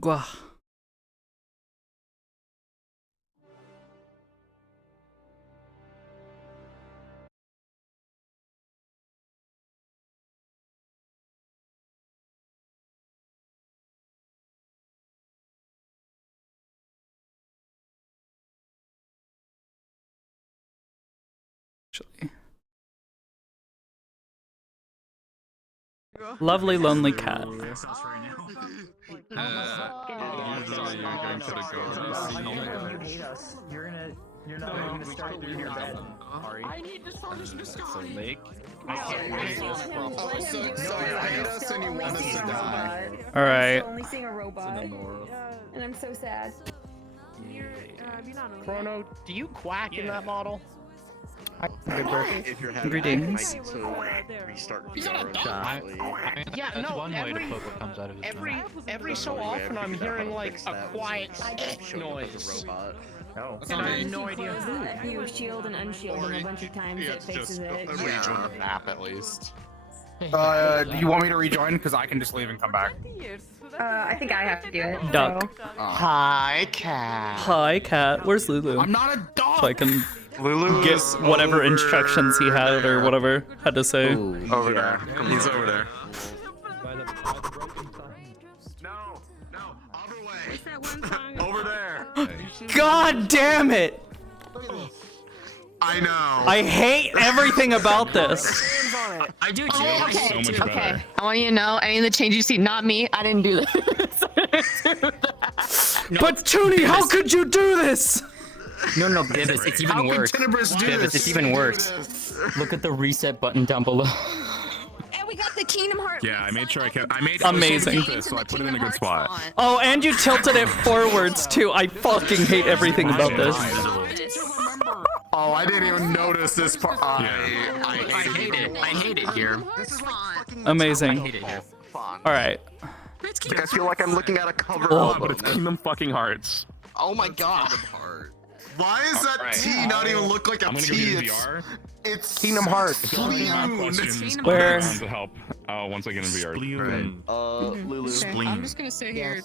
Gua. Actually. Lovely lonely cat. You're not going to start through your bed. I need this phone to discover Lake. I can't read this. Oh, so you hate us and you want us to die. All right. Only seeing a robot, and I'm so sad. Chrono, do you quack in that model? If you're having Greetings. I need to restart VR. Yeah, That's no, one way to poke what comes out of his mouth. every so often I'm hearing like a quiet noise. No. And I have no idea who. If you shield and unshielding a bunch of times, it fixes it. Rejoin the map at least. Do you want me to rejoin? Because I can just leave and come back. I think I have to do it. Duck. Hi, cat. Hi, cat. Where's Lulu? I'm not a dog. So I can Lulu get is whatever over instructions he had or whatever had to say. over there. He's over there. No, other way. Over there. God damn it! I know. I hate everything about this. I do too. Oh, okay. So much Okay. better. I want you to know any of the changes you see, not me. I didn't do this. But Toonie, how could you do this? No, Bibis, it's even worse. Bibis, it's even worse. Look at the reset button down below. And we got the Kingdom Hearts. Yeah, I made sure I kept. Amazing. So I put it in a good spot. Oh, and you tilted it forwards too. I fucking hate everything about this. Oh, I didn't even notice this part. I hate it. I hate it here. Amazing. hate it here. All right. Like, I feel like I'm looking at a cover Oh, album. but it's Kingdom fucking Hearts. Oh my god. Why does that Alright. T not even look like a I'm gonna go T? get in It's, VR. it's Kingdom Hearts. If you have questions, Where? I'm to help. Once I get in VR. Lulu. I'm just gonna sit here.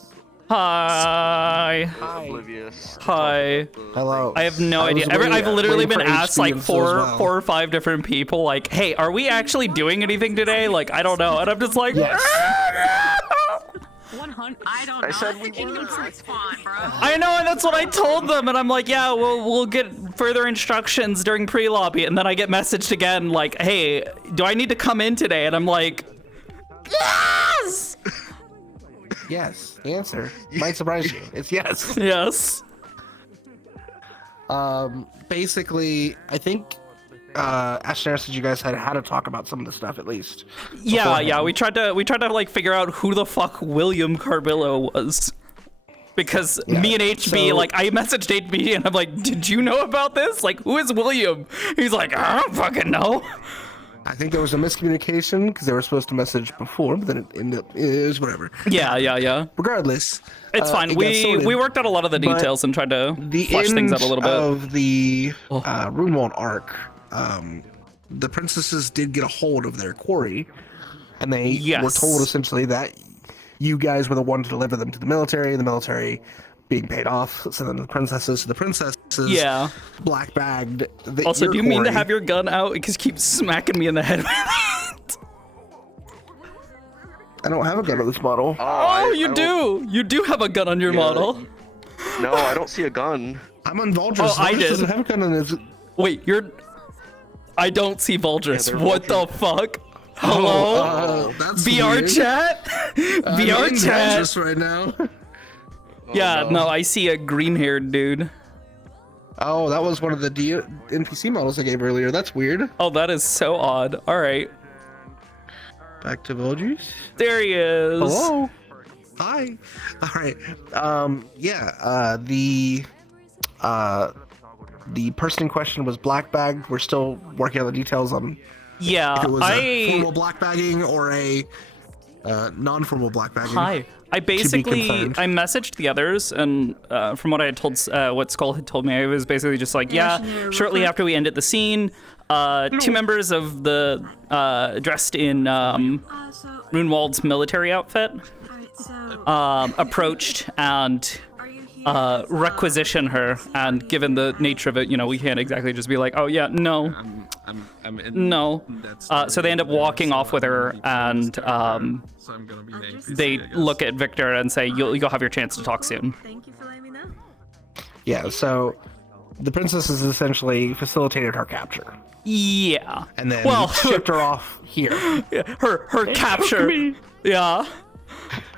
Hi. Oblivious. Hi. Hello. I have no I was idea. waiting- I've literally waiting been for asked HP like info four as well. or five different people, like, "Hey, are we actually doing anything today?" Like, I don't know, and I'm just like, Yes. 100. I don't know. I said we Kingdom were. Hearts spawn, bro. I know, and that's what I told them, and I'm like, yeah, we'll get further instructions during pre-lobby, and then I get messaged again, like, hey, do I need to come in today? And I'm like, yes, Yes. The answer might surprise you. It's yes. yes. Basically, I think Ashton said you guys had to talk about some of the stuff at least. Yeah, we tried to like figure out who the fuck William Carbillo was. Because me and HB, so- like, I messaged HB and I'm like, did you know about this? Like, who is William? He's like, I don't fucking know. I think there was a miscommunication because they were supposed to message before, but then it ended up, it was whatever. Yeah. Regardless, It's fine. it got We sorted. worked out a lot of the But details and tried to The flesh end things out a little bit. of the Runewald arc, the princesses did get a hold of their quarry, and they Yes. were told essentially that you guys were the one to deliver them to the military being paid off. So then the princesses Yeah. black bagged the Also, your do you mean to quarry. have your gun out? Because you keep smacking me in the head with it. I don't have a gun on this model. Oh, you do. You do have a gun on your model. No, I don't see a gun. I'm on Vultures. Oh, I Vultures did. doesn't have a gun on his. Wait, you're... I don't see Vultures. they're What the fuck? Hello? That's VR weird. chat? VR in chat? Vultures right now. Yeah, no, I see a green-haired dude. Oh, that was one of the NPC models I gave earlier. That's weird. Oh, that is so odd. All right. Back to Vultures. There he is. Hello. Hi. All right. The person in question was black bagged. We're still working on the details on Yeah, if it was a formal black bagging or a non-formal black bagging. Hi. I basically confirmed. I messaged the others, and from what I had told, what Skull had told me, I was basically just like, yeah. Shortly after we ended the scene, two members of the dressed in Runewald's military outfit approached and requisition her. And given the nature of it, we can't exactly just be like, oh yeah, no, no. So they end up walking off with her, and they look at Victor and say, you'll have your chance to talk soon. Thank you for letting me know. Yeah, so the princess has essentially facilitated her capture. Yeah. And then shipped her off here. Her capture. Yeah.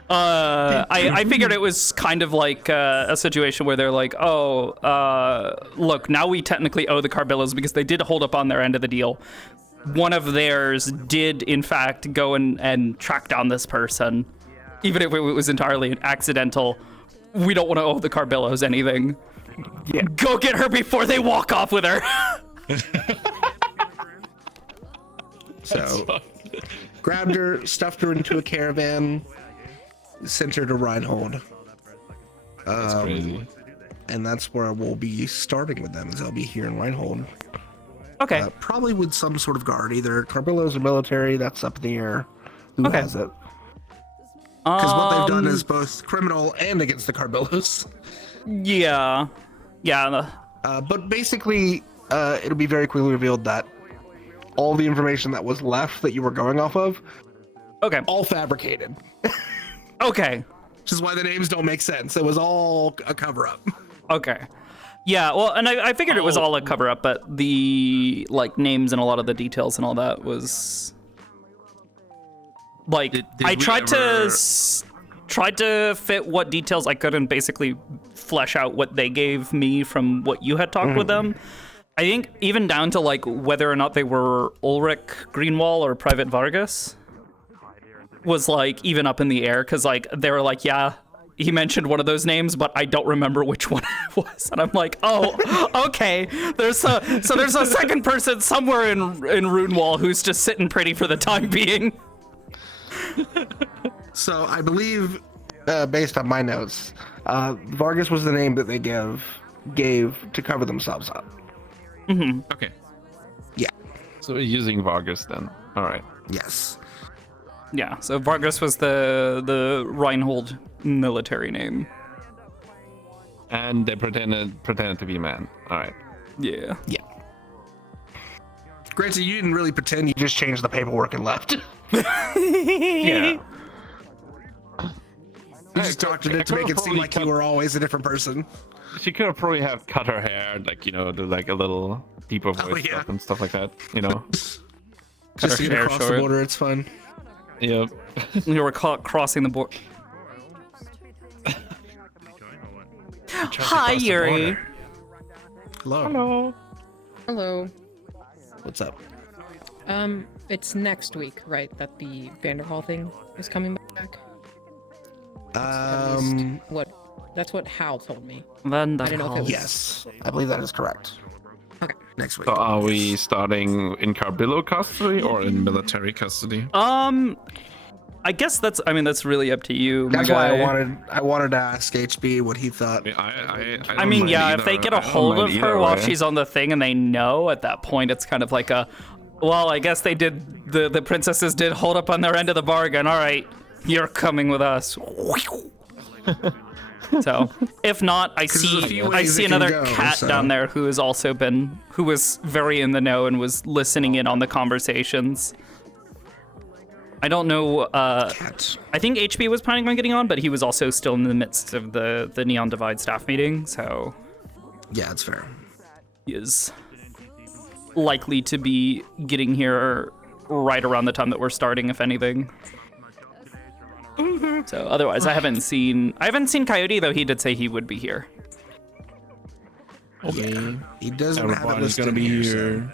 I figured it was kind of like a situation where they're like, look, now we technically owe the Carbillos because they did hold up on their end of the deal. One of theirs did, in fact, go and track down this person. Even if it was entirely accidental, we don't want to owe the Carbillos anything. Yeah. Go get her before they walk off with her. So, grabbed her, stuffed her into a caravan, sent her to Reinhold. That's crazy. And that's where we'll be starting with them, is they'll be here in Reinhold. Okay. Probably with some sort of guard, either Carbillos or military, that's up in the air. Who has it? Because what they've done is both criminal and against the Carbillos. Yeah. Yeah. But basically, it'll be very quickly revealed that all the information that was left that you were going off of, all fabricated. Okay. Which is why the names don't make sense. It was all a cover-up. Okay. Yeah, well, and I figured it was all a cover-up, but the, names and a lot of the details and all that was... I tried to fit what details I could and basically flesh out what they gave me from what you had talked with them. I think even down to whether or not they were Ulrich Greenwall or Private Vargas was even up in the air, because they were like, yeah, he mentioned one of those names, but I don't remember which one it was. And I'm like, oh, okay. There's a second person somewhere in Runewall who's just sitting pretty for the time being. So I believe, based on my notes, Vargas was the name that they gave to cover themselves up. Mm-hmm. Okay. Yeah. So we're using Vargas then. All right. Yes. Yeah. So Vargas was the Reinhold military name. And they pretended to be a man. All right. Yeah. Yeah. Granted, you didn't really pretend. You just changed the paperwork and left. Yeah. You just doctored it to make it seem like you were always a different person. She could have probably have cut her hair, do a little deeper voice stuff and stuff like that, Just to get across the border, it's fun. Yep. You were caught crossing the border. Hi, Yuri. Hello. Hello. What's up? It's next week, right? That the Vanderhall thing is coming back. That's what Hal told me. Vanderhall. Yes, I believe that is correct. Okay. Next week. So are we starting in Carbillo custody or in military custody? I guess that's really up to you. That's why I wanted to ask HB what he thought. I mean, if they get a hold of her while she's on the thing and they know, at that point it's kind of like well, I guess they did, the princesses did hold up on their end of the bargain. All right, you're coming with us. So, if not, I see another cat down there who was very in the know and was listening in on the conversations. I don't know. I think HB was planning on getting on, but he was also still in the midst of the Neon Divide staff meeting, so yeah, it's fair. He is likely to be getting here right around the time that we're starting, if anything. So otherwise, I haven't seen Coyote, though he did say he would be here. Okay. Yeah, he doesn't have it listed gonna be here.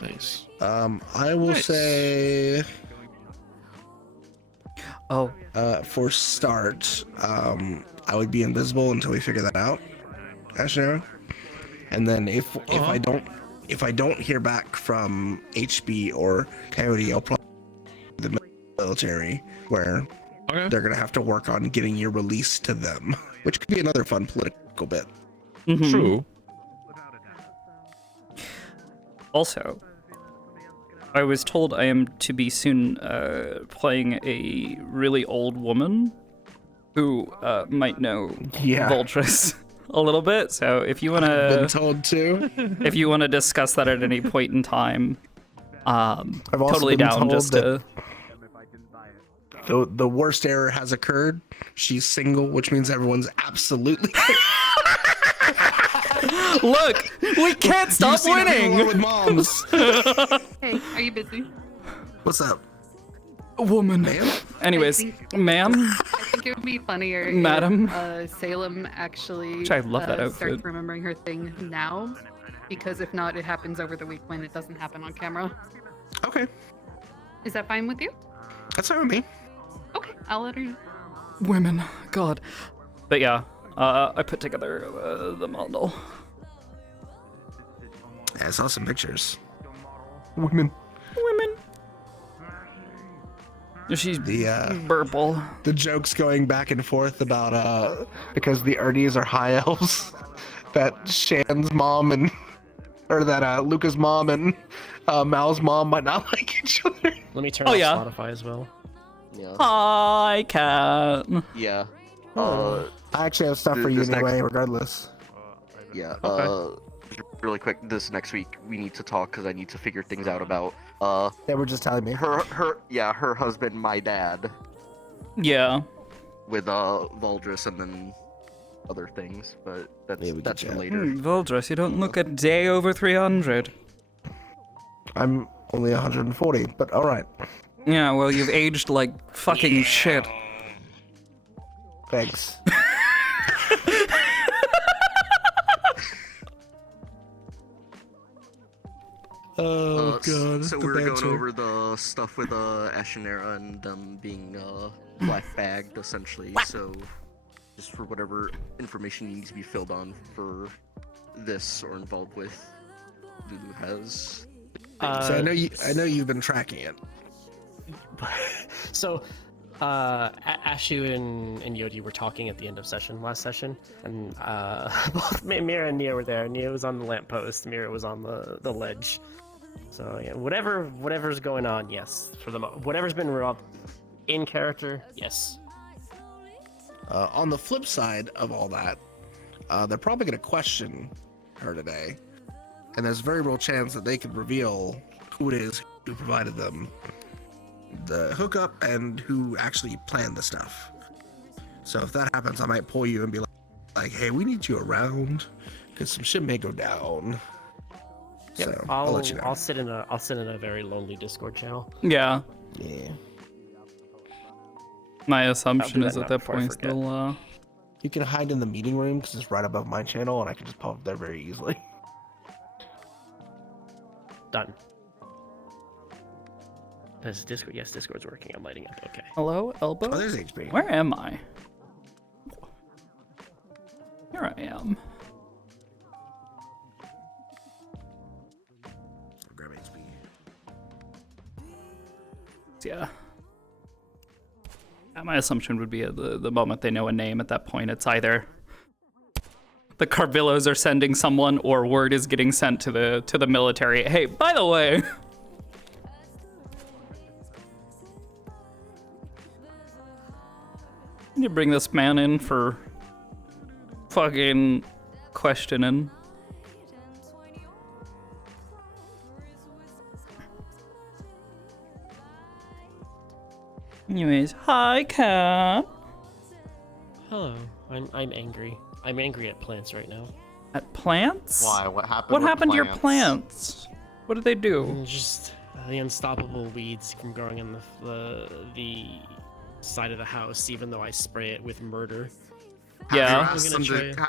So. Nice. I will say. For start, I would be invisible until we figure that out, Ashnera. And then if I don't hear back from HB or Coyote, I'll probably the military where they're gonna have to work on getting your release to them, which could be another fun political bit. Mm-hmm. True. Also, I was told I am to be soon playing a really old woman who might know Yeah. Voltress a little bit. So if you Been wanna, told to. if you wanna discuss that at any point in time, also totally been down told just that- to. The worst error has occurred. She's single, which means everyone's absolutely. Look, we can't stop You've seen winning. everyone with moms. Hey, are you busy? What's up? Woman. Ma'am? Anyways, ma'am. I think it would be funnier Madam. if Salem actually Which I love that outfit. starts remembering her thing now, because if not, it happens over the week when it doesn't happen on camera. Okay. Is that fine with you? That's fine with me. Okay, I'll let her know. Women, God. But yeah, I put together the model. Yeah, I saw some pictures. Women. She's The purple. the jokes going back and forth about because the Ernies are high elves, that Shan's mom and that Luca's mom and Mal's mom might not like each other. Let me turn Oh, off yeah. Spotify as well. Yeah. Hi, cat. Yeah. I actually have stuff for you anyway, regardless. Yeah. Okay. Really quick, this next week we need to talk because I need to figure things out about They were just telling me. her husband, my dad, Yeah. with Valdris and then other things, but that's for later. Voldress, you don't look a day over 300. I'm only 140, but all right. Yeah, well, you've aged like fucking shit. Thanks. Oh god. So the we were going banter. over the stuff with Ashenera and them being black bagged essentially. So just for whatever information needs to be filled on for this or involved with, Lulu has. So I know you've been tracking it. So, Ashu and Yodi were talking at the end of last session, and both Mira and Nia were there. Nia was on the lamppost, Mira was on the ledge. So yeah, whatever's going on, yes. Whatever's been robbed in character, yes. On the flip side of all that, they're probably going to question her today, and there's a very real chance that they could reveal who it is who provided them the hookup and who actually planned the stuff. So if that happens, I might pull you and be like, hey, we need you around because some shit may go down. Yep, So I'll let you know. I'll sit in a very lonely Discord channel. Yeah. Yeah. My assumption that is now at that before I point forget. they'll You can hide in the meeting room because it's right above my channel, and I can just pop up there very easily. Done. Does Discord? Yes, Discord's working. I'm lighting up. Okay. Hello, elbow? Oh, there's HP. Where am I? Here I am. Grab HP. Yeah. My assumption would be at the moment they know a name at that point, it's either the Carvillos are sending someone or word is getting sent to the military. Hey, by the way. Can you bring this man in for fucking questioning? Anyways, hi, Cat. Hello. I'm angry. I'm angry at plants right now. At plants? Why? What happened? What with happened to your plants? What did they do? Just the unstoppable weeds from growing on the side of the house, even though I spray it with murder. Yeah. Have you, asked them to,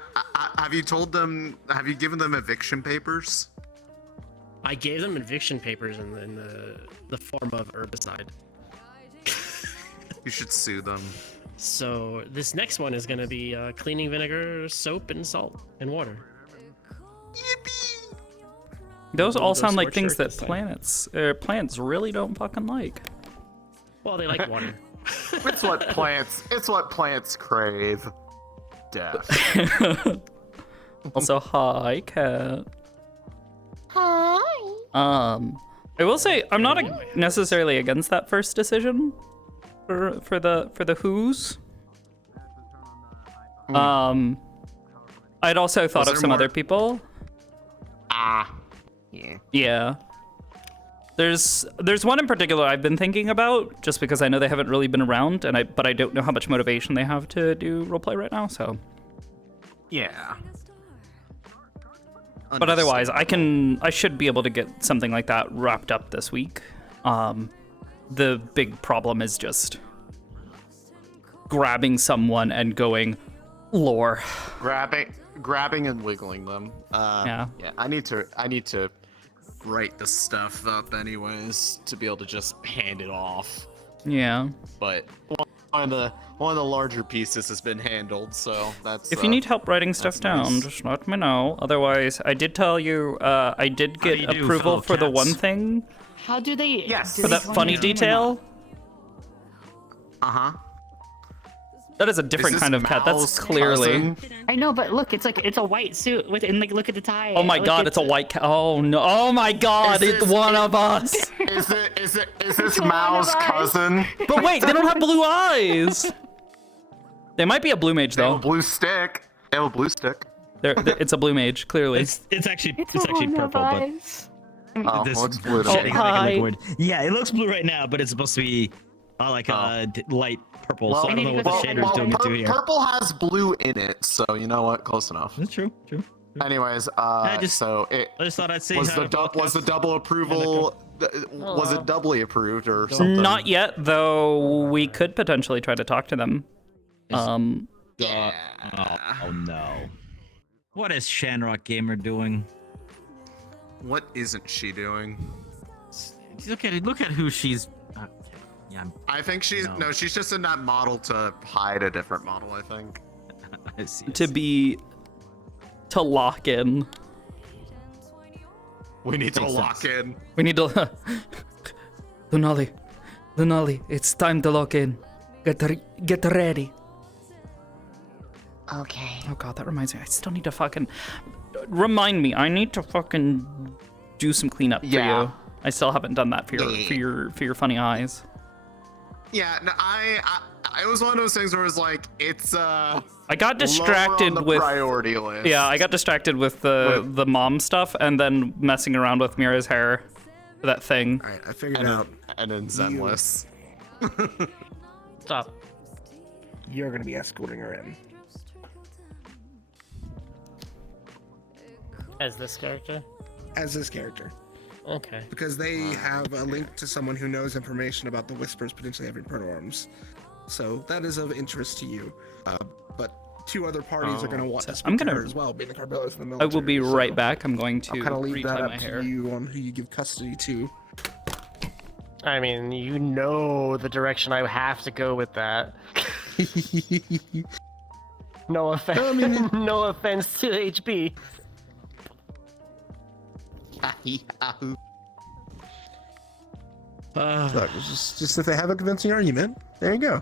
have you told them? Have you given them eviction papers? I gave them eviction papers in the form of herbicide. You should sue them. So this next one is gonna be cleaning vinegar, soap, and salt and water. Those all Go sound like scorched things earth that this time. plants really don't fucking like. Well, they like water. It's what plants crave. Death. Also, hi, Cat. Hi. I will say I'm not necessarily against that first decision for the who's. I'd also thought Was of there some more? other people. Yeah. Yeah. There's one in particular I've been thinking about, just because I know they haven't really been around, but I don't know how much motivation they have to do roleplay right now. So. Yeah. But otherwise, I should be able to get something like that wrapped up this week. The big problem is just grabbing someone and going lore. Grabbing and wiggling them. Yeah. Yeah. I need to write the stuff up anyways to be able to just hand it off. Yeah. But one of the larger pieces has been handled, so that's. If you need help writing stuff down, nice. just let me know. Otherwise, I did tell you I did get approval for the one thing. How do they? Yes. For that funny detail. Uh-huh. That is a different this kind of cat. That's Mal's clearly. cousin? I know, but look, it's a white suit with, and like look at the tie. Oh my Look, god, it's a white cat. Oh no. Oh my god, Is it's this- one of us. Is this Mao's cousin? But wait, they don't have blue eyes. They might be a blue mage They have though. a blue stick. They have a blue stick. It's a blue mage, clearly. It's actually purple, but Oh, this well, it's blue to shading me. like a liquid. Yeah, it looks blue right now, but it's supposed to be like light purple. So I don't know what the shader's doing it to here. Purple has blue in it, so you know what? Close enough. That's true. Anyways, I just thought I'd say was how the to was the double approval? Was it doubly approved or Don't- something? Not yet, though. We could potentially try to talk to them. Oh no. What is Shanrock Gamer doing? What isn't she doing? Look at who she's. Yeah, I think she's No. she's just in that model to hide a different model. I think. I see. To lock in. We need to lock in. We need to. Lunali, it's time to lock in. Get ready. Okay. Oh god, that reminds me. I still need to fucking remind me. I need to fucking do some cleanup for you. I still haven't done that for your funny eyes. Yeah, no, it was one of those things where it was like it's I got distracted lower on the with priority list. Yeah, I got distracted with the mom stuff and then messing around with Mira's hair for that thing. All right, I figured out. And then Zenless. Stop. You're gonna be escorting her in. As this character? As this character. Okay. Because they have a link to someone who knows information about the Whispers potentially having proto-arms. So that is of interest to you. But two other parties are going to want to speak to her as well, being the Carbelos in the military. I will be right back. I'm going to I'll kind of leave retie that my up hair. to you on who you give custody to. I mean, you know the direction I have to go with that. No offense. I mean, no offense to HB. Look, just if they have a convincing argument, there you go.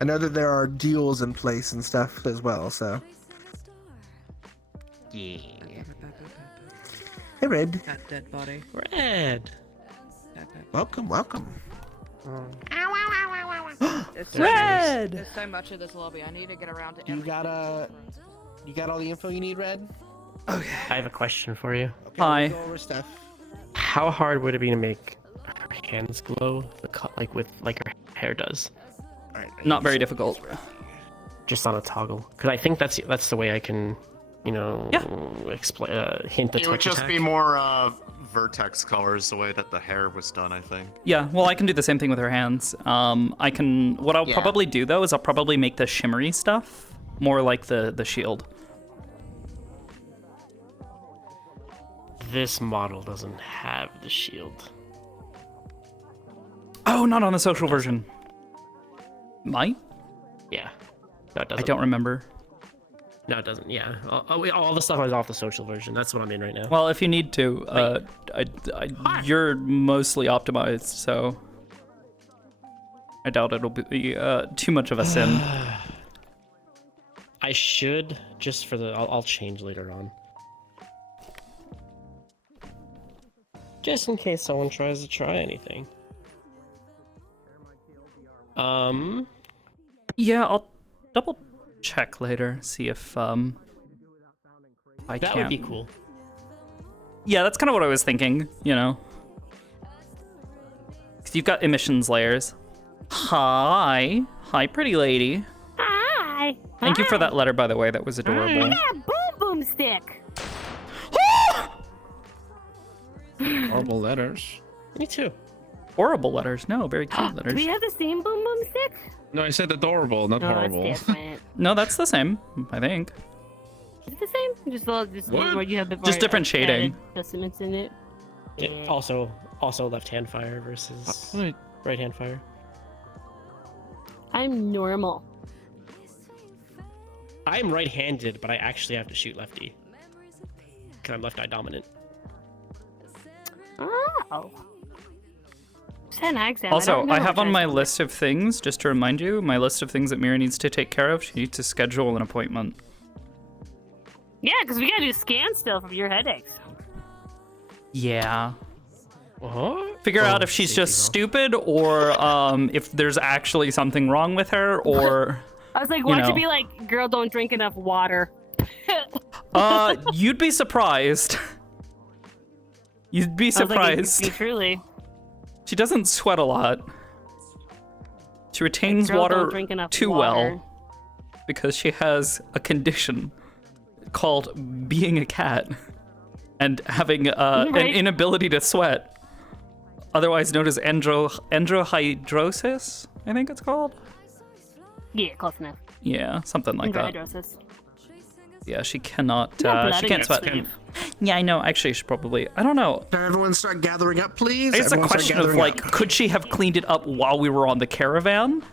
I know that there are deals in place and stuff as well, so. Yeah. Hey, Red. That dead body. Red. Welcome. Red! There's so much of this lobby. I need to get around to You got all the info you need, Red? I have a question for you. Okay, Hi. we'll go over stuff. How hard would it be to make her hands glow, like her hair does? All right. Not very difficult. Just on a toggle, because I think that's the way I can, explain hint the It would touch just attack. be more vertex colors the way that the hair was done, I think. Yeah, well, I can do the same thing with her hands. What I'll probably do though is I'll probably make the shimmery stuff more like the shield. This model doesn't have the shield. Oh, not on the social version. Might? Yeah. No, it I doesn't. don't remember. No, it doesn't. Yeah. All the stuff is off the social version. That's what I'm in right now. Well, if you need to, you're mostly optimized, so I doubt it'll be too much of a sin. I should just for the. I'll change later on. Just in case someone tries to try anything. Yeah, I'll double check later, see if I That can't. would be cool. Yeah, that's kind of what I was thinking, you know. Because you've got emissions layers. Hi. Hi, pretty lady. Hi. Thank you for that letter, by the way. That was adorable. I got a boom boom stick. Horrible letters. Me too. Horrible letters. No, very cute Do letters. we have the same boom boom stick? No, I said adorable, not No, horrible. it's different. No, that's the same, I think. Is it the same? Just What? where you have the Just different shading. Testaments in it. Yeah, also left-hand fire versus right-hand fire. I'm normal. I'm right-handed, but I actually have to shoot lefty. Because I'm left-eye dominant. Oh. Is that an accent? Also, I have on my list of things, just to remind you, my list of things that Mira needs to take care of. She needs to schedule an appointment. Yeah, because we gotta do scans still from your headaches. Yeah. What? Figure out if she's just stupid or if there's actually something wrong with her or... I was like, watch it be like, girl, don't drink enough water. You'd be surprised. You'd be surprised. Truly. She doesn't sweat a lot. She retains Girl, don't water drink enough too water. well because she has a condition called being a cat and having an inability to sweat, otherwise known as androhydrosis, I think it's called. Yeah, close enough. Yeah, something like that. Androhydrosis. Yeah, she cannot. Yeah, She can't sweat. Yeah, I know. Actually, she probably. I don't know. Can everyone start gathering up, please? It's a Everyone start question of gathering like, up. could she have cleaned it up while we were on the caravan?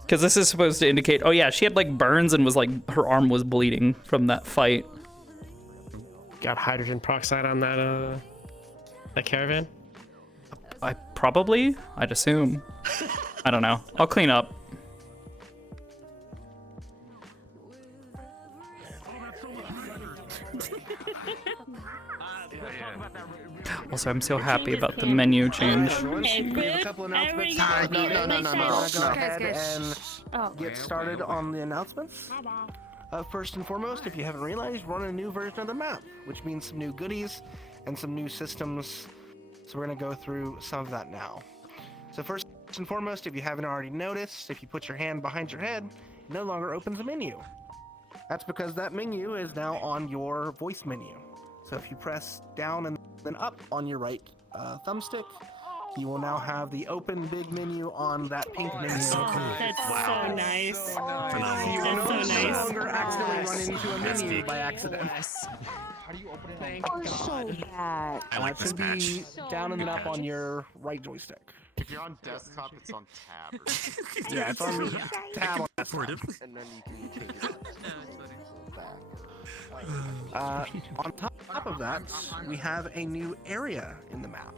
Because this is supposed to indicate. Oh yeah, she had like burns and was like her arm was bleeding from that fight. Got hydrogen peroxide on that caravan? I'd assume. I don't know. I'll clean up. Also, I'm so happy about the menu change. We have a couple announcements. No. Go ahead and get started on the announcements. First and foremost, if you haven't realized, we're on a new version of the map, which means some new goodies and some new systems. So we're going to go through some of that now. So first and foremost, if you haven't already noticed, if you put your hand behind your head, it no longer opens a menu. That's because that menu is now on your voice menu. So if you press down and then up on your right thumbstick, you will now have the open big menu on that pink menu. That's so nice. So you will no longer accidentally run into a menu by accident. How do you open it? Thank God. I like this should be down and then up on your right joystick. If you're on desktop, it's on tab. Yeah, it's on tab on desktop. And then you can change it. On top of that, we have a new area in the map.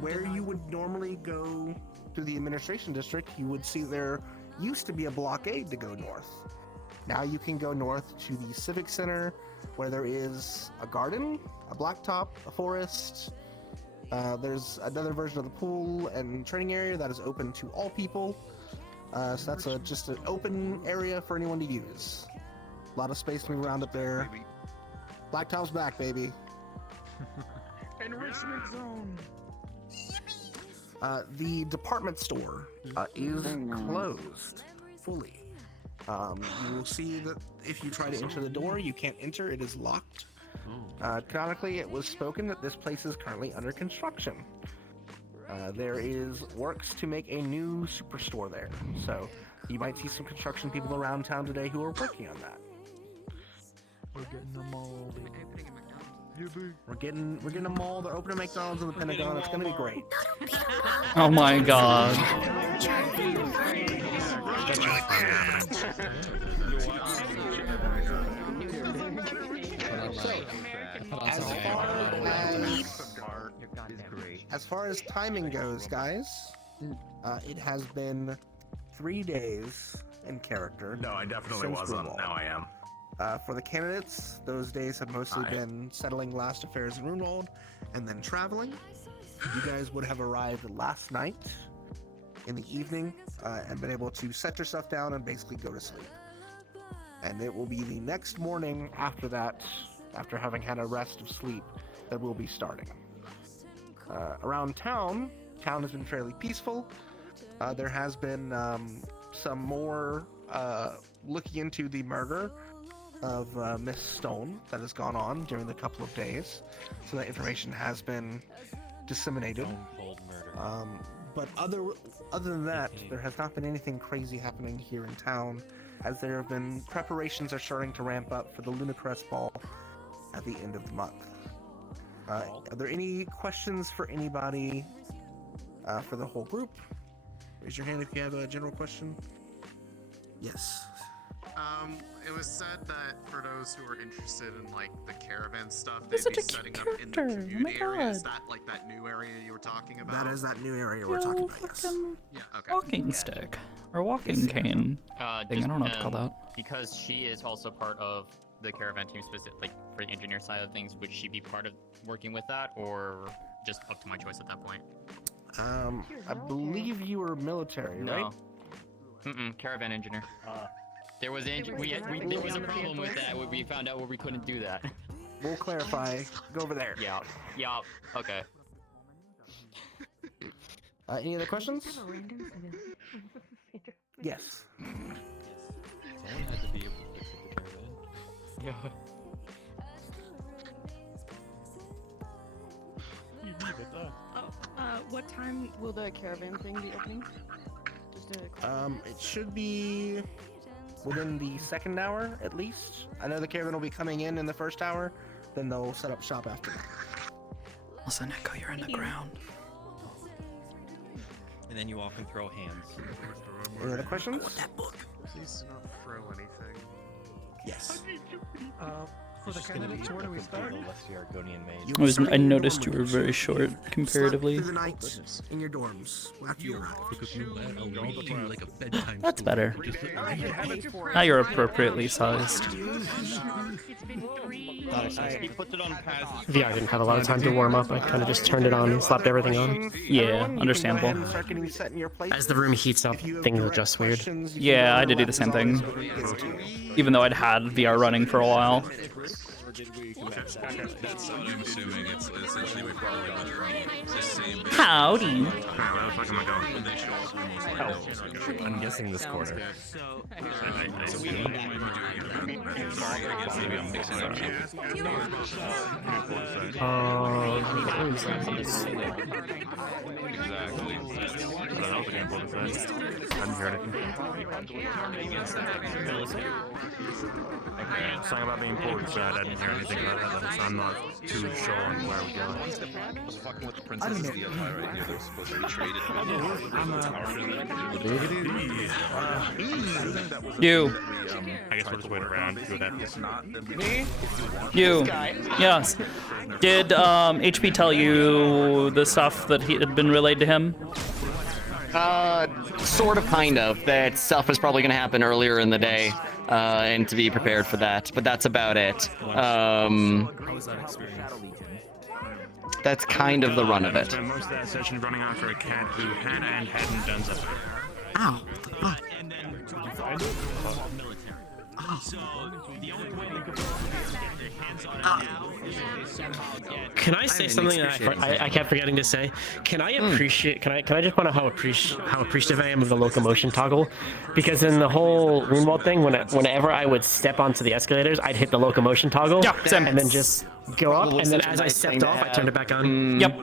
Where you would normally go to the administration district, you would see there used to be a blockade to go north. Now you can go north to the Civic Center, where there is a garden, a blacktop, a forest. There's another version of the pool and training area that is open to all people. So that's just an open area for anyone to use. A lot of space to move around up there. Blacktop's back, baby. Enrichment zone. The department store is closed fully. You will see that if you try to enter the door, you can't enter. It is locked. Canonically, it was spoken that this place is currently under construction. There is works to make a new superstore there, so you might see some construction people around town today who are working on that. We're getting them all. We're getting a mall. They're opening McDonald's in the Pentagon. It's gonna be great. Oh my god. As far as timing goes, guys, it has been 3 days in character. No, I definitely since wasn't. Runewald. Now I am. For the candidates, those days have mostly been settling last affairs in Runewald and then traveling. you guys would have arrived last night in the evening and been able to set your stuff down and basically go to sleep. And it will be the next morning after that, after having had a rest of sleep, that we'll be starting. Around town has been fairly peaceful. There has been some more looking into the murder of Miss Stone that has gone on during the couple of days. So that information has been disseminated. But other than that, there has not been anything crazy happening here in town, as there have been preparations are starting to ramp up for the Lunacrest Ball at the end of the month. Are there any questions for anybody for the whole group? Raise your hand if you have a general question. Yes. It was said that for those who are interested in like the caravan stuff, He's they'd such be a setting cute up in the character. Oh my community area. Is God. that like that new area you were talking about? That is that new area we're talking about, yes. Yeah, okay. Walking stick or walking cane thing. I don't know what to call that. Because she is also part of the caravan team, like for the engineer side of things, would she be part of working with that, or just up to my choice at that point? I believe you were military, right? No. Caravan engineer. There was there was a problem with that where we found out where we couldn't do that. We'll clarify. Go over there. Yeah. Yeah. Okay. Any other questions? Yes. Someone had to be able to fix the caravan. Yeah. What time will the caravan thing be opening? It should be within the second hour at least. I know the caravan will be coming in the first hour, then they'll set up shop after that. Listen, Echo, you're in the ground. And then you all can throw hands. Any other questions? Please do not throw anything. Yes. For the candidates, where do we start? I noticed you were very short comparatively. Through the night in your dorms after you arrive. That's better. Now you're appropriately sized. He puts it on VR didn't have a lot of time to warm up. I kind of just turned it on and slapped everything on. Yeah, understandable. As the room heats up, things adjust weird. Yeah, I had to do the same thing. Even though I'd had VR running for a while. That's I'm assuming it's essentially we probably got the same. Howdy. I'm guessing this corner. Something about being pulled aside. I didn't hear anything about that, so I'm not too sure on where we're going. I was fucking with the princesses of the empire right here. They're supposed to be traded. You. I guess we'll just wait around. Do that. Me? You. Yes. Did HP tell you the stuff that had been relayed to him? Sort of, kind of. That stuff was probably going to happen earlier in the day, and to be prepared for that. But that's about it. That's kind of the run of it. Spent most of that session running after a cat who had and hadn't done something. Ow! Can I say something that I kept forgetting to say? Can I appreciate? Can I just point out how appreciative I am of the locomotion toggle? Because in the whole Runewald thing, whenever I would step onto the escalators, I'd hit the locomotion toggle, and then just go up, and then as I stepped off, I turned it back on. Yep.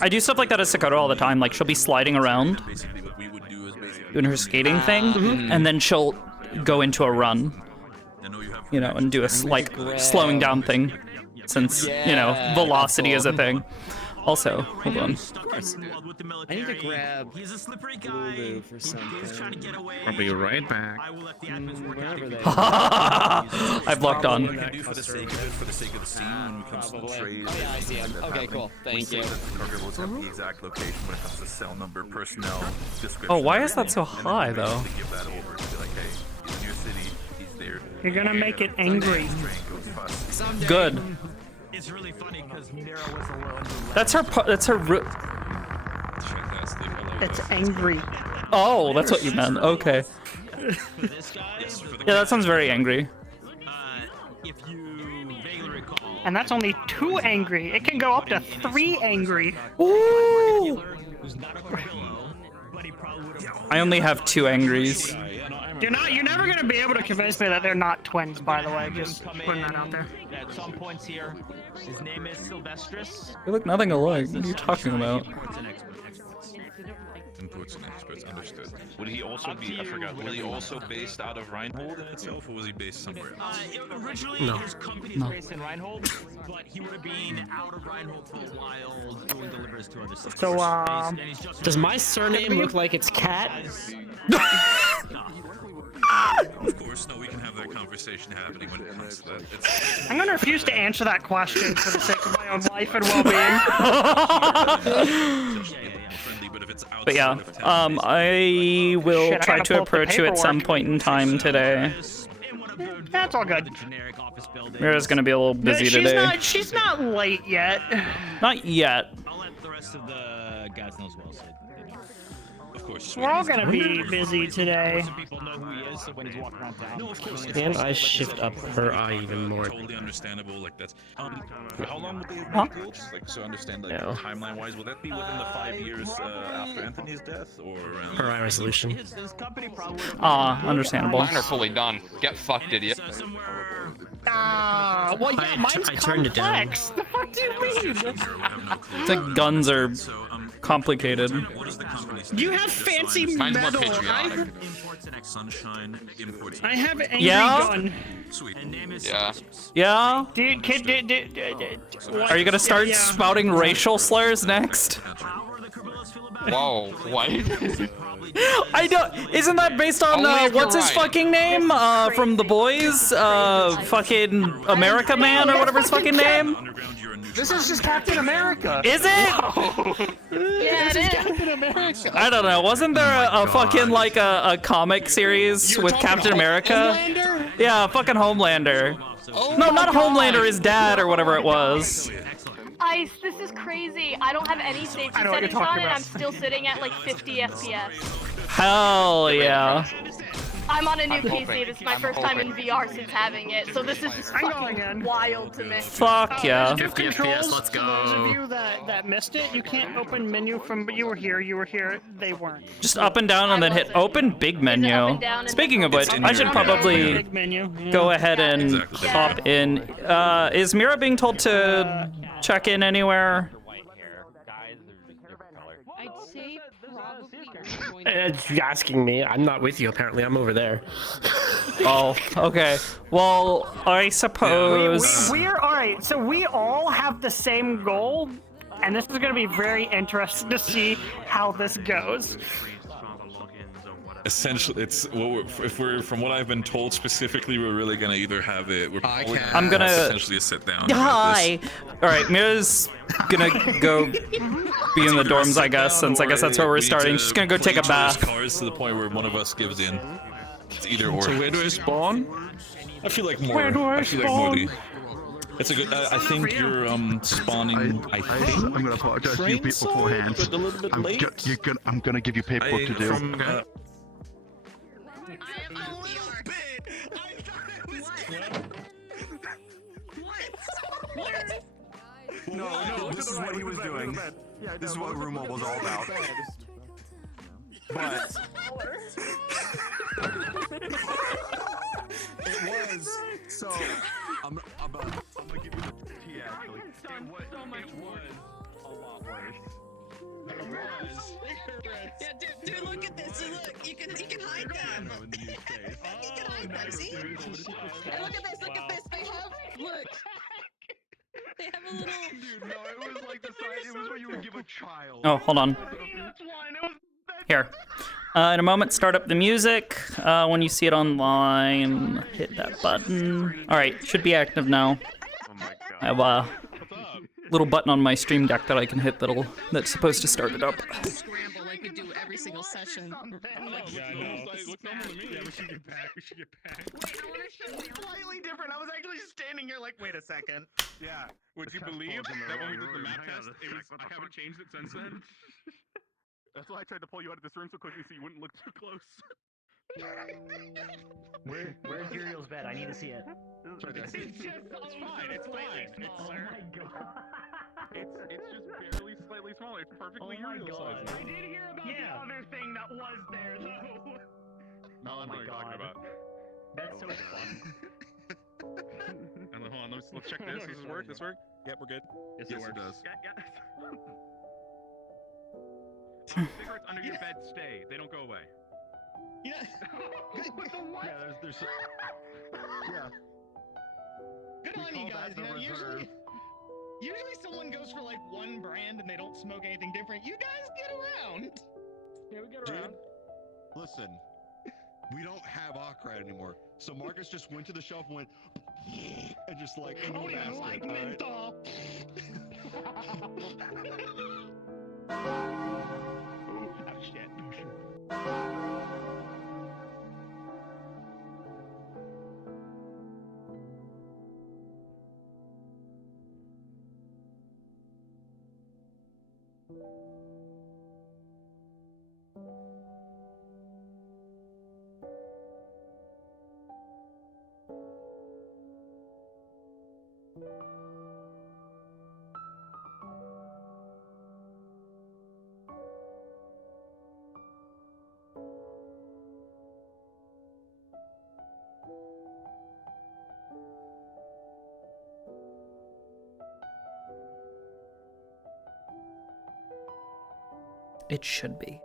I do stuff like that as Sakota all the time. Like she'll be sliding around, doing her skating thing, and then she'll go into a run. You know, and do a slowing down thing, since you know velocity is a thing. Also, hold on. I need to grab Lulu for something. I'll be right back. Wherever they I blocked on. For the sake of the scene, when it comes to the trade. Yeah, I see him. Okay, cool. Thank you. Cargo will have the exact location when it comes to cell number, personnel, description. Oh, why is that so high though? Give that over to be like, hey, in your city, he's there. You're gonna make it angry. Good. It's really funny because Mira was alone. That's her. That's her. It's angry. Oh, that's what you meant. Okay. Yeah, that sounds very angry. And that's only 2 angry. It can go up to 3 angry. Ooh! I only have 2 angries. You're never gonna be able to convince me that they're not twins, by the way. Just putting that out there. At some points here, his name is Sylvestris. They look nothing alike. What are you talking about? Inputs and experts understood. Would he also be? I forgot. Was he also based out of Reinhold itself, or was he based somewhere else? Originally, his company is based in Reinhold, but he would have been out of Reinhold for a while, doing deliveries to other cities. So, Does my surname look like it's Cat? Of course, no, we can have that conversation happening when it comes to that. I'm gonna refuse to answer that question for the sake of my own life and well-being. But yeah, I will Shit, I try gotta to pull up the approach you at some paperwork. point in time today. That's all good. Mira's gonna be a little busy today. She's not late yet. Not yet. I'll let the rest of the guys know as well. So of course. We're all gonna be busy today. People know who he is, so when he's walking around town. No, of course. Can I shift up her eye even more? Totally understandable. Like that's. How long would they have been killed? Like so, understand like No. timeline-wise, will that be within the 5 years after Anthony's death, or around? Her eye resolution. His company probably would have Understandable. Mine are fully done. Get fucked, idiot. Well, yeah, mine's I turned it down. complex. The fuck do you mean? It's like guns are complicated. You have fancy Mine's more metal. patriotic. Sunshine imports. I have angry Yeah? gun. Sweet. Yeah. Yeah? Dude, kid, Are you gonna start Yeah. spouting racial slurs next? Whoa. What? I don't. Isn't that based on Only if what's you're his right. fucking name? From The Boys? Fucking America Man or whatever his fucking name? This is just Captain America. Is it? Yeah, it is. Captain America. I don't know. Wasn't there a fucking like a comic series with Captain America? Homelander? Yeah, fucking Homelander. Oh No, my not God. Homelander. His dad or whatever it was. Ice, this is crazy. I don't have any safety I know what you're settings on, talking and about. I'm still sitting at like 50 FPS. Hell yeah. I'm on a new I'm PC. hoping. This is my I'm first time in hoping. VR since having it, so this is just I'm going fucking in. wild to me. Fuck yeah. There's 50 controls FPS, let's for those go. of you that missed it. You can't open menu from, but you were here, they weren't. Just up and down and then hit open big menu. and down and Speaking of which, in I your- should Yeah. probably Big menu. Yeah. go ahead and Exactly. hop in. Is Mira being told to check in anywhere? I'd say probably It's asking me. I'm not with you. Apparently, I'm over there. Oh, okay. Well, I suppose. We're all right. So we all have the same goal, and this is going to be very interesting to see how this goes. Essentially, it's if we're from what I've been told specifically, we're really gonna either have it. We're probably I'm gonna- essentially a sit down. Hi. All right, Mira's gonna go be in the dorms, I guess, since I guess that's where we're starting. She's gonna go take a bath. Cars to the point where one of us gives in. It's either or. So where do I spawn? I feel like more. Where do I feel like spawn? Modi. It's a good. I think you're spawning. I think. I'm gonna apologize to you people beforehand. But a little bit late. I'm gonna give you paperwork to do. No, this is what he was doing. This is what room mobile was all about. But it was so. I'm gonna give you the tea actually. It was a lot worse. It was. Yeah, dude, look at this. Look, you can hide them. You can hide them. See? And look at this. Look at this. They have. Look. They have a little. Dude, no, it was like the size. It was what you would give a child. Oh, hold on. Here. In a moment, start up the music. When you see it online, hit that button. All right, should be active now. I have a little button on my stream deck that I can hit that's supposed to start it up. could do every single session. Oh, looks normal to me. Yeah, we should get back. Wait, I want to show slightly different. I was actually standing here like, wait a second. Yeah. Would you believe that when we did the map test, I haven't changed it since then? That's why I tried to pull you out of this room so quickly so you wouldn't look too close. Where's Uriel's bed? I need to see it. It's fine. It's fine. Oh my god. It's just barely slightly smaller. It's perfectly Uriel size. I did hear about the other thing that was there, though. No, I know what you're talking about. That's so fun. And then, hold on, let's check this. Does this work? This work? Yep, we're good. Yes, it works. does. Yeah. Cigarettes under your bed stay. They don't go away. Yeah. Yeah, there's yeah. Good on you guys. You know, usually someone goes for like one brand and they don't smoke anything different. You guys get around. Yeah, we get around. Dude, listen, we don't have Ocrat anymore. So Marcus just went to the shelf and went and just like Like menthol. Oh shit. It should be.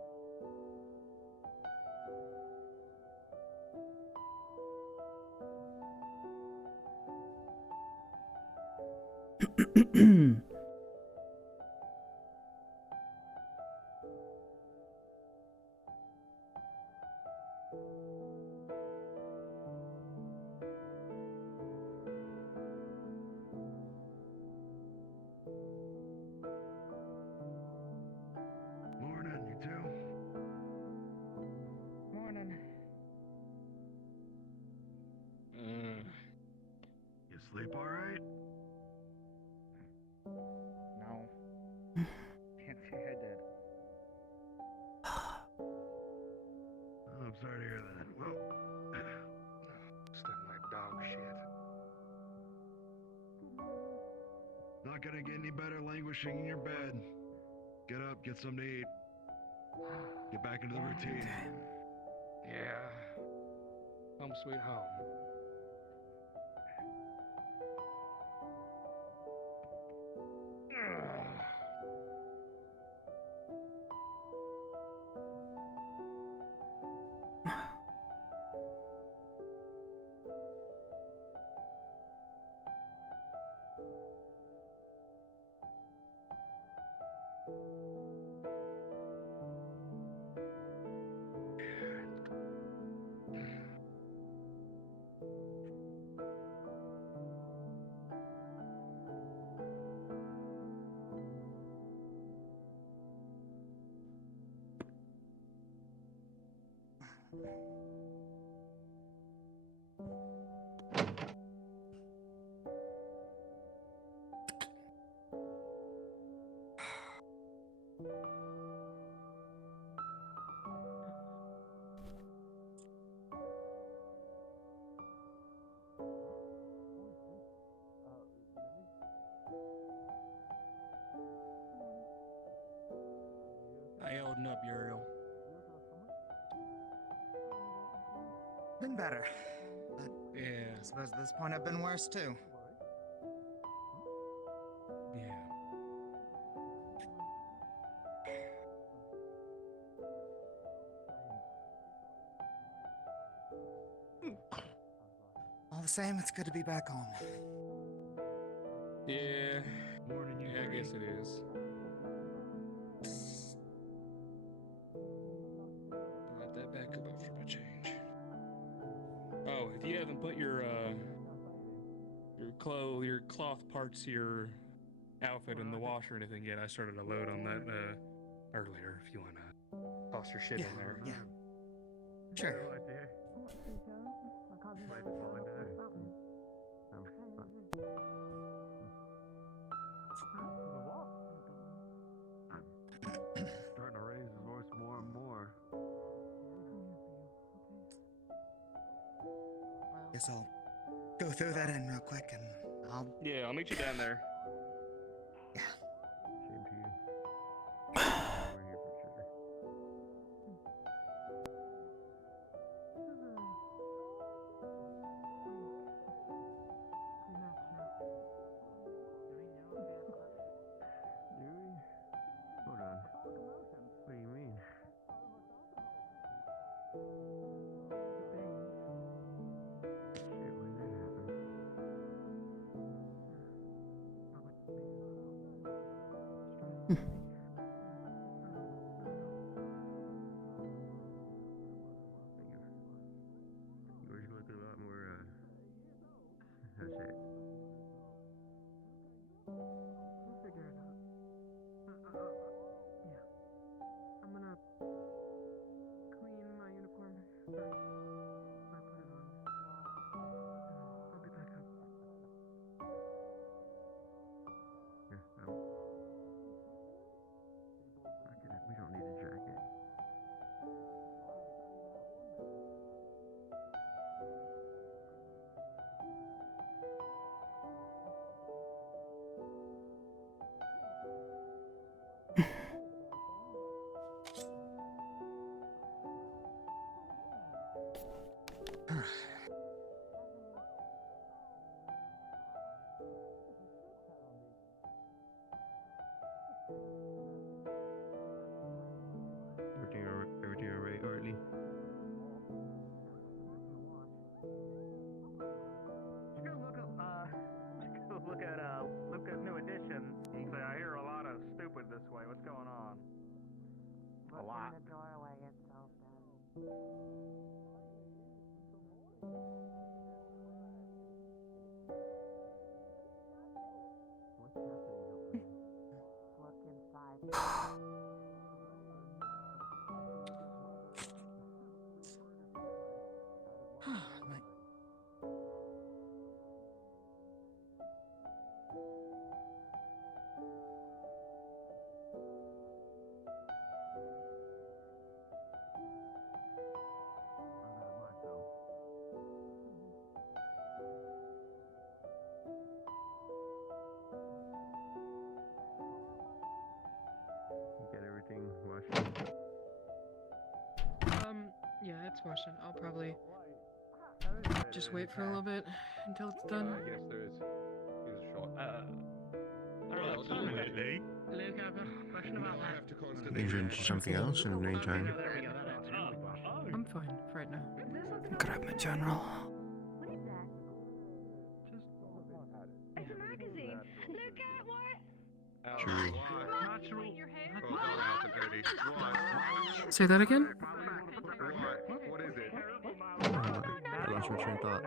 Morning, you two. Morning. You sleep all right? No. Can't say I did. Oh, I'm sorry to hear that. Well, stuck my dog shit. Not gonna get any better languishing in your bed. Get up, get something to eat. Get back into the routine. Yeah. Home sweet home. How you holding up, Uriel? Been better. But yeah. I suppose at this point I've been worse too. Yeah. All the same, it's good to be back home. Yeah. Yeah, I guess it is. Let that back up after my change. Oh, if you haven't put your cloth parts of your outfit in the washer or anything yet, I started a load on that earlier. If you wanna toss your shit in there. Yeah. Sure. Starting to raise his voice more and more. Guess I'll go through that in real quick and I'll. Yeah, I'll meet you down there. Yeah. Same to you. We're here for each other. Do we? Hold on. What do you mean? Shit, when did that happen? You were just going through a lot more, how's that? We'll figure it out. Yeah. I'm gonna clean my uniform first. I put it on. I'll be back up. Yeah, we don't need a jacket. Everything all right, Hartley? Just go look at New Edition. I hear a lot of stupid this way. What's going on? A lot. The doorway is open. What's happening Look inside. You get everything washed? Yeah, it's washing. I'll probably just wait for a little bit until it's done. I guess there is. He's a shot. Absolutely. Luke, I've got a question about that. Things into something else in the meantime. I'm fine for right now. Grab my general. It's a magazine. Look at what? True. Say that again? What is it? I lost my train of thought.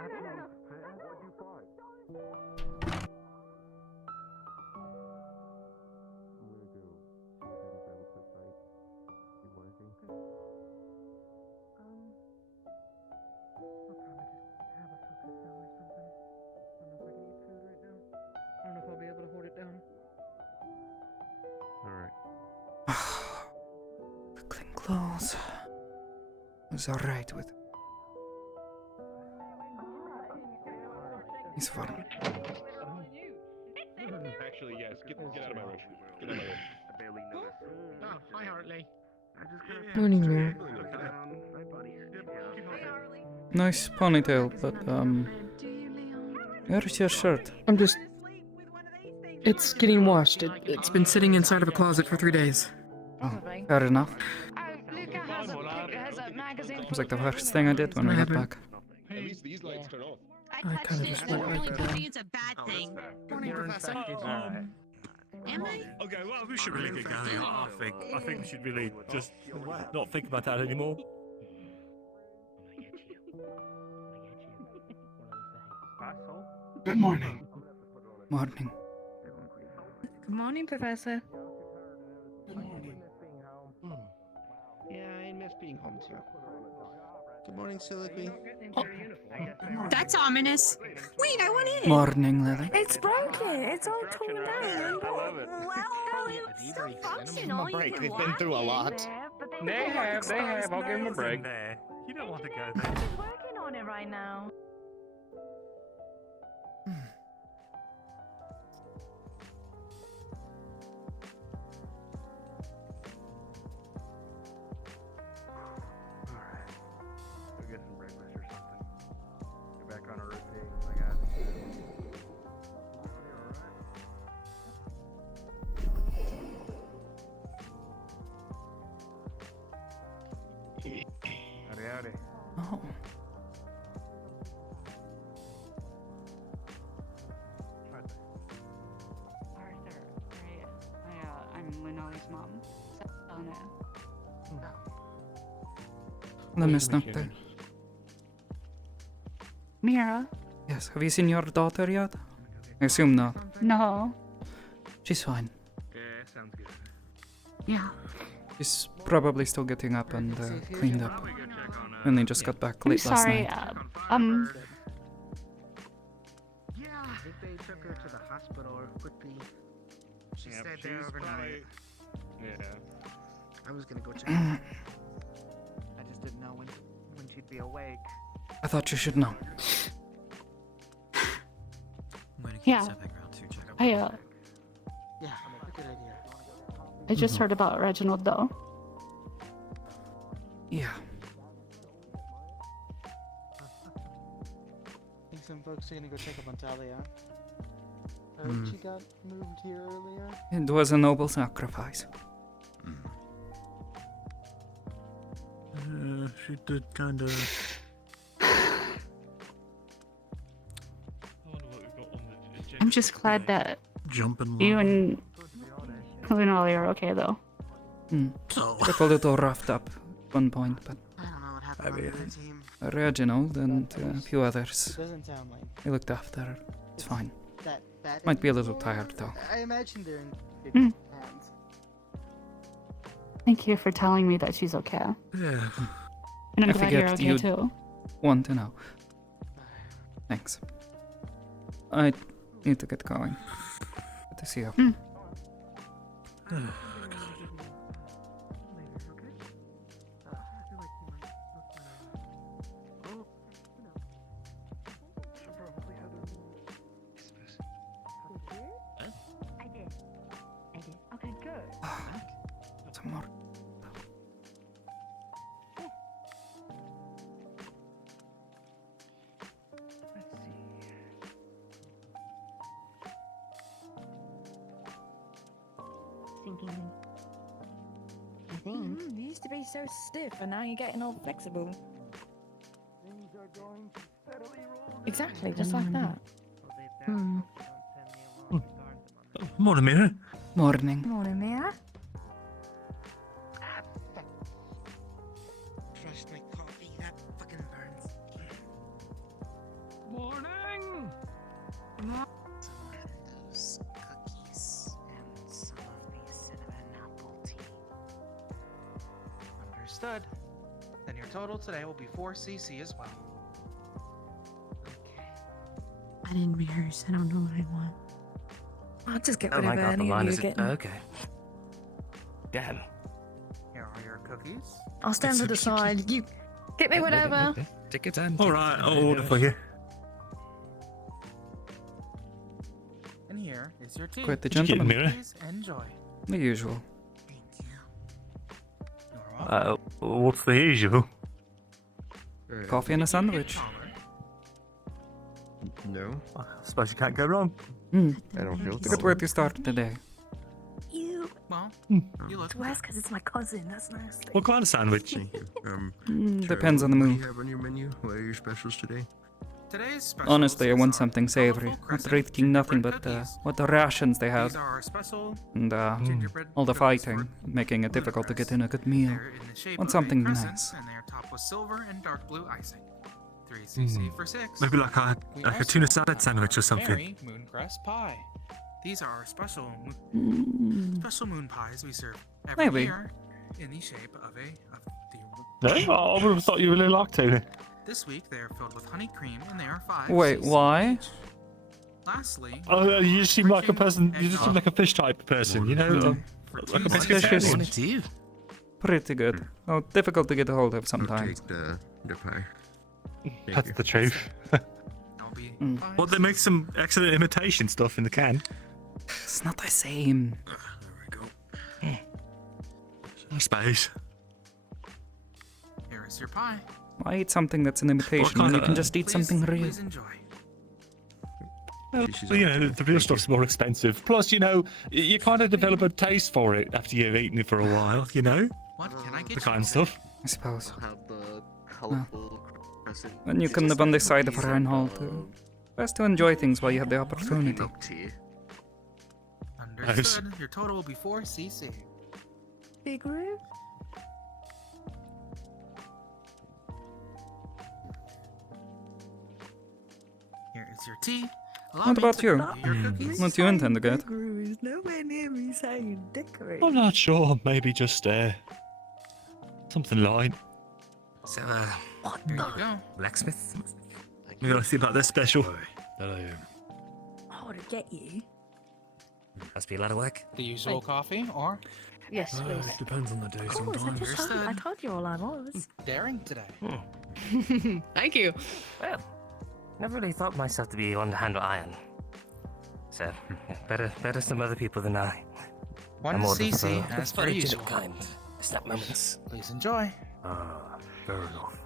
I don't know if I'll be able to hold it down. Alright. The clean clothes. It's alright with. He's fine. Actually, yes. Get out of my room. Get out of my room. I barely noticed. Oh, hi, Hartley. Morning, Mira. Nice ponytail, but where's your shirt? I'm just. It's getting washed. It's been sitting inside of a closet for 3 days. Oh, fair enough. Luca has a magazine. It was like the first thing I did when we got back. At least these lights turn off. I kind of just went right there. It's a bad thing. Morning, Professor. Am I? Okay, well, we should really get going. I think we should really just not think about that anymore. Good morning. Morning. Good morning, Professor. Yeah, I morning, Soliloquy. That's ominous. Wait, I want in. Morning, Lily. It's broken. It's all torn down. I love it. Well, it's still functional. You break. can We've been walk through a in lot. there, but They have. I'll give them a break. There. You don't want to go I'm there. just working on it right now. Alright. Go get some breakfast or something. Get back on a routine. I got it. Howdy, howdy. Oh. Arthur, I'm Linole's mom. Anna. Let me stop there. Mira? Yes, have you seen your daughter yet? I assume not. No. She's fine. Yeah, sounds good. Yeah. She's probably still getting up and cleaned up. And they just got back I'm late last sorry. night. Yeah, I think they took her to the hospital quickly. She Yep, stayed she there was overnight. Yeah. I was gonna go check her. I just didn't know when she'd be awake. I thought you should know. Yeah. Yeah, good idea. I just heard about Reginald though. Yeah. I think some folks are gonna go check up on Talia. Heard Hmm. she got moved here earlier. It was a noble sacrifice. She did kind of. I'm just glad that Jumping. you and Linole are okay though. Got a little roughed up at one point, but I don't know what happened on the other team. Reginald and a few others, It doesn't sound like they looked after her. It's fine. that bad. Might be a little tired though. I imagine they're in good Mm. hands. Thank you for telling me that she's okay. Yeah. And I'm I glad you're figured okay you'd too. want to know. Thanks. I need to get going. Good to see you. I did. Okay, good. Some more. Thinking. I think. You used to be so stiff, and now you're getting all flexible. Things are going to steadily roll. Exactly, just like that. Hmm. Morning, Mira. Morning. Morning, Mia. Trust my coffee, that fucking burns. Morning. Some of those cookies and some of the cinnamon apple tea. Understood. Then your total today will be 4 CC as well. I didn't rehearse. I don't know what I want. I'll just get Oh rid my of god, the any line of is you getting. okay. Dad. Here are your cookies. I'll stand to the side. You get me whatever. Take your time. All right, I'll order for you. And here is your tea. Quite the Did you get gentleman. Mira? Please enjoy. The usual. What's the usual? Coffee and a sandwich. No. I suppose you can't go wrong. I don't feel Good way to start the day. You. Well, you look. It's worse because it's my cousin. That's nasty. What kind of sandwich? Thank you. Depends on the What do mood. you have on your menu? What are your specials today? Today's special. Honestly, I want something savory. Not risking nothing but what the rations they have. These are our special And gingerbread all the cookies fighting, for making it difficult to get in a good meal. They're in the shape Want of a something crescent, nice. And they are topped with silver and dark blue icing. 3 CC for 6. Maybe like a We like a also tuna salad have sandwich or our something. berry mooncrust pie. These are our special moon pies we serve every Maybe. year in the shape of the No, I would have thought you really liked it. This week they are filled with honey cream and they are 5. Wait, why? Lastly, Oh, you just seem like a person. You just seem like a fish type person, you know, like a pescatarian. Pretty good. Oh, difficult to get a hold of sometimes. That's the truth. Well, they make some excellent imitation stuff in the can. It's not the same. I suppose. here is your pie. Why eat something that's an imitation when you can just eat something real? Please enjoy. Well, you know, the real stuff's more expensive. Plus, you know, you kind of develop a taste for it after you've eaten it for a while, you know? What can I get The you? kind of stuff. I suppose. Have the colorful crescent. And you can live on this side of Reinhold too. Best to enjoy things while you have the opportunity. Understood. Your total will be 4 CC. Big room? Here is your tea. What about you? What do you intend to get? Is nowhere near me saying decorate. I'm not sure. Maybe just something light. So, here you go. Blacksmith. We gotta see about this special. Oh, to get you. Must be a lot of work. The usual coffee, or? Yes, please. It depends on the day Of course, I told you all I was. Daring today. Thank you. Well, never really thought myself to be one to handle iron. So, better some other people than I. 1 CC, as per usual. Kind. Snap moments. Please enjoy. Fair enough.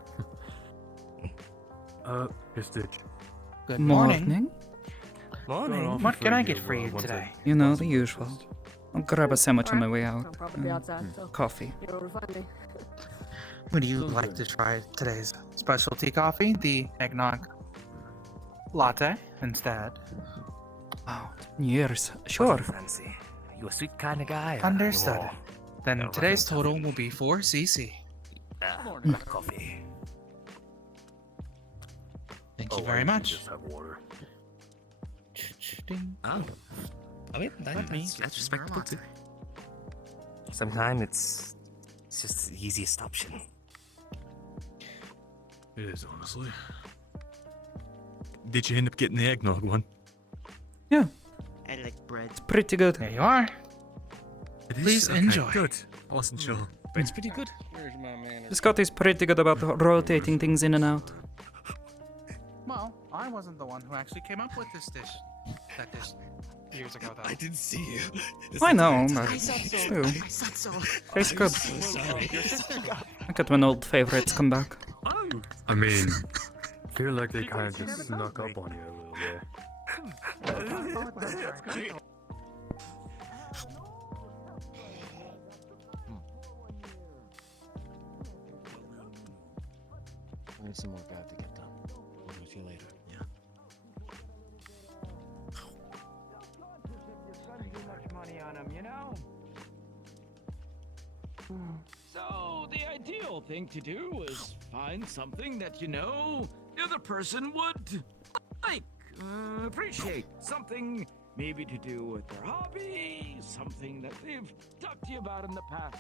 Stitch. Good morning. Morning. What can I get for you today? You know, the usual. I'll grab a sandwich on my way I'll out. probably be outside, so Coffee. you're able to find me. Would you like to try today's specialty coffee, the eggnog latte, instead? Oh, years. Sure. Fancy. You a sweet kind of guy? Understood. Then today's total will be 4 CC. Black coffee. Thank you very much. Oh. I mean, that's respectable too. Sometimes it's just the easiest option. It is, honestly. Did you end up getting the eggnog one? Yeah. I like bread. It's pretty good. There you are. Please enjoy. Good. I wasn't sure. But it's pretty good. Where's my manners? Scotty's pretty good about rotating things in and out. Well, I wasn't the one who actually came up with this dish. That dish years ago, though. I didn't see you. I know, but I said so. still. I said so. Tastes good. I'm so sorry. Your sister got. I got when old favorites come back. I mean, feel like they kind of just snuck up on you a little bit. There's some more bad to get done. I'll talk to you later. Yeah. So the ideal thing to do is find something that you know the other person would like, appreciate. Something maybe to do with their hobby, something that they've talked to you about in the past.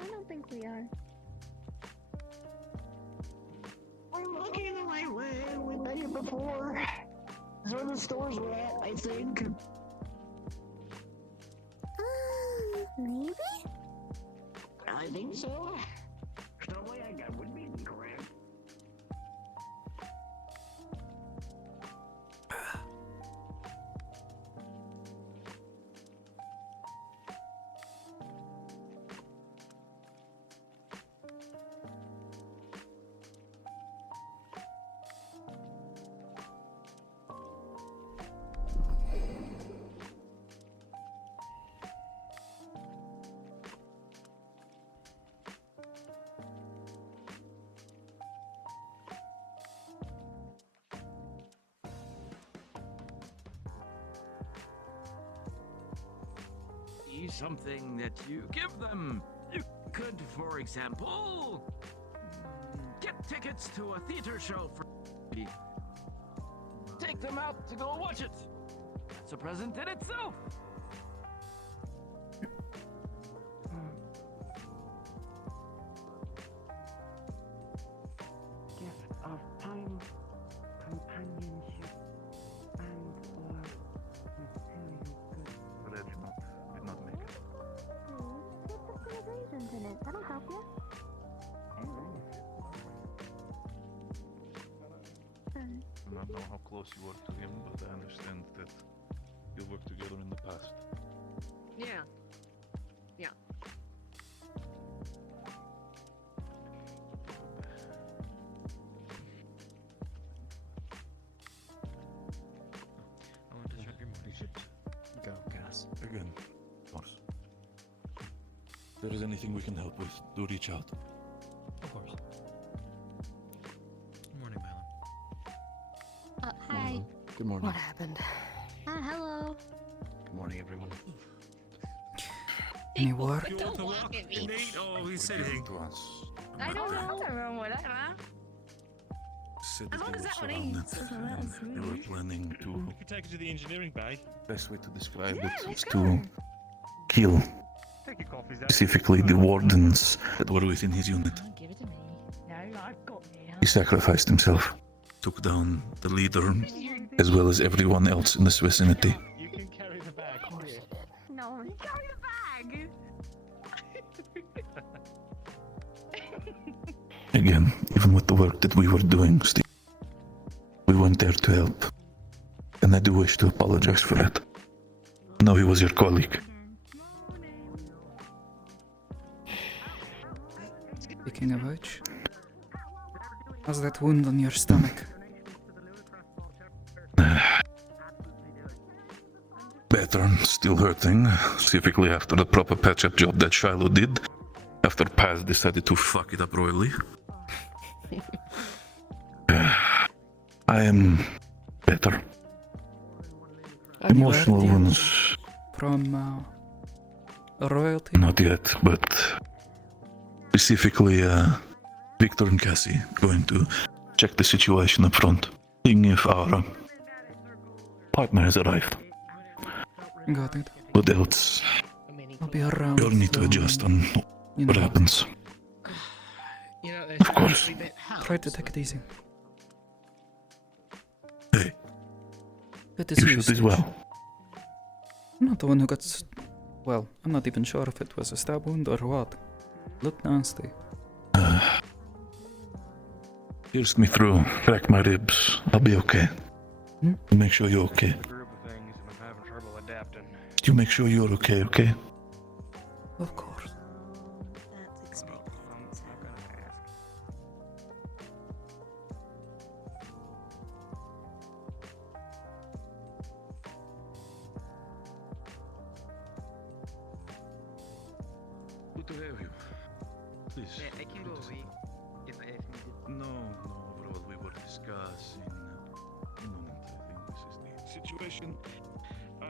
I don't think we are. We're looking the right way. We've been here before. This is where the stores were at, I think. Maybe? I think so. The way I got would be correct. Be something that you give them. You could, for example, get tickets to a theater show for free. Take them out to go watch it. That's a present in itself. do not know how close you were to him, but I understand that you worked together in the past. Yeah. Yeah. I want to disrupt your morning. You should go, Cass. Again, of course. If there is anything we can help with, do reach out. Of course. Good morning, Milo. Hi. Good morning. What happened? Hello. Good morning, everyone. Any word? Don't laugh at me. Oh, he's sitting. To us. I don't know. Said As that long they as were that one eats. surrounded, and they were planning to. We could take it to the engineering bay. Best way to describe Yeah, it let's is go. to kill Take your coffees out. specifically the wardens that were within his unit. Give it to me. No, I've got it. He sacrificed himself, took down the leader, as well as everyone else in this vicinity. You can carry the bag. Here. No, you carry the bag. Again, even with the work that we were doing, Steve, we went there to help. And I do wish to apologize for it. I know he was your colleague. Speaking of which, how's that wound on your stomach? Better, still hurting. Specifically after the proper patch-up job that Shiloh did. After Paz decided to fuck it up royally. I am better. Emotional wounds, From royalty? not yet, but specifically Victor and Cassie going to check the situation up front, seeing if our partner has arrived. Got it. What else? I'll be around. You'll need to adjust on what happens. You know, Of course. Try to take it easy. Hey, It is you you, should as Stitch. well. I'm not the one who got. Well, I'm not even sure if it was a stab wound or what. Looked nasty. Pierced me through, cracked my ribs. I'll be okay. Make sure you're okay. Group of things and I'm having trouble adapting. You make sure you're okay, okay? Of course. That's expected. I'm not gonna ask. Good to have you. Please. Yeah, I can go away if needed. No, overall we were discussing a moment. I think this is the situation. I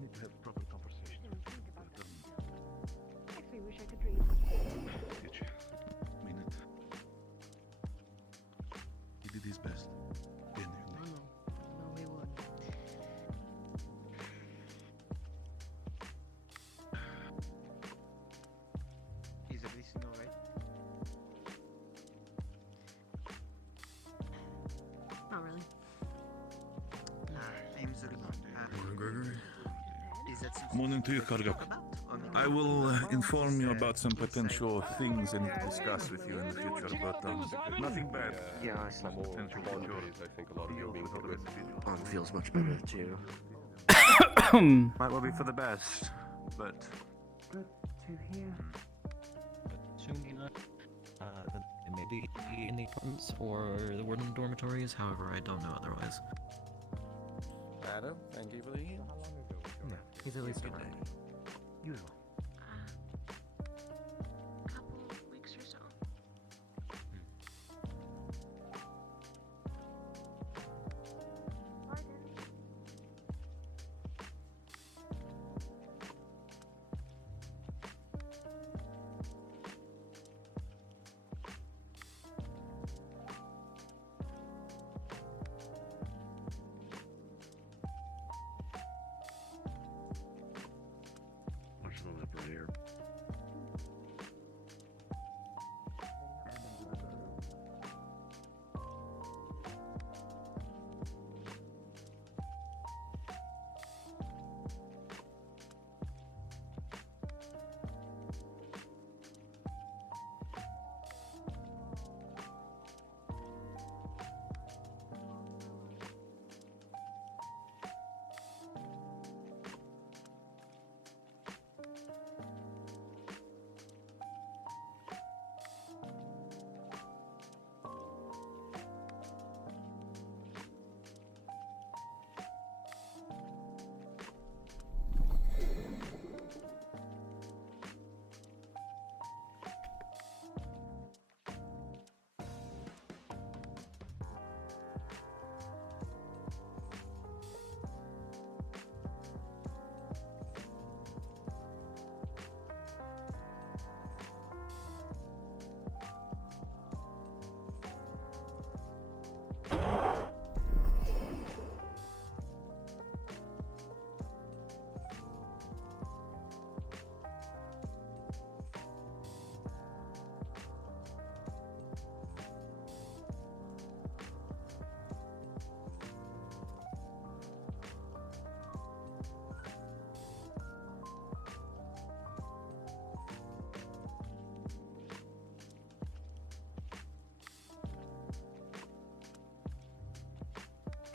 need to have a proper conversation. Actually, wish I could read. Did you mean it? He did his best. Genuinely. No, we would. Is everything alright? Not really. I'm sorry. Morning, Gregory. Is that something Morning to you, Kargak. I will inform you about some potential things I need to discuss with you in the future, but nothing bad. Yeah, I saw more potential future. I think a lot of you being feels much better too. Might well be for the best, but Good to hear. Assuming that it may be in the apartments or the warden dormitories, however, I don't know otherwise. Adam, thank you for the heal. No, he's at least alright. You. Couple weeks or so. Much love.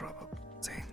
problem. Same.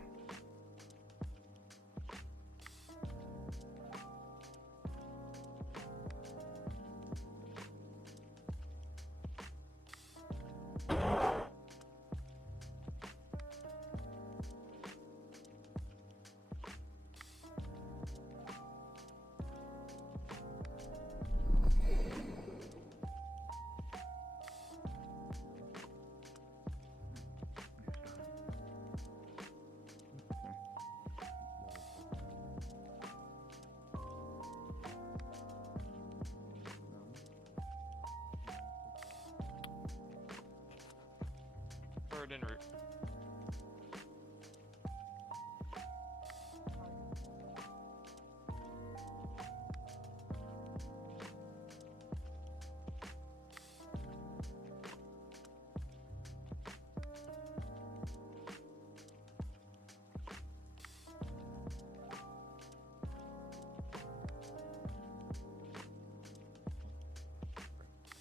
Bird en route.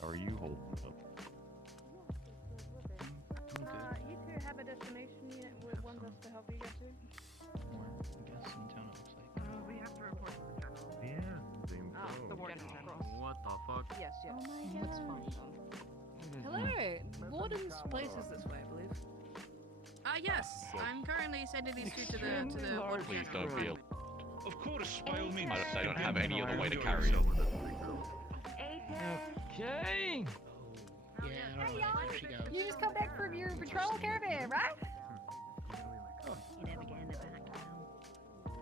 How are you holding up? You two have a destination unit with wants us to help you get to? We have to report to the general. Yeah. The warden general. What the fuck? Yes, yes. Oh my That's god. fine. Hello, Warden's place is this way, I believe. Yes. I'm currently sending these two to the warden Please general. don't feel. Of course, by all means. I don't have any other way to carry it. Okay. Hey y'all! You just come back from your patrol caravan, right?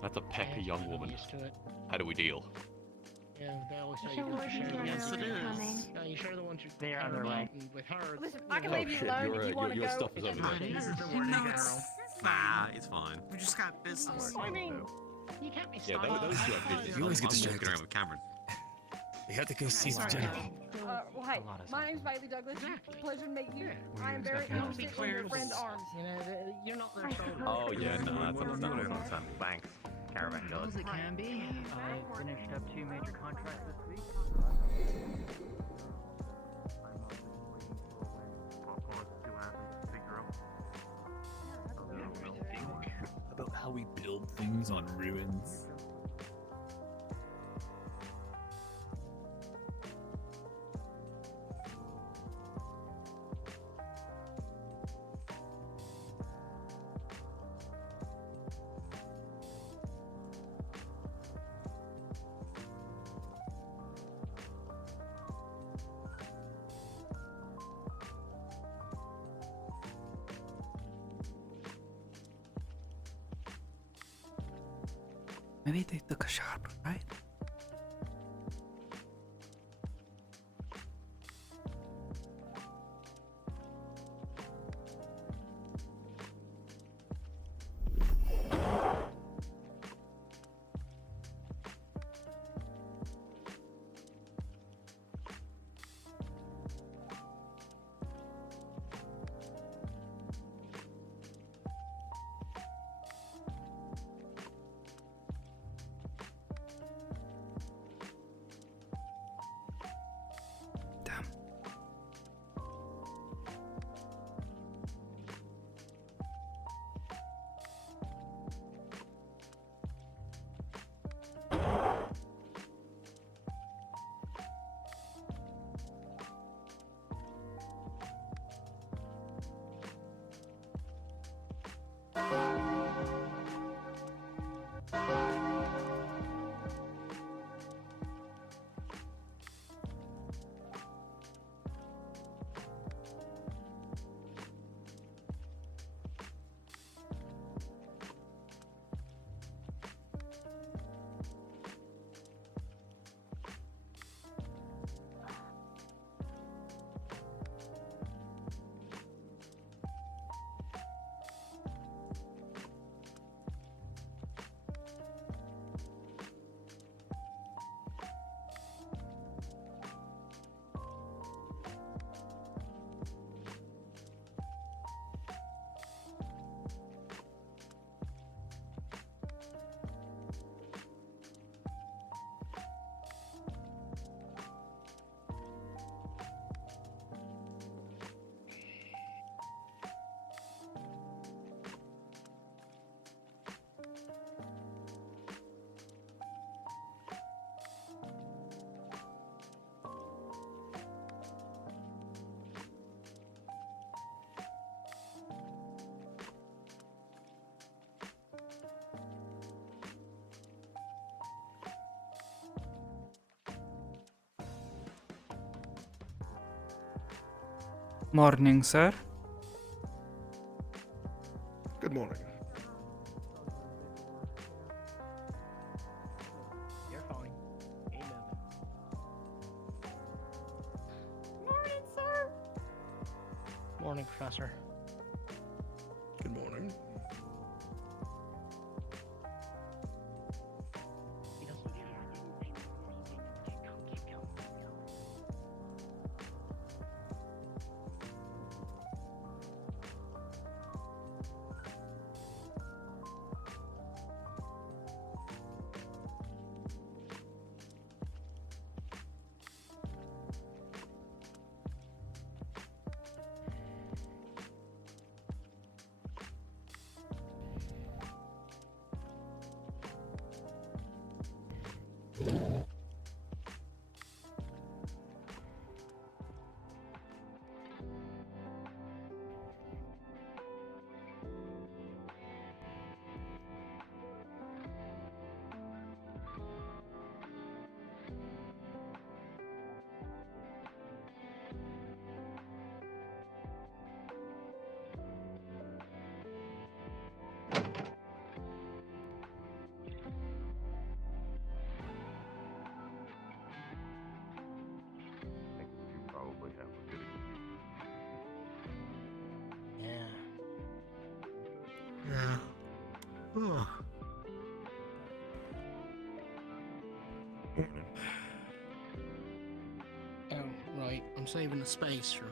That's a pecky young woman. How do we deal? Yeah, they always say Sure, you Warden share General the is coming. Yeah, you share the ones you They're on their way. With her. Listen, I can leave you alone if you want to go. Your stuff is over there. This is the warden no, general. Nah, it's fine. We just got business. I mean, you can't be Yeah, stopped. those two have business. You always get I'm walking distracted. around with Cameron. We have to go see the general. Well, hey, my name's Bailey Douglas. Pleasure to meet you. I am very interested in your friend's arms. You know, you're not their shoulder. Oh yeah, no, that's understandable. Thanks. Caravan goes. It can be. I finished up 2 major contracts this week. About how we build things on ruins. Maybe they took a sharp, right? Morning, sir. Good morning. You're fine. Ain't nothing. Morning, sir. Morning, Professor. Good morning. Probably have a good Yeah. Ugh. Oh, right. I'm saving the space for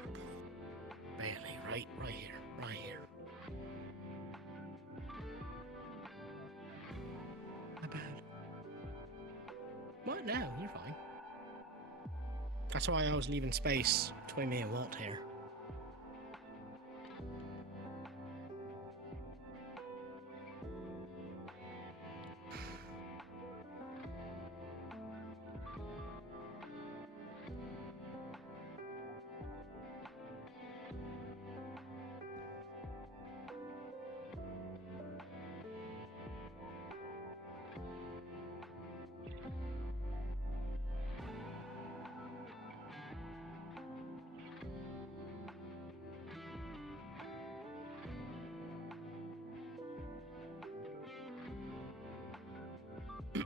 Bailey. Right here. Right here. My bad. What? No, you're fine. That's why I was leaving space between me and Walt here. I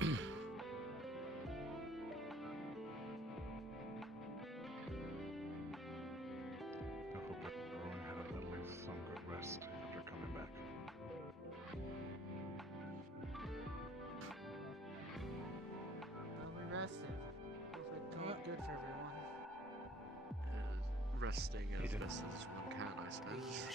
hope everyone had at least some good rest after coming back. Well, we rested. Feels like totally good for everyone. Resting as best as one can, I suppose.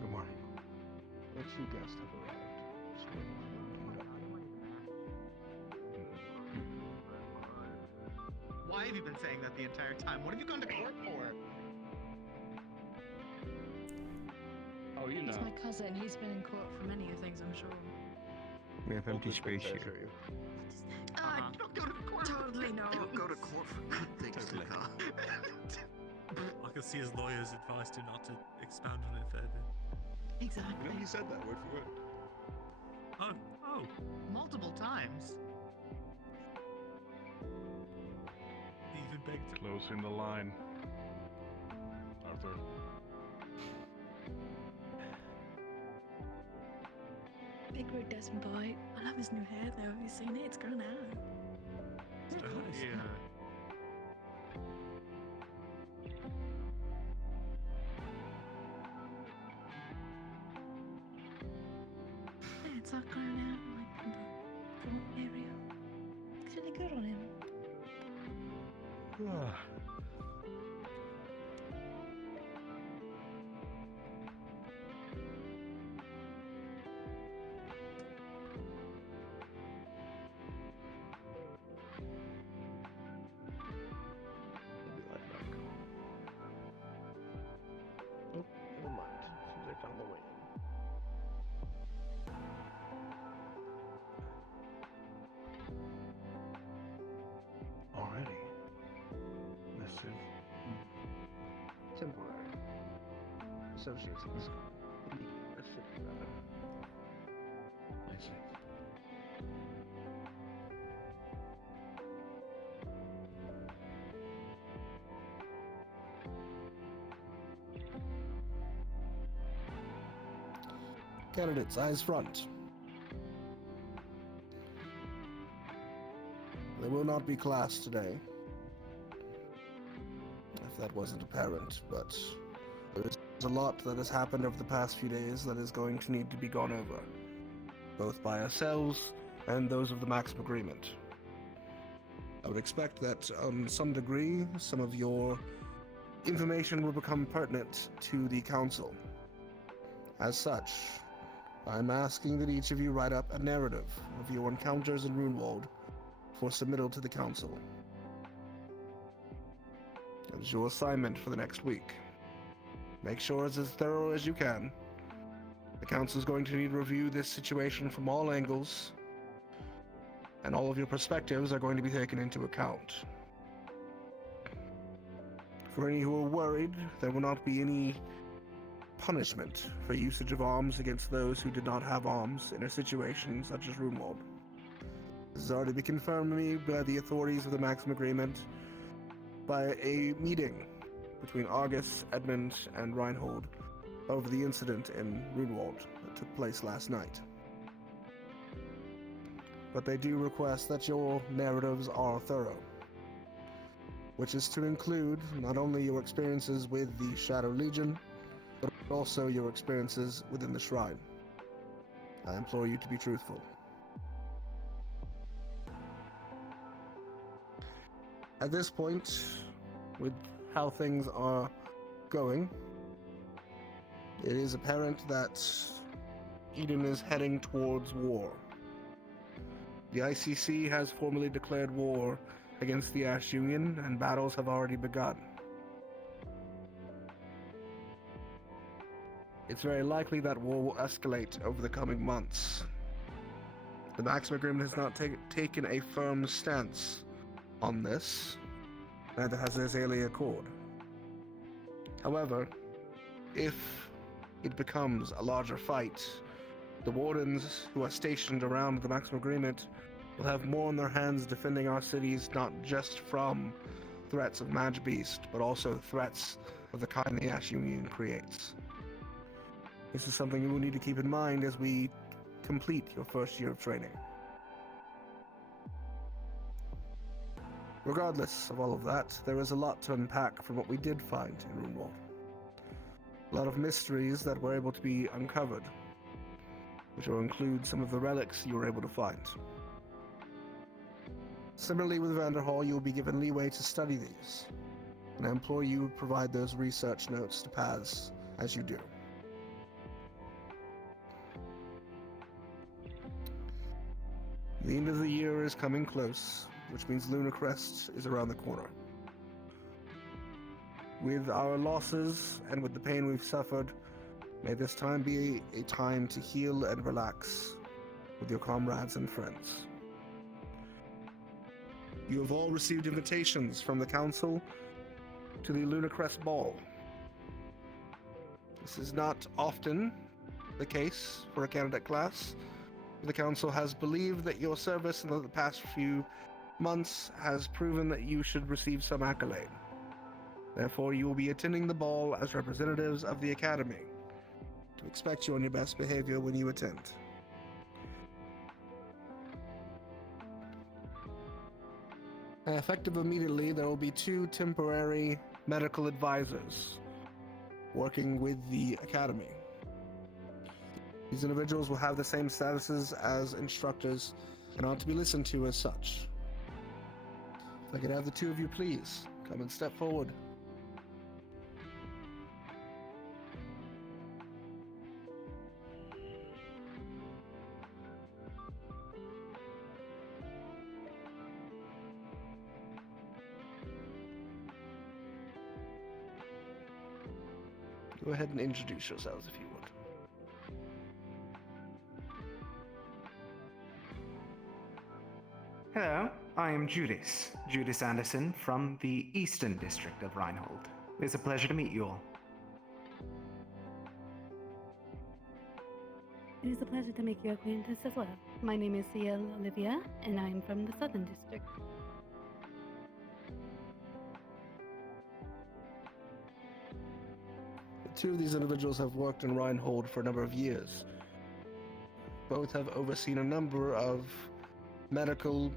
Good morning. Our two guests have arrived. Just waiting for them to meet up. Why have you been saying that the entire time? What have you gone to court for? Oh, you He's my cousin. He's been in court for many things, I'm sure. We have empty space here. Don't go to court. Totally no. Don't go to court for good things, Luca. I can see his lawyers advised him not to expound on it further. Exactly. He said that word for word. Oh. Multiple times. He even begged. Closing the line. Arthur. Big rude Desmond boy. I love his new hair though. Have you seen it? It's grown out. Yeah. Yeah, it's all grown out like from the front area. Looks really good on him. Oh, never mind. associates in the school. In the city, rather. I see. Candidates, eyes front. There will not be class today. If that wasn't apparent, but there is a lot that has happened over the past few days that is going to need to be gone over, both by ourselves and those of the Maxim Agreement. I would expect that, on some degree, some of your information will become pertinent to the Council. As such, I'm asking that each of you write up a narrative of your encounters in Runewald for submittal to the Council. That is your assignment for the next week. Make sure it's as thorough as you can. The Council is going to need to review this situation from all angles, and all of your perspectives are going to be taken into account. For any who are worried, there will not be any punishment for usage of arms against those who did not have arms in a situation such as Runewald. This has already been confirmed to me by the authorities of the Maxim Agreement by a meeting between Argus, Edmund, and Reinhold over the incident in Runewald that took place last night. But they do request that your narratives are thorough, which is to include not only your experiences with the Shadow Legion, but also your experiences within the Shrine. I implore you to be truthful. At this point, with how things are going, it is apparent that Eden is heading towards war. The ICC has formally declared war against the Ash Union, and battles have already begun. It's very likely that war will escalate over the coming months. The Maxim Agreement has not taken a firm stance on this, neither has the Azalea Accord. However, if it becomes a larger fight, the wardens who are stationed around the Maxim Agreement will have more on their hands defending our cities, not just from threats of Mage Beast, but also threats of the kind the Ash Union creates. This is something you will need to keep in mind as we complete your first year of training. Regardless of all of that, there is a lot to unpack from what we did find in Runewald. A lot of mysteries that were able to be uncovered, which will include some of the relics you were able to find. Similarly with Vanderhall, you will be given leeway to study these, and I implore you to provide those research notes to Paz as you do. The end of the year is coming close, which means Lunar Crest is around the corner. With our losses and with the pain we've suffered, may this time be a time to heal and relax with your comrades and friends. You have all received invitations from the Council to the Lunar Crest Ball. This is not often the case for a candidate class. The Council has believed that your service in the past few months has proven that you should receive some accolade. Therefore, you will be attending the ball as representatives of the Academy. To expect you on your best behavior when you attend. Effective immediately, there will be 2 temporary medical advisors working with the Academy. These individuals will have the same statuses as instructors and ought to be listened to as such. If I could have the 2 of you please come and step forward. Go ahead and introduce yourselves if you would. Hello, I am Judas Anderson from the Eastern District of Reinhold. It's a pleasure to meet you all. It is a pleasure to make your acquaintance as well. My name is CL Olivia, and I'm from the Southern District. The two of these individuals have worked in Reinhold for a number of years. Both have overseen a number of medical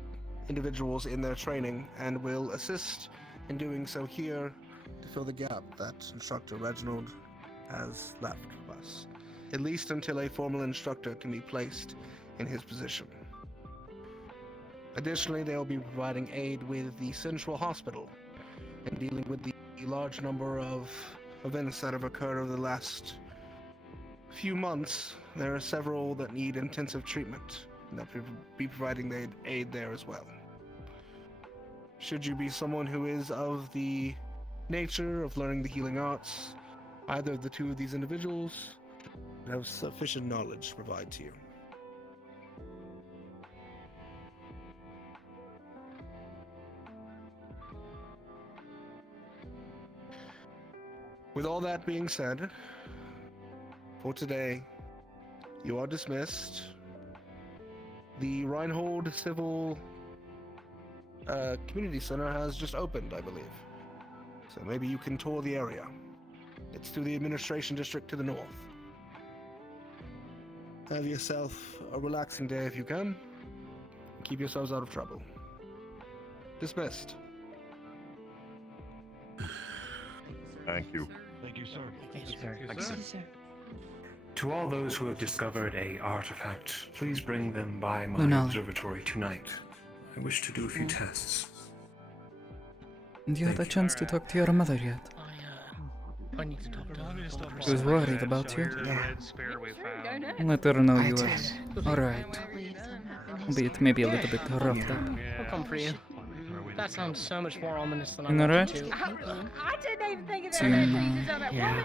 individuals in their training and will assist in doing so here to fill the gap that Instructor Reginald has left us, at least until a formal instructor can be placed in his position. Additionally, they will be providing aid with the Central Hospital and dealing with the large number of events that have occurred over the last few months. There are several that need intensive treatment, and they'll be providing the aid there as well. Should you be someone who is of the nature of learning the healing arts, either of the two of these individuals have sufficient knowledge to provide to you. With all that being said, for today, you are dismissed. The Reinhold Civil Community Center has just opened, I believe. So maybe you can tour the area. It's through the administration district to the north. Have yourself a relaxing day if you can. Keep yourselves out of trouble. Dismissed. Thank you. Thank you, sir. Thank you, sir. Thank you, sir. To all those who have discovered a artifact, please bring them by my Lunala. observatory tonight. I wish to do a few tests. And you had a chance to talk to your mother yet? I need to talk to her. She was worried about you. Let her know you are alright. Albeit maybe a little bit roughed up. I'll come for you. That sounds so much more ominous than I You wanted alright? to. I didn't even think of that. Seem, Woman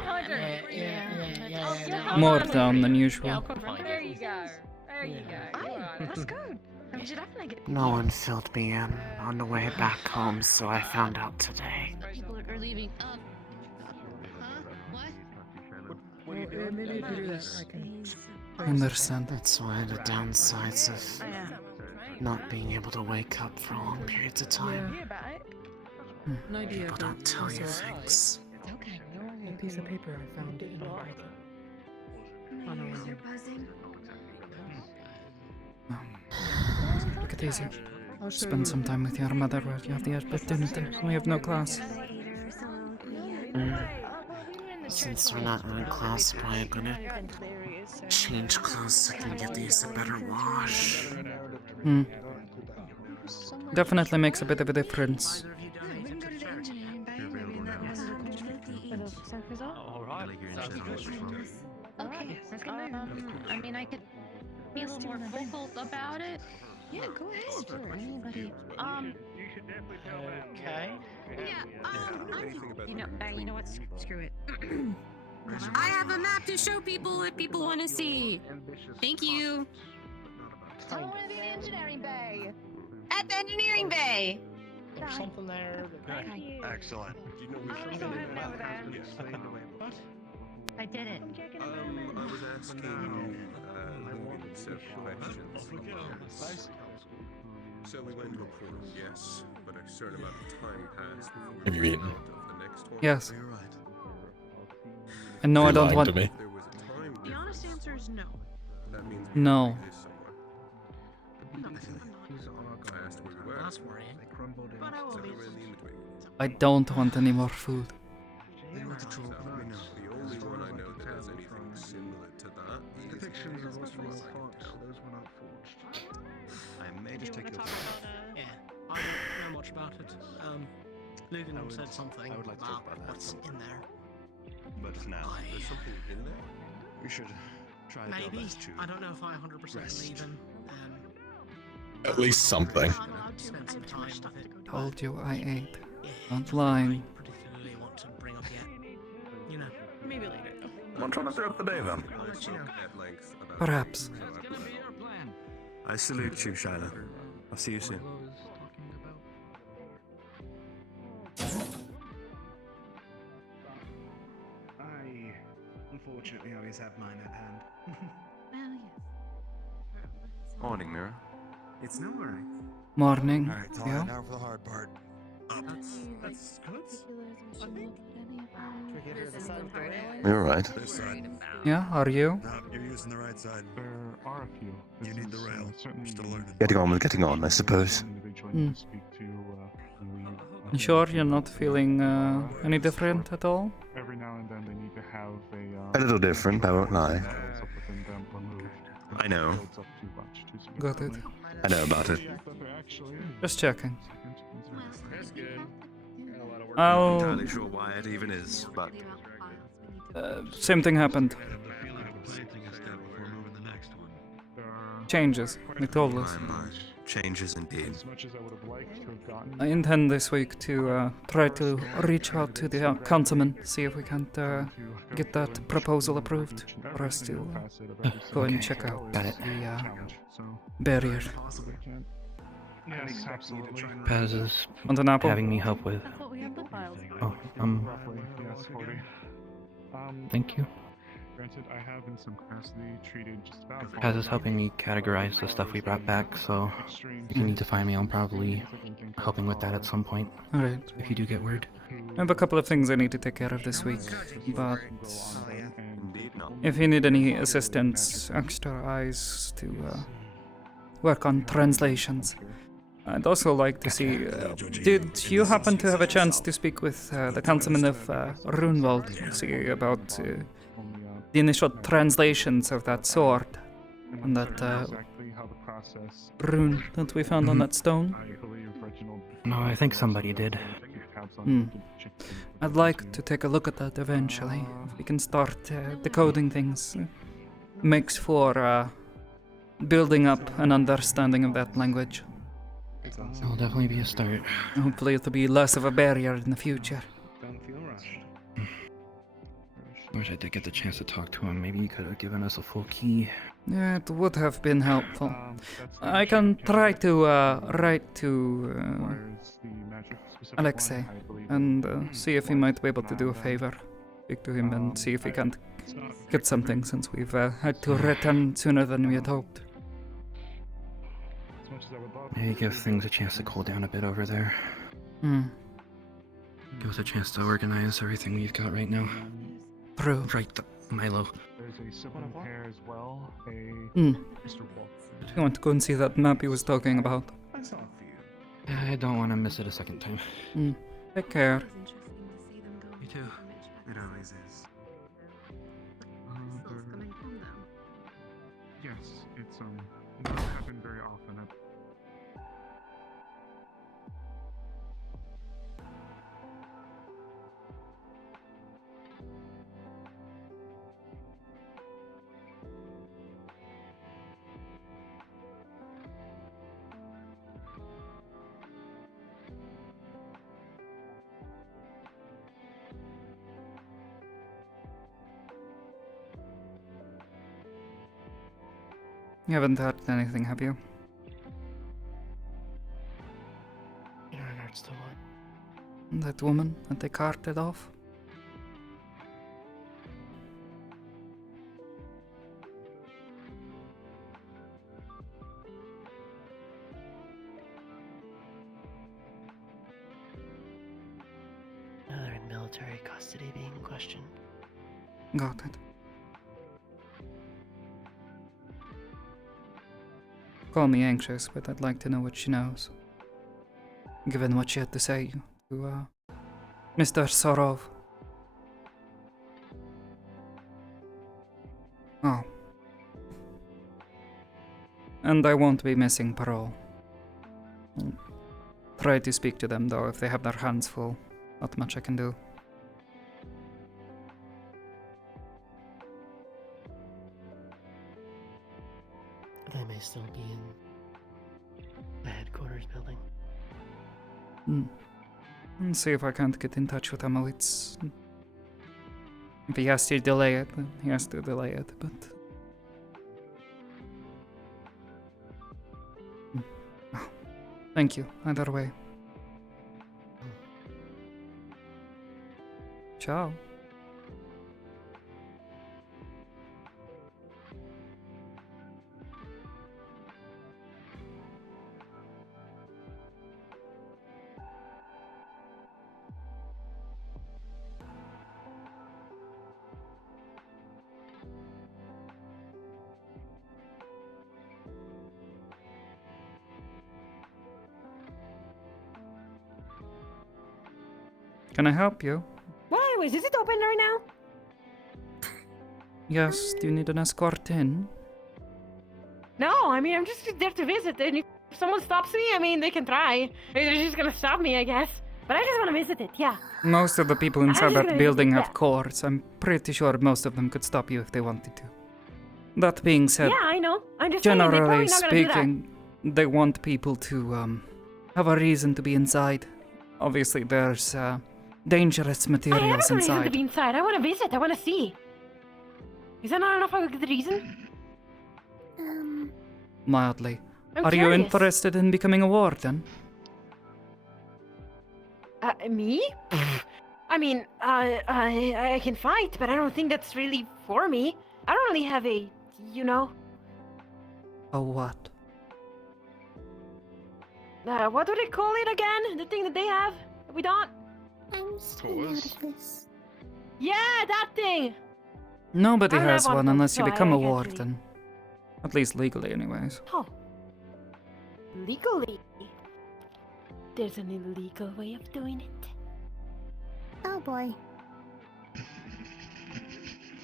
hunter. Yeah. more down than Yeah, usual. I'll come find There you. you go. There you go. Let's go. We should definitely get No one filled me in on the way back home, so I found out today. people are leaving. What? Maybe if you do that, I can. I understand. That's one of the downsides of not being able to wake up for long periods of time. An idea. People don't tell you things. It's okay. A piece of paper I found in my break. On a Ears are buzzing. Look at easy. Spend some time with your mother while you have the opportunity. We have no class. Since we're not in class, probably gonna change clothes so I can get these a better wash. Definitely makes a bit of a difference. Okay. I mean, I could be a little more vocal about it. Yeah, go ahead. Sure. Anybody. Okay. Yeah, you know what? Screw it. I have a map to show people if people want to see. Thank you. I want to be in engineering bay. At the engineering bay. There's something there. Excellent. I did it. I was asking several questions. So we went to a pool, yes, but a certain amount of time passed before Have you eaten? the next one. Yes. You're right. And no, You're I don't lying want. to me. There was a time The honest answer is no. that means we No. exist somewhere. I asked where we were. That's worrying. But I will So be. we were in the in-between. I don't want any more food. They were the trouble we know. The only one I know that has anything similar to that is Depictions of as what's far real as I can thoughts, tell. those were not forged. I may just take your. Yeah. I don't know much about it. Lugan said something I would like to talk about that what's in there. But for now, There's something in there? we should try our Maybe. best to. I don't know if I 100% rest. believe in. At least something. Spend some time with it. Told you I ate. Yeah, Not lying. particularly want to bring up yet. You know, maybe later. What's on throughout the day then? I'll let you know. At length about Perhaps. I salute you, Shiloh. I'll see you soon. I unfortunately always have mine at hand. Well, yes. Morning, Mira. It's no worry. Morning. Alright, Yeah. now for the hard part. That's good. I think. You're right. This side. Yeah, are you? No, you're using the right side. There are a few. You need the rail. You're still learning. Getting on with getting on, I suppose. You sure you're not feeling any different at all? Every now and then they need to have A little different, I won't lie. I know. Got it. I know about it. Just checking. That's good. Got a lot of work. I'm I'll... not entirely sure why it even is, but Same thing happened. Changes, they told us. changes indeed. I intend this week to try to reach out to the councilman, see if we can't get that proposal approved for us to go and check out Got it. the barrier. Yes, absolutely. Paz is Want an apple? having me help with. Oh, Yes, 40. thank you. Granted, I have in some capacity treated just about. Paz is helping me categorize the stuff we brought back, so if you need to find me, I'm probably helping with that at some point. Alright. If you do get word. I have a couple of things I need to take care of this week, but if you need any assistance, extra eyes to work on translations, I'd also like to see. Did you happen to have a chance to speak with the councilman of Runewald, see about the initial translations of that sword and that rune that we found on that stone? No, I think somebody did. I'd like to take a look at that eventually. If we can start decoding things, makes for building up an understanding of that language. It'll definitely be a start. Hopefully it'll be less of a barrier in the future. Wish I did get the chance to talk to him. Maybe he could have given us a full key. Yeah, it would have been helpful. I can try to write to Alexei and see if he might be able to do a favor. Speak to him and see if we can't get something, since we've had to return sooner than we had hoped. Maybe give things a chance to cool down a bit over there. Give us a chance to organize everything we've got right now. True. Right, Milo. There's a sibling pair as well. You want to go and see that map he was talking about? I don't want to miss it a second time. Take care. You too. It always is. Yes, it's it doesn't happen very often. You haven't heard anything, have you? In regards to what? That woman that they carted off? They're in military custody being questioned. Got it. Call me anxious, but I'd like to know what she knows. Given what she had to say to Mr. Sorov. Oh. And I won't be missing parole. I'll try to speak to them, though, if they have their hands full. Not much I can do. They may still be in the headquarters building. And see if I can't get in touch with Amelitz. If he has to delay it, then he has to delay it, but... Oh, thank you, either way. Ciao. can I help you? Well, anyways, is it open right now? Yes, do you need an escort in? No, I mean, I'm just there to visit, and if someone stops me, I mean, they can try. Maybe they're just gonna stop me, I guess. But I just want to visit it, yeah. Most of the people inside just that gonna building visit, have yeah. courts. I'm pretty sure most of them could stop you if they wanted to. That being said, Yeah, I know. I'm just saying, they're generally probably not gonna do that. speaking, they want people to have a reason to be inside. Obviously, there's dangerous I have materials a reason to inside. be inside. I want to visit. I want to see. Is that not enough of a good reason? Mildly. I'm Are you curious. interested in becoming a warden? Me? I mean, I can fight, but I don't think that's really for me. I don't really have a, you know. A what? What do they call it again? The thing that they have? That we don't? I'm still this. Yeah, that thing! Nobody I don't has have one one, unless you so become I a can't really- warden. At least legally, anyways. Oh. Legally? There's an illegal way of doing it. Oh boy.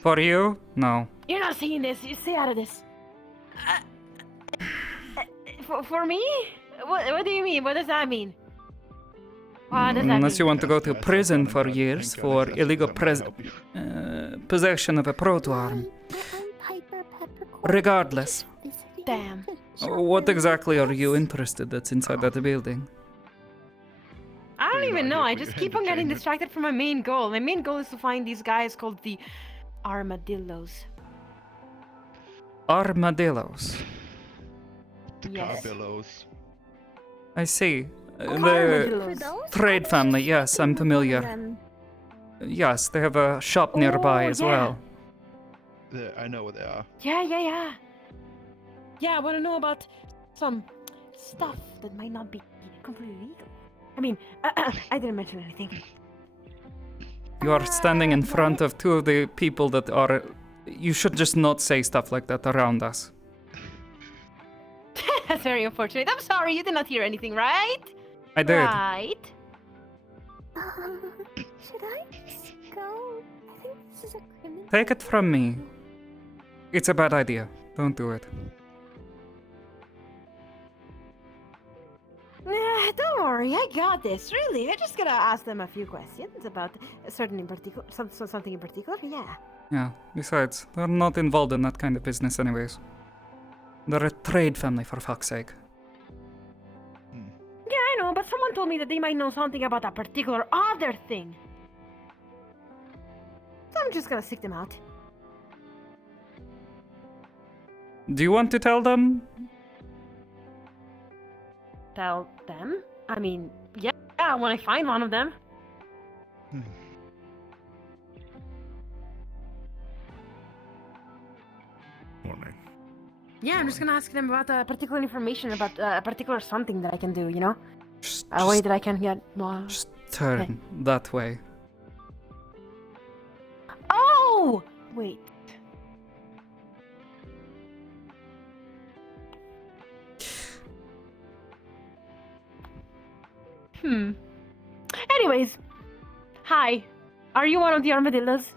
For you? No. You're not seeing this. You stay out of this. For me? What do you mean? What does that mean? What does that Unless mean? you want to go to prison for years for illegal possession of a proto arm. Regardless, Damn. what exactly are you interested that's inside that building? I don't even know. I just keep on getting distracted from my main goal. My main goal is to find these guys called the armadillos. Armadillos. Yes. Billows. I see. Armadillos. The trade family, yes, I'm familiar. Yes, they have a shop nearby as yeah. well. I know what they are. Yeah. Yeah, I want to know about some stuff that might not be completely legal. I mean, I didn't mention anything. You are standing in front of two of the people that are... You should just not say stuff like that around us. That's very unfortunate. I'm sorry, you did not hear anything, right? I did. Right. Should I just go? I think this is a criminal. Take it from me. It's a bad idea. Don't do it. Don't worry, I got this. Really, I just gotta ask them a few questions about a certain in particular, something in particular. Yeah. Yeah, besides, they're not involved in that kind of business anyways. They're a trade family, for fuck's sake. Yeah, I know, but someone told me that they might know something about a particular other thing. So I'm just gonna seek them out. Do you want to tell them? Tell them? I mean, yeah, when I find one of them. Morning. Yeah, I'm just gonna ask them about particular information about a particular something that I can do, you know? A way that I can get more... Just turn that way. Oh! Wait. Anyways. Hi. Are you one of the armadillos?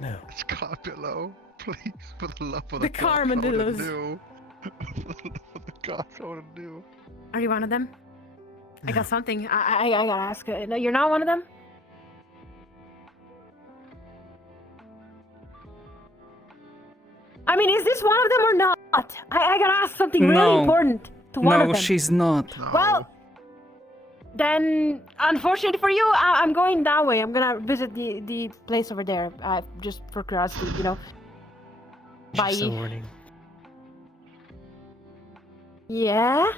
No. It's Carpillo. Please, for the love of The the gods, Carmadillos. I wanna do. For the love of the gods, I wanna do. Are you one of them? I got something. I gotta ask. No, you're not one of them? I mean, is this one of them or not? I gotta ask something really No. important to one of No, them. she's not. Well, then, unfortunately for you, I'm going that way. I'm gonna visit the place over there, just for curiosity, you know. Bye. Just a warning. Yeah?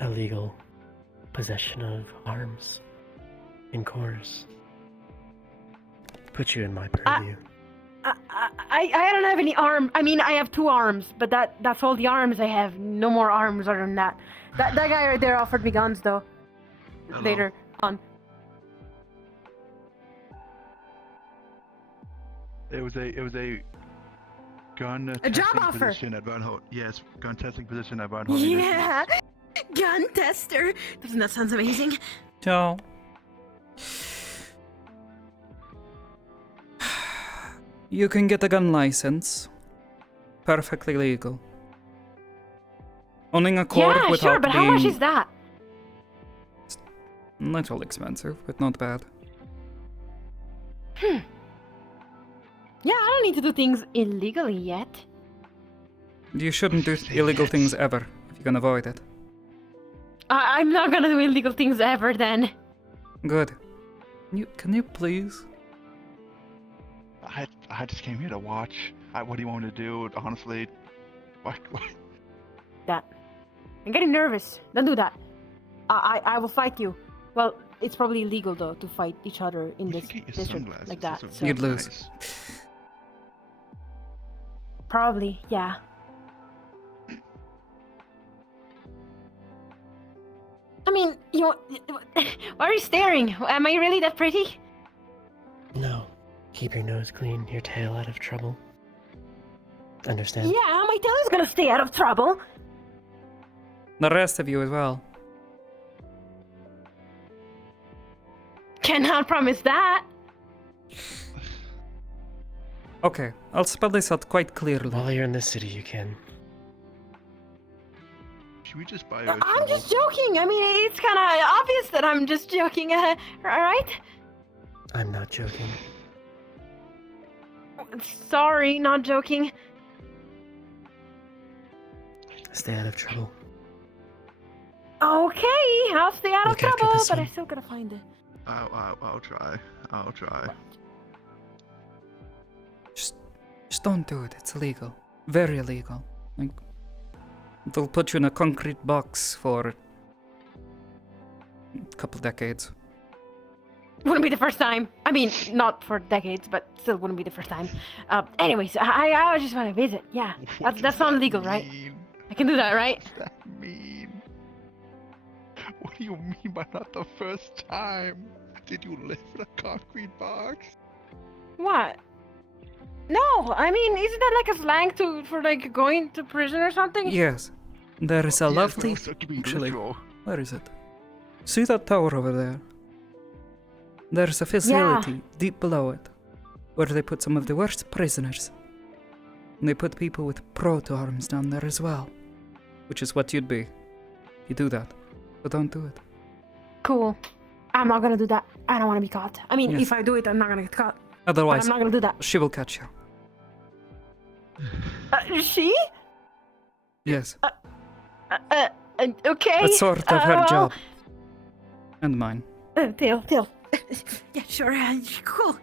Illegal possession of arms in course. Put you in my purview. I don't have any arm. I mean, I have 2 arms, but that's all the arms I have. No more arms other than that. That guy right there offered me guns, though. Hello. Later on. It was a Gun A job testing offer. position at Van Holt. Yes, gun testing position at Van Holt. Yeah, gun tester. Doesn't that sound amazing? So, you can get a gun license. Perfectly legal. Owning a cord Yeah, without sure, but being how much is that? a little expensive, but not bad. Yeah, I don't need to do things illegally yet. You shouldn't do illegal things ever if you can avoid it. I'm not gonna do illegal things ever then. Good. Can you please? I just came here to watch. What do you want me to do? Honestly, what? That. I'm getting nervous. Don't do that. I will fight you. Well, it's probably illegal though to fight each other in this district like that. So. You'd lose. Probably, yeah. I mean, why are you staring? Am I really that pretty? No. Keep your nose clean, your tail out of trouble. Understand? Yeah, my tail is gonna stay out of trouble. The rest of you as well. Cannot promise that. Okay, I'll spell this out quite clearly. While you're in this city, you can. Should we just buy I'm just joking. I mean, it's kind of obvious that I'm just joking. Right? I'm not joking. Sorry, not joking. Stay out of trouble. Okay, I'll stay out of Look after trouble, this but I one. still gotta find it. I'll try. I'll try. Just don't do it. It's illegal. Very illegal. Like, they'll put you in a concrete box for a couple decades. Wouldn't be the first time. I mean, not for decades, but still wouldn't be the first time. Anyways, I just want to visit. Yeah, that's not illegal, right? I can do that, right? What does that mean? What do you mean by not the first time? Did you live in a concrete box? What? No, I mean, isn't that like a slang for like going to prison or something? Yes. There is a lovely... also it can be Actually, literal. where is it? See that tower over there? There's a facility deep below it where they put some of the worst prisoners. And they put people with proto arms down there as well. Which is what you'd be. You do that. But don't do it. Cool. I'm not gonna do that. I don't want to be caught. I mean, Yes. if I do it, I'm not gonna get caught. Otherwise, But I'm not gonna do that. she will catch you. She? Yes. Okay. That's sort of her well, job. And mine. Tail. Yeah, sure. Cool.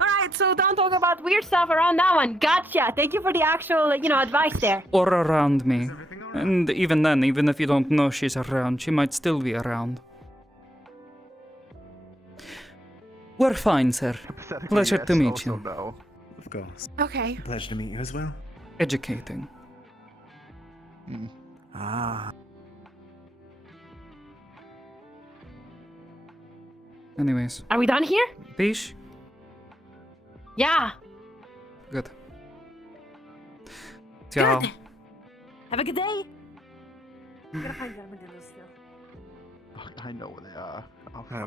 Alright, so don't talk about weird stuff around that one. Gotcha. Thank you for the actual, advice there. Or around me. And even then, even if you don't know she's around, she might still be around. We're fine, sir. Pleasure to meet you. No. Of course. Okay. Pleasure to meet you as well. Educating. Ah. Anyways. Are we done here? Bish? Yeah. Good. Ciao. Good. Have a good day. I'm gonna find them again still. I know where they are.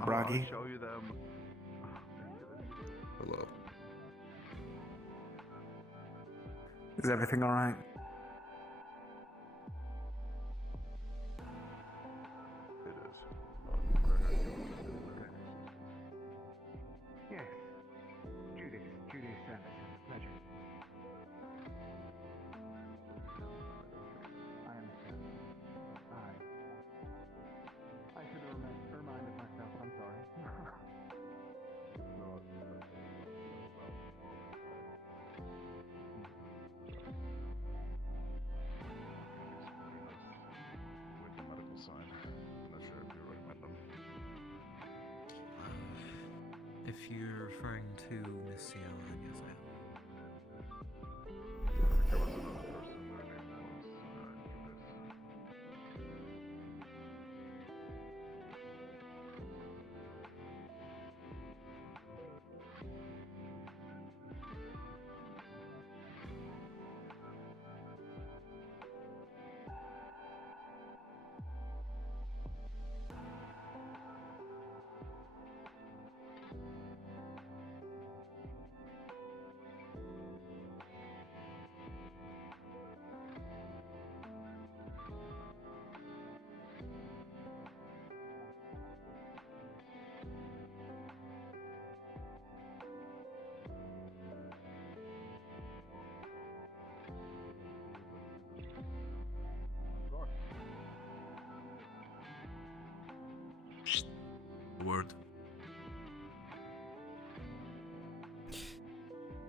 Bragi. I'll show you them. Hello. Is everything alright? It is. Yes. Judy Sanderson. Pleasure. I understand. I should have reminded myself. I'm sorry. Medical sign. I'm not sure if you recommend them. If you're referring to Miss Cielo, then yes, I am. There was another person. Their name was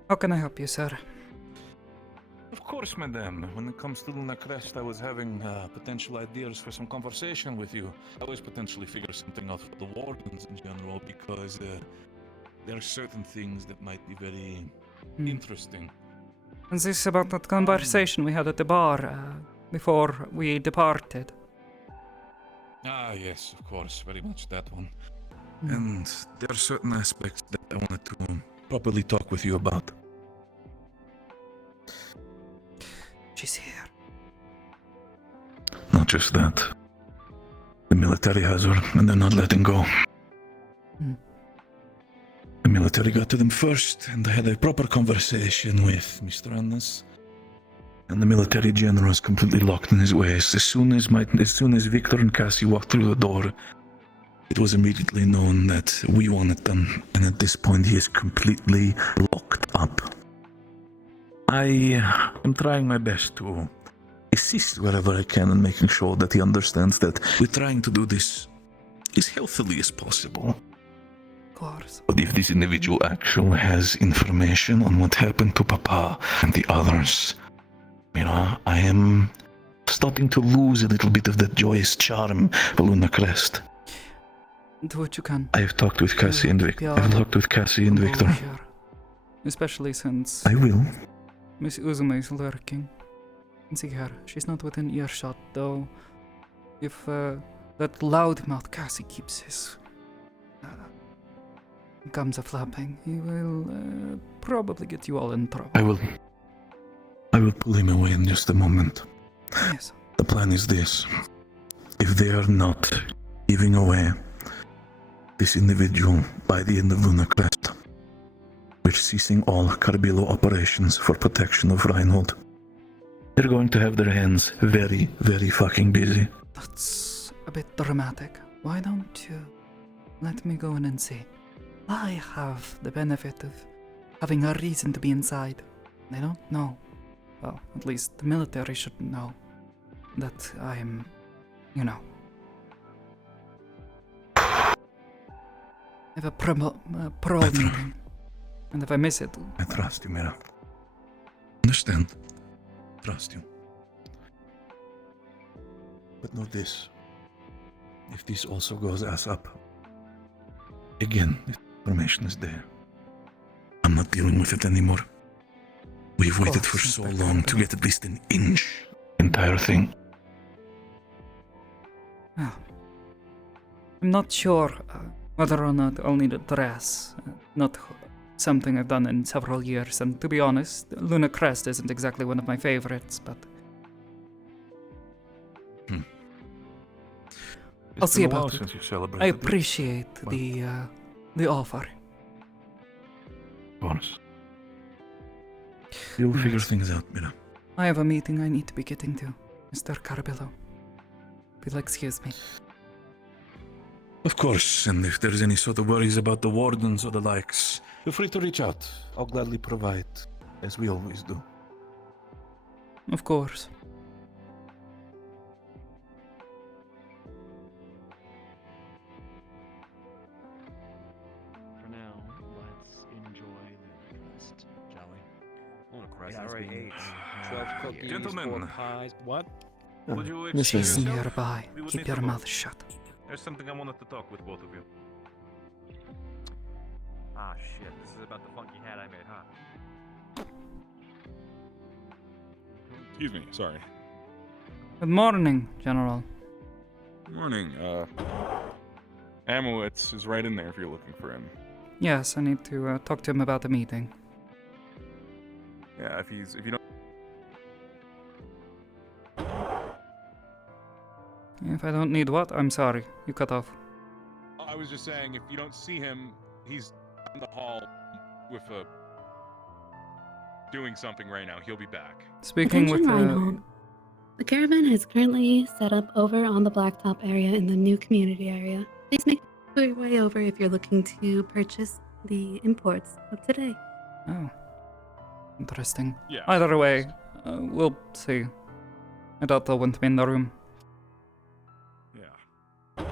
How can I help you, sir? Of course, madame. When it comes to Luna Crest, I was having potential ideas for some conversation with you. I always potentially figure something out for the wardens in general because there are certain things that might be very interesting. Is this about that conversation we had at the bar before we departed? Ah, yes, of course, very much that one. And there are certain aspects that I wanted to properly talk with you about. She's here. Not just that. The military has her, and they're not letting go. The military got to them first, and I had a proper conversation with Mr. Annas. And the military general is completely locked in his ways. As soon as Victor and Cassie walked through the door, it was immediately known that we wanted them, and at this point he is completely locked up. I am trying my best to assist wherever I can in making sure that he understands that we're trying to do this as healthily as possible. Of course. But if this individual actually has information on what happened to Papa and the others, Mira, I am starting to lose a little bit of that joyous charm of Luna Crest. Do what you can. I have talked with Cassie and Victor. I've talked with Cassie and Victor. Especially since I will. Miss Uzume is lurking. See her. She's not within earshot, though. If that loudmouth Cassie keeps his gums a-flapping, he will probably get you all in trouble. I will pull him away in just a moment. Yes. The plan is this. If they are not giving away this individual by the end of Luna Crest, we're ceasing all Carbillo operations for protection of Reinhold. They're going to have their hands very, very fucking busy. That's a bit dramatic. Why don't you let me go in and see? I have the benefit of having a reason to be inside. They don't know. Well, at least the military shouldn't know that I'm, you know. I have a parole meeting, and if I miss it... I trust you, Mira. Understand. Trust you. But know this. If this also goes ass up, again, if information is there, I'm not dealing with it anymore. We've waited for so long to get at least an inch entire thing. Well, I'm not sure whether or not I'll need a dress. Not something I've done in several years, and to be honest, Luna Crest isn't exactly one of my favorites, but... I'll see about it. I appreciate the offer. Of course. You'll figure things out, Mira. I have a meeting I need to be getting to, Mr. Carbillo. If you'll excuse me. Of course, and if there's any sort of worries about the wardens or the likes, feel free to reach out. I'll gladly provide, as we always do. Of course. For now, let's enjoy the rest, shall we? Luna Crest Yeah, has right, been 12 cookies, Gentlemen. 4 pies. What? Would you This excuse is yourself? nearby. We would Keep need your to go. mouth shut. There's something I wanted to talk with both of you. Ah, shit. This is about the funky hat I made, huh? Excuse me, sorry. Good morning, General. Morning, Amowitz is right in there if you're looking for him. Yes, I need to talk to him about the meeting. Yeah, if you don't... If I don't need what, I'm sorry. You cut off. I was just saying, if you don't see him, he's in the hall with doing something right now. He'll be back. Speaking with Attention, Reinhold. The caravan is currently set up over on the blacktop area in the new community area. Please make your way over if you're looking to purchase the imports of today. Oh. Interesting. Yeah. Either way, we'll see. I doubt they'll want me in the room. Yeah.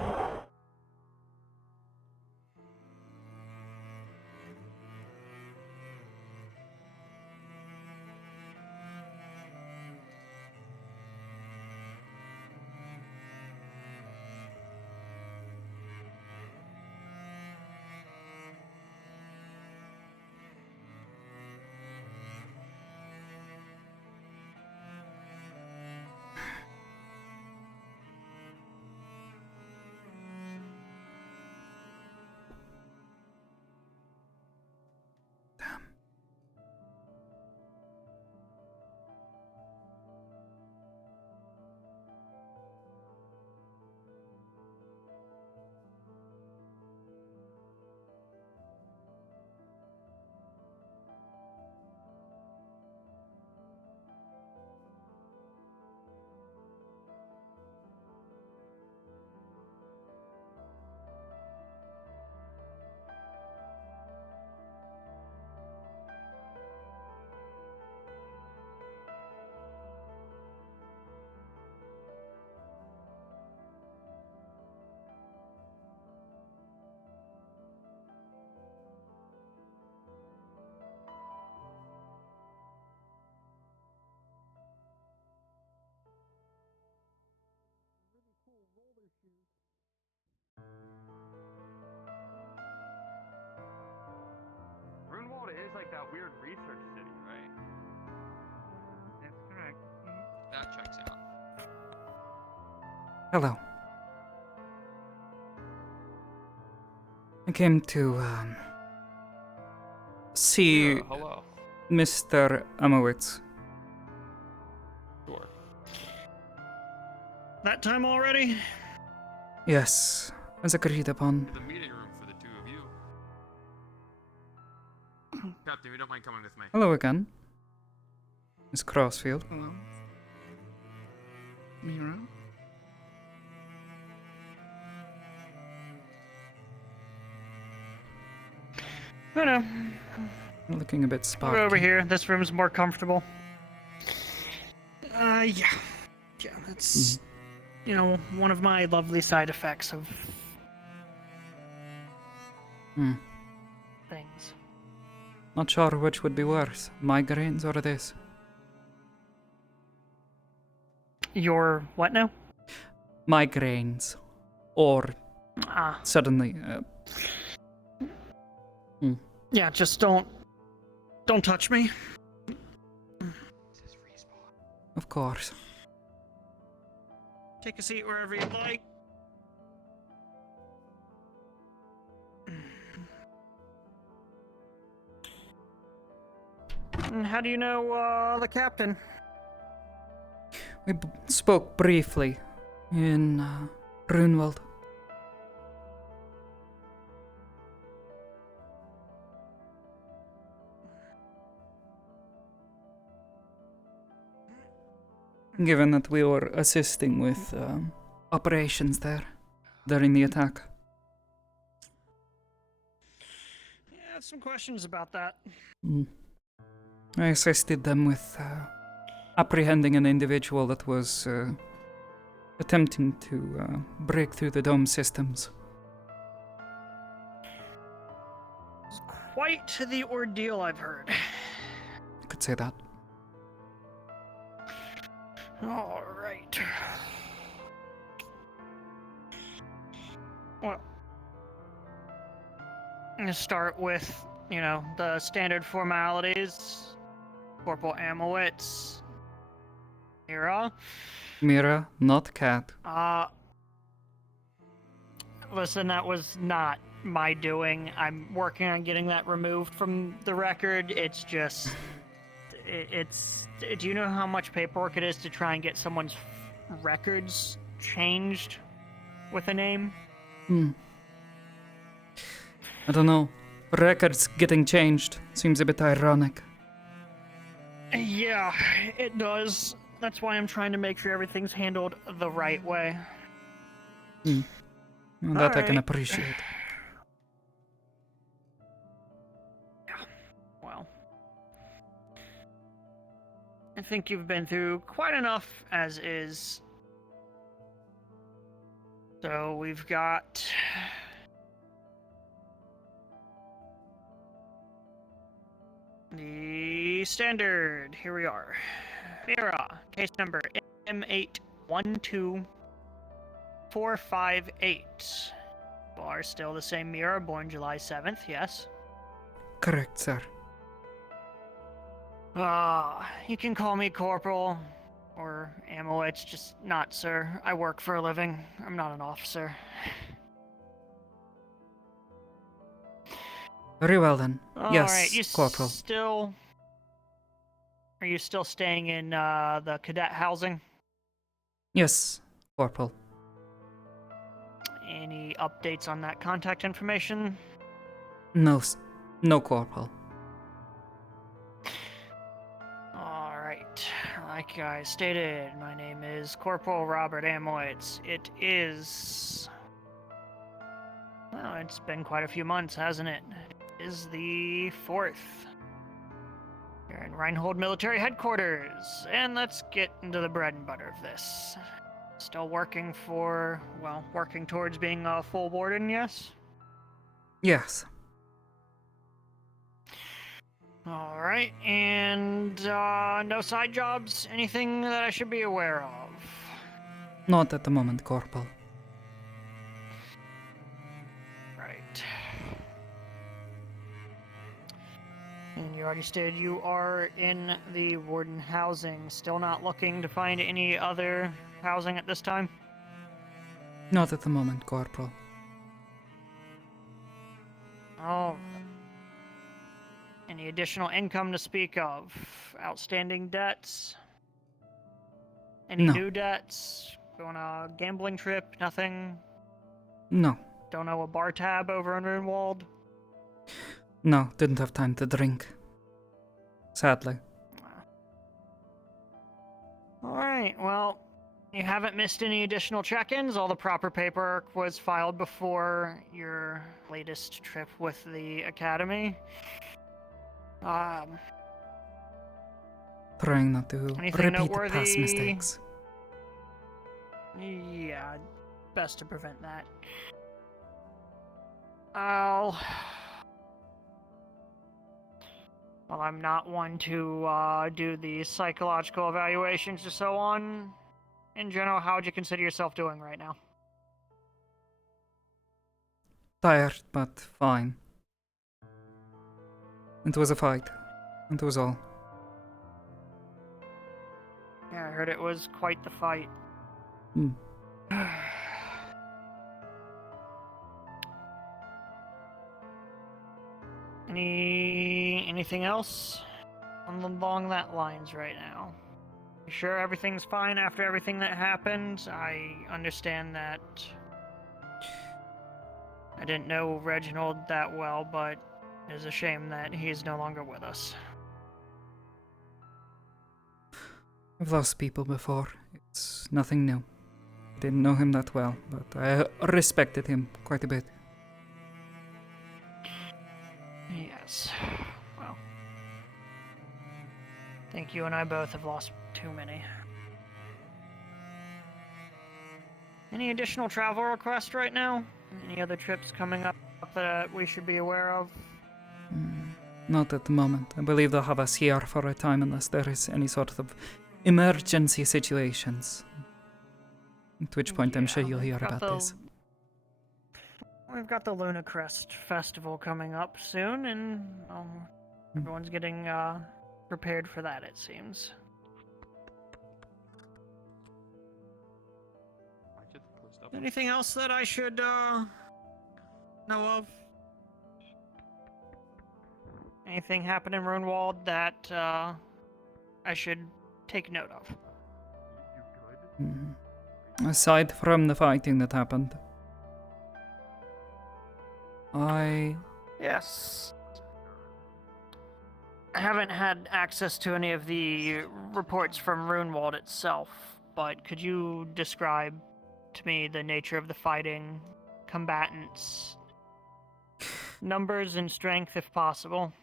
what it is, like that weird research city, right? That's correct. That checks out. Hello. I came to see hello. Mr. Amowitz. Sure. That time already? Yes, as agreed upon. The meeting room for the two of you. Captain, you don't mind coming with me. Hello again, Miss Crossfield. Hello. Mira? I know. Looking a bit sparky. We're over here. This room's more comfortable. Yeah. Yeah, that's, you know, one of my lovely side effects of things. Not sure which would be worse, migraines or this. Your what now? Migraines. Or suddenly. Yeah, just don't touch me. Of course. Take a seat wherever you'd like. And how do you know the captain? We spoke briefly in Brunwald. Given that we were assisting with operations there during the attack. Yeah, I have some questions about that. I assisted them with apprehending an individual that was attempting to break through the dome systems. It's quite the ordeal, I've heard. I could say that. All right. Well, I'm gonna start with, you know, the standard formalities. Corporal Amowitz. Mira. Mira, not cat. Listen, that was not my doing. I'm working on getting that removed from the record. It's just... Do you know how much paperwork it is to try and get someone's records changed with a name? I don't know. Records getting changed seems a bit ironic. Yeah, it does. That's why I'm trying to make sure everything's handled the right way. Well, that I can Alright. appreciate. Well, I think you've been through quite enough as is. So we've got... the standard. Here we are. Mira, case number M812458. You are still the same Mira, born July 7th, yes? Correct, sir. You can call me Corporal or Amowitz, just not sir. I work for a living. I'm not an officer. Very well then. Yes, Alright, you Corporal. still... Are you still staying in the cadet housing? Yes, Corporal. Any updates on that contact information? No, no, Corporal. Alright, like I stated, my name is Corporal Robert Amowitz. It is... Well, it's been quite a few months, hasn't it? It is the 4th. You're in Reinhold Military Headquarters, and let's get into the bread and butter of this. Still working for, well, working towards being a full warden, yes? Yes. Alright, and no side jobs? Anything that I should be aware of? Not at the moment, Corporal. Right. You already stated you are in the warden housing. Still not looking to find any other housing at this time? Not at the moment, Corporal. Oh. Any additional income to speak of? Outstanding debts? Any No. new debts? Going on a gambling trip? Nothing? No. Don't know a bar tab over in Runewald? No, didn't have time to drink. Sadly. Alright, well, you haven't missed any additional check-ins. All the proper paperwork was filed before your latest trip with the Academy. Trying not to Anything repeat the past noteworthy? mistakes. Yeah, best to prevent that. Well, I'm not one to do the psychological evaluations and so on. In general, how would you consider yourself doing right now? Tired, but fine. It was a fight. It was all. Yeah, I heard it was quite the fight. Hmm. Anything else along that lines right now? You sure everything's fine after everything that happened? I understand that I didn't know Reginald that well, but it's a shame that he's no longer with us. I've lost people before. It's nothing new. I didn't know him that well, but I respected him quite a bit. Yes. Well, I think you and I both have lost too many. Any additional travel requests right now? Any other trips coming up that we should be aware of? Not at the moment. I believe they'll have us here for a time unless there is any sort of emergency situations. At which point I'm sure you'll hear about this. We've got the Luna Crest Festival coming up soon, and everyone's getting prepared for that, it seems. Anything else that I should know of? Anything happen in Runewald that I should take note of? Aside from the fighting that happened, Yes. I haven't had access to any of the reports from Runewald itself, but could you describe to me the nature of the fighting, combatants, numbers and strength if possible?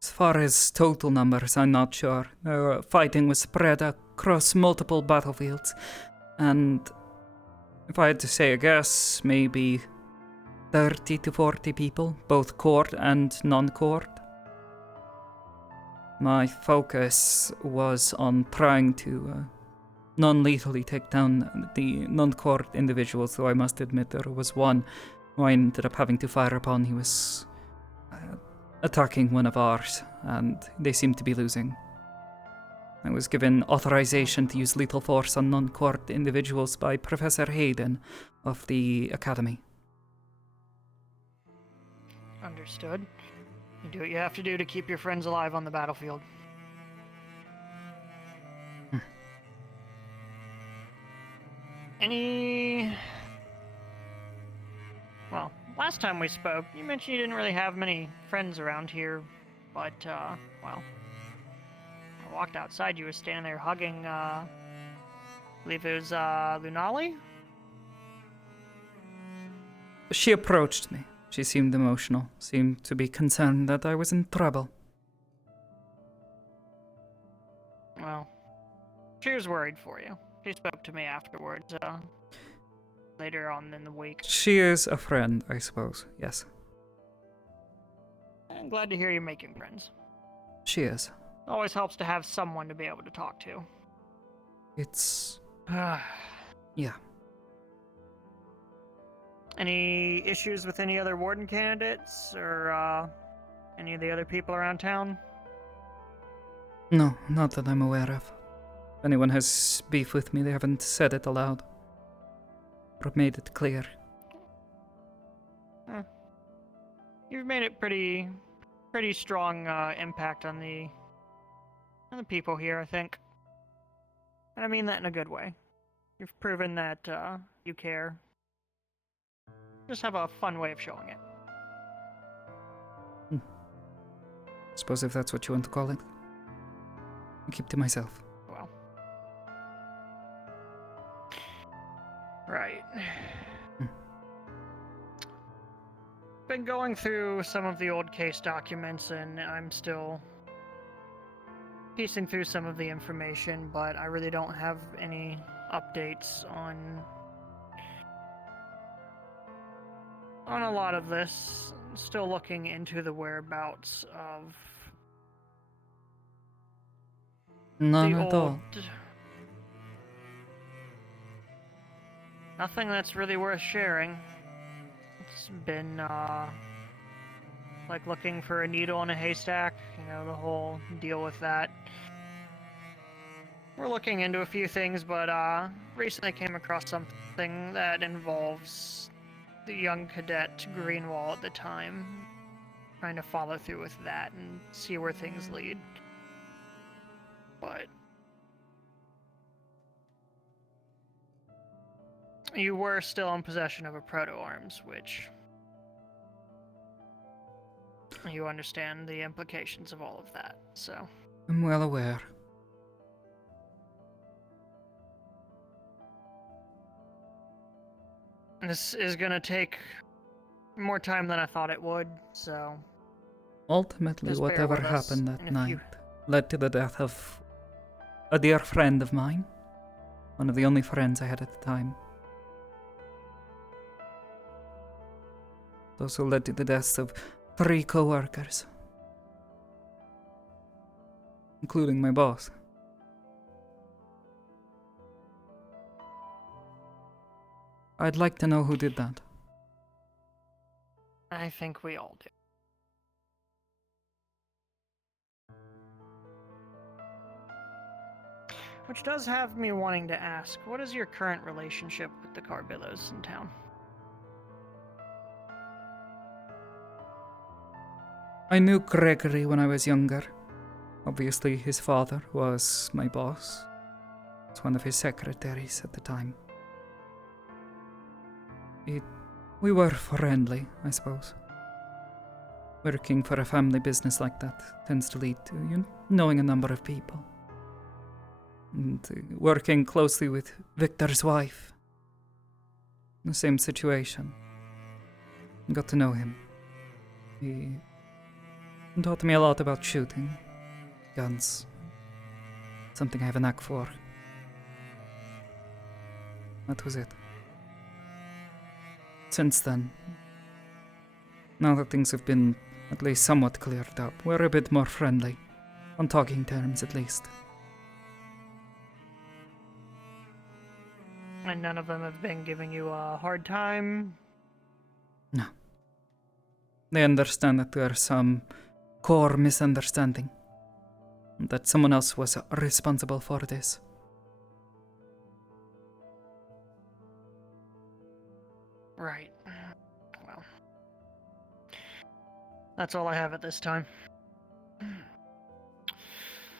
As far as total numbers, I'm not sure. Fighting was spread across multiple battlefields, and if I had to say a guess, maybe 30 to 40 people, both court and non-court. My focus was on trying to non-lethally take down the non-court individuals, though I must admit there was one who I ended up having to fire upon. He was attacking one of ours, and they seemed to be losing. I was given authorization to use lethal force on non-court individuals by Professor Hayden of the Academy. Understood. You do what you have to do to keep your friends alive on the battlefield. Well, last time we spoke, you mentioned you didn't really have many friends around here, but, well, I walked outside, you were standing there hugging, I believe it was, Lunali? She approached me. She seemed emotional, seemed to be concerned that I was in trouble. Well, she was worried for you. She spoke to me afterwards, later on in the week. She is a friend, I suppose, yes. I'm glad to hear you're making friends. She is. It always helps to have someone to be able to talk to. It's... yeah. Any issues with any other warden candidates, or, Any of the other people around town? No, not that I'm aware of. If anyone has beef with me, they haven't said it aloud. Or made it clear. You've made it pretty strong impact on the people here, I think. And I mean that in a good way. You've proven that you care. Just have a fun way of showing it. Suppose if that's what you want to call it. I keep to myself. Well. Right. Been going through some of the old case documents, and I'm still piecing through some of the information, but I really don't have any updates on a lot of this. Still looking into the whereabouts of None the at all. Nothing that's really worth sharing. It's been like looking for a needle in a haystack, you know, the whole deal with that. We're looking into a few things, but recently came across something that involves the young cadet Greenwall at the time. Trying to follow through with that and see where things lead. But you were still in possession of a proto-arms, which you understand the implications of all of that, so. I'm well aware. This is gonna take more time than I thought it would, so. Ultimately, Just bear whatever with us, happened that and if night you- led to the death of a dear friend of mine. One of the only friends I had at the time. It also led to the deaths of 3 co-workers. Including my boss. I'd like to know who did that. I think we all do. Which does have me wanting to ask, what is your current relationship with the Carbillos in town? I knew Gregory when I was younger. Obviously, his father was my boss. I was one of his secretaries at the time. We were friendly, I suppose. Working for a family business like that tends to lead to knowing a number of people. And working closely with Victor's wife. The same situation. Got to know him. He taught me a lot about shooting. Guns. Something I have a knack for. That was it. Since then, now that things have been at least somewhat cleared up, we're a bit more friendly. On talking terms, at least. And none of them have been giving you a hard time? No. They understand that there's some core misunderstanding. That someone else was responsible for this. Right. Well. That's all I have at this time.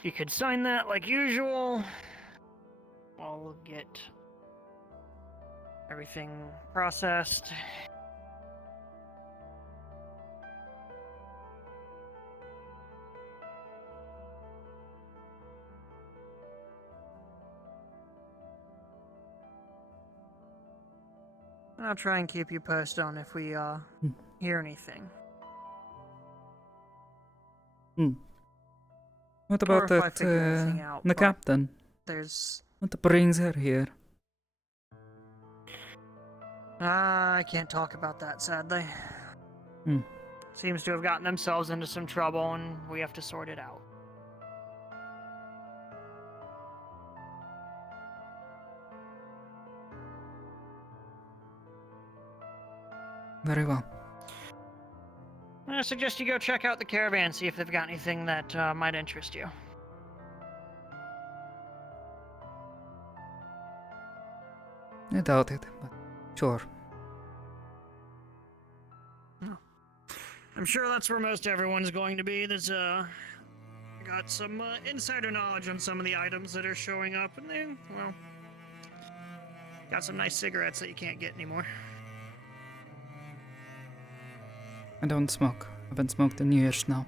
You could sign that like usual. I'll get everything processed. And I'll try and keep you posted on if we hear anything. What Or about if I that, figure anything out, the but captain? There's... What brings her here? I can't talk about that, sadly. Hmm. Seems to have gotten themselves into some trouble, and we have to sort it out. Very well. I suggest you go check out the caravan, see if they've got anything that might interest you. I doubt it, but sure. I'm sure that's where most everyone's going to be. There's got some insider knowledge on some of the items that are showing up, and then, well, got some nice cigarettes that you can't get anymore. I don't smoke. I haven't smoked in years now.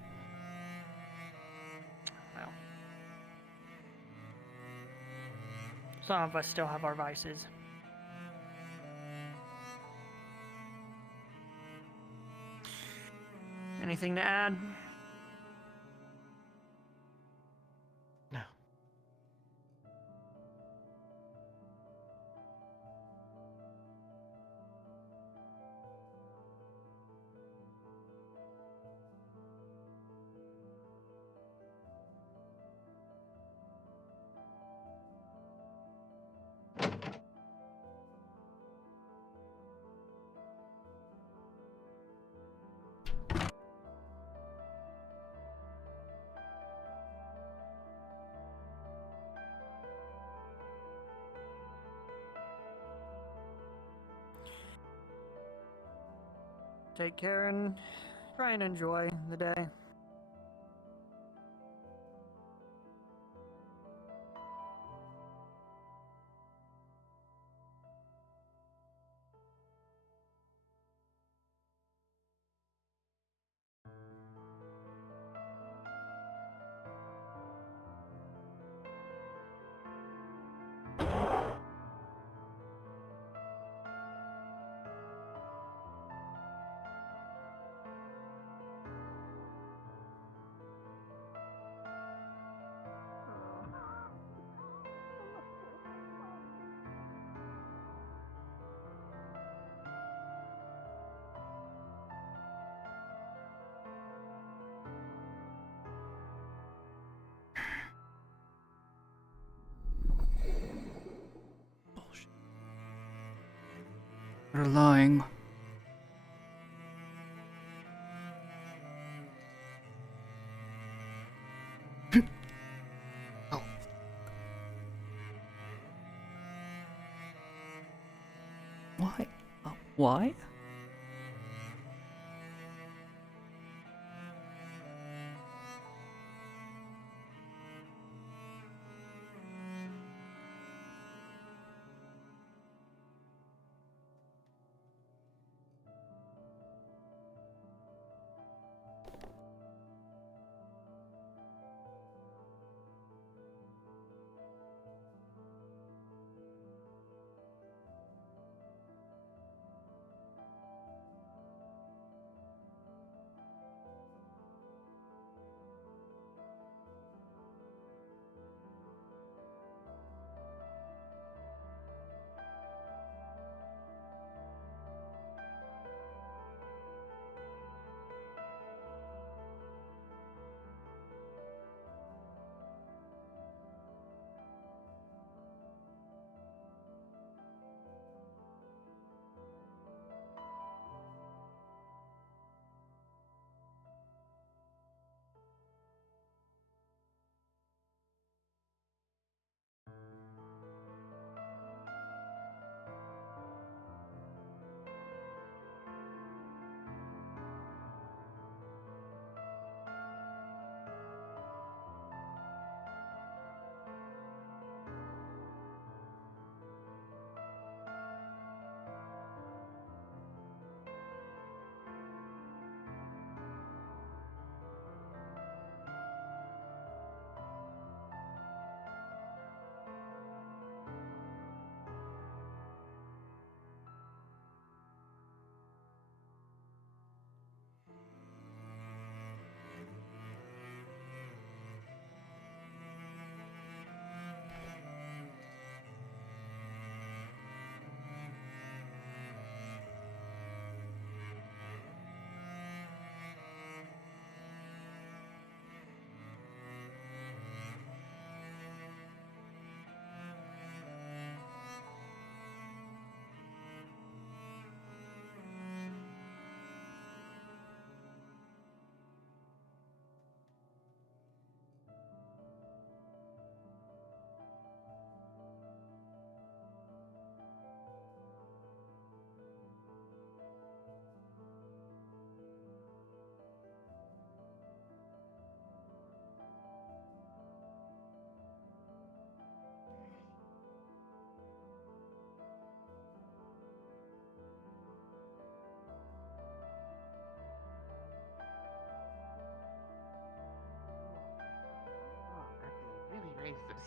Well, some of us still have our vices. Anything to add? No. Take care and try and enjoy the day. You're lying. Oh. Why? Why?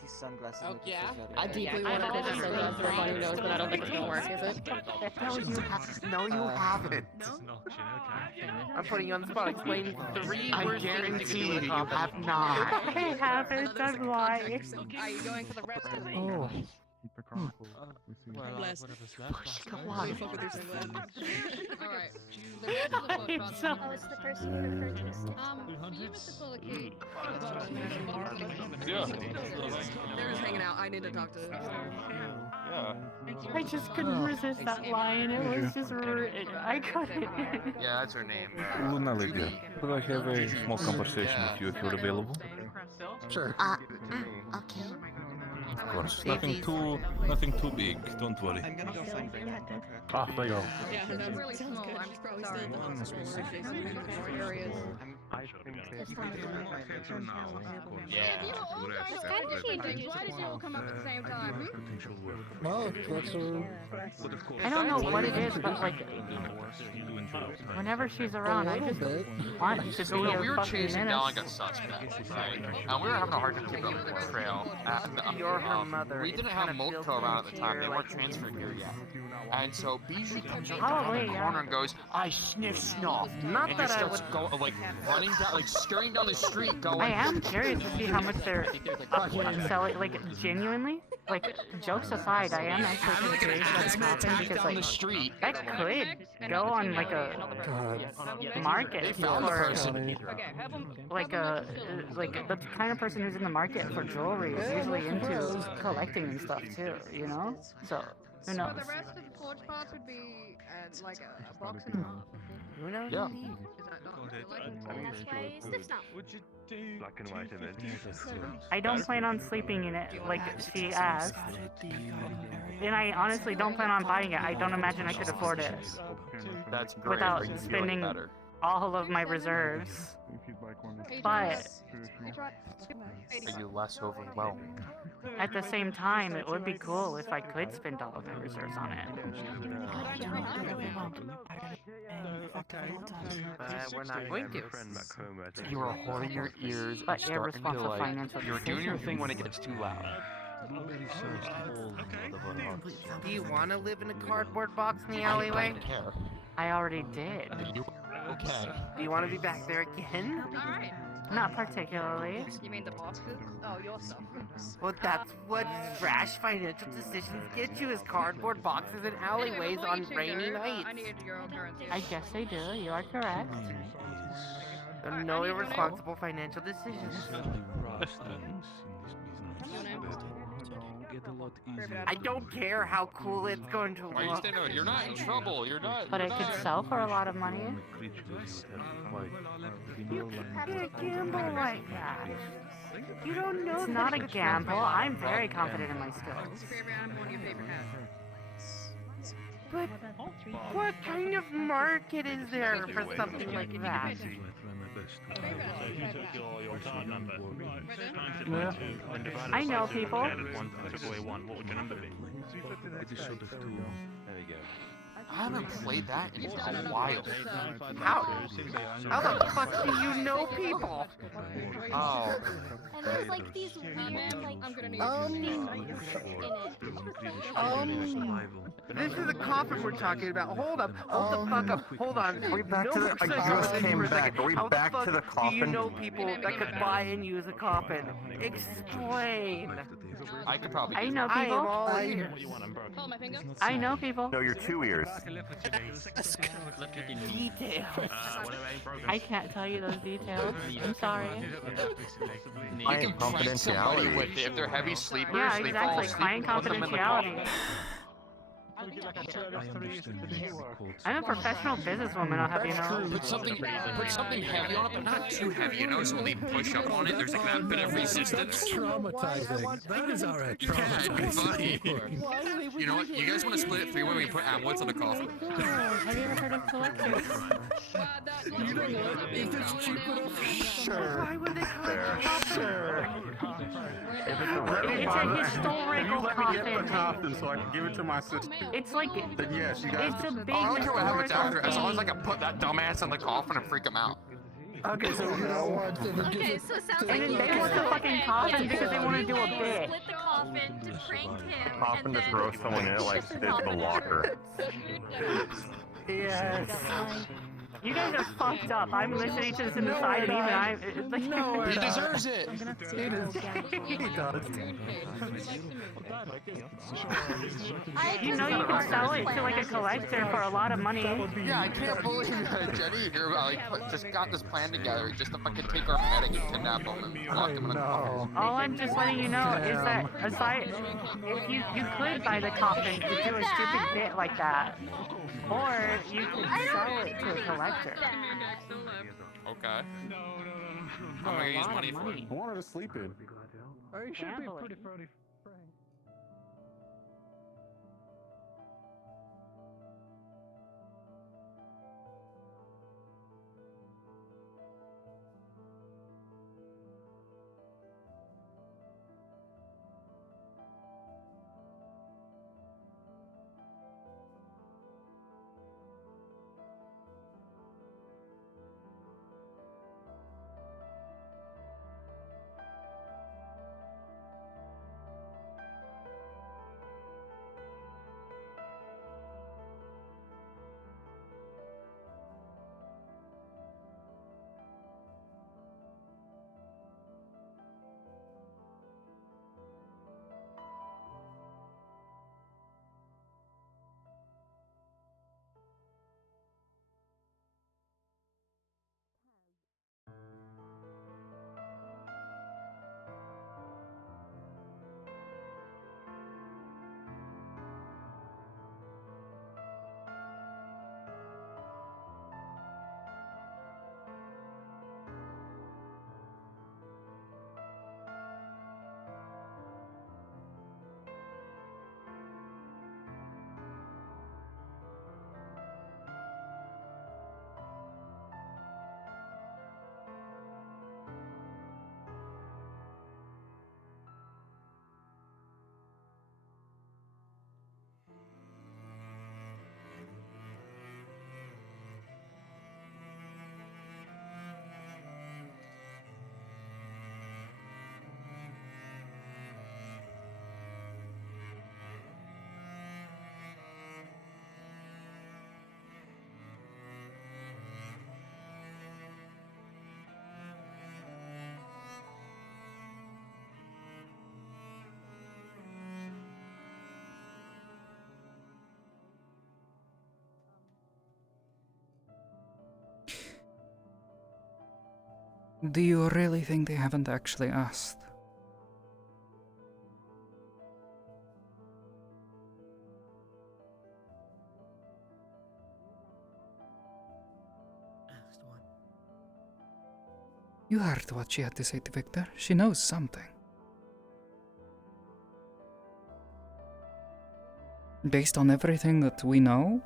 these sunglasses. Oh, make you yeah? so jolly. I deeply want to purchase sunglasses for Bunny Nose, but I don't think it's gonna work, is it? No, you haven't. I'm putting you on the spot. Explain 3 I worst things you can do with a guarantee you coffin. have not. I haven't. I'm lying. Are you going for the rest of the Oh. Bless. Come on. Alright. The rest of the photographs. Oh, it's the person who purchased. You with the bullet key. Yeah. They're just hanging out. I need to talk to them. I just couldn't resist that line. It was just I couldn't. Yeah, that's her name. Luna Lydia, could I have a small conversation with you if you're available? Sure. Okay. Of course. Nothing too big. Don't worry. I'm gonna go find Brandon. Ah, there you go. Yeah, I'm really small. I'm probably still more areas. Why did you all come up at the same time? Well, that's I don't know what it is, but like, whenever she's around, I just want to So be we a were fucking chasing down like menace. a suspect, right? And we were having a hard time keeping up with the trail. And, You're her mother. We It's didn't have kinda Molto filthy around at the time. here, They like- weren't transferred here yet. And so Bijou comes up Probably, around the yeah. corner and goes, I sniff snuff. Not and that just I starts going, like running down, like scurrying down the street going. I am curious to see how much they're selling, like, genuinely. Like, jokes aside, I am actually curious what's happened because, down the like, street. that could go on, like, a market They found the for, person. like, the kind of person who's in the market for jewelry is usually into collecting and stuff, too, you know? So, who knows? The rest of the forge parts would be like a box and a half. Who knows? Yeah. Is that not That's why sniff snuff. Black and white image. I don't plan on sleeping in it, like she asked. And I honestly don't plan on buying it. I don't imagine I could afford it That's great. without Are you feeling spending better? all of my reserves. But Are you less overwhelmed? at the same time, it would be cool if I could spend all of my reserves on it. We're not going to. You are holding your ears. But and starting to, irresponsible like, financial you're doing your thing when it decisions. gets too loud. Do you want to live in a cardboard box in the I alleyway? don't care. I already did. Okay. Do you want to be back there again? Alright. Not particularly. You mean the boxes? Oh, your stuff. Well, that's what rash financial decisions get you, is cardboard boxes and alleyways Anyway, on before you two rainy go, nights. I need your own currency. I guess they do. You are correct. So no irresponsible financial decisions. I don't care how cool it's going to Why are you look. standing there? You're not in trouble. You're not. But you're it could not. sell for a lot of money. You can't gamble like that. You don't know. It's not a gamble. I'm very confident in my skills. What's your favorite animal and your favorite hat? But what kind of market is there for something like that? I know people. I haven't played that in a while. How the fuck do you know people? Oh. And there's like these weird, like, This is a coffin we're talking about. Hold up. Hold the fuck up. Hold on. Are we back to No the- I more just came for a back. second. Are we How back the to the fuck do you coffin? know people that could buy and use a coffin? Explain. I could probably. I know I am people. all ears. Hold my finger. I know people. No, you're 2 ears. Details. I can't tell you those details. I'm sorry. You can prank somebody with it if they're heavy sleepers. Yeah, They fall exactly. asleep. Client Put them in the confidentiality. coffin. I'm a professional businesswoman, I'll have you know. Put something heavy on it, but not too heavy. You know, so when they push up on it, there's like that bit of resistance. Traumatizing. That is alright. Funny. You know what? You guys want to split it 3 when we put amulets on the coffin? Have you ever heard of collectors? Sure. Why would they call it Sure. If it's a It's a historical coffin. coffin so I can give it to my sister. It's like, Then yes, you guys. it's a big Oh, I don't care what happens after, historical as long as I thing. can put that dumbass in the coffin and freak him out. Okay, so you know what? Okay, so it sounds And like then you they guys want the fucking coffin because they want to do a bit. split the coffin to prank him, Coffin and to then throw someone in it like ship the coffin locker. Yes. You guys are fucked up. I'm listening to this in the side, and even I'm. It's like, No, He deserves it. He does. You know you can sell it to like a collector for a lot of money. Yeah, I can't believe Jenny here just got this plan together just to fucking take our medic and kidnap him and lock him in a coffin. All I'm just letting you know is that aside, if you could buy the coffin to do a stupid bit like that, or you could sell it to a collector. Okay. How am I gonna use money for it? I wanted to sleep in. Oh, you should be pretty frank. Do you really think they haven't actually asked? You heard what she had to say to Victor. She knows something. Based on everything that we know,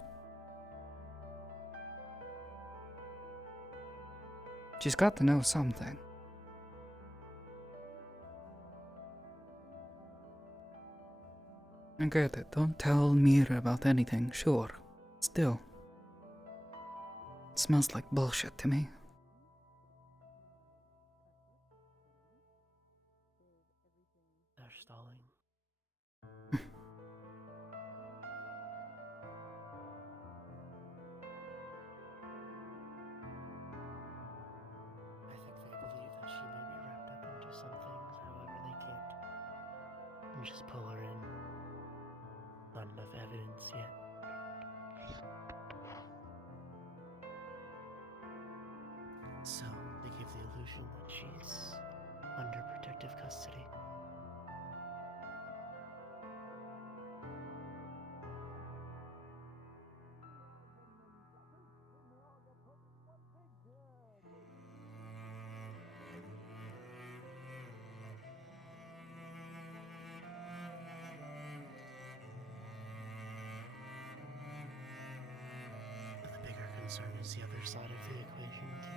she's got to know something. I get it. Don't tell Mira about anything, sure. Still, it smells like bullshit to me. They're stalling. I think they believe that she may be wrapped up into some things, however they can't. And just pull her in. Not enough evidence yet. So, they give the illusion that she's under protective custody. But the bigger concern is the other side of the equation with the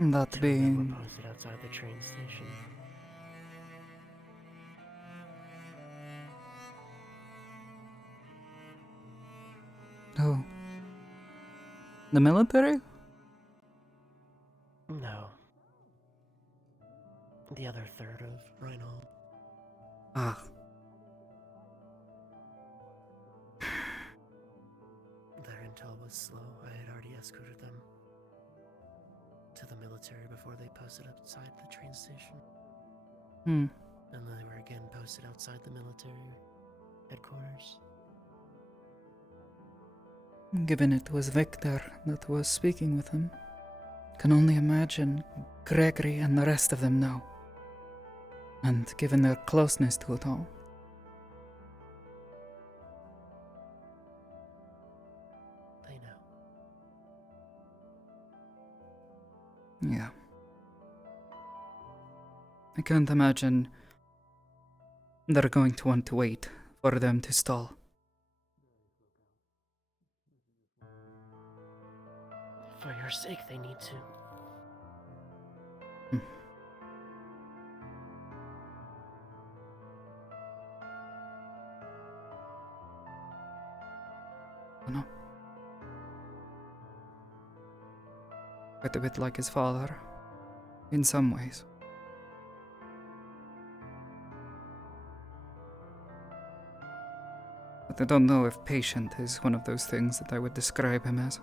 woman. That being... We're posted outside the train station. Oh. The military? No. The other third of Reinhold. Ah. Their intel was slow. I had already escorted them to the military before they posted outside the train station. Hmm. And they were again posted outside the military headquarters. Given it was Victor that was speaking with him, can only imagine Gregory and the rest of them know. And given their closeness to it all. They know. Yeah. I can't imagine they're going to want to wait for them to stall. For your sake, they need to. No. Quite a bit like his father, in some ways. But I don't know if patient is one of those things that I would describe him as.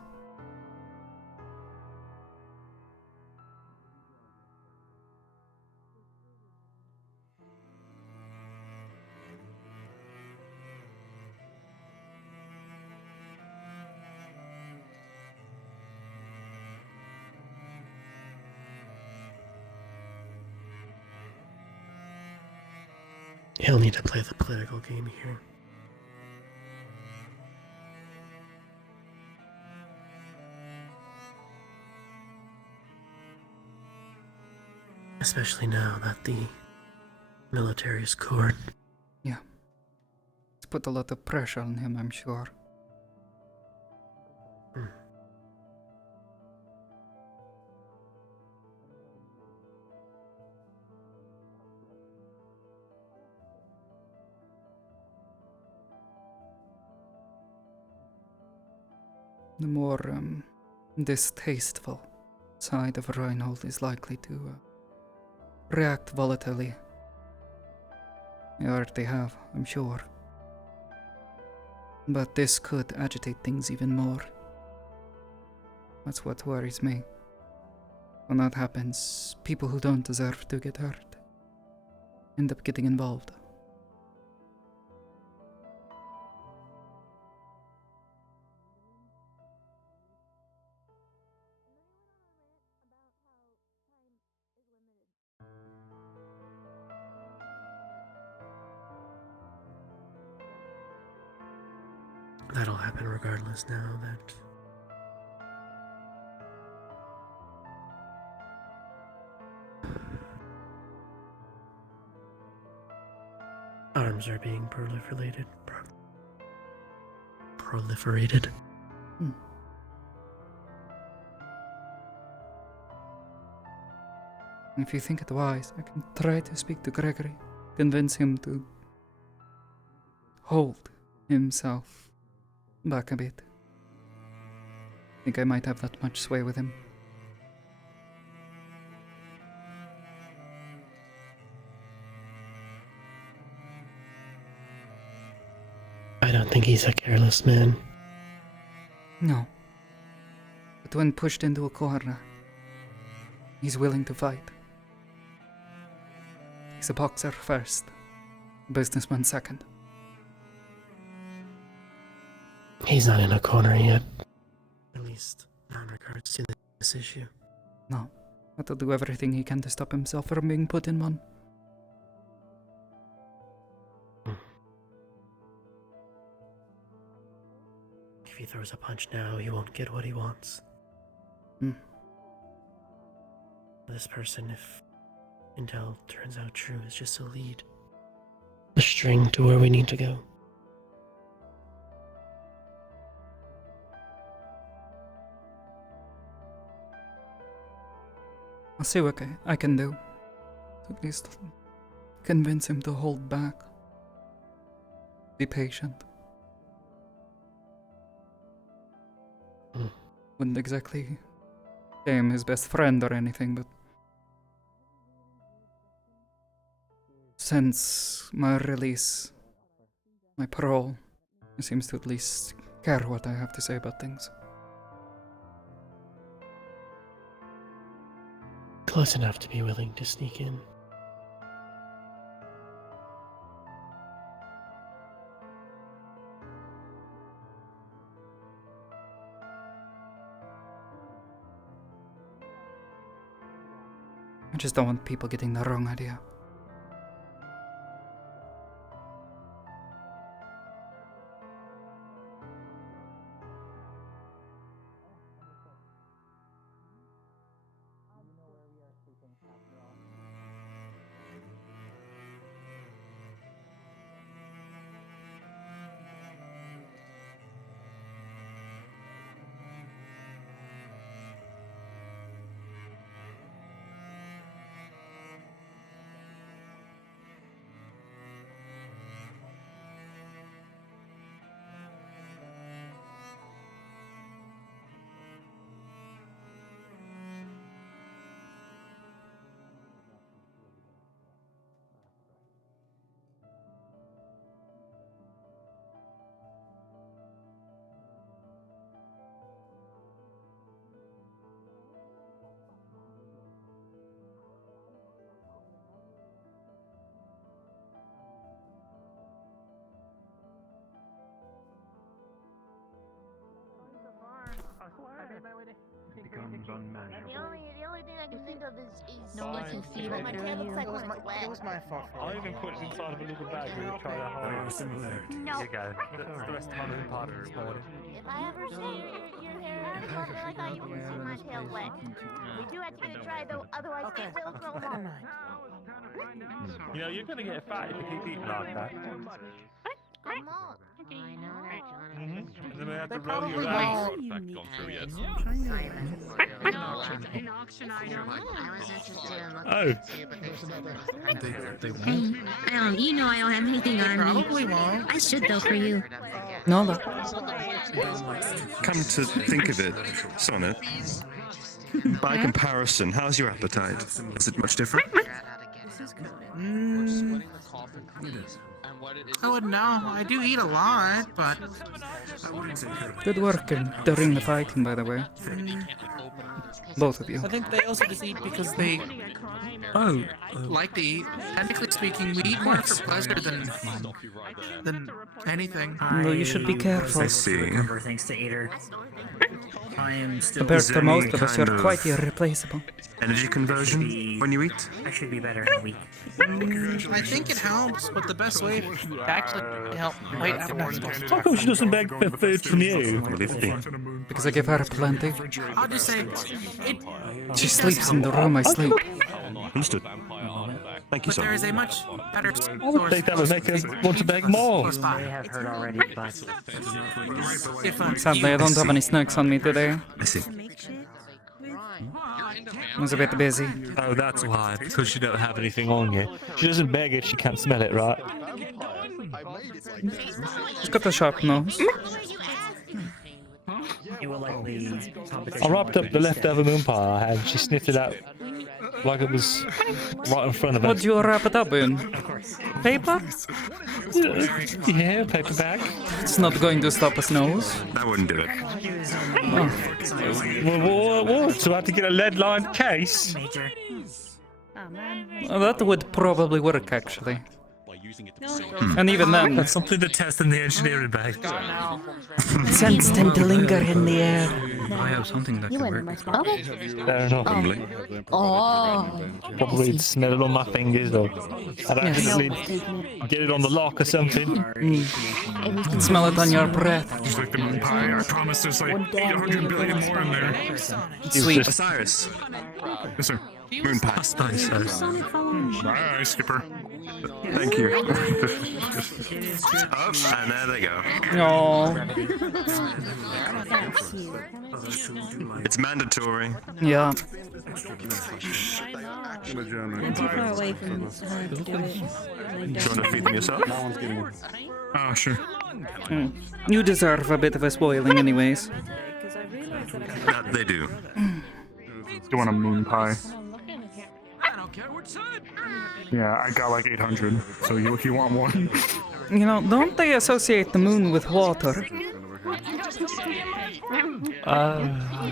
He'll need to play the political game here. Especially now that the military is court. Yeah. It's put a lot of pressure on him, I'm sure. The more distasteful side of Reinhold is likely to react volatilely. They already have, I'm sure. But this could agitate things even more. That's what worries me. When that happens, people who don't deserve to get hurt end up getting involved. That'll happen regardless now that arms are being proliferated. If you think it wise, I can try to speak to Gregory, convince him to hold himself back a bit. Think I might have that much sway with him. I don't think he's a careless man. No. But when pushed into a corner, he's willing to fight. He's a boxer first, a businessman second. He's not in a corner yet. At least, not in regards to this issue. No. But he'll do everything he can to stop himself from being put in one. If he throws a punch now, he won't get what he wants. This person, if intel turns out true, is just a lead. A string to where we need to go. I'll see what I can do. At least convince him to hold back. Be patient. Wouldn't exactly say I'm his best friend or anything, but since my release, my parole, he seems to at least care what I have to say about things. Close enough to be willing to sneak in. I just don't want people getting the wrong idea. Becomes unmanageable. The only thing I can think of is No one can feel it my through tail looks you. like It was when it's wet. It was my fault. I even put it inside of a little bag and try to hold it. Similarity. No. You go. That's the rest of my little part of this morning. If I ever see your hair color like that, you can see my tail wet. We do have to get it dry though, otherwise it will grow long. You know, you're gonna get fat if you keep eating like that. I'm not. I know that, John. And then we have to They roll you probably around. won't. Gone through yet. An auction item. I was interested in looking Oh. to see, but They I you know I don't have anything on me. Probably won't. I should though for you. No, look. Come to think of it, Sonnet, by comparison, how's your appetite? Is it much different? I wouldn't know. I do eat a lot, but Good work during the fighting, by the way. Both of you. I think they also just eat because they like to eat. Technically speaking, we eat more for pleasure than anything. Well, you should be careful. I see. Thanks to Eater. I am still. Compared to most of us, you're quite irreplaceable. Energy conversion when you eat? I should be better in a week. I think it helps, but the best way to actually help. Wait, I'm not supposed to. How come she doesn't beg for food from you? Because I give her plenty. I'll just say it. She sleeps in the room I sleep. Understood. Thank you, But there is a much better I would think that would make her want to beg more. I have heard already, but Sadly, I don't have any snacks on me today. I see. I was a bit busy. Oh, that's why. Because you don't have anything on you. She doesn't beg if she can't smell it, right? She's got a sharp nose. it will likely. I wrapped up the leftover moon pie I had. She sniffed it out like it was right in front of her. What do you wrap it up in? Paper? Yeah, paper bag. It's not going to stop a nose. That wouldn't do it. What? So I have to get a lead-lined case? Well, that would probably work, actually. And even then... That's something to test in the engineering bay. Scents tend to linger in the air. I have something that You can went in work. my stomach? Fair enough. Oh. Probably smell it on my fingers or I'd accidentally get it on the lock or something. Smell it on your breath. Just like the moon pie, I promise there's like 800 billion more in there. Sweet. Osiris. Yes, sir. Moon pie. That's nice. Bye, Skipper. Thank you. Oh, and there they go. No. It's mandatory. Yeah. I'm too far away from to do it. Do you want to feed them yourself? Oh, sure. You deserve a bit of a spoiling anyways. That they do. you want a moon pie? I don't care what side. Yeah, I got like 800. So if you want one. You know, don't they associate the moon with water?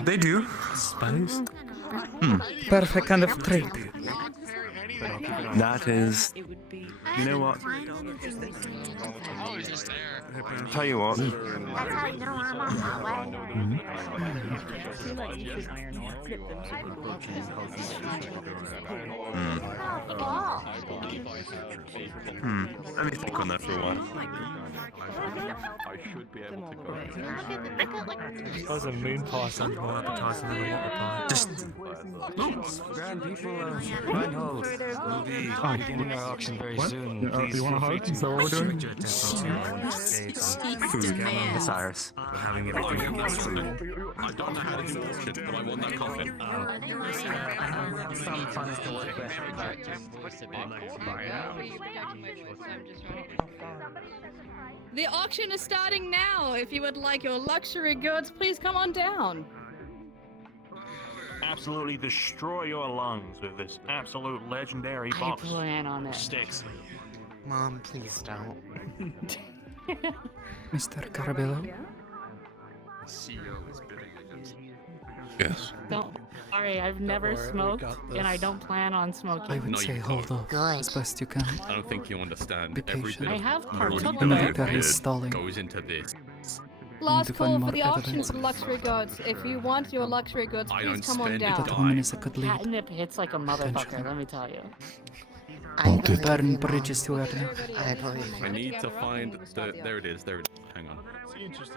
They do, I suppose. Perfect kind of trait. That is. You know what? Tell you what. That's how you know I'm on my way. Let me think on that for a while. There's a moon pie sounds more appetizing than we got reply. Just. Grand people of Reinhold will be beginning our auction very soon. Please you want a hug? Is that what we're doing? Food. Yes, Iris. We're having everything but food. I don't know how to do this shit, but I want that coffin. Some fun is to work with. The auction is starting now. If you would like your luxury goods, please come on down. Absolutely destroy your lungs with this absolute legendary I box. plan on it. Sticks. Mom, please don't. Mr. Caraballo? Yes. Don't. Sorry, I've never smoked, and I don't plan on smoking. I would say hold off as best you can. I don't think you understand. Be Every patient. bit I of have money partook The in it. military is stalling. goes into this. Last to find call more for the auction evidence. for the luxury goods. If you want your luxury goods, I please don't come on spend it down. That woman is a good lead. Catnip hits like a motherfucker, let me tell you. Don't burn bridges too early. I believe I need to find the. There it is. There it is. Hang on.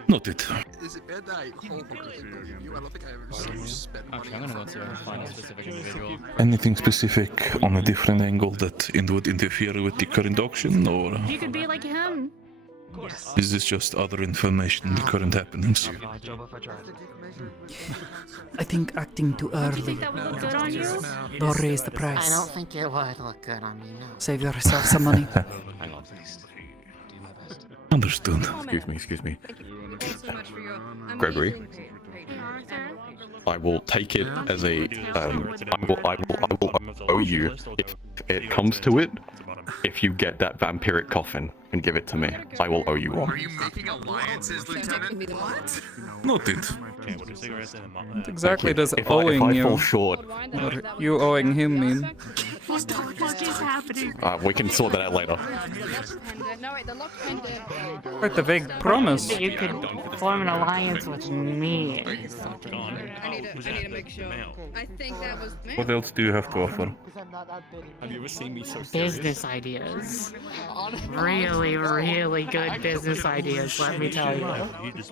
Noted. Is it bad that I hold you? I don't think I've ever seen you spend money. I'm gonna go to find a specific individual. Anything specific on a different angle that would interfere with the current auction, or You could be like him. is this just other information on the current happenings? I think acting too Do you early. think that would look good on you? Don't raise the I price. don't think it would look good on me, no. Save yourself some money. Hang on. Understood. Excuse me. Thanks so much for your Gregory? amazing I will take it as a. I will owe you if it comes to it. If you get that vampiric coffin and give it to me, I will owe you Are one. you making alliances, Lieutenant? What? Noted. What exactly does If owing I you fall short, or you owing him mean? What the fuck is happening? we can sort that out later. No, wait, the locked pendant. Quite the vague promise. You could form an alliance with me. I need to make sure. I think that was me. What else do you have to offer? Have you ever seen me so Business ideas. Really, really good business ideas, let me tell you.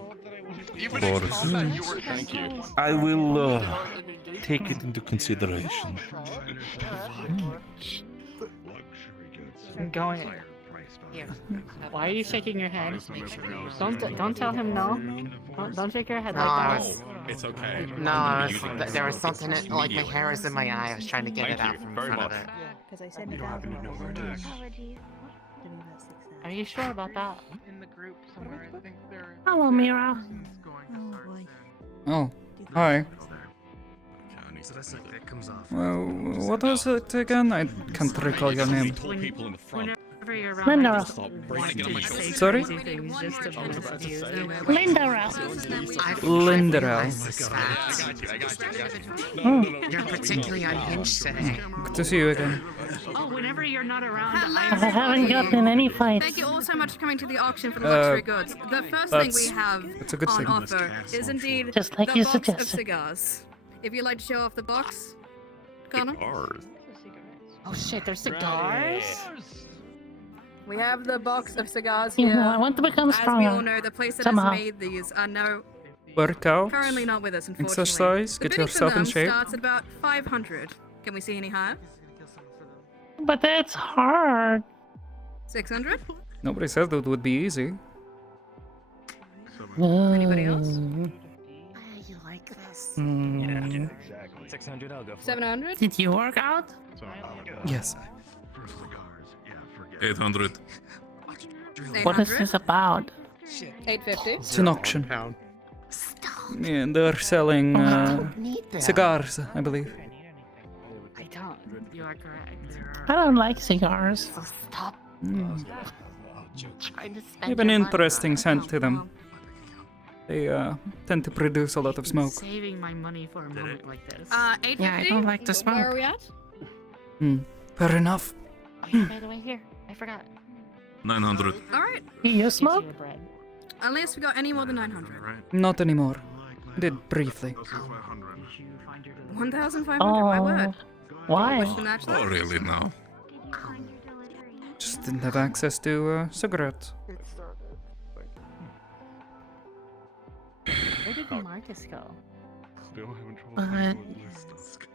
Even if you thought you were. Thank you. I will take it into consideration. I'm going. Here. Why are you shaking your head? Don't tell him no. Don't shake your head like that. It's okay. No, there was something like my hair was in my eye. I was trying to get it out from very front of much. it. Because I said you don't happen to know where it is. Are you sure about that? In the group somewhere, I think they're. Hello, Mira. Oh, hi. So that's like that comes off. Well, what was it again? I can't recall your name. People in the front. Whenever you're around, Linda. I just want to say Sorry? crazy things just to mess you. Linda. Linda. Oh, You're particularly unhinged today. good to see you again. Oh, whenever you're not around, I haven't gotten any fights. Thank you all so much for coming to the auction for the Uh, luxury goods. The first thing we that's- have that's a good on thing. offer is indeed Just like the you box of suggested. cigars. If you'd like to show off the box, Connor. Oh shit, there's cigars? We have the box of cigars You here. know, I want to become As we all stronger. know, the place that Somehow. has made these are now Work out, currently not with us, unfortunately. exercise, The get bidding for yourself in them shape. starts at about 500. Can we see any higher? But that's hard. 600? Nobody said that would be easy. Anybody else? Mm. You like this? Mm, 600, I'll go for 700? Did you work out? yes. 800. What is this about? 850? It's an auction. Yeah, they're selling cigars, I believe. I don't. You are correct. I don't like cigars. So stop Mm. trying to They spend have an your money. interesting scent to them. They tend to produce a lot of smoke. Saving my money for a moment like this. 850? Yeah, I don't like to Where smoke. are we at? Fair enough. Oh, yeah, by the way, here. I forgot. 900. Alright. You smoke? Unless we got any more than 900. Not anymore. Did briefly. 1,500, Oh, my word. why? Wish to match that? Oh, really now? Just didn't have access to cigarettes. Where did Marcus go? But,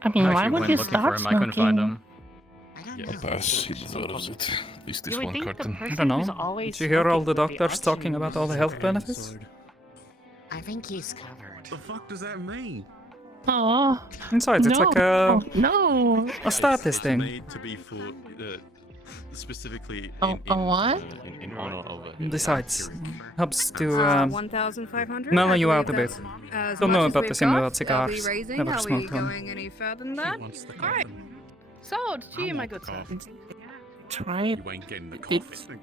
I mean, why would you start smoking? Pass, he deserves it. At least this You would one think the carton. I don't know. who's always Did you hear all the smoking would be doctors talking about all the health auction benefits? I think he's covered. The fuck does that mean? Oh. Besides, it's like a No. a status thing. Made to be for specifically. Oh, what? In honor of it. Besides, helps to 1,500. mellow I you believe out a bit. that's as Don't much know as about we've the same got. about Are we cigars. raising? Never Are we smoked one. going any further than that? Alright. Sold to you, my good sir. Try it. You ain't getting the It- coffee.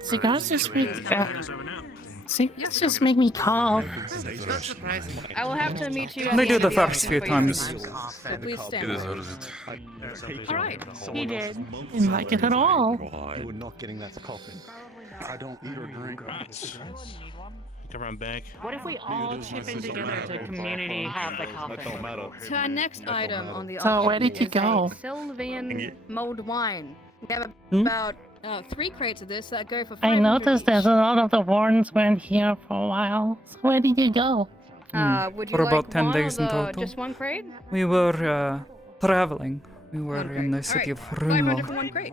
Cigars just make cigars just make me cough. That's surprising. I will have to meet you at They the do end the of the first auction few for you. times. So please He stand by. deserves it. Alright. He did. Didn't like it at all. You are not getting that coffin. I don't eat or drink. Come around back. What if we all chip in together to community have the coffin? To our next item on the So auction where did you is go? a Sylvan mulled wine. We have about 3 crates of this that go for 500 I noticed each. there's a lot of the Warrens weren't here for a while. So where did you go? Would you For like about 10 one days or in the- total. Just one crate? We were traveling. We were in the city of 500 for Runwell. one crate.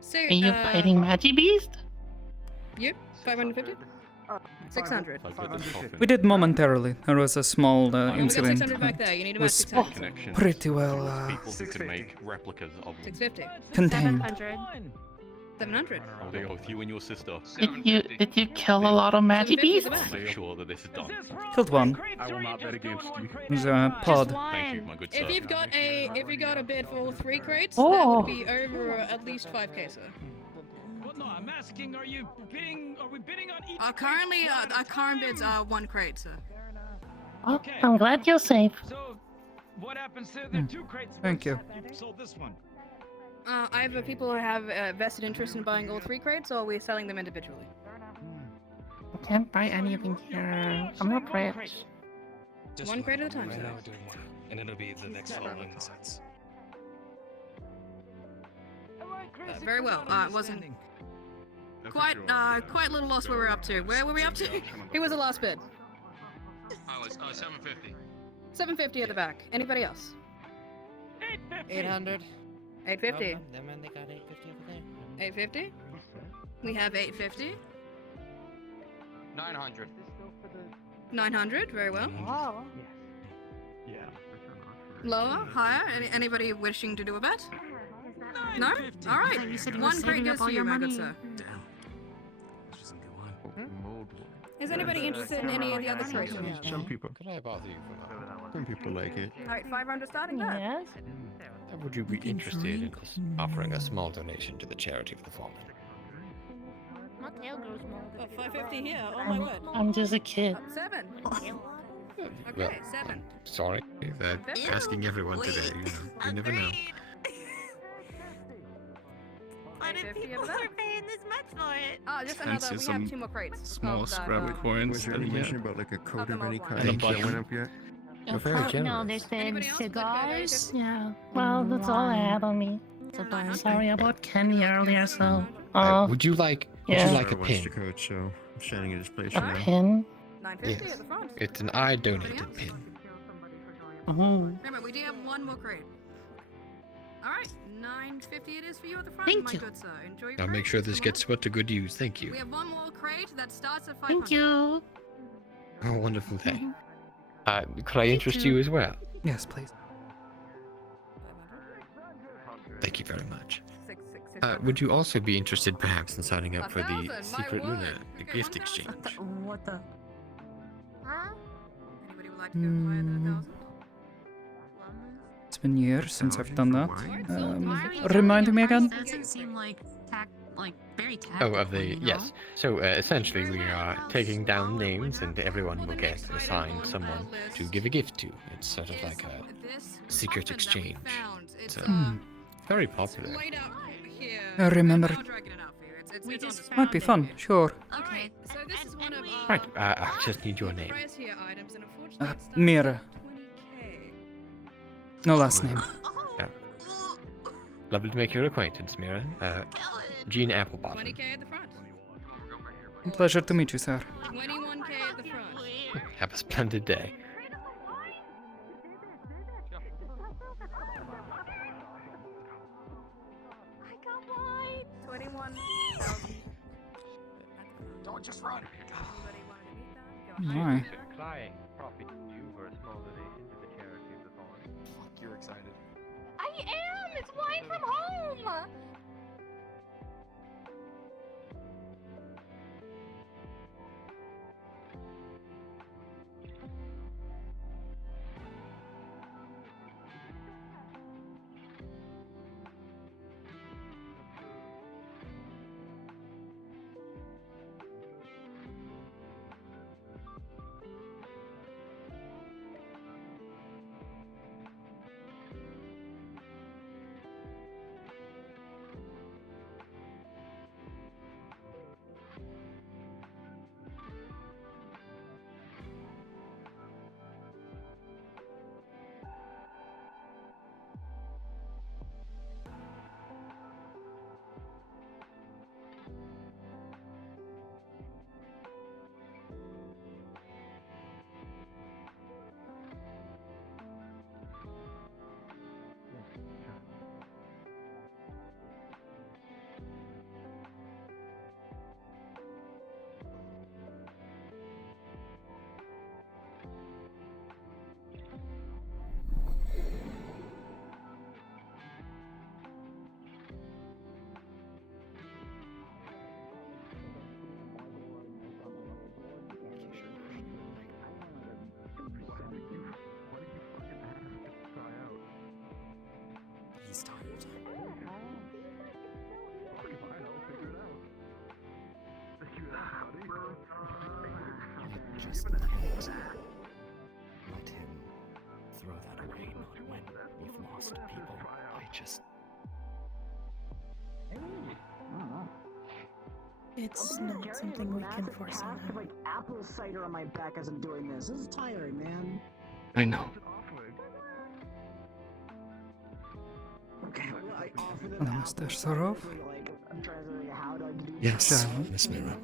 So, Are you fighting Magibeast? Yep, 550? 600. We did momentarily. There was a small We got incident. 600 back there. You need It about was 600. Connections. pretty well People who can make replicas of them. 650. contained. 700. Oh, they go with you and your sister. Did you kill a lot of Magibeasts? Make sure that this is done. Killed one. I will not bet against you. It was a pod. Thank you, my good sir. If you got a bid for all 3 crates, Oh. that would be over at least 5k, sir. Well, no, I'm asking, are we bidding on each? Currently, our current bids are 1 crate, sir. Oh, I'm glad you're safe. So, what happens to the 2 crates? Thank you. Sold this one. Either people who have vested interest in buying all 3 crates, or we're selling them individually. I can't buy anything here. I'm not rich. Just 1 crate at a time, sir. And it'll be the next following sets. Very well. It wasn't quite little loss where we're up to. Where were we up to? Who was the last bid? Oh, it's 750. 750 at the back. Anybody else? 800. 850. Them and they got 850 over there. 850. We have 850. 900. 900. Very well. Wow. Lower, higher. Anybody wishing to do a bet? No. All right. You said you were 1 crate saving goes up all to you, your my good money. sir. Is anybody interested in any of the other crates? Some people. Could I bother you for that? Some people like it. All right, 500 starting there. Yes. Would you be interested in offering a small donation to the charity of the fallen? My tail grows more. 550 here. Oh my word. I'm just a kid. 7. Well, Okay, 7. Sorry, that asking everyone today. You never know. Why did people are paying this much for it? Oh, just And another. see We some have 2 more crates. small of that, scrap coins. Was there any mention about like a code of any kind And a that went up yet? You're very No, generous. there's been cigars. Yeah. Well, that's all I had on me. Sorry about Kenny earlier, so. Would you like? Would yeah. you like a Watch the pin? code show. I'm standing at his place A right now. pin? 950 Yes. at the front. It's an I donated pin. Remember, we do have 1 more crate. All right, 950 it is for you at the front, Thank my you. good sir. Enjoy your I'll crate. make sure this Come gets put to good use. Thank on. you. We have 1 more crate that starts at 500. Thank you. Oh, wonderful thing. Could I interest you as well? Yes, please. Thank you very much. Would you also be interested, perhaps, in signing up for the 1,000, my Secret word. Luna, the gift exchange? What the? Huh? It's been years since I've done that. Remind me again? Doesn't seem like very Oh, tactical. of the yes. So essentially, we are taking down names, and everyone will get assigned someone to give a gift to. It's sort of like a secret exchange. It's very popular. I remember. Might be fun, sure. Okay. So this is one of our Right. I just need your name. prize here items, and unfortunately, it's Mira. No last name. Yeah. Lovely to make your acquaintance, Mira. Jean Applebottom. 20k at the front. Pleasure to meet you, sir. 21k at the front. Have a splendid day. I got mine. 21,000. Don't just run. Why? Applying profit due for a small donation to the charity of the fallen. Fuck, you're excited. I am. It's wine from home. He's tired. Just let him throw that away, not when we've lost people. I just... It's not something we can force on him. Like apple cider on my back as I'm doing this. This is tiring, man. I know. Okay, well, I offer them Hello, Mr. Sorov. like, I'm trying to think how do I do Yes, Sharon. Miss Mira.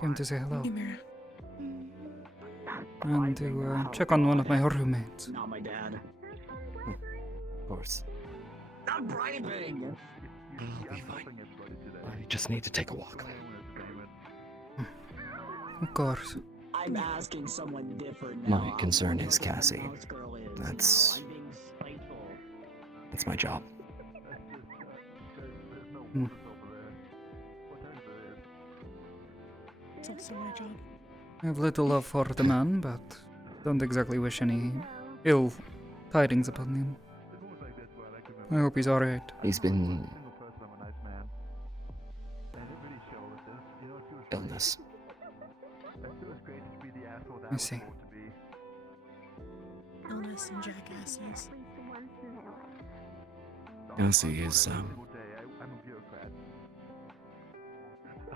Came to say hello. Hey, Mira. And to check on one of my roommates. Not my dad. Of course. Not bribing! I'll be fine. I just need to take a walk. Of course. I'm asking someone different My concern is Cassie. That's my job. Hmm. It's also my job. I have little love for the man, but don't exactly wish any ill tidings upon him. I hope he's alright. He's been... illness. I see. Illness and jackasses. Cassie is,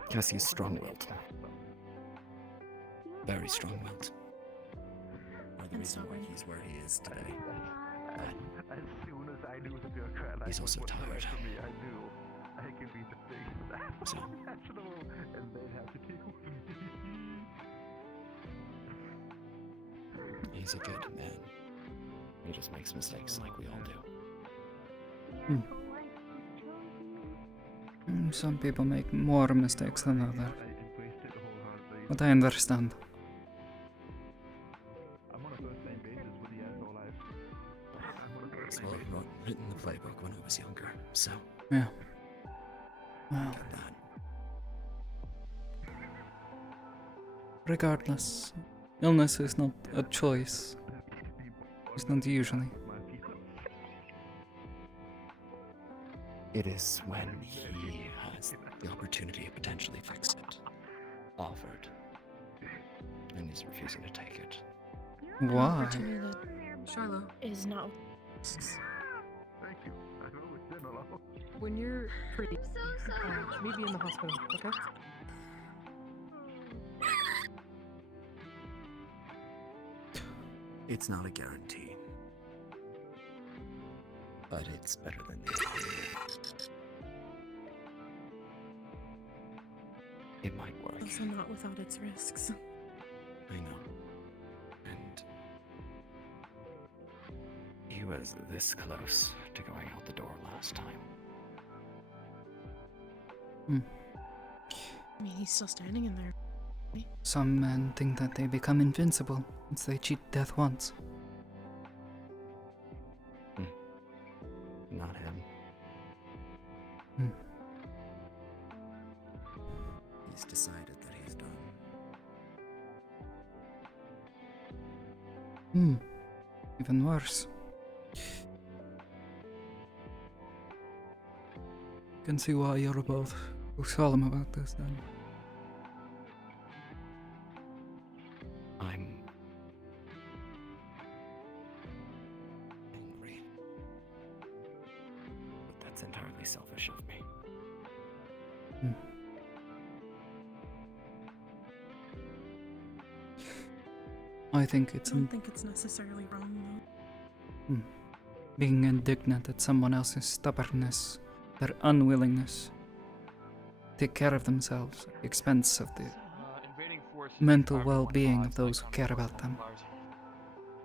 Cassie is strong-willed. Very strong-willed. The reason why he's where he is today. As soon as I lose a bureaucrat, He's also tired. I can be the biggest So. national, and they have to deal with me. He's a good man. He just makes mistakes like we all do. Some people make more mistakes than others. But I understand. It's well written in the playbook when I was younger, so... Yeah. Well. Get that. Regardless, Illness is not a choice. It's not usually. It is when he has the opportunity to potentially fix it. Offered. And he's refusing to take it. Why? Shiloh. Is not. When you're pretty, meet me in the hospital, okay? It's not a guarantee. But it's better than nothing. It might work. Also not without its risks. I know. And he was this close to going out the door last time. I mean, he's still standing in there. Some men think that they become invincible once they cheat death once. Not him. He's decided that he's done. Even worse. Can see why you're both so solemn about this then. I'm angry. But that's entirely selfish of me. I think I don't think it's necessarily wrong, though. being indignant at someone else's stubbornness, their unwillingness to take care of themselves at the expense of the mental well-being of those who care about them.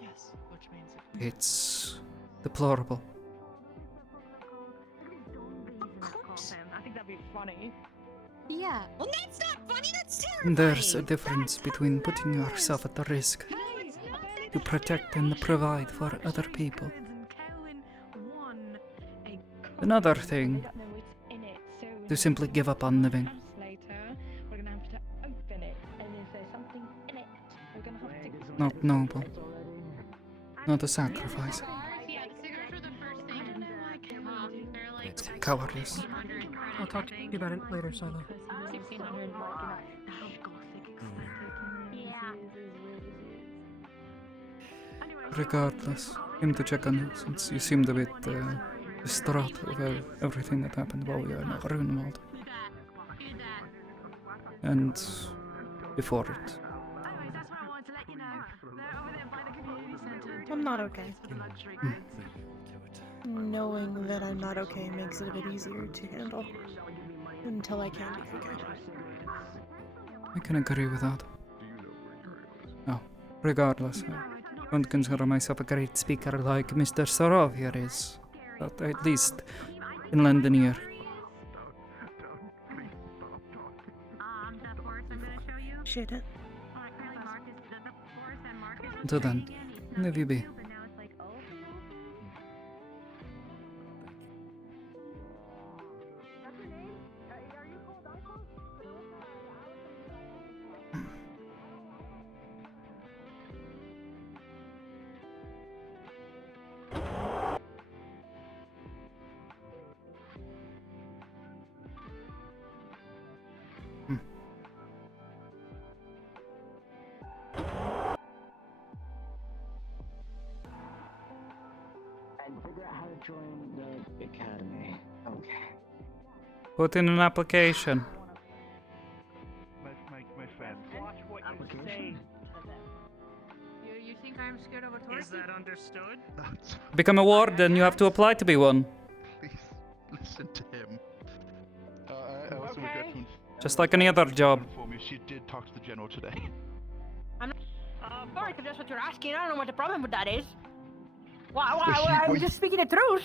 Yes, which means It's deplorable. I think that'd be funny. Yeah. Well, that's not funny. That's terrible. There's a difference between putting yourself at the risk to protect and provide for other people. Another thing, to simply give up on living. We're gonna have to open it, and if there's something in it, we're gonna have to. Not noble. Not a sacrifice. It's cowardice. I'll talk to you about it later, Silo. Regardless, came to check on you since you seemed a bit distraught over everything that happened while we were in Runewald. And before it. I'm not okay. Knowing that I'm not okay makes it a bit easier to handle. Until I can be okay. I can agree with that. Oh, regardless, I don't consider myself a great speaker like Mr. Sarov here is, but at least can lend an ear. Shit it. Until then, leave you be. And figure out how to join the academy. Okay. Put in an application. My friend. Watch what you say. You think I'm scared of a tortoise? Is that understood? Become a warden, you have to apply to be one. Please listen to him. I also regret to Just like any other job. inform you, she did talk to the general today. I'm sorry if that's what you're asking. I don't know what the problem with that is. I'm just speaking the truth.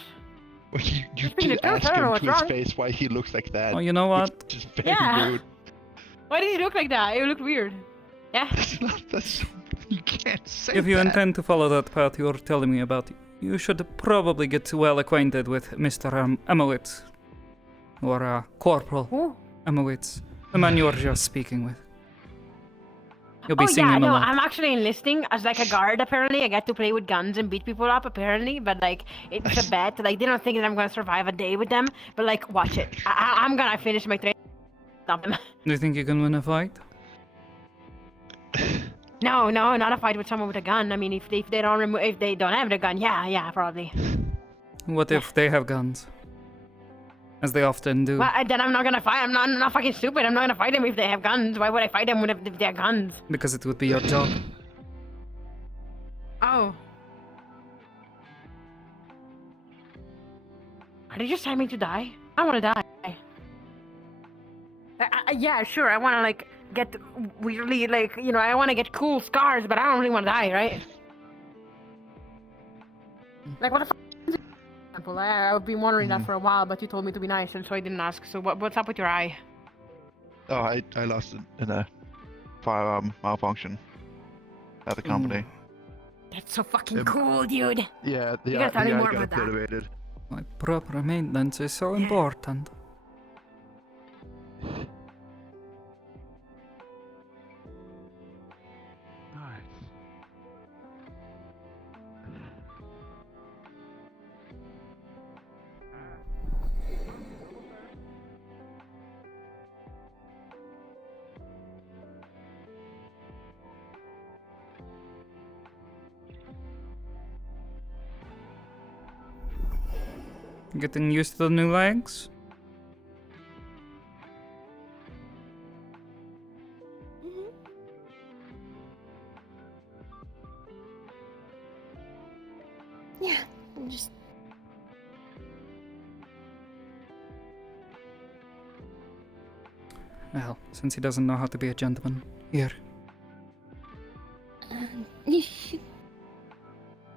Well, you Speaking did the truth, ask I don't know him what's to his wrong. face why he looks like that. Oh, you know what? Which is very Yeah. rude. Why did he look like that? It looked weird. Yeah. That's you can't say If you that. intend to follow that path you're telling me about, you should probably get well acquainted with Mr. Amowitz. Or Corporal Amowitz, the man you were just speaking with. You'll be Oh seeing yeah, him a no, lot. I'm actually enlisting as like a guard. Apparently, I get to play with guns and beat people up. Apparently, but like it's a bet. Like they don't think that I'm gonna survive a day with them. But like, watch it. I'm gonna finish my training. Stop them. Do you think you can win a fight? No, not a fight with someone with a gun. I mean, if they don't if they don't have the gun, yeah, probably. What if they have guns? As they often do. Well, then I'm not gonna fight. I'm not fucking stupid. I'm not gonna fight them if they have guns. Why would I fight them if they have guns? Because it would be your job. Oh. Are they just telling me to die? I wanna die. Yeah, sure. I wanna like get weirdly like I wanna get cool scars, but I don't really wanna die, right? Like what the fuck? I've been wondering that for a while, but you told me to be nice, and so I didn't ask. So what's up with your eye? Oh, I lost it in a firearm malfunction at the company. That's so fucking cool, dude. Yeah, You gotta tell me more about that. obliterated. My proper maintenance is so important. Getting used to the new legs? Yeah, I'm just. Well, since he doesn't know how to be a gentleman. Here.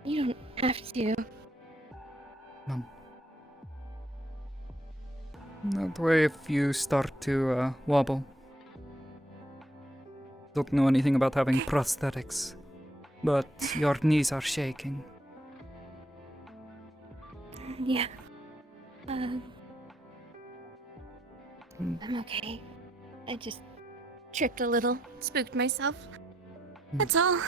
You don't have to. None. That way, if you start to wobble. Don't know anything about having prosthetics, but your knees are shaking. Yeah. I'm okay. I just tripped a little, spooked myself. That's all.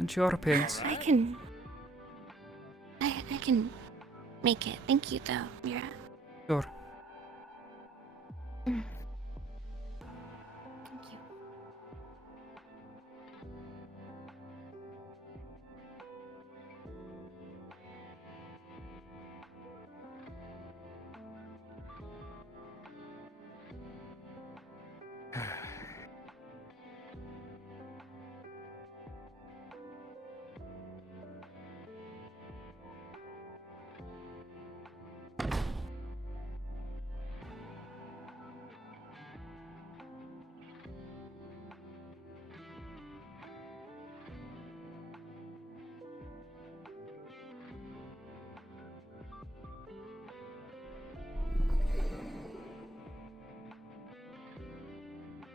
At your pace. I can make it. Thank you, though, Mira. Sure. Thank you.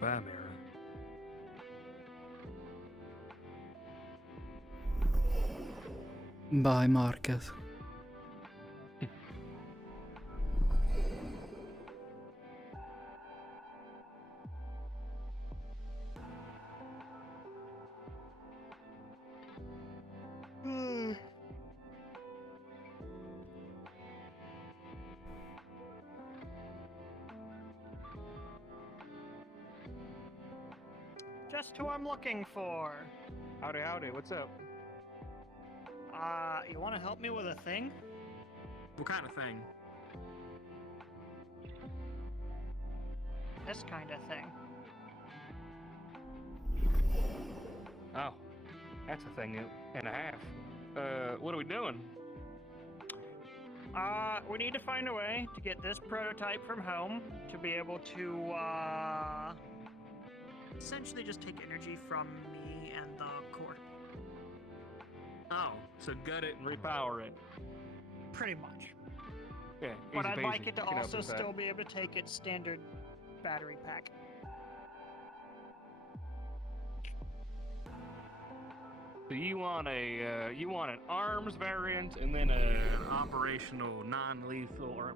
Bye, Mira. Bye, Marcus. Just who I'm looking for. Howdy, howdy. What's up? You want to help me with a thing? What kind of thing? This kind of thing. Oh, that's a thing and a half. What are we doing? We need to find a way to get this prototype from home to be able to, essentially just take energy from me and the core. Oh, so gut it and repower it. Pretty much. Yeah, But easy I'd peasy. like it to You can also open that. still be able to take its standard battery pack. So you want an arms variant and then an operational non-lethal or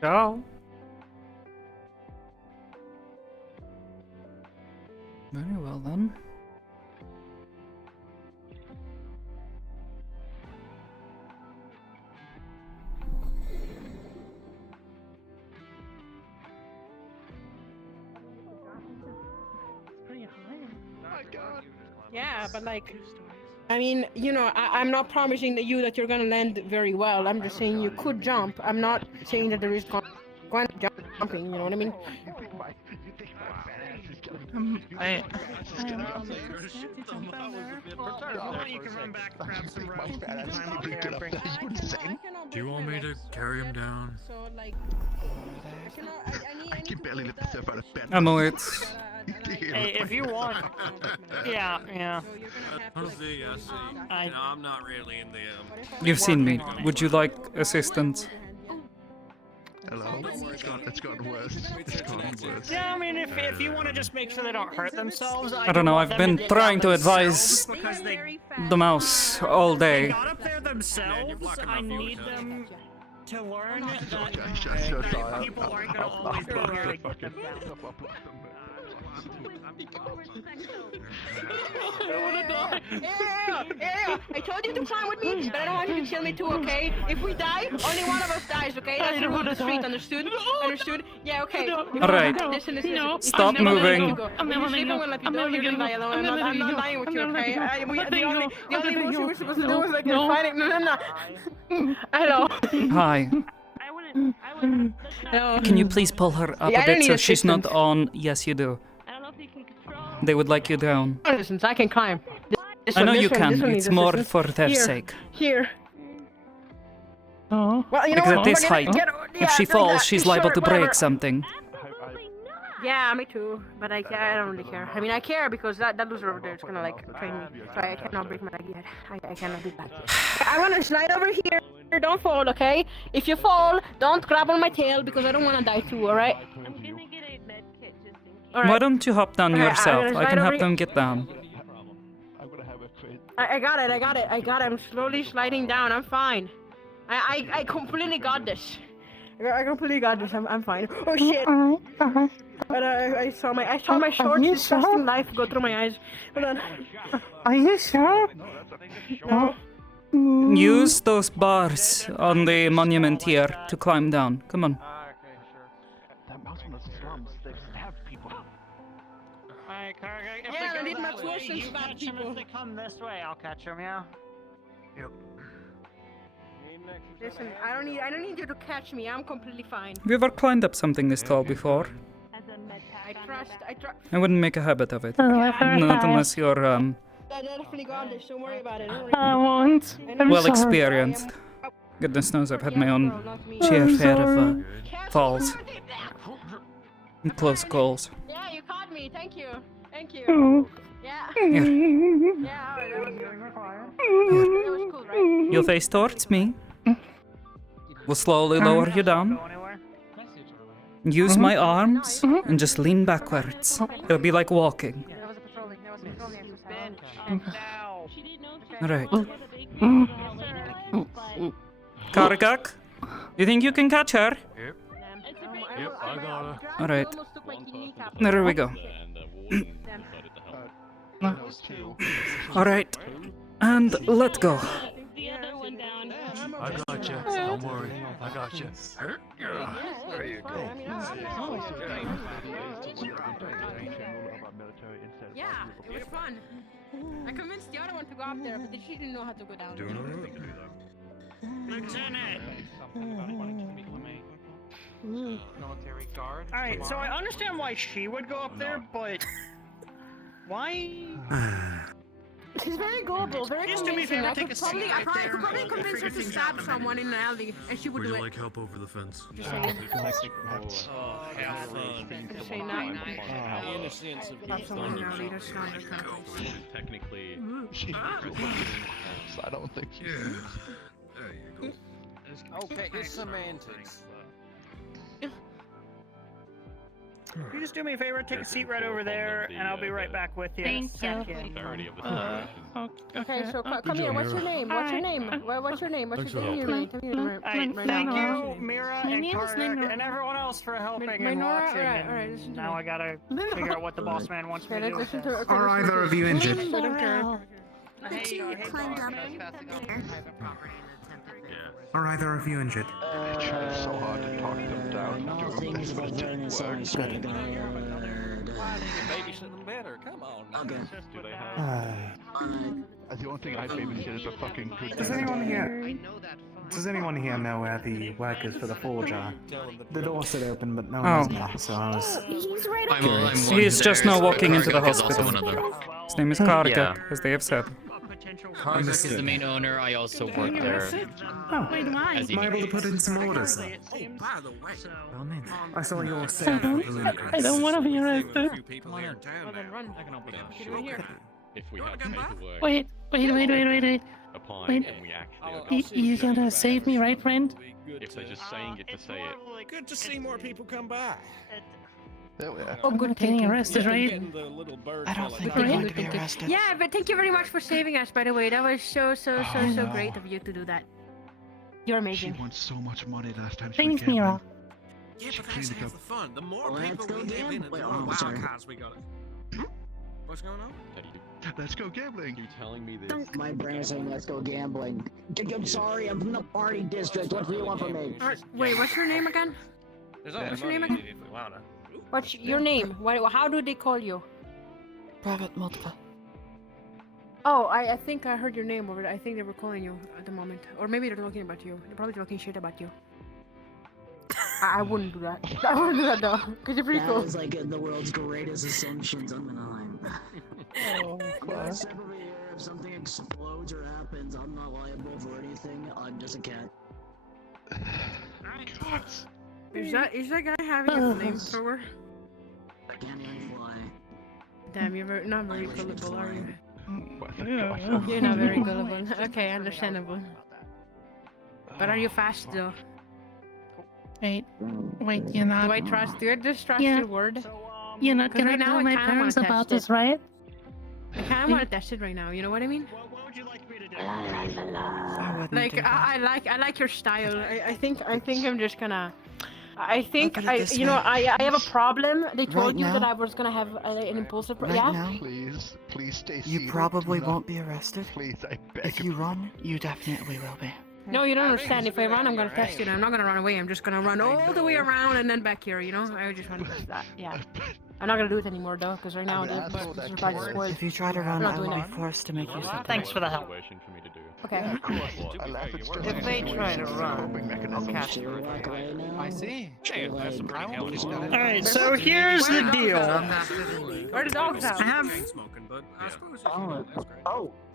Ciao. Very well then. Pretty high. Yeah, but like, I mean, you know, I'm not promising that you're gonna land very well. I'm just saying you could jump. I'm not saying that there is going jumping. You know what I mean? You can run back, grab some rope. Do you want me to carry him down? So like, I can barely lift myself out of bed. I'm aware. Hey, if you want. Yeah. I see. No, I'm not really in the. You've seen me. Would you like assistance? Hello? It's gotten worse. It's gotten worse. Yeah, I mean, if you want to just make sure they don't hurt themselves, I don't know, I've been trying to advise the mouse all They day. got up there themselves. I need them to learn that people aren't gonna always be here to get them down. Yeah. I told you to climb with me, but I don't want you to kill me too, okay? If we die, only one of us dies, okay? That's the rule of the street, understood? Understood? Yeah, okay. Alright. Listen. Stop moving. I'm never letting you go. I'm not lying with you, okay? The only motion we were supposed to do was like you're fighting. No. Hello. Hi. Hello. Can you please pull her up Yeah, I a don't bit need so she's not assistance. on? Yes, you do. They would like you down. Listen, I can climb. I know you This can. one It's needs more assistance. for their Here. sake. Here. Well, you know Because what? at this We're gonna height, get- if yeah, she like falls, that. she's Sure, liable to break whatever. something. Yeah, me too. But I don't really care. I mean, I care because that loser over there is gonna like train me. So I cannot break my leg yet. I cannot do that. I'm gonna slide over here. Don't fall, okay? If you fall, don't grab on my tail because I don't wanna die too. All right? I'm gonna get a med kit just in case. Why don't you hop down Okay, I'm yourself? gonna I can slide help over them get down. I'm gonna have a crit. I got it. I'm slowly sliding down. I'm fine. I completely got this. I completely got this. I'm fine. Oh shit. But I saw my short, disgusting life go through my eyes. Hold on. Are you sure? No. Use those bars on the monument here to climb down. Come on. That mouse one of the slums, they stab people. Yeah, I need my tools and stab people. If they come this way, I'll catch them, yeah? Yep. Listen, I don't need you to catch me. I'm completely fine. Have you ever climbed up something this tall before? I trust. I wouldn't make a habit of it. Oh, Not unless you're I definitely got this. Don't worry about it. I won't. Well experienced. Goodness knows I've had my own share of falls. And close calls. Yeah, you caught me. Thank you. Yeah. Here. Yeah, that was cool, right? You'll face towards me. We'll slowly lower you down. Use my arms and just lean backwards. It'll be like walking. Alright. Karagak, you think you can catch her? Yep, I got her. Alright. There we go. Alright. And let go. I got you. Don't worry. I got you. There you go. Yeah, it was fun. I convinced the other one to go up there, but she didn't know how to go down. Military guard. Alright, so I understand why she would go up there, but why? She's very gullible, very Just to be convincing. fair, I take could a seat probably, right I there. could probably convince her to stab someone in an alley, and she would do it. help over the fence? Just saying. Have fun. Just saying that. Innocence of Stab someone in an alley, that's not the kind of place. Technically, I don't think she There you go. Okay, it's semantics. You just do me a favor, take a seat right over there, and I'll be right back with you. Thank you. severity of the Okay, so come here. What's your name? What's your name? What's your name? What's your name? Thank you, Mira and Karnak, and everyone else for helping and watching. And now I gotta figure out what the boss man wants me to do. Are either of you injured? Are either of you injured? I tried so hard to talk them down from doing this, but it didn't work. Babysit them better. Come on. Do they have? The only thing I babysit is a fucking good. Does anyone here know where the workers for the forge are? The door stood open, but no one was there, so I was. He's right over there. there. He's just now walking into the hospital. His name is Karagak, as they have said. Karnak is the main owner. I also work there. Oh, as am I able to put in some orders? By the way, I saw your sale for the ludicrous. I don't want to be arrested. If we have paperwork Wait. applying and we actually You're gonna save me, right, friend? if they're just saying it to say it. Good to see more people come by. There we are. Oh, good Getting arrested, right? I don't think they're going to be arrested. Yeah, but thank you very much for saving us, by the way. That was so great of you to do that. You're amazing. She won so much money last time. Thanks, Mira. Yeah, but that's half the fun. The more people we give in, and the more wild cards we got. What's going on? Let's go gambling. You telling me this? My brain is saying let's go gambling. I'm sorry, I'm from the party district. What do you want from me? Wait, what's your name again? What's your name again? What's your name? How do they call you? Private Motka. Oh, I think I heard your name over there. I think they were calling you at the moment. Or maybe they're talking about you. They're probably talking shit about you. I wouldn't do that. I wouldn't do that though, because you're pretty cool. That was like the world's greatest assumptions. I'm class. If something explodes or happens, I'm not liable for anything. I'm just a cat. Is that guy having a flamethrower? I can't even fly. Damn, you're not very gullible, are you? Yeah. You're not very gullible. Okay, understandable. But are you fast though? Wait, you're not. Do I trust you? Just trust your word. You're not gonna right now, tell I my kinda parents wanna about test this, right? I kind of want to test it right now. You know what I mean? would you like me to do? I wouldn't Like do that. I like your style. I think I'm just gonna. I think Look at it this you know way. I have a problem. They told Right you that now? I was gonna have an impulsive. Right yeah. now, Please stay you seated. probably Do not- won't be arrested. Please, I beg If you run, you definitely will be. No, you don't understand. If I run, I'm gonna test you. And I'm not gonna run away. I'm just gonna run all the way around and then back here. You know, I just want to test that. Yeah. I'm not gonna do it anymore though, because right now the surprise is spoiled. If you try to run, I'm not I doing will it. be forced to make you submit. Thanks for the help. Okay. If they try to run, I'll catch you. I see. Alright, so here's the deal. Where the dogs at? I have.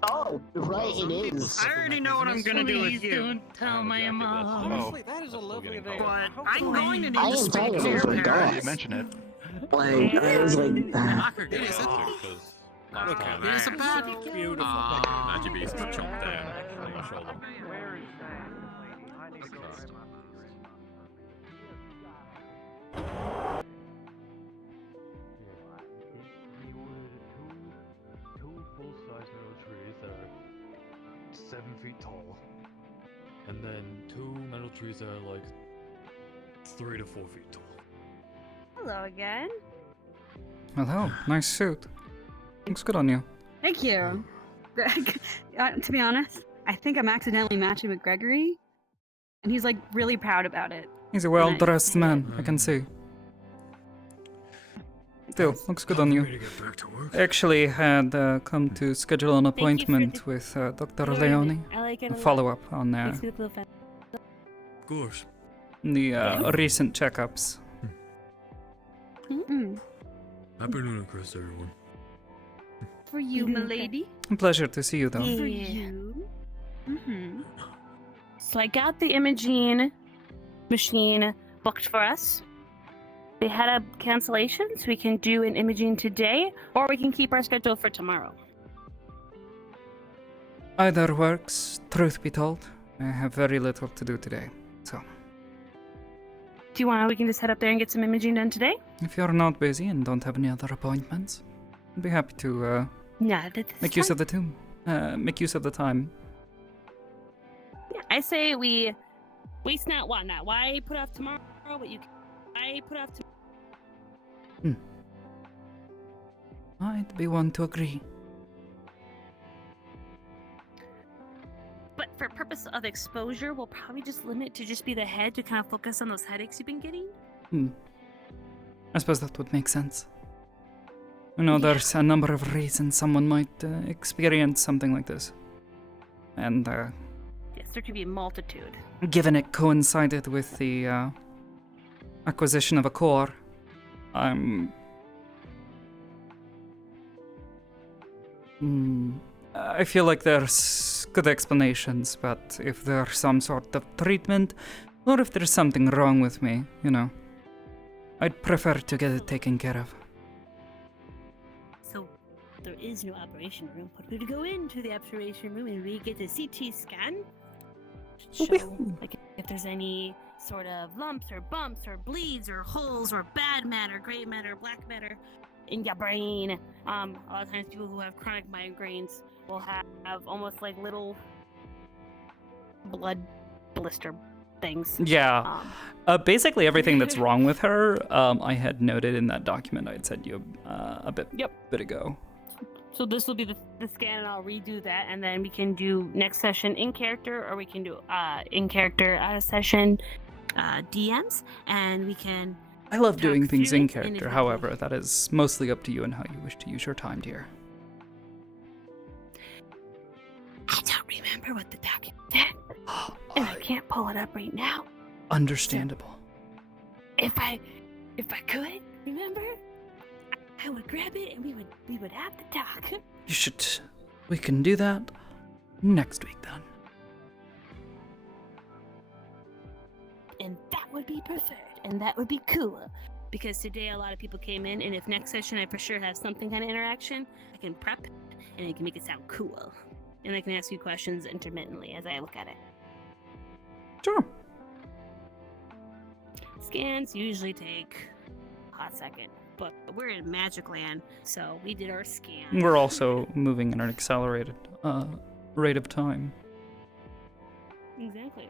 Oh, right, it is. I already know what I'm gonna do with you. Don't tell my mom. Honestly, that is a lovely thing. But I'm going to need I to am speak to tired your of the parents. You mention it. Like, I was like, It is a bad. Beautiful. Magic beast chopped down on my shoulder. Two full-size metal trees that are 7 feet tall, and then 2 metal trees that are like 3 to 4 feet tall. Hello again. Hello, nice suit. Looks good on you. Thank you. Greg, to be honest, I think I'm accidentally matching with Gregory, and he's like really proud about it. He's a well-dressed man, I can see. Still, looks good on you. I actually had come to schedule an appointment with Dr. Leone. I like it a lot. Follow up on Makes me feel fun. Of course. the recent checkups. Happy New Year, Chris, everyone. For you, milady. A pleasure to see you, though. For you. So I got the imaging machine booked for us. They had a cancellation, so we can do an imaging today, or we can keep our schedule for tomorrow. Either works, truth be told. I have very little to do today, so. Do you want? We can just head up there and get some imaging done today. If you're not busy and don't have any other appointments, I'd be happy to Yeah, that's make use of the tomb. Make use of the time. Yeah, I say we waste not, want not. Why put off tomorrow? What you? I put off tomorrow. I'd be one to agree. But for purpose of exposure, we'll probably just limit it to just be the head to kind of focus on those headaches you've been getting. I suppose that would make sense. You know, there's a number of reasons someone might experience something like this. And, Yes, there could be a multitude. given it coincided with the acquisition of a core, I feel like there's good explanations, but if there's some sort of treatment, or if there's something wrong with me, you know, I'd prefer to get it taken care of. So there is no operation room, but we would go into the operation room and we get a CT scan. Show like if there's any sort of lumps or bumps or bleeds or holes or bad matter, gray matter, black matter in your brain. A lot of times people who have chronic migraines will have almost like little blood blister things. Yeah. Basically everything that's wrong with her, I had noted in that document I'd sent you a bit ago. So this will be the scan, and I'll redo that, and then we can do next session in character, or we can do in character out of session DMs, and we can. I love doing things through in it character, individually. however, that is mostly up to you and how you wish to use your time, dear. I don't remember what the document said, and I can't pull it up right now. Understandable. If I could remember, I would grab it, and we would have the talk. You should. We can do that next week then. And that would be preferred, and that would be cool. Because today a lot of people came in, and if next session I for sure have something kind of interaction, I can prep, and I can make it sound cool. And I can ask you questions intermittently as I look at it. Sure. Scans usually take a hot second, but we're in Magic Land, so we did our scan. We're also moving in an accelerated rate of time. Exactly.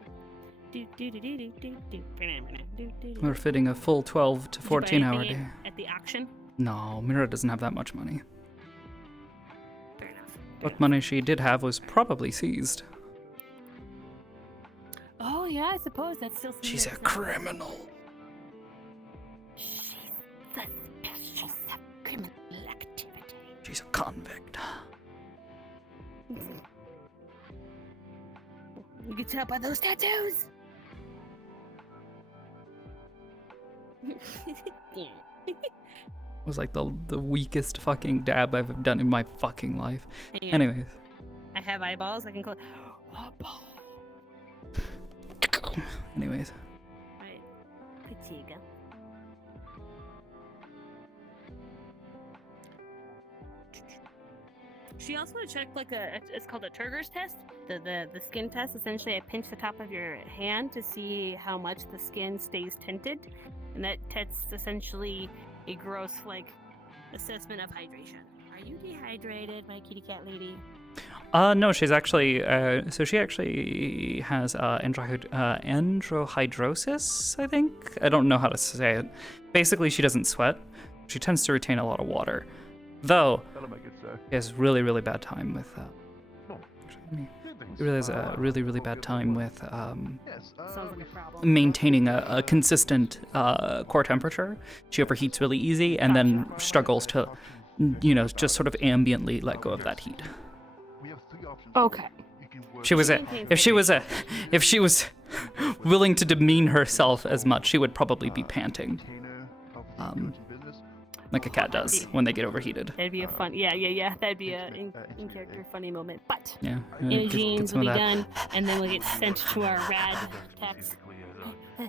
We're fitting a full 12 to 14 hour anything day. at the auction? No, Mira doesn't have that much money. What money she did have was probably seized. Oh yeah, I suppose that's still. She's a criminal. She's suspicious of criminal activity. She's a convict. You can tell by those tattoos. Was like the weakest fucking dab I've done in my fucking life. Hang on. Anyways. I have eyeballs. I can close. Anyways. Right. Fatigue. She also checked like it's called a Turgor's test, the skin test. Essentially, I pinch the top of your hand to see how much the skin stays tinted, and that tests essentially a gross like assessment of hydration. Are you dehydrated, my kitty cat lady? No, she's actually, so she actually has androhydrosis, I think? I don't know how to say it. Basically, she doesn't sweat. She tends to retain a lot of water. Though, she has really, really bad time with, she really has a really, really bad time with maintaining a consistent core temperature. She overheats really easy and then struggles to, you know, just sort of ambiently let go of that heat. Okay. If she was willing to demean herself as much, she would probably be panting. Like a cat does when they get overheated. That'd be a fun, yeah. That'd be a in character funny moment. But yeah, imaging will be done, and then we'll get sent to our rad text. I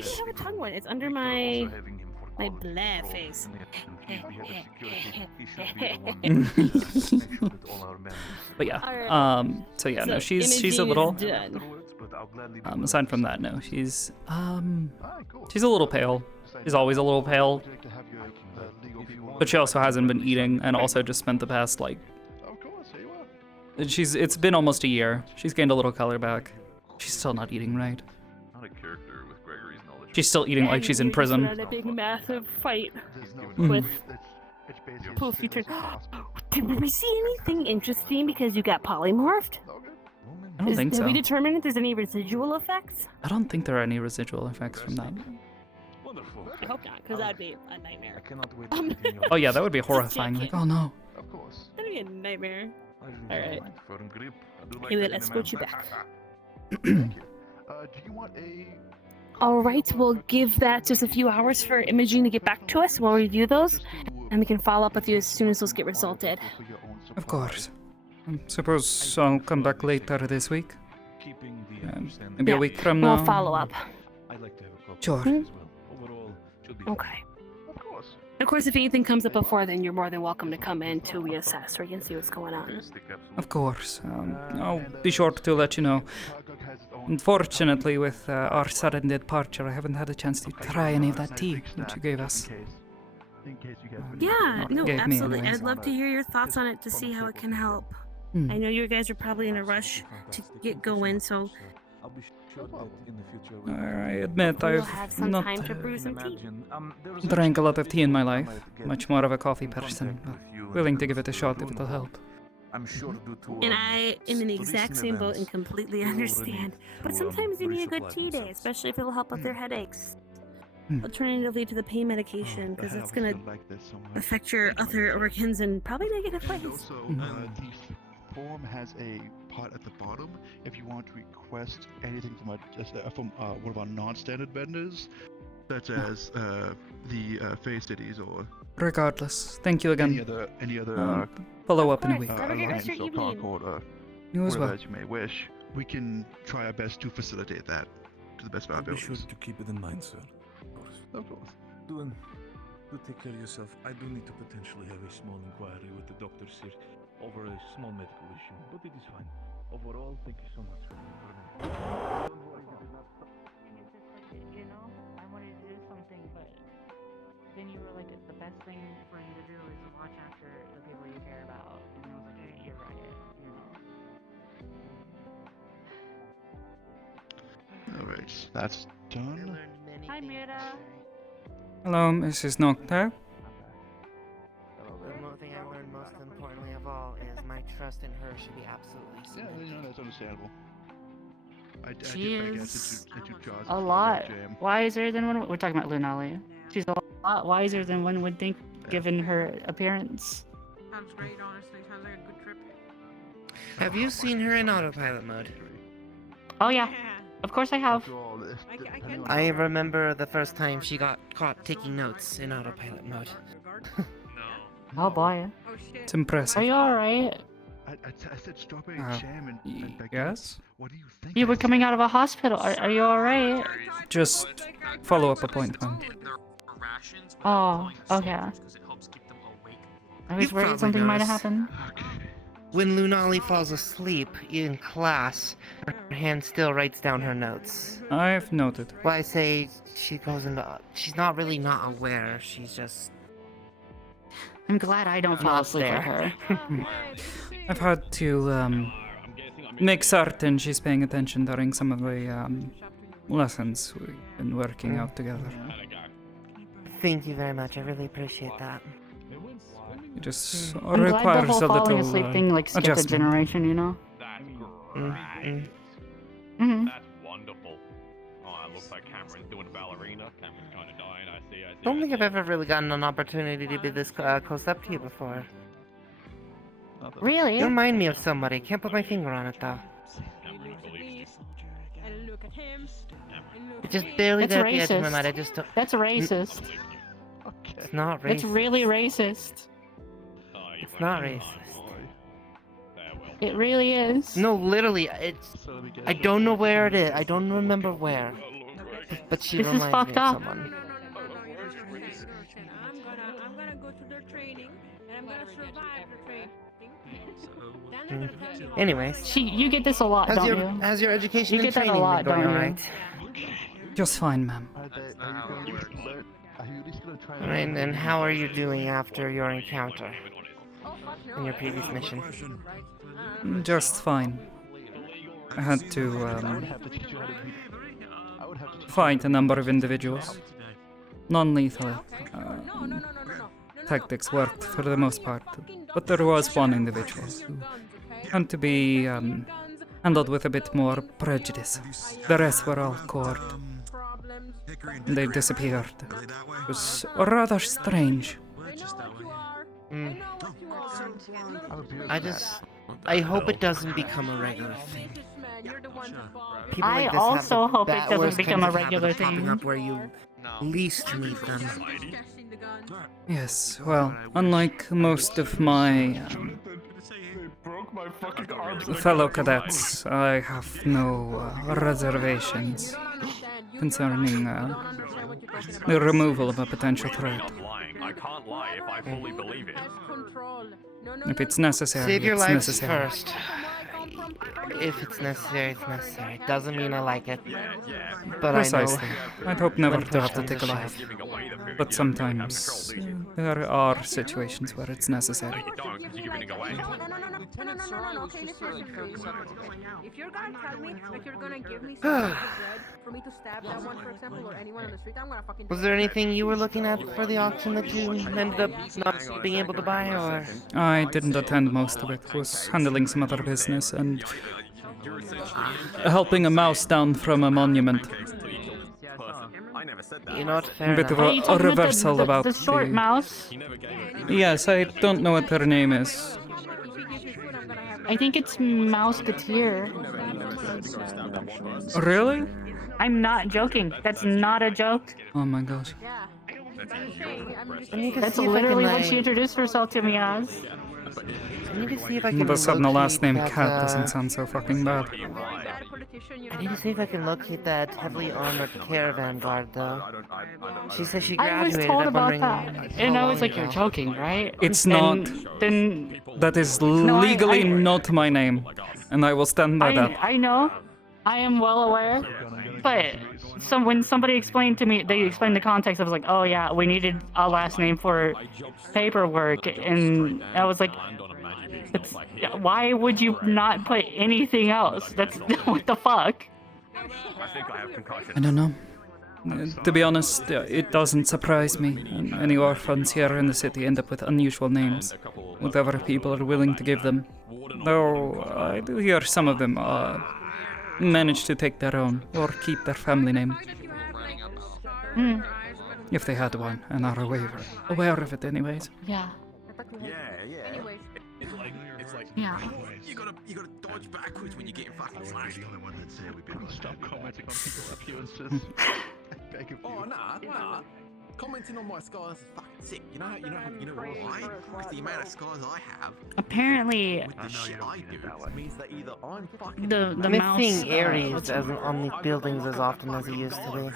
just have a tongue one. It's under my blah face. But yeah, so yeah, no, she's a little. Aside from that, no, she's a little pale. She's always a little pale, but she also hasn't been eating, and also just spent the past like. It's been almost a year. She's gained a little color back. She's still not eating right. She's still eating like she's in prison. Had a big, massive fight with Poofy Turn. Did we see anything interesting because you got polymorphed? I don't think so. Have we determined if there's any residual effects? I don't think there are any residual effects from that. I hope not, because that'd be a nightmare. Oh yeah, that would be horrifying. Like, oh no. That'd be a nightmare. Alright. Anyway, let's escort you back. Do you want a... Alright, we'll give that just a few hours for Imogene to get back to us. We'll review those, and we can follow up with you as soon as those get resulted. Of course. I suppose I'll come back later this week. Maybe a week from now. We'll follow up. Sure. Okay. Of course, if anything comes up before then, you're more than welcome to come in to reassess, or you can see what's going on. Of course. I'll be sure to let you know. Unfortunately, with our sudden departure, I haven't had a chance to try any of that tea that you gave us. Yeah, no, Gave me absolutely. anyways. I'd love to hear your thoughts on it to see how it can help. I know you guys are probably in a rush to get going, so... I admit We'll I've have some not time to brew some tea. drank a lot of tea in my life. Much more of a coffee person, but willing to give it a shot if it'll help. And I am in the exact same boat and completely understand. But sometimes you need a good tea day, especially if it'll help with their headaches. Alternatively to the pain medication, because it's going to affect your other organs in probably negative ways. The form has a pot at the bottom if you want to request anything from one of our non-standard vendors, such as the Face Cities or... Regardless, thank you again. Any other follow up in a week. Alliance or Concord or You as whatever well. that you may wish. We can try our best to facilitate that to the best of our Be abilities. sure to keep it in mind, sir. Of course. Do take care of yourself. I do need to potentially have a small inquiry with the doctors here over a small medical issue, but it is fine. Overall, thank you so much for the You know, I wanted to do something, but then you were like, the best thing for you to do is watch after the people you care about. And I was like, hey, you're right. Alright, that's done. Hi, Mira. Hello, Mrs. Nocta. The thing I learned most importantly of all is my trust in her should be absolutely cemented. No, that's understandable. She is a lot wiser than one. We're talking about Lunali. She's a lot wiser than one would think, given her appearance. Sounds great, honestly. Sounds like a good trip. Have you seen her in autopilot mode? Oh yeah, of course I have. I remember the first time she got caught taking notes in autopilot mode. Oh boy. It's impressive. Are you alright? I said stop being sham and yes? What do you think? You were coming out of a hospital. Are you alright? Just follow-up appointment. Oh, okay. I was worried something might have happened. When Lunali falls asleep in class, her hand still writes down her notes. I've noted. Well, I say she goes into. She's not really not aware. She's just. I'm glad I don't fall asleep with her. I've had to make certain she's paying attention during some of the lessons we've been working out together. Thank you very much. I really appreciate that. It just I'm glad the requires whole a falling little asleep thing like skipped a adjustment. generation, you know? That's wonderful. Oh, it looks like Cameron's doing ballerina. Cameron's kind of dying. I see. I don't think I've ever really gotten an opportunity to be this close up to you before. Really? You remind me of somebody. Can't put my finger on it though. It just barely That's got the edge of my racist. mind. I just don't. That's racist. It's not racist. That's really racist. It's not racist. It really is. No, literally, it's. I don't know where it is. I don't remember where. But she This is reminds fucked me of up. someone. I'm gonna go to their training, and I'm gonna survive the training. Anyways, You get this a lot, don't you? How's your education You and get that a training lot, been going don't you? alright? Just fine, ma'am. Alright, and how are you doing after your encounter? In your previous mission? Just fine. I had to fight a number of individuals. Non-lethal tactics worked for the most part, but there was one individual who had to be handled with a bit more prejudice. The rest were all caught. They disappeared. It was rather strange. I hope it doesn't become a regular thing. People I like this have also the hope it bad- doesn't worst become kinds a of habit regular of popping thing. up where you least need them. Yes, well, unlike most of my fellow cadets, I have no reservations concerning the removal of a potential threat. I can't lie if I fully believe it. If it's necessary, Save your it's lives necessary. first. If it's necessary, it's necessary. Doesn't mean I like it. But Precisely. I know. I'd hope never when to have push to take a comes life. shove. But sometimes there are situations where it's necessary. Okay, listen, please. If you're gonna tell me that you're gonna give me some bread for me to stab that one, for example, or anyone on the street, I'm gonna fucking. Was there anything you were looking at for the auction that you ended up not being able to buy, or? I didn't attend most of it. Was handling some other business and helping a mouse down from a monument. You know what? Fair A bit of enough. Are you a talking about reversal about the short mouse? Yes, I don't know what her name is. I think it's Mouseketeer. Really? I'm not joking. That's not a joke. Oh my gosh. That's literally what she introduced herself to me as. I need to see if I can The sudden last name locate Cat that, doesn't sound so fucking bad. I need to see if I can locate that heavily armored caravan guard, though. She said she I was graduated. told I'm about wondering that, how and I long was like, ago. "You're joking, right?" It's And not. Then That is No, legally I- not my name, and I will stand by that. I know, I am well aware, but when somebody explained to me, they explained the context. I was like, "Oh yeah, we needed a last name for paperwork," and I was like, "Why would you not put anything else? That's what the fuck." I think I have concussion. I don't know. To be honest, it doesn't surprise me. Any orphans here in the city end up with unusual names, whatever people are willing to give them. Though I do hear some of them manage to take their own or keep their family name. If they had one and are aware of it anyways. Yeah. Anyways. It's like Yeah. you gotta dodge backwards when you're getting fucking slashed. Stop commenting on people's appearances. Beg of you. Oh nah. Commenting on my scars is fucking sick. You know why? Because the amount of scars I have. Apparently, With the shit I do means that either I'm fucking the mouse. Missing Ares on these buildings as often as he used to be.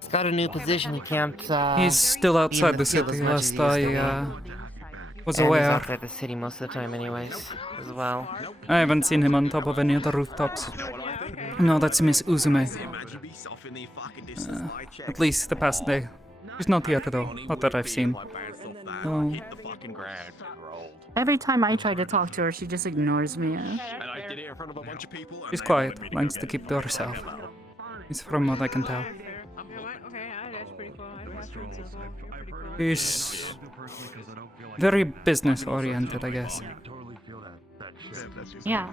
He's got a new position. He can't. He's still be in outside the field as city, much as last he used to I be. was And aware. He's outside the city most of the time, anyways, as well. I haven't seen him on top of any of the rooftops. No, that's Miss Uzume. At least the past day. She's not here though, not that I've seen. Oh. Every time I try to talk to her, she just ignores me. And I did it in front of a bunch of people. She's quiet, likes to keep to herself. It's from what I can tell. She's very business oriented, I guess. Yeah.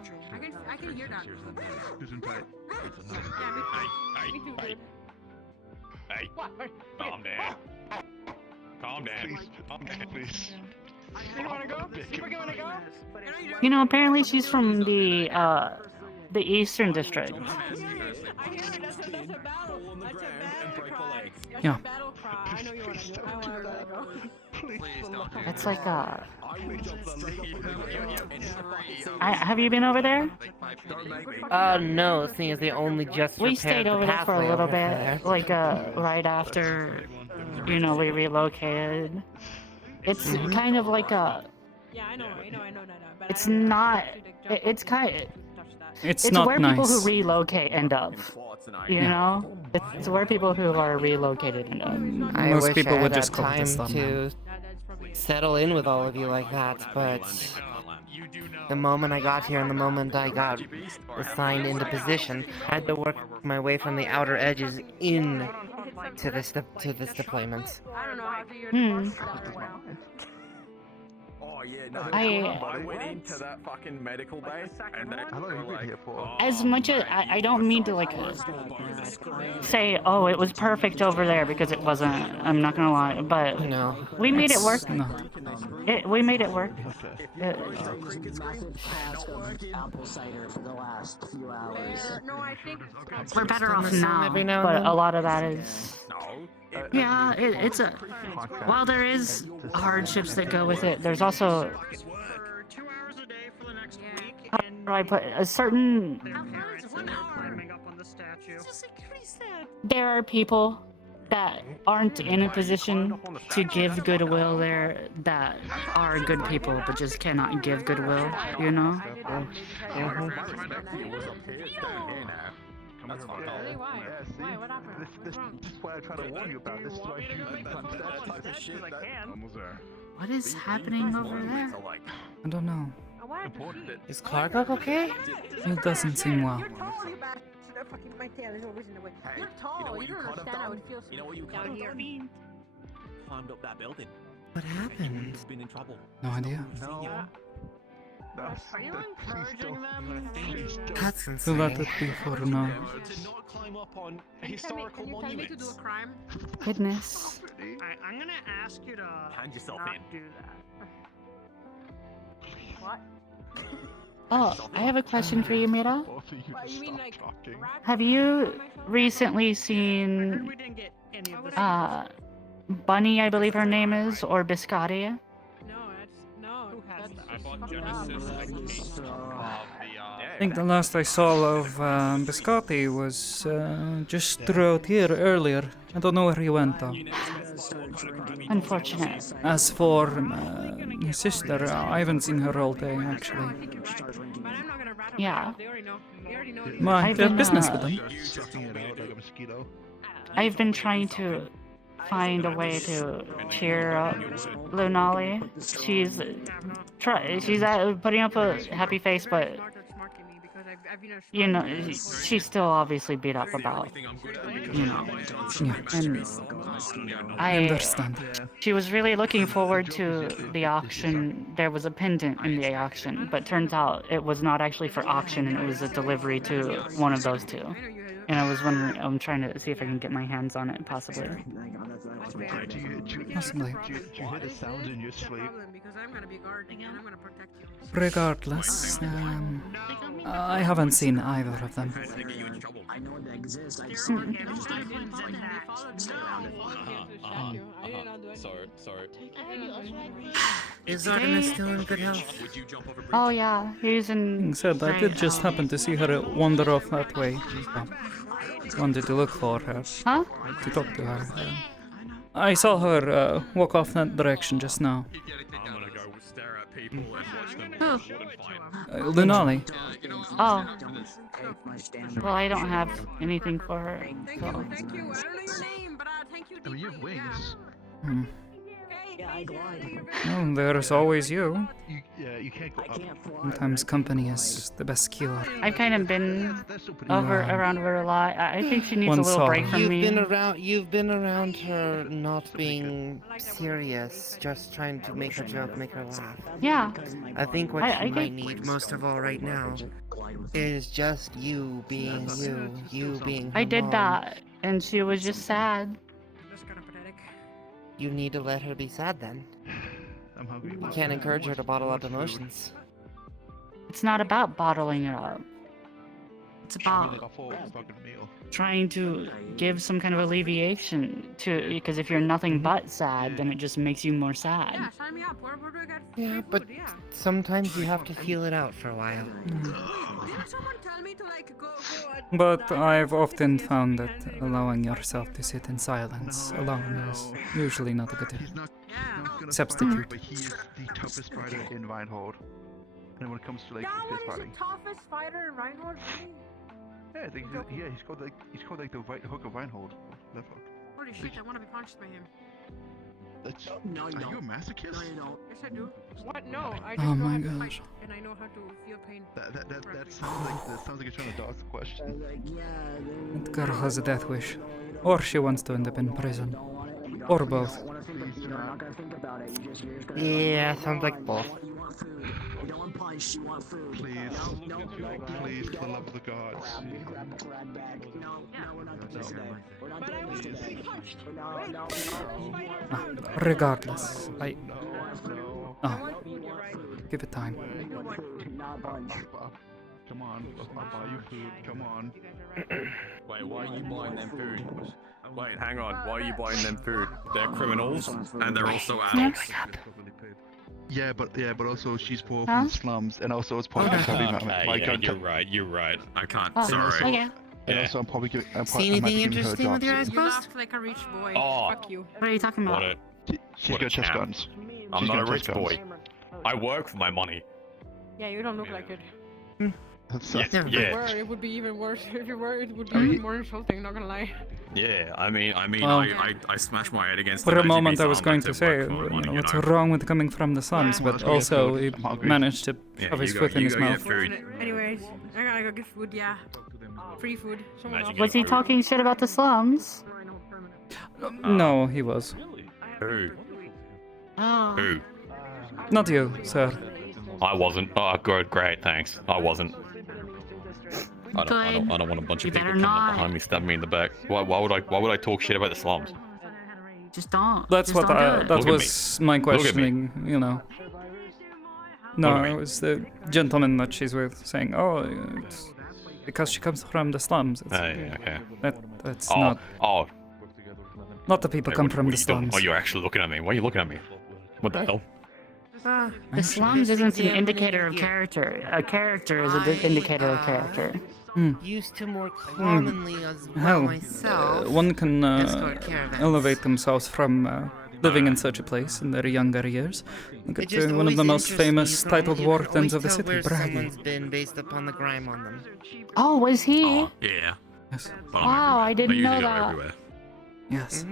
I can hear that. Hey, calm down. Calm down. Please. You wanna go? You wanna go? You know, apparently she's from the Eastern District. Yeah. It's like have you been over there? No, seeing as they only just We repaired stayed the over there for a pathway little over bit, there. like right after, we relocated. It's kind of like a. Yeah, I know that. But It's not. It's kind of. It's It's not where nice. people who relocate end up. You know, it's where people who are relocated end up. I Most wish people I had would that just call it a time slum. to settle in with all of you like that, but the moment I got here and the moment I got assigned into position, I had to work my way from the outer edges in to this deployment. I don't know how to use Oh yeah, no. I went into that fucking medical bay and they were like, as much as I don't mean to say, oh, it was perfect over there, because it wasn't. I'm not gonna lie, but we made it work. We made it work. Apple cider for the last few hours. No, I think We're better off now, every now and but then. a lot of that is. Yeah, it's a. While there is hardships that go with it, there's also. How do I put a certain? There are people that aren't in a position to give goodwill there that are good people but just cannot give goodwill, you know? That's fucked up. Really? Why? Why? What happened? This is why I try to warn you about this. Is why you can't stand shit. Almost there. What is happening over there? I don't know. Is Clark okay? It doesn't seem well. You're tall, you bastard. Fucking my tail is always in the way. You're tall. You don't understand how it feels down here. Climbed up that building. What happened? You've been in trouble. No idea. Are you encouraging them? That's To insane. let it be for now. To not climb up on historical Can you tell me to do a monuments. crime? Goodness. I'm gonna ask you to Hand yourself not in. do that. What? Oh, I have a question for you, Mira. Both of you What, just you mean stop like talking. Have you recently seen We didn't get any of this. Bunny, I believe her name is, or Biscotti? No, that's I bought Genesis a case of the I think the last I saw of Biscotti was just throughout here earlier. I don't know where he went though. Unfortunate. As for his sister, I haven't seen her all day actually. But I'm not gonna rat them Yeah. out. They already know. They already know. Well, I I've have been, business with them. Sucking it out like a mosquito. I've been trying to find a way to cheer up Lunali. She's putting up a happy face, but Not outsmarting me because you know, she's still obviously beat up about, you know, and I understand. she was really looking forward to the auction. There was a pendant in the auction, but turns out it was not actually for auction, and it was a delivery to one of those two. And I was wondering, I'm trying to see if I can get my hands on it, possibly. Possibly. Do you hear the sound in your sleep? Regardless, I haven't seen either of them. I know they exist. I just Sorry. Is Artemis still in good health? Oh yeah, he's in. Being said, I did just happen to see her wander off that way. So wanted to look for her. Huh? To talk to her. I saw her walk off that direction just now. I'm gonna go stare at people and watch them Who? Lunali. Oh. Well, I don't have anything for her. So. I mean, you have wings. Hmm. Yeah, I glide. Well, there's always you. You can't go up. Sometimes company is the best cure. I've kind of been around her a lot. I think she needs a Once little saw break her. from me. You've been around her not being serious, just trying to make a joke, make her laugh. Yeah. I think what I she might think- need most of all right now is just you being you being her I did mom. that, and she was just sad. You need to let her be sad then. I'm hungry. You can't encourage her to bottle up emotions. It's not about bottling it up. It's about Like a full fucking meal. trying to give some kind of alleviation to, because if you're nothing but sad, then it just makes you more sad. Yeah, sign me up. Where do I get Yeah, free but food? Yeah. sometimes you have to feel it out for a while. Didn't someone tell me to like go But I've often found that allowing yourself to sit in silence alone is usually not a good substitute. But he is the toughest fighter in Reinhold. And when it comes to like That fist one fighting. is the toughest fighter in Reinhold. Yeah, I think he's called like the right hook of Reinhold. Left hook. Holy shit, I want to be punched by him. That's, no, you are you a masochist? No, you don't. Yes, I do. What? No, I just Oh know my how to gosh. fight, and I know how to feel pain. That sounds like you're trying to dodge the question. That girl has a death wish. Or she wants to end up in prison. Or both. You're not gonna think about it. You're just gonna. Yeah, sounds like both. You want food. You don't want punch. You want food. Please, for the love of the gods. Grab the grab bag. No, we're not doing this today. We're not doing this today. No. Regardless, Oh. Give it time. Not punch. Come on, I'll buy you food. Come on. Wait, why are you buying them food? Wait, hang on. Why are you buying them food? They're criminals, and they're also adults. Yeah, but also she's poor from the slums, and also it's probably You're right. I can't. Oh, Sorry. okay. And also I'm probably giving. See anything interesting with your eyes You closed? laughed like a rich boy. Oh. Fuck you. What are you talking about? She's What got a chest champ. guns. I'm She's not a got rich chest guns. boy. I work for my money. Yeah, you don't look like it. Yeah. It would be even worse. If you were, it would be even more insulting. Not gonna lie. Yeah. I mean, Well, I smash my head against. For the a moment I LGBT was sign going like to say, work for my money, what's you know? wrong with coming from the slums, but also he managed to shove his foot in his mouth. Anyways, I gotta go get food. Yeah. Free food. Someone else. Was he talking shit about the slums? No, he was. Who? Oh. Who? Not you, sir. I wasn't. Oh, good, great, thanks. I wasn't. I don't want a bunch of You people better coming up not. behind me, stabbing me in the back. Why would I talk shit about the slums? Just don't. That's Just what don't do that it. was Look at me. my Look at me. questioning, you know. Look No, at me. it was the gentleman that she's with saying, oh, it's because she comes from the slums. It's, Hey, okay. That's Oh, not the people Hey, come what from are the you doing? slums. Oh, you're actually looking at me. Why are you looking at me? What the hell? The slums isn't an indicator of character. A character is an indicator of character. Used to more commonly as well Hell, myself. one can escort caravans. elevate themselves from living in such a place in their younger years. Look It at just one of always the most interests me. famous You can titled always wardens of the tell city, where bragging. someone's been based upon the grime on them. Oh, was he? Yeah. Yes. Wow, I didn't know that. Everywhere. Yes.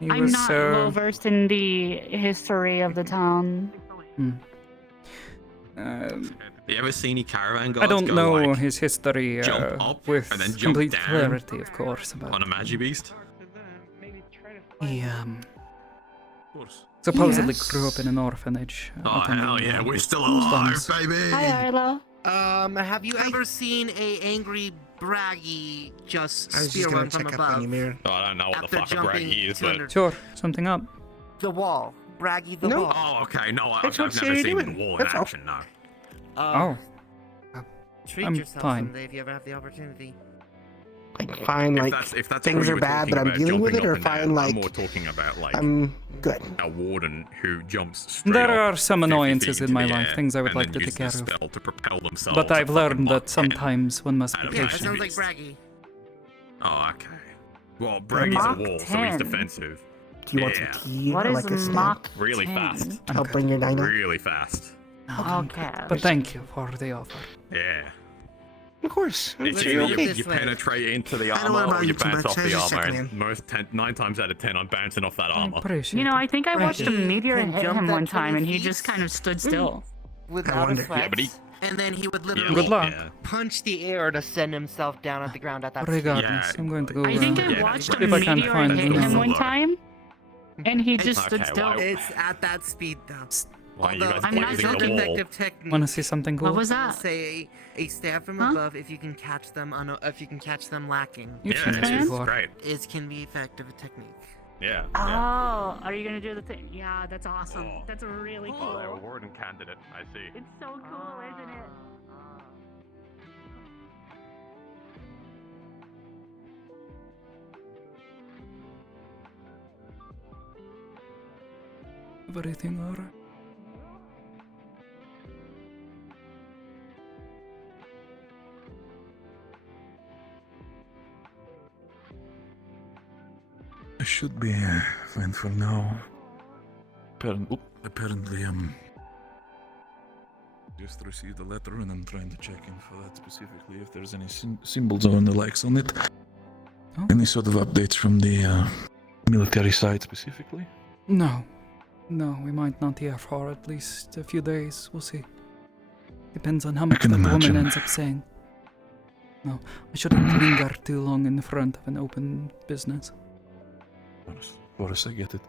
He I'm was, not well versed in the history of the town. You ever see any caravan guards I don't go, know like, his history jump up with and then jump complete down clarity, of course. But on a Magibeast? he supposedly grew up in an orphanage. Oh, attending, hell yeah, we're still alive, stunts. baby! Hi, Arlo. Have you ever seen a angry braggy just I was spear just gonna one from check up on you, above? Mira. Oh, I don't know what the After fuck a braggy jumping is, 200 but... Sure, something up. The wall. Braggy the No. wall. Oh, okay, no, I've That's what never you're seen doing. the wall in That's all. action, no. Oh. Treat I'm yourself fine. someday if you ever have the opportunity. Like, fine, If like, that's what things you are were bad, talking but I'm about, dealing with jumping it, or up and fine, down, like, I'm more talking about, like, I'm good. a warden who jumps straight There up are some 50 annoyances feet in my into the life, air things I would and like then to take uses care a of. spell to propel themselves But I've a learned fucking that Mach 10 sometimes one must out be of Yeah, that patient. sounds like Magibeast. braggy. Oh, okay. Well, Braggy's a Mach wall, so 10. he's defensive. Do you want Yeah. some tea? What or is like a snack? Mach Really 10? fast. I'll bring your dino. Really fast. Okay. But thank you for the offer. Yeah. Of course. I'm It's sure either you're you, okay. you penetrate into the I don't armor wanna or bother you you too bounce much, off I was the just armor. checking And in. 9 times out of 10, I'm bouncing off that I armor. appreciate You know, it. I think I watched a Braggy meteor can hit jump him that one time, 20 and he feet. just kind of stood still. Without a wonder. sweat. Yeah, but he... And then he would Yeah, literally Good luck. Yeah. punch the air to send himself down at the ground at that speed. Regardless, Yeah. I'm going to go. I think Yeah, I that's watched right. a If I can't meteor find hit the him number. one time, and he just stood Okay, still. wow. It's at that speed though. Why are you guys I'm not blazing joking. the wall? Effective technique. Want to see something cool? What was I'll that? say a stab from Huh? above if you can catch them if you can catch them lacking. You've Yeah, seen this it's before. great. It can be effective technique. Yeah. Oh, are you gonna do the thing? Yeah, that's awesome. Oh. That's really Oh, they're a cool. warden candidate. I see. It's so cool, isn't it? Everything alright? I should be fine for now. Apparently, just received a letter and I'm trying to check in for that specifically if there's any symbols or the likes on it. Oh. Any sort of updates from the military side specifically? No. No, we might not hear for at least a few days. We'll see. Depends on how much can that woman imagine. ends up saying. No, I shouldn't linger too long in the front of an open business. Of course, I get it.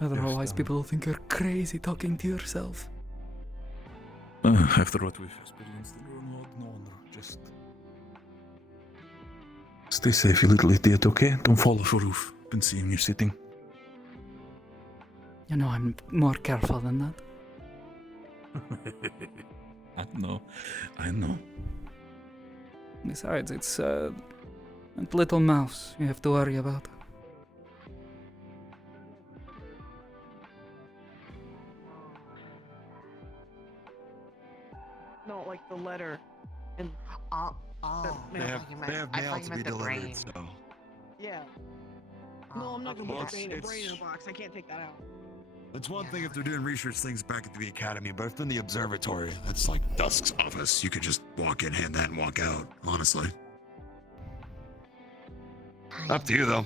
Otherwise, people will think you're crazy talking to yourself. After what we've experienced, no, just stay safe, you little idiot, okay? Don't fall off a roof. Been seeing you sitting. You know, I'm more careful than that. I know. Besides, it's that little mouse you have to worry about. No, like the letter. And They have mail to be delivered, so. yeah. No, I'm not gonna Well, put a brain it's- in a box. I can't take that out. It's one thing if they're doing research things back at the academy, but if they're in the observatory, that's like Dusk's office. You could just walk in, hand that, and walk out, honestly. Up to you, though.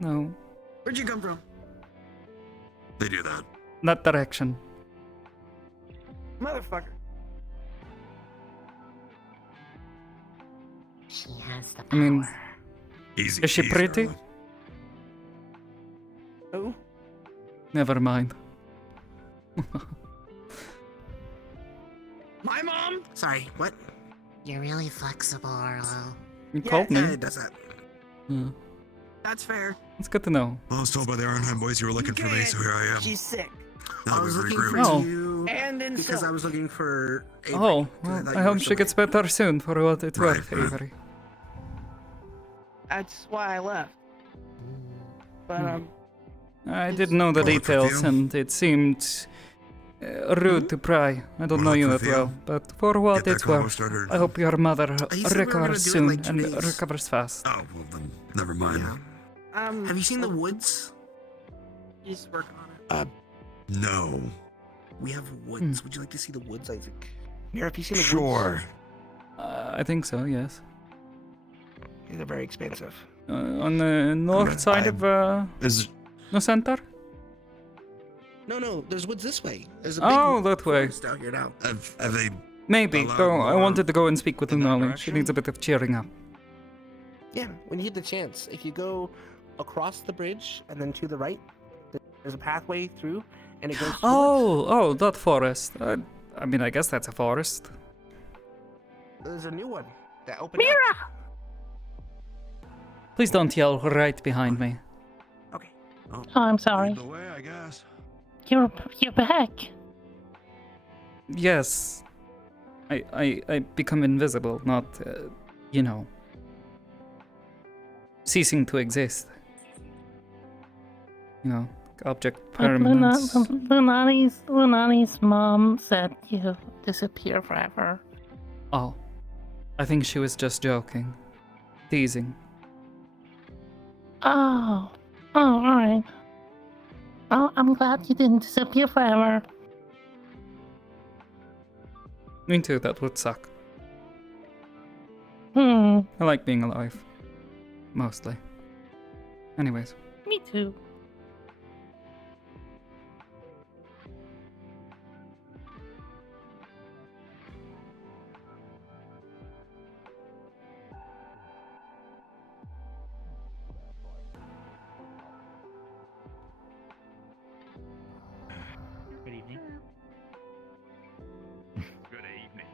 No, Where'd you come from? They do that. that direction. Motherfucker. She has the I mean, Easy. is she easy, pretty? Arlo. Who? Never mind. My mom? Sorry, what? You're really flexible, Arlo. You called me. Yeah, it does that. Yeah. That's fair. It's good to know. Well, I was told by the Arnheim boys you were looking for me, so here I am. She's sick. Now I that was we've looking regrouped. for Oh. you And in because silk. I was looking for Avery. Oh, 'cause well, thought I you hope were she gets better soon for what it's Right, worth, right. Avery. That's why I left. But I didn't know the Well, good for details, you. and it seemed rude to pry. I don't Well, know you good that for you. well, but for what Get that it's combo worth, started. I hope your mother He said we were gonna recovers do it in, soon like, 2 and days. recovers fast. Oh, well then, never mind. Have you seen the woods? he's working on it. No. We have woods. Would you like to see the woods, Isaac? Mira, have you seen the Sure. woods? I think so, yes. These are very expensive. On the north side of Is no center? No, there's woods this way. There's a big That way. forest out here now. Have they? Maybe, allowed though I more wanted to go and speak with in that Unali. She direction? needs a bit of cheering up. Yeah, when you get the chance, if you go across the bridge and then to the right, there's a pathway through, and it goes. Oh, that forest. I mean, I guess that's a forest. There's a new one that opened. Mira! Please don't yell right behind me. Oh, I'm sorry. lead the way, I guess. You're back. Yes. I become invisible, not, ceasing to exist. Object permanence. Lunani's mom said you disappear forever. Oh. I think she was just joking. Teasing. Oh, alright. Oh, I'm glad you didn't disappear forever. Me too, that would suck. Hmm. I like being alive. Mostly. Anyways. Me too. Good evening. Good evening.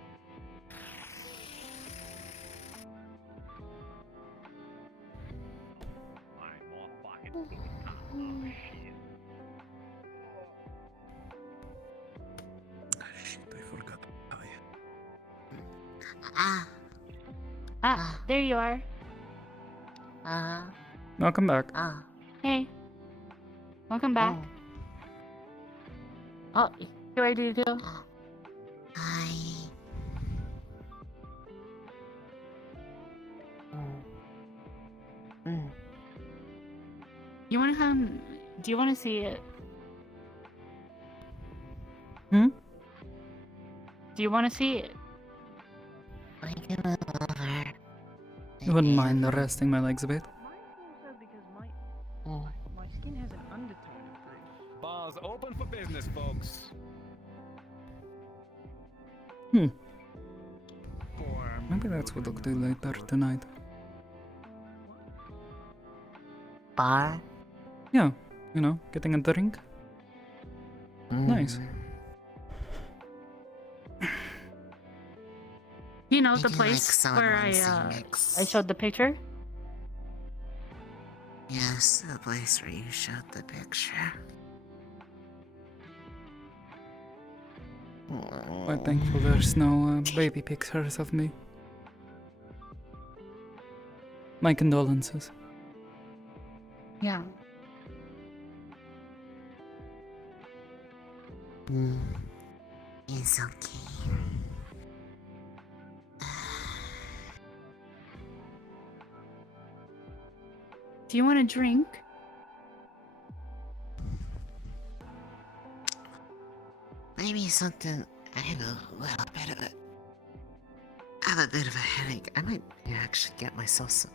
Shit, I forgot to tie. There you are. Welcome back. Hey. Welcome back. Oh, you ready to do? You wanna come? Do you wanna see it? Hmm? Do you wanna see it? You wouldn't mind resting my legs a bit? My skin has an undertone of blue. Bars open for business, folks. Maybe that's what I'll do later tonight. Bar? Yeah, getting a drink. Nice. You know I the do place like someone where I showed the picture? Yes, the place where you showed the picture. Quite thankful there's no baby pictures of me. My condolences. Yeah. It's okay. Do you want a drink? Maybe something. I have a little bit of I have a bit of a headache. I might actually get myself some.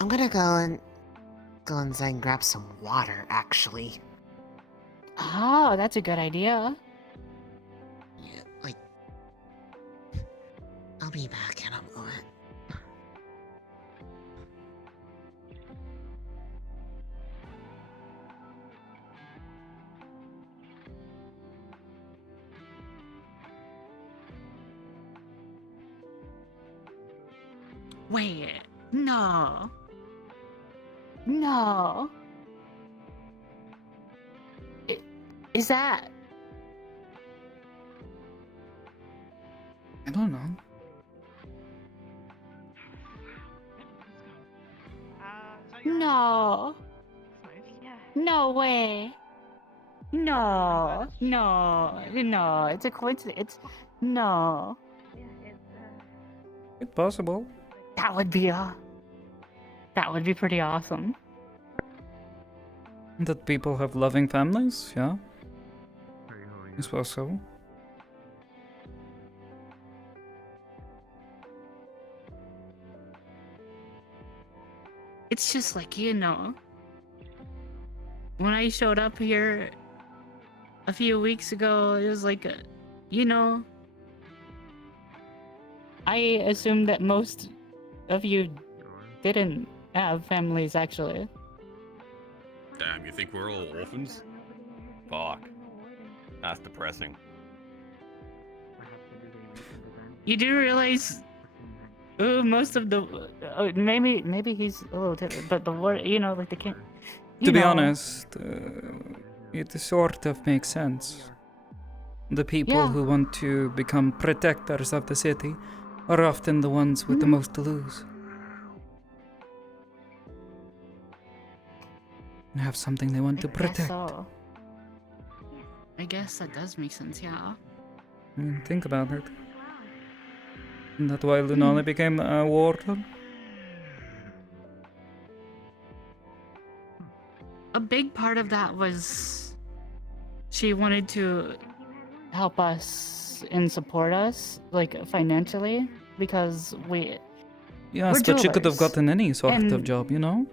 I'm gonna go inside and grab some water, actually. Oh, that's a good idea. Yeah, I'll be back in a moment. Wait, no. No. Is that... I don't know. No. No way. No. No. No. It's a coincidence. No. It's possible. That would be pretty awesome. That people have loving families, yeah? I suppose so. It's just like, when I showed up here a few weeks ago. It was like, you know, I assumed that most of you didn't have families, actually. Damn, you think we're all orphans? Fuck. That's depressing. You do realize most of the maybe he's a little different, but the word, you know, like the king. To be honest, it sort of makes sense. The people who want to become protectors of the city are often the ones with the most to lose. And have something they want to protect. I guess that does make sense, yeah. I mean, think about it. Isn't that why Lunala became a warden? A big part of that was she wanted to help us and support us, like financially, because Yes, but she could have gotten any sort of job, you know?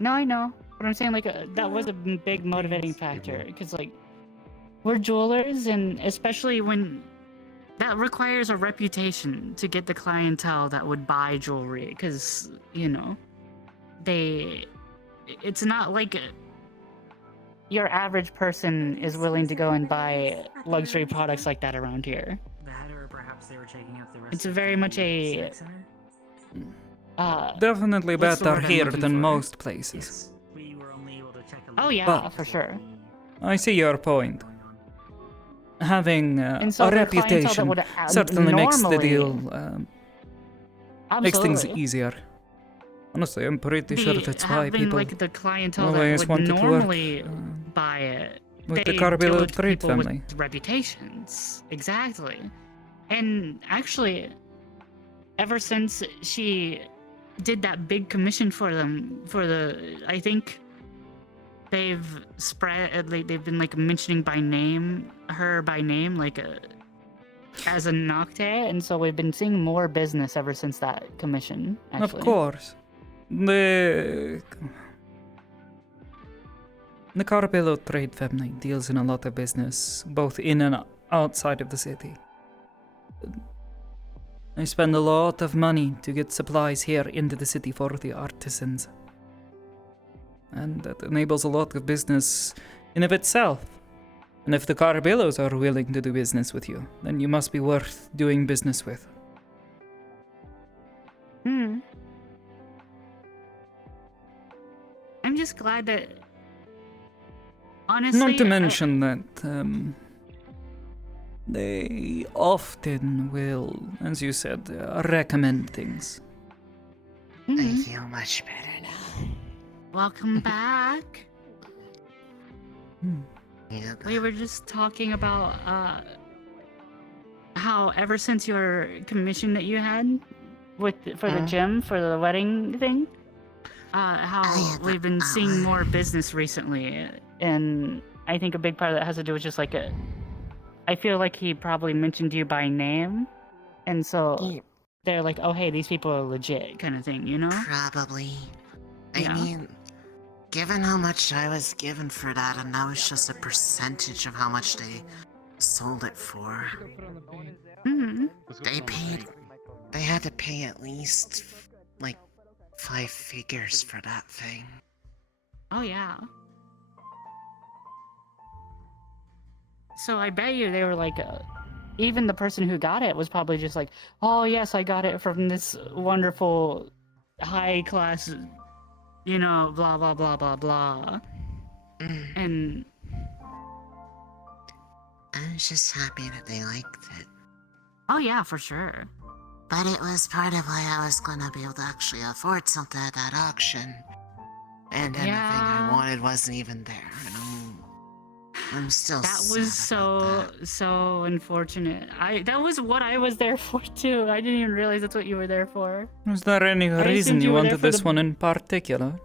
No, I know. But I'm saying, like, that was a big motivating factor. Because, like, we're jewelers, and especially when that requires a reputation to get the clientele that would buy jewelry. Because, you know, it's not like your average person is willing to go and buy luxury products like that around here. That, or perhaps they were checking out the rest. It's very much a definitely what's the better word I'm here looking than for? most places. We were only able to check a Oh yeah, But for sure. I see your point. Having And so a the clientele that reputation would, certainly makes the normally- deal, makes things Absolutely. easier. Honestly, I'm pretty sure that's why having, people like, the clientele always that would wanted to work normally buy it. with the they Carbillo deal with trade people with family. reputations. Exactly. And actually, ever since she did that big commission for them, I think they've been like mentioning her by name, like as a Nocte, and so we've been seeing more business ever since that commission. Actually. Of course. The Carbillo trade family deals in a lot of business, both in and outside of the city. I spend a lot of money to get supplies here into the city for the artisans. And that enables a lot of business in of itself. And if the Carbillos are willing to do business with you, then you must be worth doing business with. I'm just glad that, honestly, Not to mention that they often will, as you said, recommend things. I feel much better now. Welcome back. Yeah, We were just talking about how ever since your commission that you had for the gym for the wedding thing, how we've been seeing more business recently, and I think a big part of that has to do with just like I feel like he probably mentioned you by name, and so they're like, oh hey, these people are legit, kind of thing, you know? Probably. I Yeah. mean, given how much I was given for that, and that was just a percentage of how much they sold it for. They had to pay at least, like, 5 figures for that thing. Oh yeah. So I bet you they were like, even the person who got it was probably just like, oh yes, I got it from this wonderful high class, you know, blah blah blah blah blah. And I was just happy that they liked it. oh yeah, for sure. But it was part of why I was gonna be able to actually afford something at that auction. And anything I wanted wasn't even there. And I'm still That sad was so unfortunate. That was what I was there for too. I didn't even realize that's what you were there for. Was there any I reason assumed you were there wanted for this one in particular?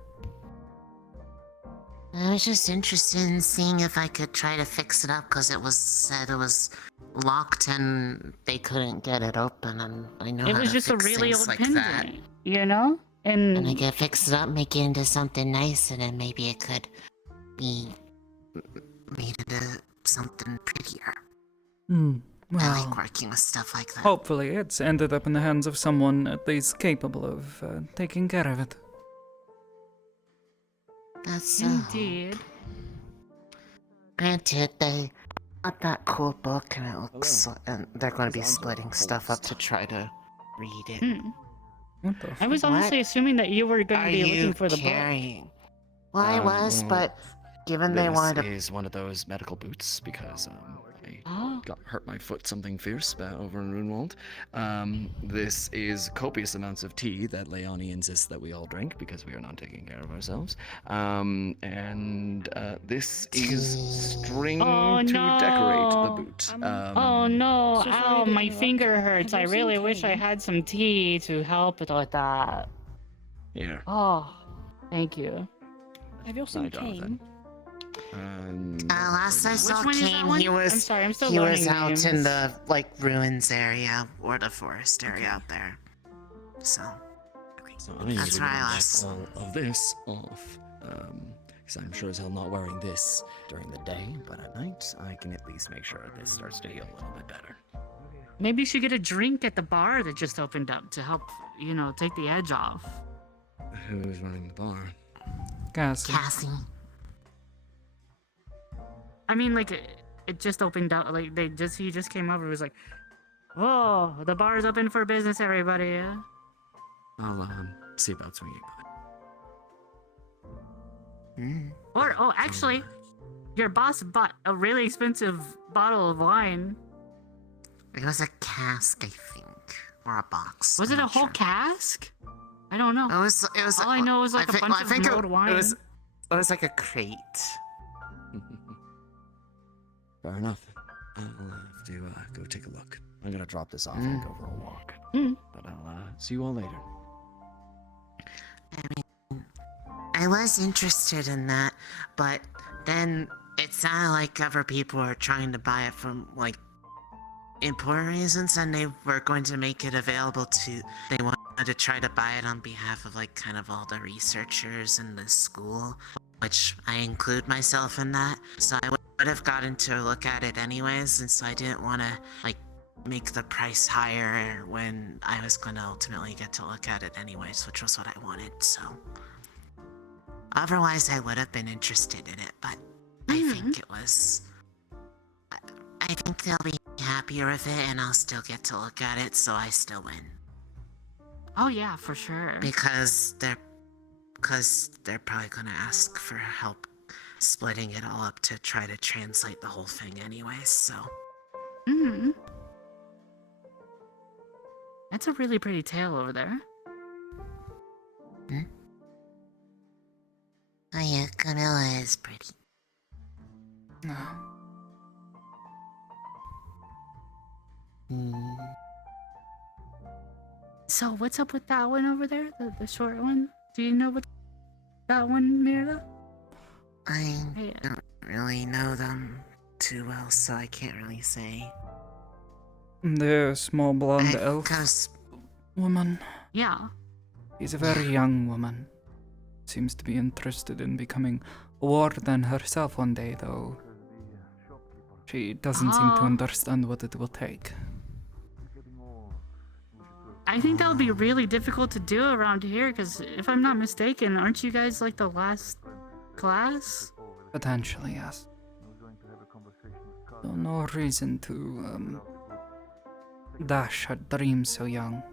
I was just interested in seeing if I could try to fix it up, because it was said it was locked and they couldn't get it open, and I know It how was to just a fix really things old like pendant, that. you know? And I could fix it up, make it into something nice, and then maybe it could be made into something prettier. Hmm. I Well, like working with stuff like that. hopefully it's ended up in the hands of someone at least capable of taking care of it. That's Indeed. Granted, they got that cool book, and it looks, and they're going to be splitting stuff up to try to read it. What the I was honestly assuming that you were going to be looking for the carrying? Well, I was, but given they wanted to... This is one of those medical boots because I got hurt my foot something fierce over in Runewald. This is copious amounts of tea that Leonie insists that we all drink because we are not taking care of ourselves. And this is string to decorate the boot. Oh no, so sorry ow, to my interrupt. finger hurts. Have I you really seen wish I Kane? had some tea to help it with that. Here. Oh, thank you. Have you seen Jonathan. Kane? Last I saw one is that Kane, one? he was I'm sorry, I'm still he was learning out names. in the ruins area or the forest area out there. So So I need that's to where get I last. all of this off. Because I'm sure as hell not wearing this during the day, but at night I can at least make sure this starts to heal a little bit better. Maybe you should get a drink at the bar that just opened up to help, take the edge off. Who's running the bar? Cassie. I mean, like, it just opened up. Like, he just came over and was like, "Oh, the bar's open for business, everybody." I'll see about swinging by. Or, oh, actually, your boss bought a really expensive bottle of wine. It was a cask, I think, or a box. Was it a whole cask? I don't know. It was. All I know is like a bunch of mulled wine. It was like a crate. Fair enough. I'll have to go take a look. I'm gonna drop this off and go for a walk. But I'll see you all later. I was interested in that, but then it sounded like other people were trying to buy it from important reasons, and they were going to make it available to. They wanted to try to buy it on behalf of kind of all the researchers in the school, which I include myself in that. So I would have gotten to look at it anyways, and so I didn't want to make the price higher when I was going to ultimately get to look at it anyways, which was what I wanted. So otherwise, I would have been interested in it, but I think it was. I think they'll be happier with it, and I'll still get to look at it, so I still win. Oh yeah, for sure. Because they're probably gonna ask for help splitting it all up to try to translate the whole thing anyways, so. That's a really pretty tail over there. Oh yeah, Camilla is pretty. No. So what's up with that one over there? The short one? Do you know what that one, Mira? I don't really know them too well, so I can't really say. The small blonde elf woman. Yeah. She's a very young woman. Seems to be interested in becoming a warden herself one day, though. She doesn't seem to understand what it will take. I think that would be really difficult to do around here, because if I'm not mistaken, aren't you guys the last class? Potentially, yes. So no reason to dash her dreams so young.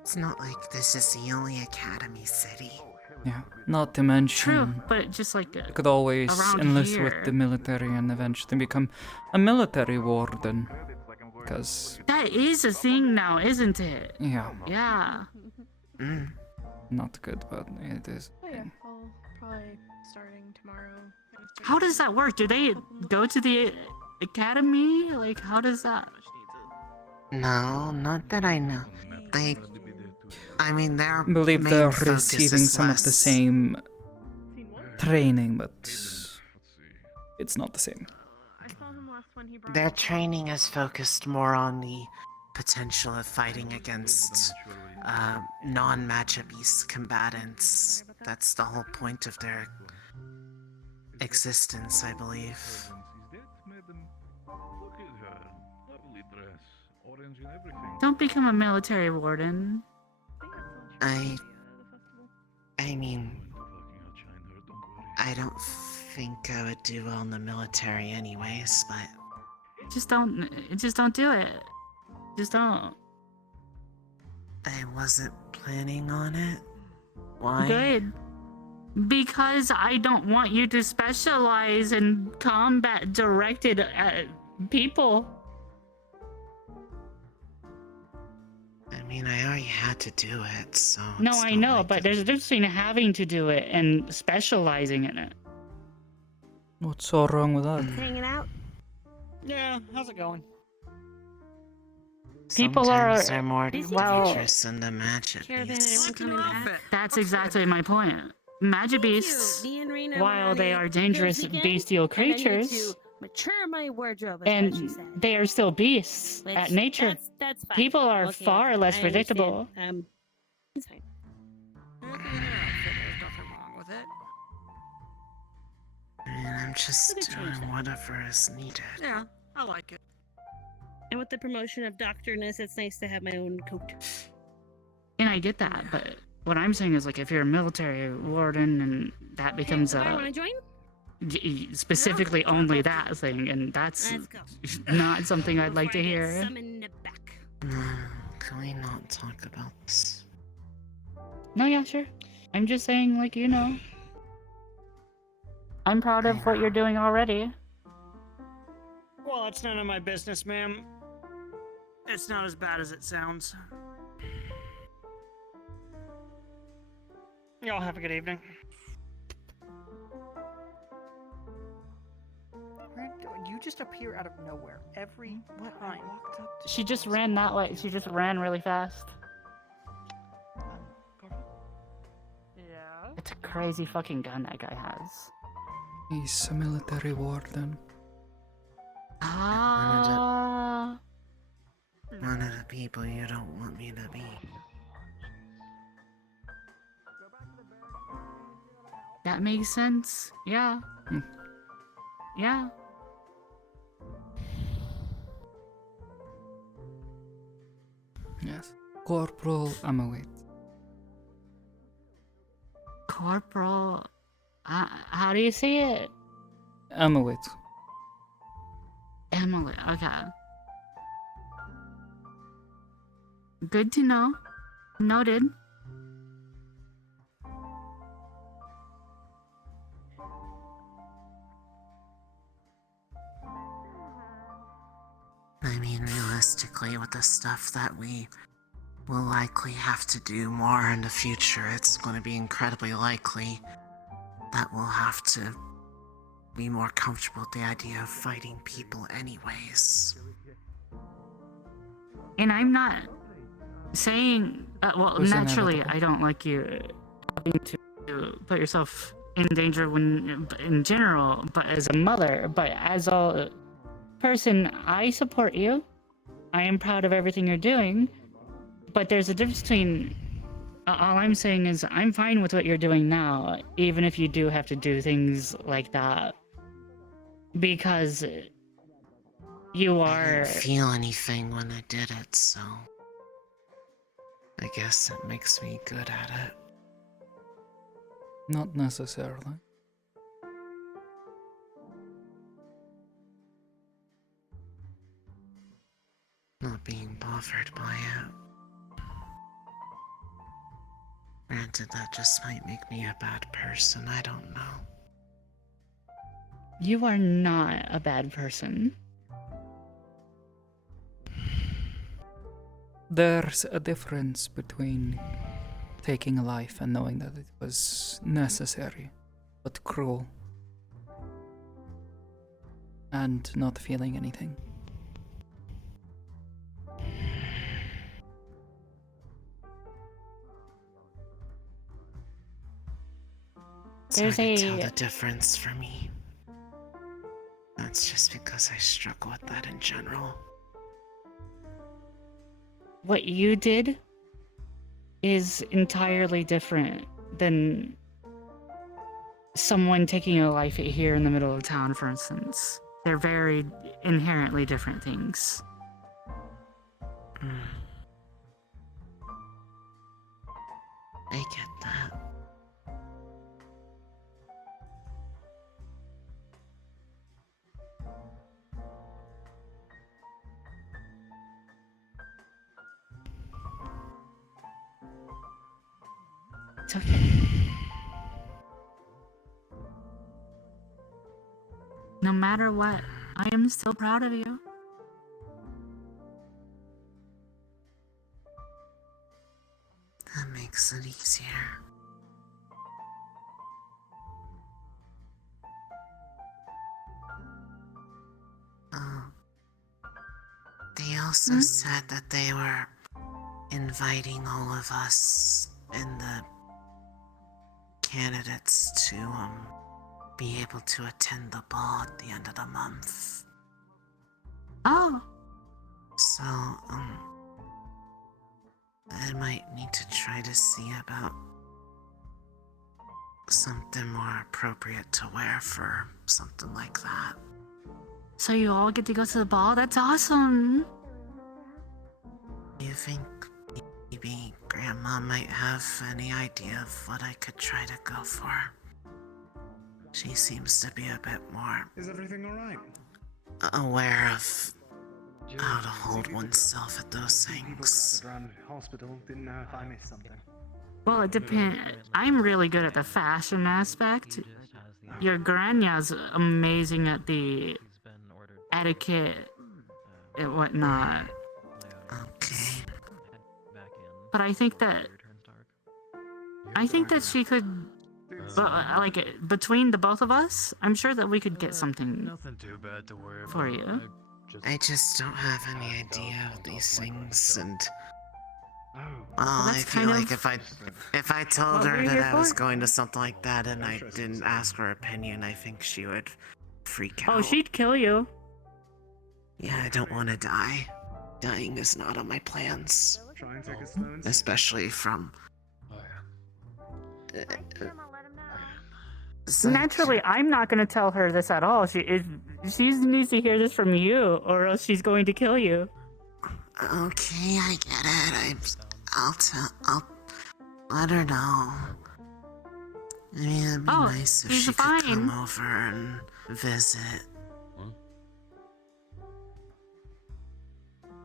It's not like this is the only academy city. Yeah, not to mention... True, but just you could always around enlist here. with the military and eventually become a military warden. Because... That is a thing now, isn't it? Yeah. Yeah. Not good, but it is. Oh yeah, I'll probably starting tomorrow. How does that work? Do they go to the academy? How does that... No, not that I know. I mean, they're. I believe main they're focus receiving is some of the less- same training, but it's not the same. Their training is focused more on the potential of fighting against non-matchup-based combatants. That's the whole point of their existence, I believe. Is that, madam? Look at her. Lovely dress. Orange and everything. Don't become a military warden. I mean, I don't think I would do well in the military anyways, but Just don't do it. Just don't. I wasn't planning on it. Why? Good. Because I don't want you to specialize in combat directed at people. I mean, I already had to do it, so... No, I know, but there's a difference between having to do it and specializing in it. What's so wrong with that? Hanging out? Yeah, how's it going? People are Sometimes they're more dangerous than the magic beasts. That's exactly my point. Magic beasts, while they are dangerous bestial creatures, mature my wardrobe, is what she and said. they are still beasts Which, at nature. that's fine. People are Okay, far less I predictable. understand. It's fine. There's nothing wrong with it. I mean, I'm just doing whatever is needed. Yeah, I like it. And with the promotion of doctorness, it's nice to have my own coat. And I get that, but what I'm saying is, like, if you're a military warden and that becomes I want to join. specifically only that thing, and that's not something I'd like to hear. Can we not talk about this? No, yeah, sure. I'm just saying, like, you know, I'm proud of what you're doing already. Well, it's none of my business, ma'am. It's not as bad as it sounds. Y'all have a good evening. You just appear out of nowhere every time. She just ran that way. She just ran really fast. Yeah. It's a crazy fucking gun that guy has. He's a military warden. Ah. One of the people you don't want me to be. That makes sense. Yeah. Yeah. Yes. Corporal Amawit. Corporal. How do you say it? Amawit. Emily. Okay. Good to know. Noted. I mean, realistically, with the stuff that we will likely have to do more in the future, it's going to be incredibly likely that we'll have to be more comfortable with the idea of fighting people anyways. And I'm not saying, well, It's naturally, inevitable. I don't like you having to put yourself in danger when, in general, but as a mother, but as a person, I support you. I am proud of everything you're doing, but there's a difference between, all I'm saying is I'm fine with what you're doing now, even if you do have to do things like that, because you I are... didn't feel anything when I did it, so I guess it makes me good at it. Not necessarily. Not being bothered by it. Granted, that just might make me a bad person, I don't know. You are not a bad person. There's a difference between taking a life and knowing that it was necessary, but cruel, and not feeling anything. It's hard to tell the difference for me. That's just because I struggle with that in general. What you did is entirely different than someone taking a life here in the middle of town, for instance. They're very inherently different things. I get that. It's okay. No matter what, I am still proud of you. That makes it easier. They also said that they were inviting all of us and the candidates to be able to attend the ball at the end of the month. Oh. So, I might need to try to see about something more appropriate to wear for something like that. So you all get to go to the ball? That's awesome. Do you think maybe Grandma might have any idea of what I could try to go for? She seems to be a bit more Is everything alright? aware of how to hold oneself at those things. Around hospital, didn't know if I missed something. Well, it depends. I'm really good at the fashion aspect. Your Granya's amazing at the etiquette and whatnot. Okay. But I think that she could, like, between the both of us, I'm sure that we could get something Nothing too bad to worry about. for you. I just don't have any idea of these things, and well, I that's feel kind like of if I told what her we're that here I was for. going to something like that and I didn't ask her opinion, I think she would freak out. Oh, she'd kill you. Yeah, I don't want to die. Dying is not on my plans, Try and take a slow and especially from. Naturally, I'm not going to tell her this at all. She needs to hear this from you, or else she's going to kill you. Okay, I get it. I'll let her know. I mean, it'd be nice if she could come over and visit.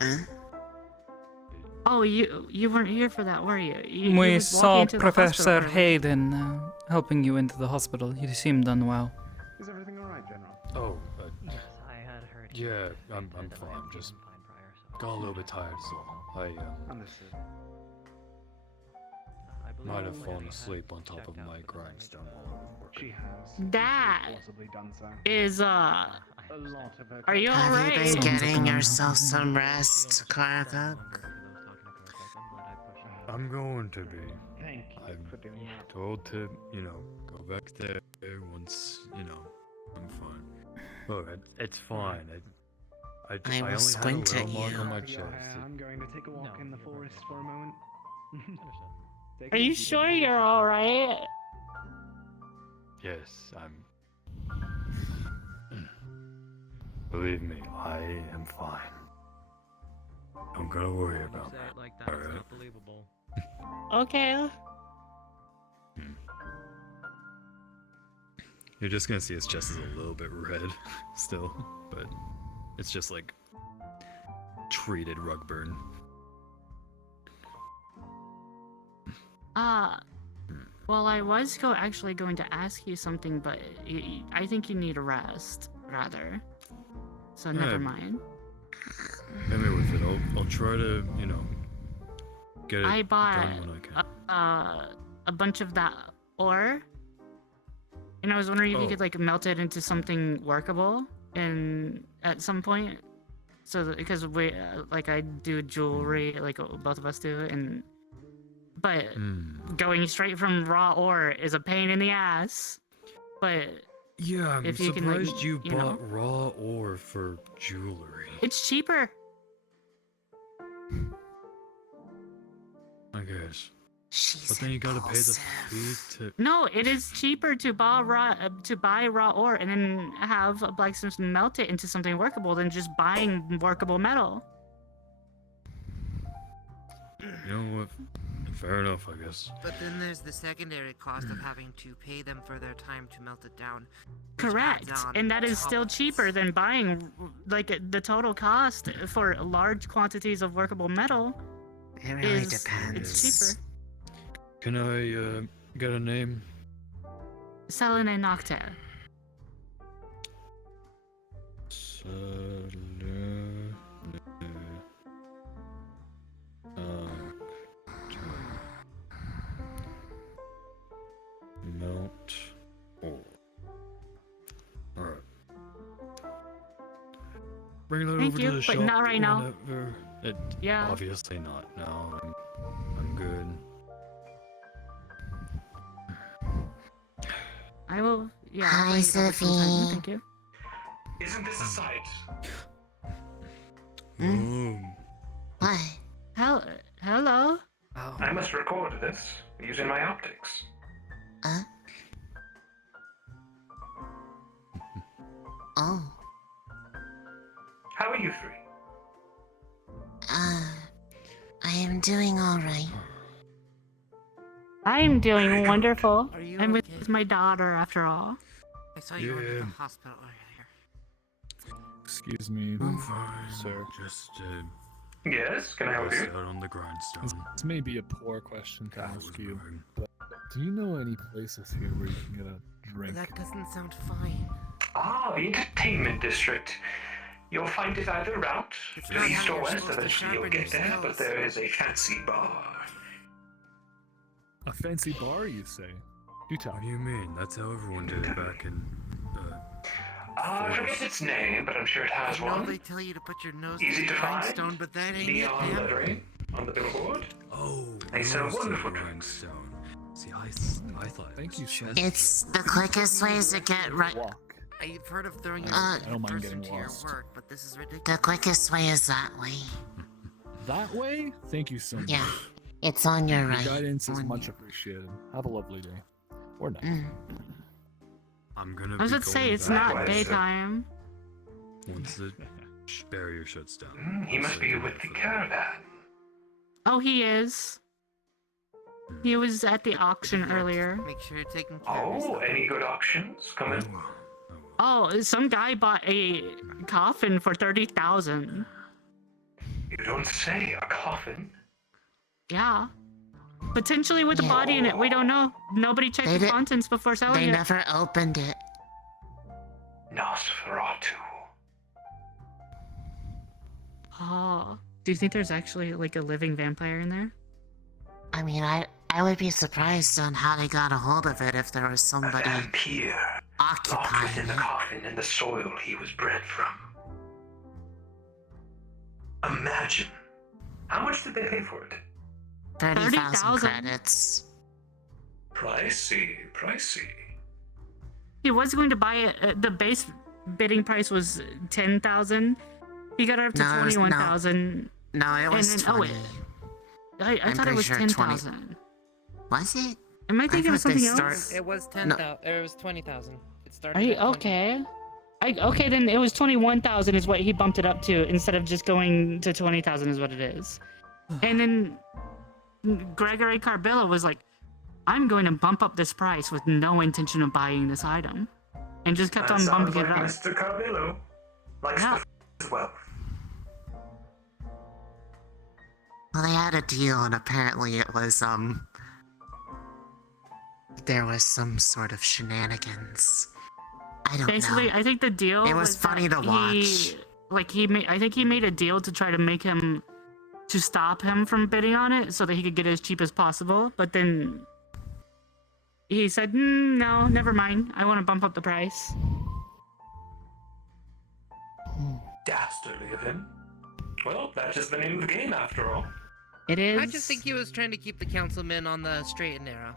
Huh? Oh, you weren't here for that, were you? You We was walking saw into the Professor hospital earlier. Hayden helping you into the hospital. You seemed unwell. Is everything alright, General? Oh, I had heard. yeah, I'm fine. Just got a little bit tired, so I Understood. might have fallen asleep on top of my grindstone while I was working. She has. That Possibly done so. is A lot of her. Are you Have alright? you been getting yourself some rest, Karthuk? I'm going to be. Thank you I'm for doing that. told to, go back there once, I'm fine. Oh, it's fine. I I will only squint had a at little mark you. on my Your chest. hair, I'm going to take a walk in the forest for a moment. Take Are it you easy, sure baby. you're alright? Yes, I'm. Believe me, I am fine. Don't gotta worry about that. Alright. Okay. You're just gonna see his chest is a little bit red still, but it's just like treated rug burn. Well, I was actually going to ask you something, but I think you need a rest, rather. So never mind. Hit me with it. I'll try to, get it I bought done when I can. a bunch of that ore, and I was wondering if you Oh. could like melt it into something workable, and at some point, so that, because we like I do jewelry, like both of us do, but going straight from raw ore is a pain in the ass. But Yeah, I'm if you surprised can, you like, know, bought raw ore for jewelry. it's cheaper. I guess. But then you gotta pay the fee to. No, it is cheaper to buy raw ore and then have a blacksmith melt it into something workable than just buying workable metal. You know what? Fair enough, I guess. But then there's the secondary cost of having to pay them for their time to melt it down. Correct, and that is still cheaper than buying, like, the total cost for large quantities of workable metal. It really depends. It's cheaper. Can I get a name? Selene Nocta. Melt ore. Alright. Bring that Thank over you, to the but shop not right now. whenever- Yeah. Obviously not. No, I'm good. I will. Yeah. Hi, I'll bring it over sometime. Sophie. Thank you. Isn't this a sight? What? Hello. I must record this using my optics. Oh. How are you three? I am doing alright. I am doing wonderful. Are you I'm okay? with my daughter, after all. I saw you were at Yeah. the hospital earlier. Excuse me, sir. Just Yes, can I help you? out on the grindstone. This may be a poor question to ask you, but do you know any places here where you can get a drink? That doesn't sound fine. Ah, the entertainment district. You'll find it either route to not the how east or you're west. supposed to Eventually you'll sharpen get your there, but skills. there is a fancy bar. A fancy bar, you say? Do tell. What do you mean? That's how everyone did it back in. I forget its name, but I'm sure it has I know one. they tell you to put your nose Easy in the to find. grindstone, but that ain't it, Neon man. lettering on the billboard. Oh, They sell roasted wonderful drinks. grindstone. See, I thought. Thank you, chef. It's the quickest way to get right. Walk. I've heard of throwing I a don't mind person getting to your lost. work, but this is ridiculous. The quickest way is that way. That way? Thank you so much. Yeah, it's on your right. Your guidance is much appreciated. Have a lovely day. Or night. I'm gonna. I was about to say it's not daytime. Once the barrier shuts down. He must be with the caravan. Oh, he is. He was at the auction earlier. Make sure you're taking care of Oh, yourself. any good options? Come in. Oh, some guy bought a coffin for 30,000. You don't say. A coffin? Yeah. Potentially with a body in it. We don't know. Nobody checked They the di- contents before selling They it. never opened it. Nosferatu. Oh. Do you think there's actually like a living vampire in there? I mean, I would be surprised on how they got a hold of it if there was A somebody vampire. Locked occupying within the it. coffin in the soil he was bred from. Imagine. How much did they pay for it? 30,000 30,000. credits. Pricey, pricey. He was going to buy it. The base bidding price was 10,000. He got it up to No, it was- no. 21,000. No, it was And then- 20. I I'm thought it pretty was sure 10,000. Was it? Am I thinking of thought they something else? start- It was 10,000. It was 20,000. It started. Are you at 20. okay? Okay, then it was 21,000 is what he bumped it up to instead of just going to 20,000 is what it is. And then Gregory Carbilla was like, I'm going to bump up this price with no intention of buying this item. And just kept That on sounds bumping like it up. Mr. Carvillo. Likes Yeah. the as well. Well, they had a deal, and apparently it was, there was some sort of shenanigans. I don't Basically, know. I think the deal It was funny that to watch. I think he made a deal to try to make him, to stop him from bidding on it so that he could get it as cheap as possible. But then he said, no, never mind. I want to bump up the price. Dastardly of him. Well, that is the name of the game after all. It is. I just think he was trying to keep the councilmen on the straight and narrow.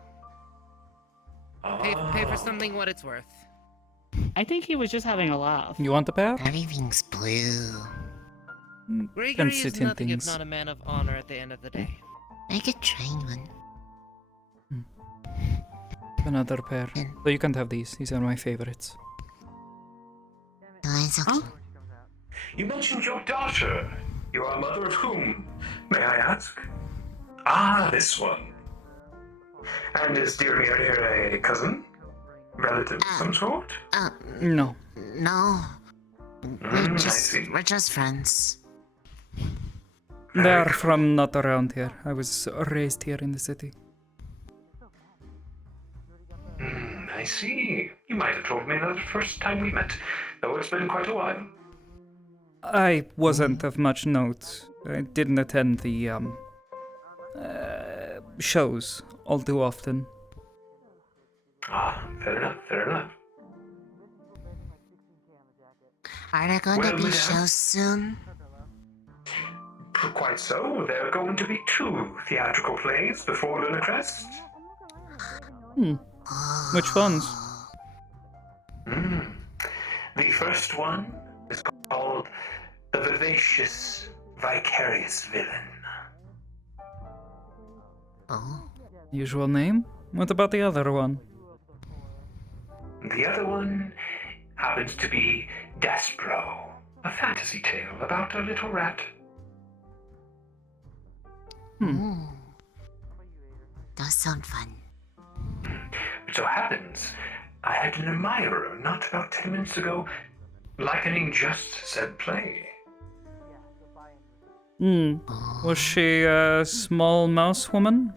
Pay for something what it's worth. I think he was just having a laugh. You want the pair? Everything's blue. Can Gregory sit is in nothing if things. not a man of honor at the end of the day. I could train one. Another pair. So you can't have these. These are my favorites. You mentioned your daughter. You are mother of whom, may I ask? Ah, this one. And is dear Mira here a cousin? Relative of some sort? No. No. We're just friends. They're from not around here. I was raised here in the city. I see. You might have told me that the first time we met, though it's been quite a while. I wasn't of much note. I didn't attend the shows all too often. Ah, fair enough, fair enough. Are there going to be shows soon? Quite so. There are going to be 2 theatrical plays before Lunar Crest. Which ones? The first one is called The Vivacious Vicarious Villain. Usual name? What about the other one? The other one happens to be Despero, a fantasy tale about a little rat. Does sound fun. It so happens I had an admirer not about 10 minutes ago likening just said play. Was she a small mouse woman?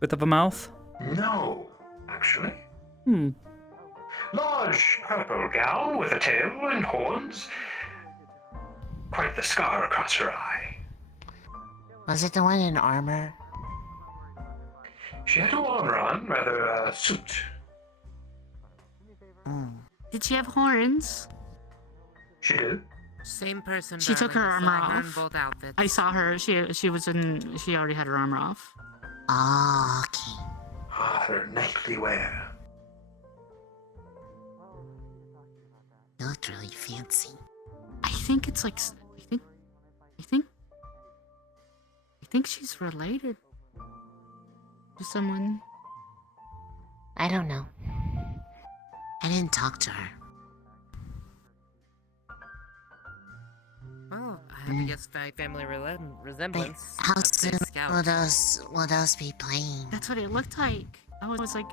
Bit of a mouth? No, actually. Large purple gown with a tail and horns. Quite the scar across her eye. Was it the one in armor? She had no armor on, rather a suit. Did she have horns? She did. Same person. She took her darling. armor Saw her off. in both outfits. I saw her. She was in. She already had her armor off. Ah, okay. Ah, her nightly wear. You looked really fancy. I think it's like. I think she's related to someone. I don't know. I didn't talk to her. Well, I guess family resemblance. How soon will those be playing? That's what it looked like. I was like,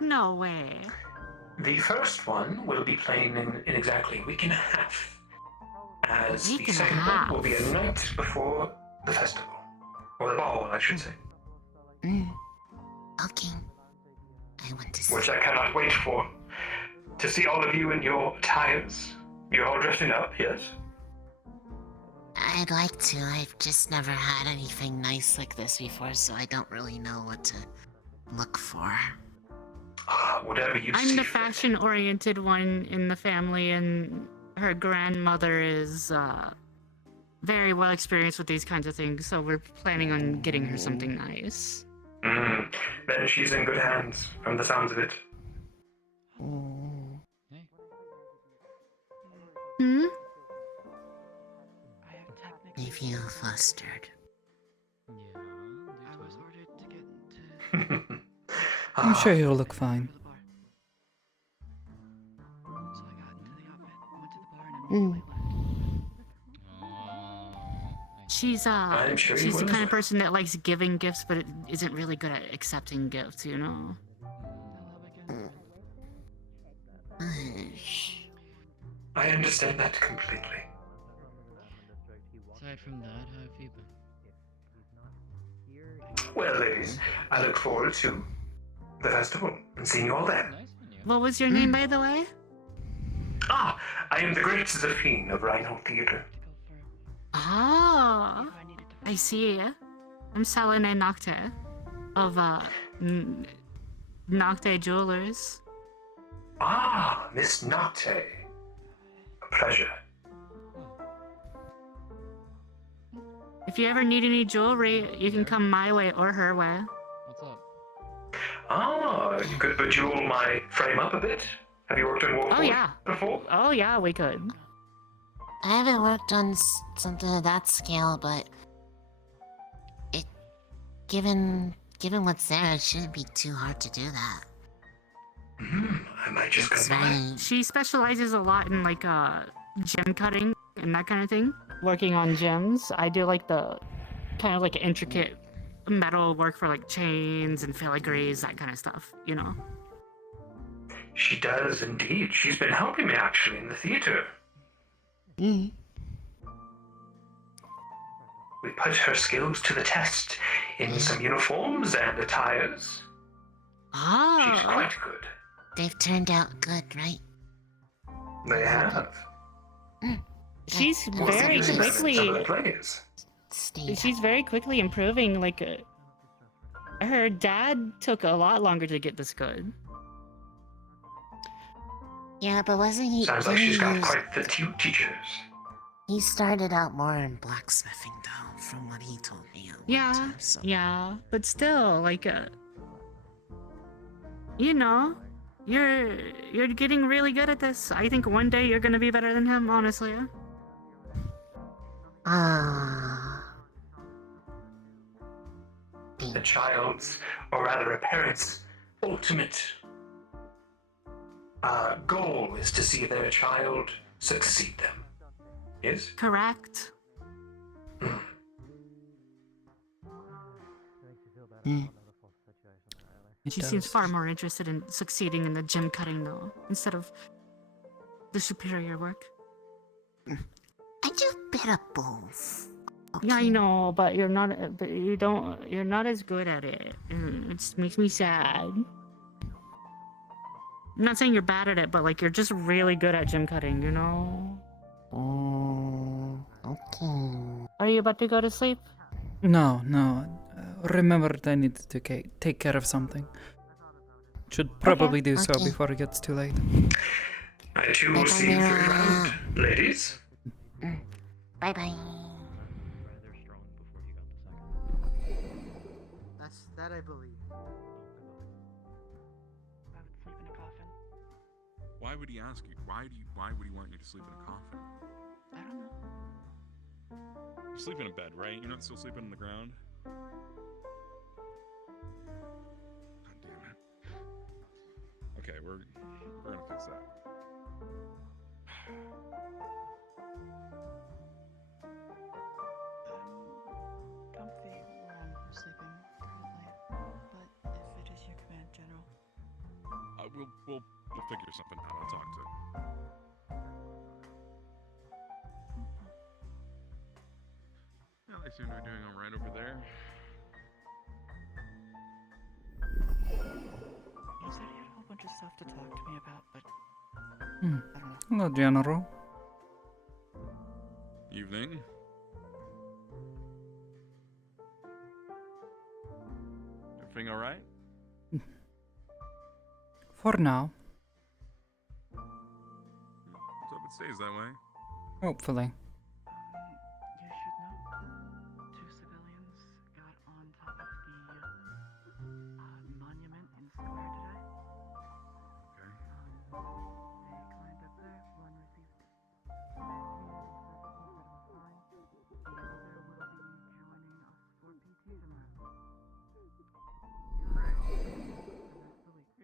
no way. The first one will be playing in exactly a week and a half. As the second one will be a night before the festival. Or the ball, I should say. Okay. I want to see. Which I cannot wait for. To see all of you in your attires. You're all dressing up, yes? I'd like to. I've just never had anything nice like this before, so I don't really know what to look for. Whatever you I'm the fashion-oriented one in the family, and her grandmother is very well experienced with these kinds of things, so we're planning on getting her something nice. Then she's in good hands, from the sounds of it. I feel flustered. I'm sure you'll look fine. She's sure she's the will. kind of person that likes giving gifts, but isn't really good at accepting gifts, you know? I understand that completely. Aside from that, how have you been? Well, ladies, I look forward to the festival and seeing you all there. What was your name, by the way? Ah, I am the great Zephine of Rhino Theater. Ah, I see. I'm Selene Nocte of Nocte Jewelers. Ah, Miss Nocte. A pleasure. If you ever need any jewelry, you can come my way or her way. What's up? Ah, you could bejewel my frame up a bit? Have you worked on Wolf before? Oh yeah, we could. I haven't worked on something of that scale, but given given what's there, it shouldn't be too hard to do that. I might just go by. Right. She specializes a lot in like gym cutting and that kind of thing. Working on gyms, I do like the kind of like intricate metal work for like chains and filigrees, that kind of stuff, you know. She does indeed. She's been helping me actually in the theater. We put her skills to the test in some uniforms and attires. Oh. She's quite good. They've turned out good, right? They have. She's Well, very some of the quickly. plays. She's very quickly improving. Like, her dad took a lot longer to get this good. Yeah, but wasn't he? Sounds like she's got quite the teachers. He started out more in blacksmithing, though, from what he told me. Yeah, yeah, but still, like, you know, you're getting really good at this. I think one day you're gonna be better than him, honestly. The child's, or rather a parent's, ultimate goal is to see their child succeed them. Yes? Correct. She seems far more interested in succeeding in the gym cutting, though, instead of the superior work. I do a bit of both. Yeah, I know, but you're not. But you don't. You're not as good at it. It makes me sad. I'm not saying you're bad at it, but like you're just really good at gym cutting. You know. Okay. Are you about to go to sleep? No, no. Remembered I need to take care of something. Should probably do so before it gets too late. I too will see you around, ladies. Bye-bye. That's that I believe. I would sleep in a coffin. Why would he ask you? Why would he want you to sleep in a coffin? I don't know. You sleep in a bed, right? You're not still sleeping on the ground? God damn it. Okay, we're gonna fix that. Comfy where I'm sleeping currently, but if it is your command, General. We'll figure something out. I'll talk to. Yeah, they seem to be doing all right over there. You said you had a whole bunch of stuff to talk to me about, but Hello, General. Evening. Everything all right? For now. Let's hope it stays that way. Hopefully. you should know. 2 civilians got on top of the monument in square today. Okay. They climbed up there. One received a fine. The other will be joining us for PT tomorrow.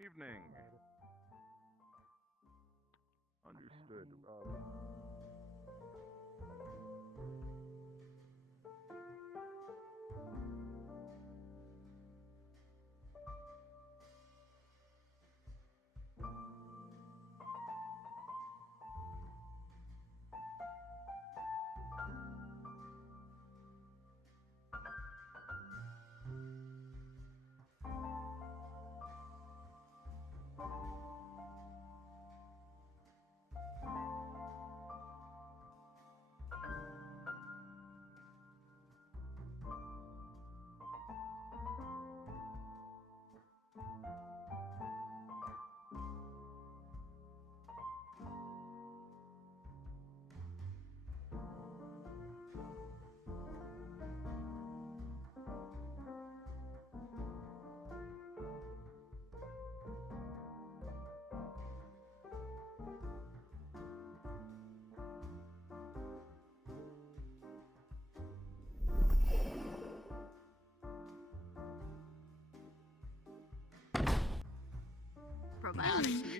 Evening. Understood.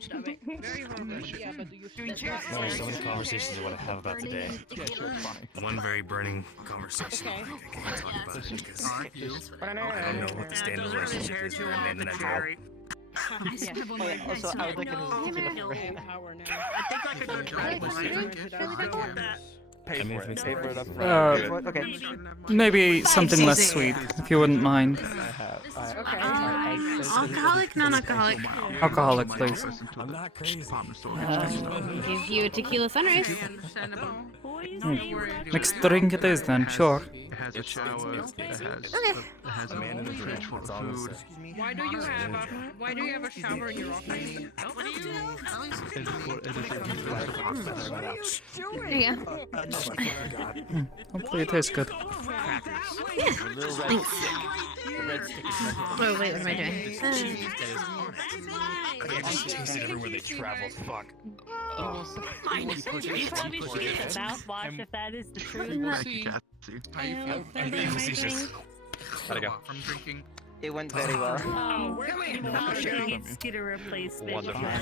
So many conversations I want to have about today. One very burning conversation. I can't talk about it because I don't know what the state of the relationship is for a man and a dog. Also, I would like an Pay for it. Pay for it up front. Okay. Maybe something less sweet, if you wouldn't mind. Alcoholic, non-alcoholic. Alcoholic, please. I'm not crazy. Give you a tequila sunrise. Mixed drink it is then, sure. It has a shower. It has a man in the fridge full of food. Why do you have a shower in your office? Yeah. Hopefully it tastes good. Thanks. Oh wait, what am I doing? I just tasted everywhere they travel. Fuck. Mouthwash, if that is the truth. I'm being facetious. Gotta go. From drinking. It went very well. Oh, needs get a replacement. Wonderful. I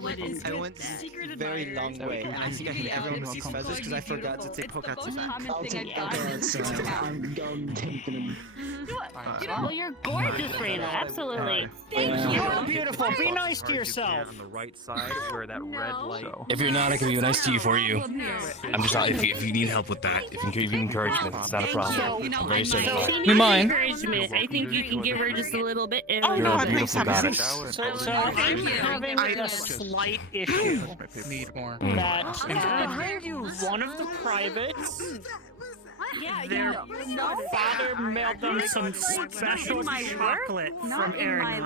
wouldn't. I went a very long way, and I think I hit everyone with these feathers because I forgot to take Pokemon. I'm done taking him. Well, you're gorgeous, Raina. Absolutely. Thank you. You're beautiful. Be nice to yourself. On the right side where that red light. If you're not, I can be nice to you for you. I'm just not. If you need help with that, if you need encouragement, it's not a problem. I'm very certified. You mind? I think you can give her just a little bit. Oh no, I think beautiful goddess. so I'm having a slight issue. Need more. That behind you, one of the privates. Their father mailed them some special chocolate from Aaron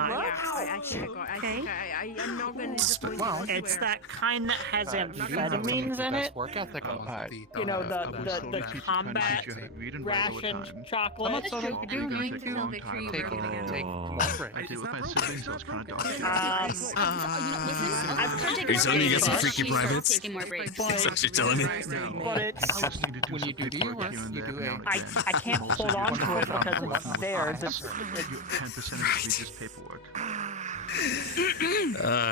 It's that kind that has amphetamines in it. Work ethic. You know, the combat rationed chocolate. Take more break. I do with my siblings, so it's kind of Are you telling me you got some freaky privates? Is that what you're telling me? But it's When you do your work, you do a. I can't hold on to it because it's theirs. It's 10% is just paperwork. I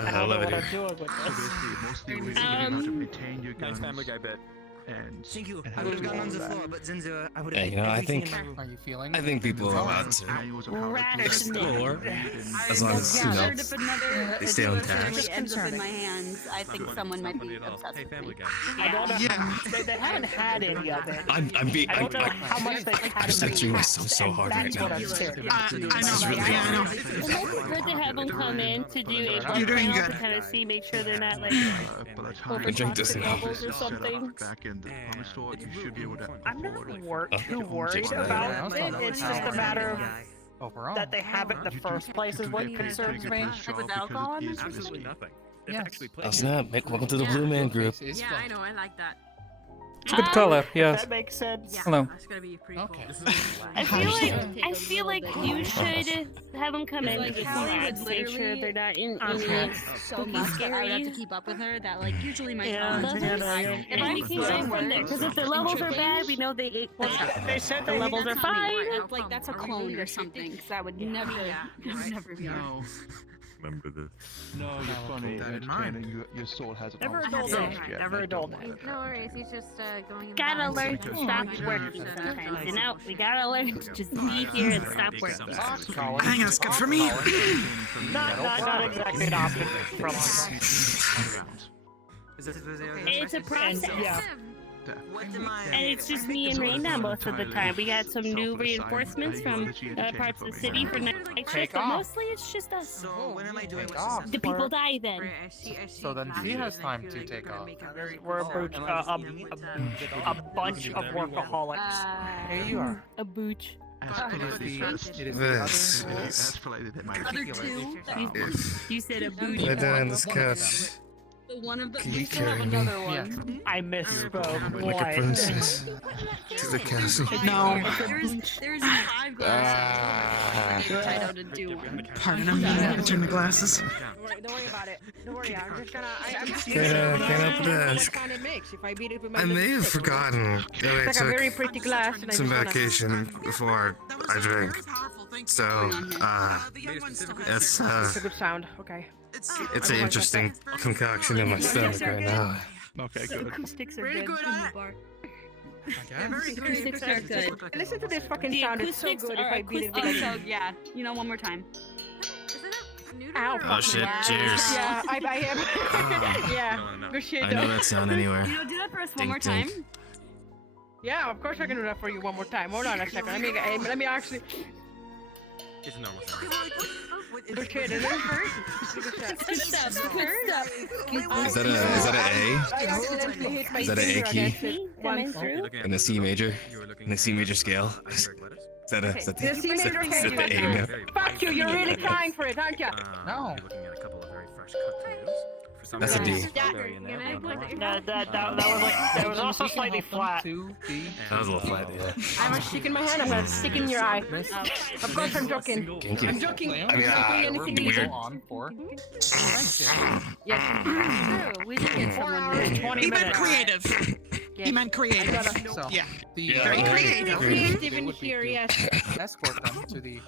I don't know love it what I'm here. doing with So this. basically, mostly we have to retain your guns. Nice Family Guy bit. And Thank you. I would have gone on the floor, but Zenzo, I would have. Yeah, you know, I think Are you feeling? I think people are allowed to explore as long as you know they stay on task. Ends up in my hands. I think someone might be obsessed Hey, with me. Family Guy. I don't know. They haven't had any of it. I'm being. I don't know how much they've had. I'm censoring myself so hard right That's now. what I'm scared of. This is really hard. It might be good to have them come in to do a You're blood doing panel good. to kind of see, make sure they're not like I drink this toxic now. levels or something. Back in the comic store, you should be able to. I'm not too worried about it. It's just a matter of Overall. that they have it in the first place is what concerns me. With alcohol in it? Absolutely nothing. They've actually played Oh snap! Welcome to the Blue Man Group. Yeah, I know. I like that. It's a good color, yes. That makes sense. Hello. That's gonna be pretty Okay. I feel like you should have them come in. Like Callie would make sure they're not in any So much that I would have to keep up with her that like usually my tolerance is higher. If I can go from there, because if the levels are bad, we know they ate. They said the they levels are fine. Like that's a clone or something. Because I would never, never be. No. Remember this. No, you're funny. That's canon. Your soul has Never adult Never adult No worries, he's just going in the Gotta box. learn to stop working sometimes. You know, we gotta learn to just be here and stop working. Hang on, it's good for me. Not exactly an option from It's a process. Yeah. And it's just me and Raina most of the time. We got some new reinforcements from other parts of the city for night shift, but mostly it's just us. So when am I doing Take off. The people die then. So then she has time to take off. We're a bunch of workaholics. Here you are. A booch. This Other two. You said a booch. Lay down this couch. One of the. Can you We still have carry me? another one. I misspoke. Like a What? princess to the castle. No. There's 5 glasses. Tied out to do one. Pardon, I'm gonna turn the glasses. Don't worry about it. Don't worry. I'm just gonna. I'm just Can't help but ask. kind it makes if I beat it with my. I may have forgotten that I It's like a very took pretty glass, and I some just wanna. vacation before I drink. So, it's It's a good sound. Okay. It's an interesting concoction in my stomach right now. Okay, The good. acoustics are Very good. good in at the bar. Yeah, very good. Acoustics are good. Listen to this fucking The sound. It's so acoustics good are if I beat it with Oh, like... so yeah, you know, one more time. Ow, Oh shit, cheers. Yeah, I am. Yeah, good shit. I know that sound anywhere. You know, do that for us one Dink, more time. dink. Yeah, of course I can do that for you one more time. Hold on a second. Let me actually... It's a normal sound. Good shit, is it? Good stuff. Good stuff. Is that an I accidentally hit my Is that an A finger key? against it once. In the C major? In the C major scale? Is that the The C major is that the A note? Fuck you, you're really trying for it, aren't you? No. That's a D. That was also slightly flat. That was a little flat, yeah. I have a stick in my hand, I'm gonna stick in your eye. Of course I'm joking. Kinky. I'm joking. I mean, I'm not doing anything weird. illegal. On for. Yes, true. We did get 4 hours, 20 He minutes. meant creative. He meant creative. So, Yeah. the Very creative. Creative in here, yes. escort them to the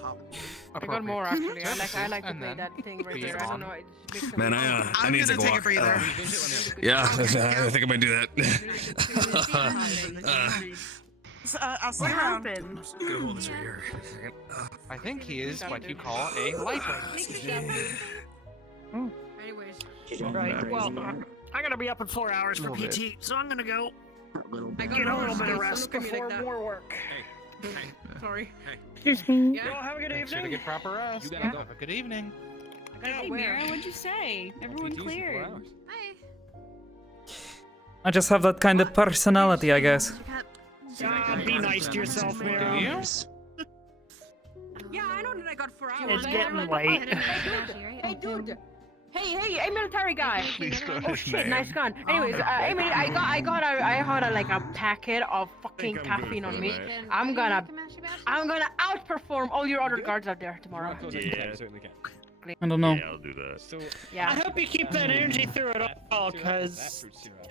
I got more actually. I like to and play then that thing right be there. I don't on. know. It just makes Man, I need to I'm go gonna take a walk. breather. Yeah, I think I might do that. I'll see you around. Gonna hold this right here. I think he is what you call a lifer. Anyways. Right. Well, I gotta be up in 4 hours for PT, so I'm gonna go get a little bit of rest before more work. Sorry. Excuse me. Yeah. Well, have a good Make sure to evening. get proper rest. gotta go. Have a good evening. Hey, Mira, what'd you say? Everyone cleared. I just have that kind of personality, I guess. Be nice to yourself, Mira. Do you? Yeah, I know that I got 4 hours. It's getting late. Hey, dude. Hey, military guy. Please spell Oh his shit, name. nice gun. Anyways, hey, mate, I had a packet of fucking caffeine on me. I'm gonna outperform all your other guards out there tomorrow. Yeah, certainly can. I don't know. Yeah, I'll do that. So, Yeah. I hope you keep that energy through it all, cause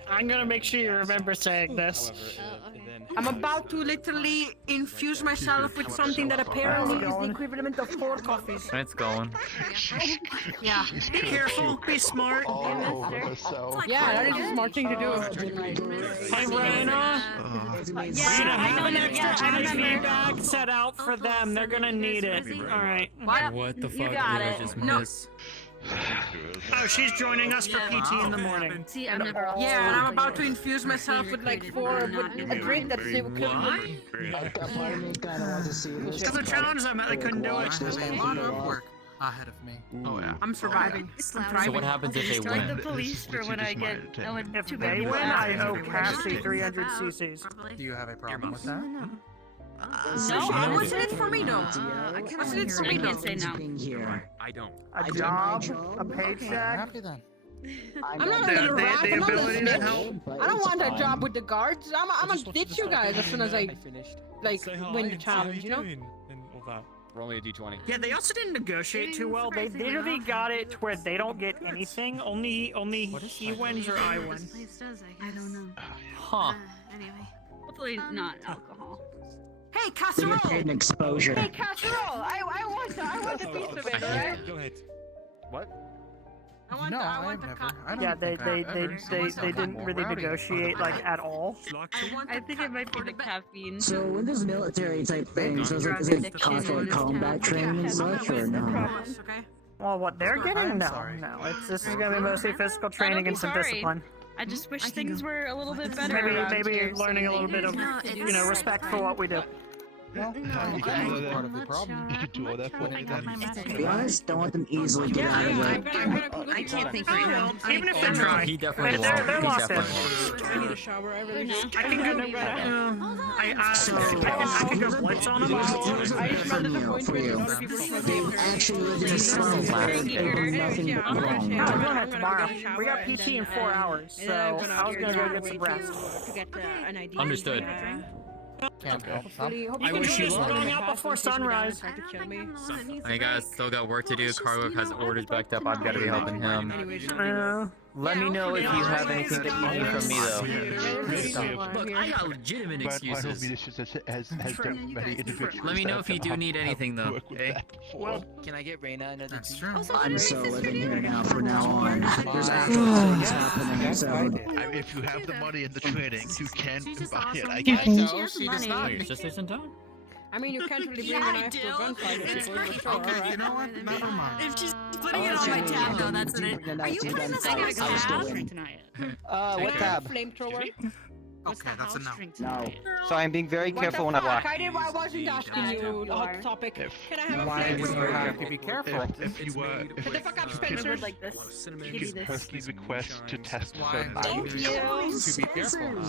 I'm gonna make sure you remember saying this. I'm about to literally infuse myself with something that apparently is the equivalent of 4 coffees. It's going. Yeah. Be careful, be smart. Yeah, that is a smart thing to do. Hey, Raina. Yeah, I have an extra IV bag set out for them. They're gonna need it. All right. What the fuck You did got I it. just No. miss? Oh, she's joining us for PT in the morning. See, I'm never. Yeah, and I'm about to infuse myself with like 4 with a drink that's the equivalent. Because the challenge I met, I couldn't do it. Ahead of me. Oh yeah. I'm surviving. I'm So thriving. what happens if they Join the win? police for when I get. If Too they bad you win, asked I me. owe Cassie 300 cc's. Do you have a problem with that? No, wasn't it for me? No. Wasn't it for me? No. say no. I don't. A job, a paycheck. Happy then. I'm not a little rat. I'm not a ability to snitch. help. I don't want a job with the guards. I'm gonna ditch you guys as soon as I win the challenge. You know. We're only a D20. Yeah, they also didn't negotiate too well. They literally got it to where they don't get anything. Only he wins or I win. I don't know. Huh. Anyway. Hopefully not alcohol. Hey, casserole! Exposure. Hey, casserole! I want a piece of it, alright? Go ahead. What? No, I I've want a never. I don't Yeah, think I've ever seen they someone didn't more really rowdy. negotiate like at all. I think it might be the caffeine. So when there's military type things, does it cost like combat training and such, or no? Well, what they're getting? No. This is gonna be mostly physical training and some discipline. I just wish things were a little bit better. Maybe here, so learning a they little bit of can- respect for what we do. Well, you can do part of the problem. You could do all that for me then. To be honest, don't want them easily get out of the... I can't think right now. Even if they try, He definitely they're won't. He lost in. definitely I need a shower. I really do. I can go blitz on them. I smell disappointment in other people's They've actually lived in a slum and done nothing wrong. I'm doing it tomorrow. We got PT in 4 hours, so I was gonna go get some rest. Understood. Can't go. I wish you luck. Going out before sunrise. Hey guys, still got work to do. Carlo has orders backed up. I've got to be helping him. Uh, Let me know if you have anything that you need from me, though. Look, I got legitimate By no excuses. means has done many individuals. Let me know that if you have do need have anything, though. worked with Okay? that before. Well, can I get Reina another tea? I'm so living here now from now on. There's actual things happening, so... If you have the money and the training, you can buy it, I You guess. can- No, she does not. Your sister's in town? I mean, you can't really bring a knife to a gunfight at people, but sure, alright. You know what? Never mind. If she's putting it on my tab, though, that's what it. Are you putting this on your tab? What tab? Flamethrower. Okay, that's enough. No. So I'm being very careful when I walk. I wasn't asking you a hot topic. Can I have a Why would you flamethrower? have to be careful? If you were, Shut the fuck up, Spencer. Like this. you can personally request to test Why? certain Thank items. you. To be careful.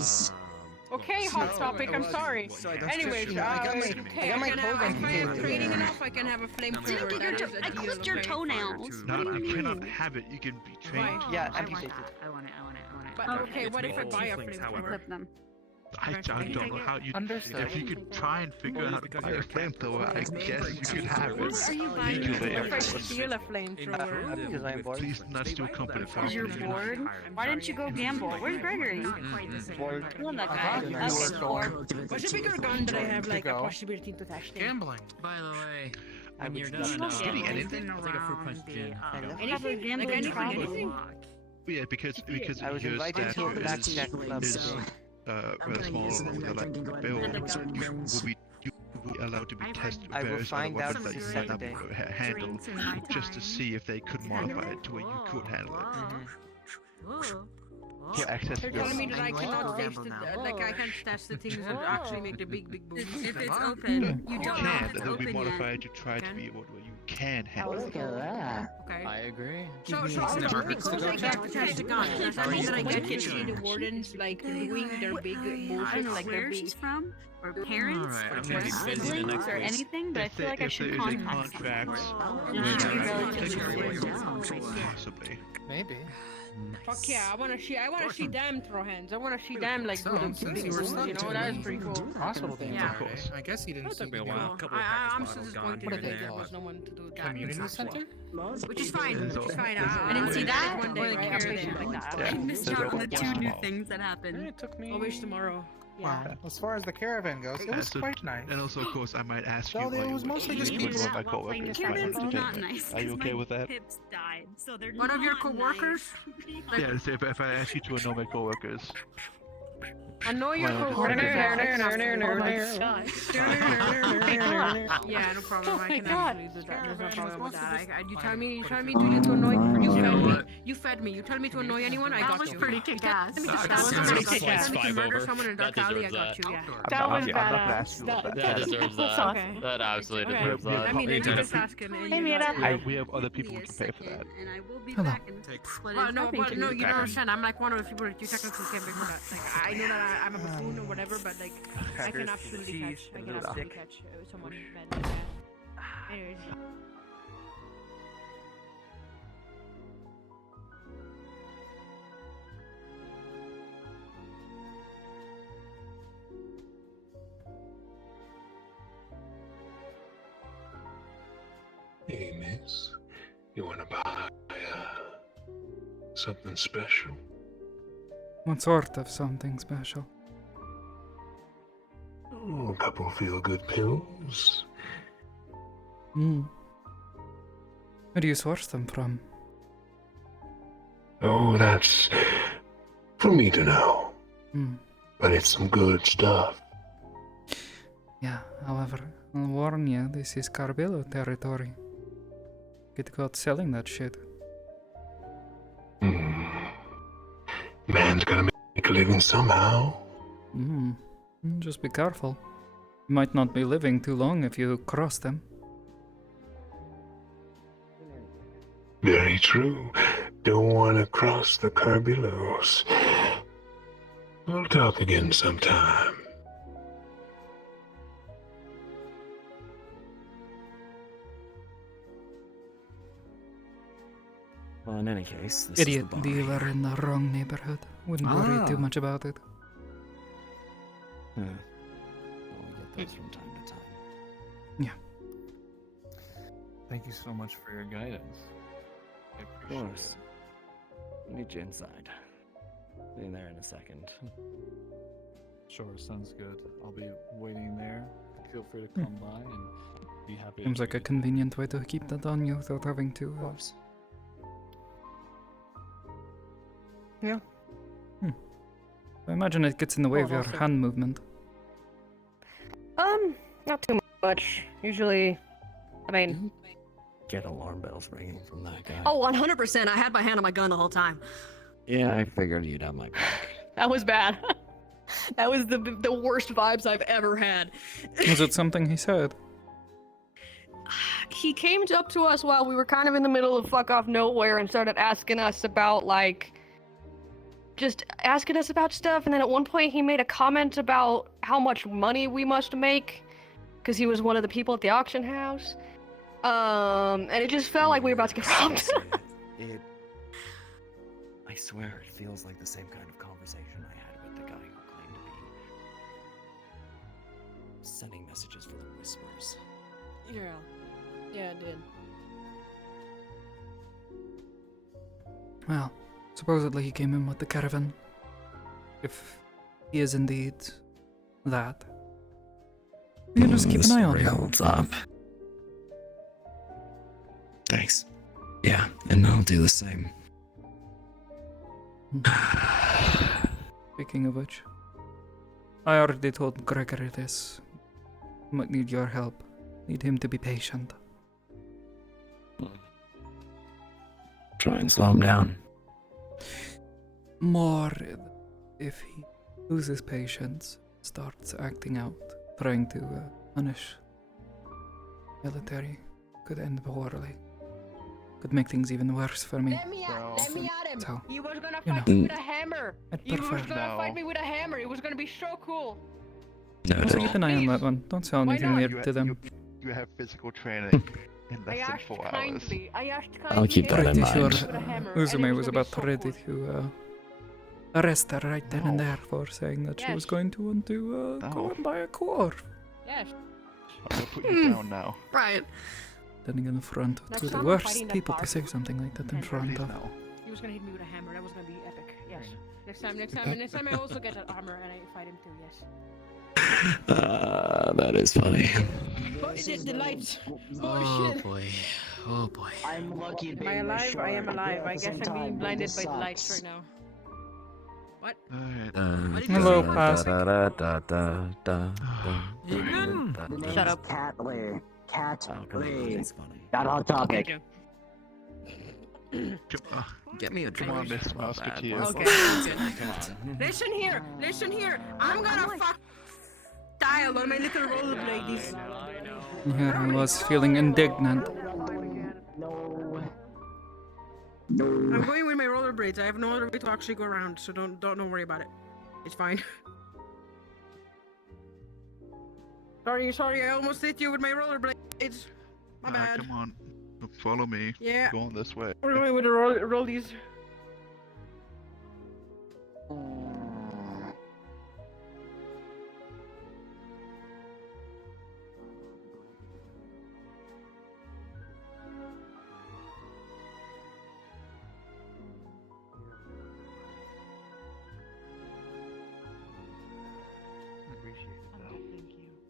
Okay, hot topic, I'm sorry. Anyways, I got my clothing if I am training enough, I can have a flamethrower. That is a I deal, clipped your okay? tonails. No, you cannot have it. You can be trained. Yeah, I amputate it. I want it. But okay, what if I buy a flamethrower? Clip them. I don't know how you. Understood. If you could try and figure out how to buy a flamethrower, I guess you could have it. Are you buying legally. if I steal a flamethrower? Because I'm bored. Please not steal company from You're me. bored? Why didn't you go gamble? Where's Gregory? Bored. Well, that guy. Uh-huh. Okay, bored. What's a bigger gun that I have like a possibility to touch them? Gambling. By the way, I when would you're love done, to Getting anything? I'll take a fruit punch gin. Anything? Like anything? Yeah, because I was your invited to a stature blackjack club. is rather small along with like bill. You will be allowed to be tested with I will various other find out weapons that you this might not Saturday. handle, just to see if they could modify it to where you could handle it. For access They're to telling me your that I I'm going cannot to taste gamble it, now. like I can't test the things that actually make the big boom. If it's open, you You don't know can, if it's that will be open modified yet. to try to be able to where you can handle Look it. at that. Okay. I agree. So Never hurts to because go I check. get to test the gun, does that mean that I get to see the wardens like doing their big motion, like their Where big... she's from, or parents, Alright, or I'm gonna be busy the siblings, next or week. anything, but I feel like I If should there is a contact contract, You with should be that, relatively soon. possibly. Maybe. Fuck yeah, I wanna see them throw hands. I wanna see them like do the So, big you were moves, stuck you know, too. that is pretty cool. Possible things. Yeah. Of course. I guess he didn't That took see me a me. while. Cool. Couple of I'm practice still bottles gone disappointed here that and there there. was no one to do that. Community center? Which is fine, which is fine. I didn't see that, One or day, the right? caravan like that. Yeah, I missed there's out on the a- two new wow. things that happened. It took me. I'll wish tomorrow. Wow. As far as the caravan goes, it was so- quite nice. And also, of course, I might ask So you it why was you mostly would just use pizza. one of my coworkers for my Caravan's not entertainment. nice. Are you 'cause okay my with that? hips died, so they're One of your not coworkers? nice. Yes, if I ask you to know my coworkers. I know your Well, coworkers. Gosh. Yeah, no problem. I can God. absolutely do that. There's no problem with that. You tell me to annoy. You fed me. You fed me. You tell me to annoy anyone. I That got was you. pretty kick-ass. Tell me to That stab was someone. pretty Tell me to kick-ass. murder 5 someone in a dark That alley. I deserves got you. that. Yeah. That was I'm not gonna ask badass. you about That that. deserves That's that. awesome. That absolutely Okay. deserves that. I mean, if you Yeah. just asking. Hey, Mira. We have other people who can pay for that. And I will be Hello. back and split Well, it. no, Nothing but to no, do. you don't understand. I'm like one of the people that you technically can't pay for that. Like, I know that I'm a buffoon or whatever, but like, I can absolutely catch. I can absolutely catch someone bad like that. Anyways. Hey, miss. You wanna buy something special? What sort of something special? Oh, a couple feel-good pills. Hmm. Where do you source them from? Oh, that's for me to know. Hmm. But it's some good stuff. Yeah, however, I'll warn you, this is Carbillo territory. Get caught selling that shit. Man's gotta make a living somehow. Hmm. Just be careful. You might not be living too long if you cross them. Very true. Don't wanna cross the Carbillos. We'll talk again sometime. Well, in any case, this Idiot is the bar. dealer in the wrong neighborhood. Wouldn't worry too much about it. Yeah. Well, we get those from time to time. Yeah. Thank you so much for your guidance. I Of appreciate course. it. I'll meet you inside. Be there in a second. Sure, sounds good. I'll be waiting there. Feel free to come by and be happy. Seems like a convenient way to keep that on you without having to. Yeah. I imagine it gets in the way of your also- hand movement. Not too much. Usually, I mean. Get alarm bells ringing from that guy. Oh, 100%. I had my hand on my gun the whole time. Yeah, I figured you'd have my back. That was bad. That was the worst vibes I've ever had. Was it something he said? He came up to us while we were kind of in the middle of fuck off nowhere and started asking us about, like, just asking us about stuff. And then at one point he made a comment about how much money we must make because he was one of the people at the auction house. And it just felt like we were about to get robbed. I swear it feels like the same kind of conversation I had with the guy who claimed to be sending messages for the Whispers. Yeah, it did. Well, supposedly he came in with the caravan. If he is indeed that, we can just keep an eye on him. Holds up. Thanks. Yeah, and I'll do the same. Speaking of which, I already told Gregory this. Might need your help. Need him to be patient. Try and slow him down. More if he loses patience, starts acting out, trying to punish military, could end poorly. Could make things even worse for me. Let me at him. So, He was gonna you fight know. me with a hammer. I'd He was prefer- gonna fight me with a hammer. It was gonna be so cool. Also keep an eye on that one. Don't say anything weird to them. You have physical training in I less than asked 4 hours. kindly. I asked kindly. I'll keep that in Pretty sure mind. Uzume was about ready to arrest her right then and there for saying that she was going to want to go and buy a core. Yes. I'm gonna put you down now. Right. Standing in front of Next two of the time I'm worst fighting that people bar- to say something like that in front of. He was gonna hit me with a hammer. That was gonna be epic. Yes. Next time I also get an armor and I fight him too. Yes. That is funny. Oh, it is the lights. Oh shit. boy. Oh boy. I'm lucky. Am I alive? I am alive. I guess I'm being blinded by the lights right now. What? Hello, Pass. Shut up. Cat Lair. Cat Lair. That's funny. Got hot topic. Get me a drink. Come on, Miss Musketeer. Okay. Listen here. Listen here. I'm gonna fuck style on my little rollerblades. Here I was feeling indignant. I'm going with my rollerblades. I have no other way to actually go around, so don't worry about it. It's fine. Sorry, I almost hit you with my rollerblades. My bad. Come on. Follow me. Yeah. Going this way. We're going with the rollies.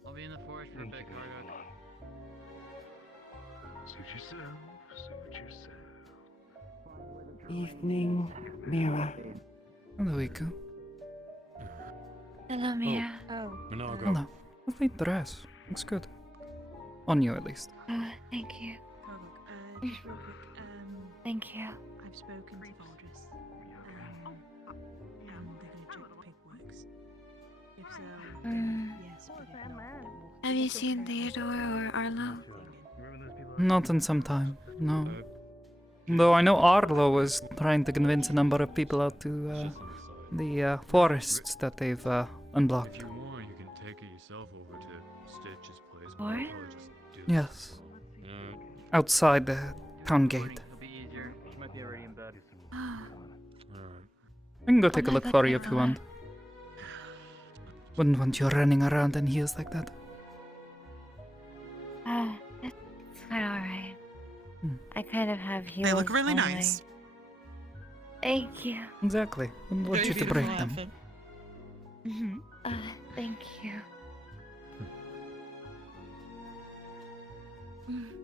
I'll be in the forest for a bit, Cargo. Suit yourself. Suit yourself. Evening, Mira. Hello, Iku. Hello, Mira. Oh. Hello. Lovely dress. Looks good. On you, at least. Oh, thank you. Thank you. I've spoken to Valdris. And they're gonna check the paperwork. If so, yes, but if not, Have you seen Theodore or Arlo? Not in some time, no. Though I know Arlo was trying to convince a number of people out to the forests that they've unblocked. If you want, you can take it yourself over to Stitch's place. but What? I'll probably just do that. Yes. Outside the town gate. I can go take a look for you if you want. Wouldn't want you running around in heels like that. It's quite alright. I kind of have heels. They look really anyway. nice. Thank you. Exactly. Wouldn't want you to break them. Mm-hmm. Thank you.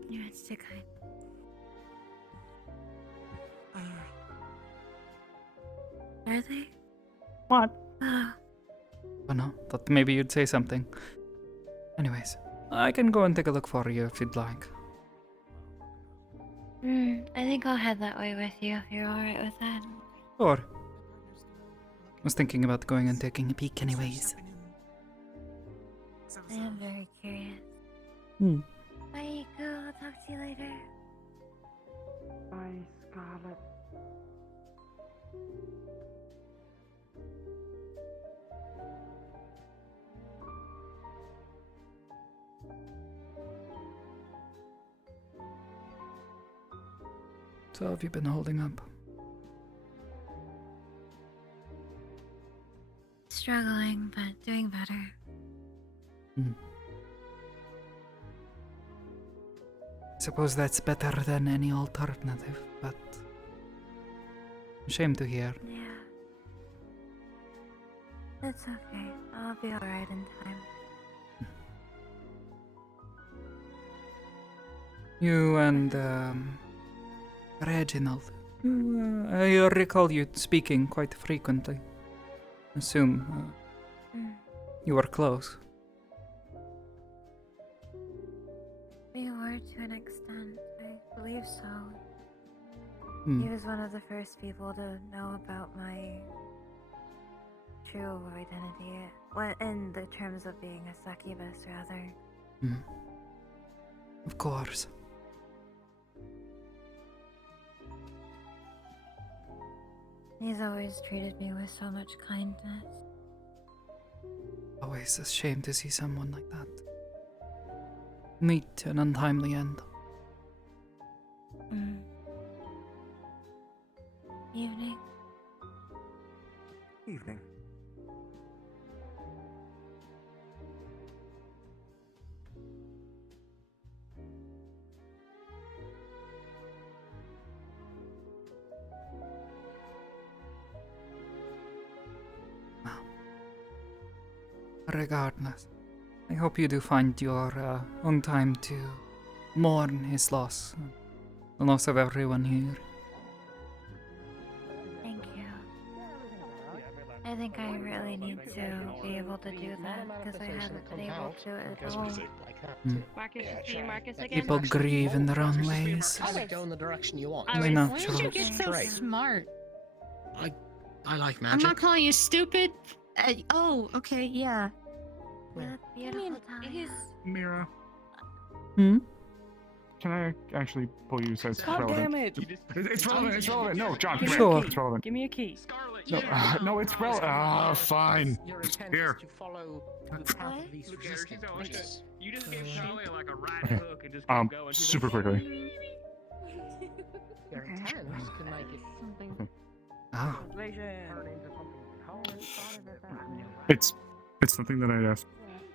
You're so kind. Are they? What? Oh. Oh no, thought maybe you'd say something. Anyways, I can go and take a look for you if you'd like. I think I'll head that way with you if you're alright with that. Or was thinking about going and taking a peek anyways. I am very curious. Bye, Eiko. I'll talk to you later. Bye, Scarlet. So have you been holding up? Struggling, but doing better. Suppose that's better than any alternative, but shame to hear. Yeah. It's okay. I'll be alright in time. You and Reginald. I recall you speaking quite frequently. Assume you were close. We were to an extent, I believe so. Hmm. He was one of the first people to know about my true identity. Well, in the terms of being a succubus, rather. Of course. He's always treated me with so much kindness. Always a shame to see someone like that meet an untimely end. Evening. Evening. Regardless, I hope you do find your own time to mourn his loss, the loss of everyone here. Thank you. I think I really need to be able to do that because I haven't been able to at all. Marcus, see Marcus again? People grieve in their own ways. I would go in the direction you want. I know, Why sure. did you Get so smart. I like I'm magic. not calling you stupid. Oh, okay, yeah. Beautiful time. Mira, Hmm? can I actually pull you so it's God relevant? damn it! It's relevant, it's relevant. No, John, come Sure. here. It's relevant. Give me a key. No, no, it's relevant. Ah, fine. Here. To follow the path of least resistance. You just gave Charlie like a right hook and just kept going. Super quickly. Your intent can make it something. Ah. It's something that I'd ask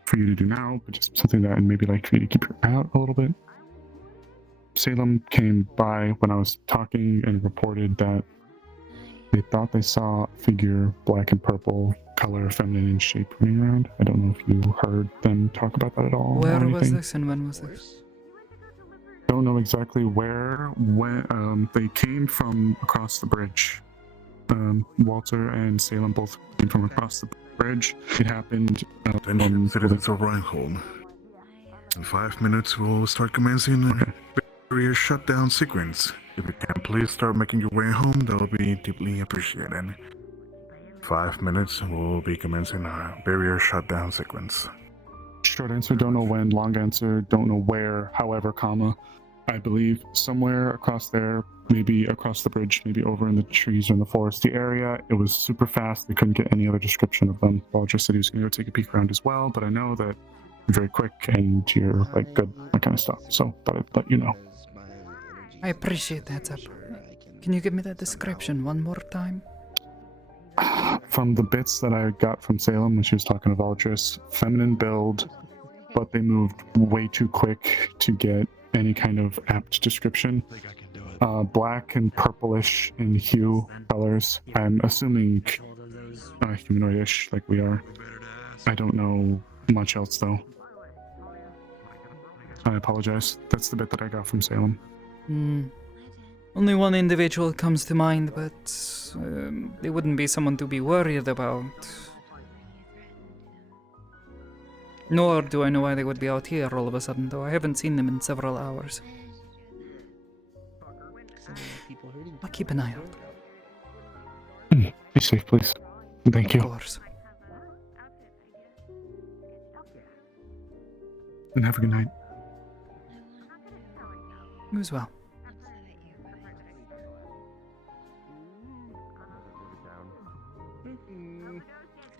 for you to do now, but just something that I'd maybe like for you to keep your eye out a little bit. Salem came by when I was talking and reported that they thought they saw a figure, black and purple, color, feminine in shape, running around. I don't know if you heard them talk about that at all. or Where was anything. this and when was this? Don't know exactly where. When they came from across the bridge. Walter and Salem both came from across the bridge. It happened. Attention, citizens of Reinholm. In 5 minutes, we'll start commencing a barrier shutdown sequence. If you can, please start making your way home. That will be deeply appreciated. 5 minutes, we'll be commencing our barrier shutdown sequence. Short answer, don't know when. Long answer, don't know where. However, comma, I believe somewhere across there, maybe across the bridge, maybe over in the trees or in the foresty area. It was super fast. They couldn't get any other description of them. Baldur said he was going to go take a peek around as well, but I know that you're very quick and you're like good, that kind of stuff. So thought I'd let you know. I appreciate that, Zap. Can you give me that description one more time? From the bits that I got from Salem when she was talking to Valdris, feminine build, but they moved way too quick to get any kind of apt description. Black and purplish in hue colors. I'm assuming humanoidish, like we are. I don't know much else though. I apologize. That's the bit that I got from Salem. Only one individual comes to mind, but they wouldn't be someone to be worried about. Nor do I know why they would be out here all of a sudden, though I haven't seen them in several hours. I'll keep an eye out. Be safe, please. Thank you. Of course. And have a good night. You as well.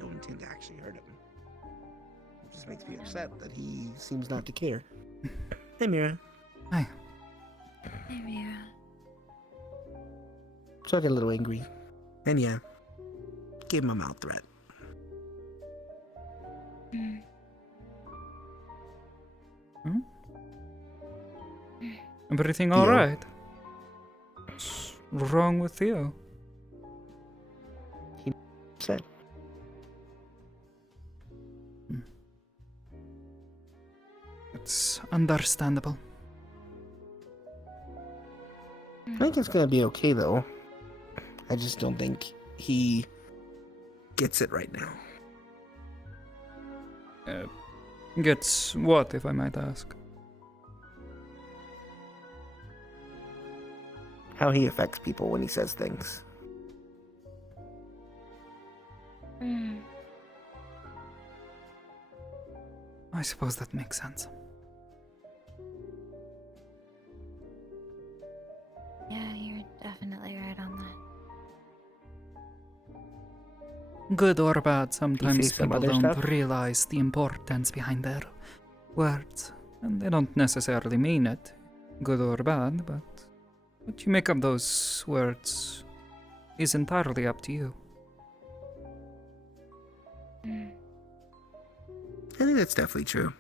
Don't intend to actually hurt him. It just makes me upset that he seems not to care. Hey, Mira. Hi. Hey, Mira. So I get a little angry. And yeah, gave him a mouth threat. Everything alright? What's wrong with you? He said. It's understandable. I think it's gonna be okay though. I just don't think he gets it right now. Gets what, if I might ask? How he affects people when he says things. I suppose that makes sense. Yeah, you're definitely right on that. Good or bad, sometimes some people other don't stuff? realize the importance behind their words. And they don't necessarily mean it, good or bad, but what you make of those words is entirely up to you. I think that's definitely true.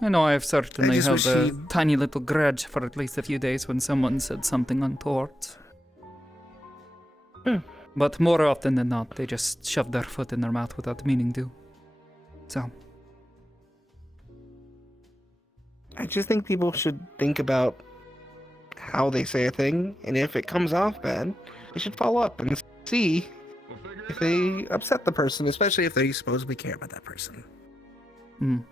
I know I've certainly just held wish a he- tiny little grudge for at least a few days when someone said something untoward. But more often than not, they just shove their foot in their mouth without meaning to. So, I just think people should think about how they say a thing, and if it comes off bad, they should follow up and see if they upset the person, especially if they supposedly care about that person. And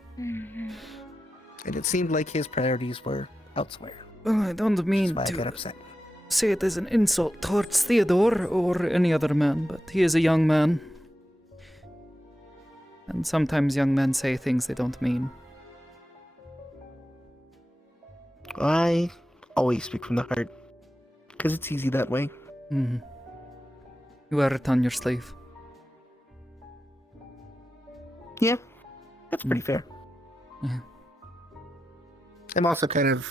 it seemed like his priorities were elsewhere. well, I don't mean That's why I got to upset. say it as an insult towards Theodore or any other man, but he is a young man. And sometimes young men say things they don't mean. I always speak from the heart, because it's easy that way. You wear it on your sleeve. Yeah, that's pretty fair. Yeah. I'm also kind of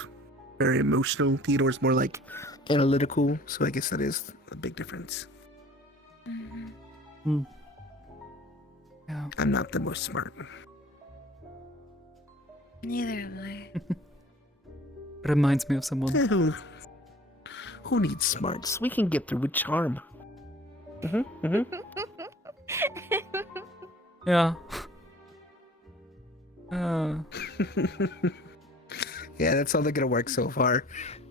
very emotional. Theodore's more like analytical, so I guess that is a big difference. Yeah. I'm not the most smart. Neither am I. Reminds me of someone. Who needs smarts? We can get through with charm. Yeah. Yeah, that's how they're gonna work so far.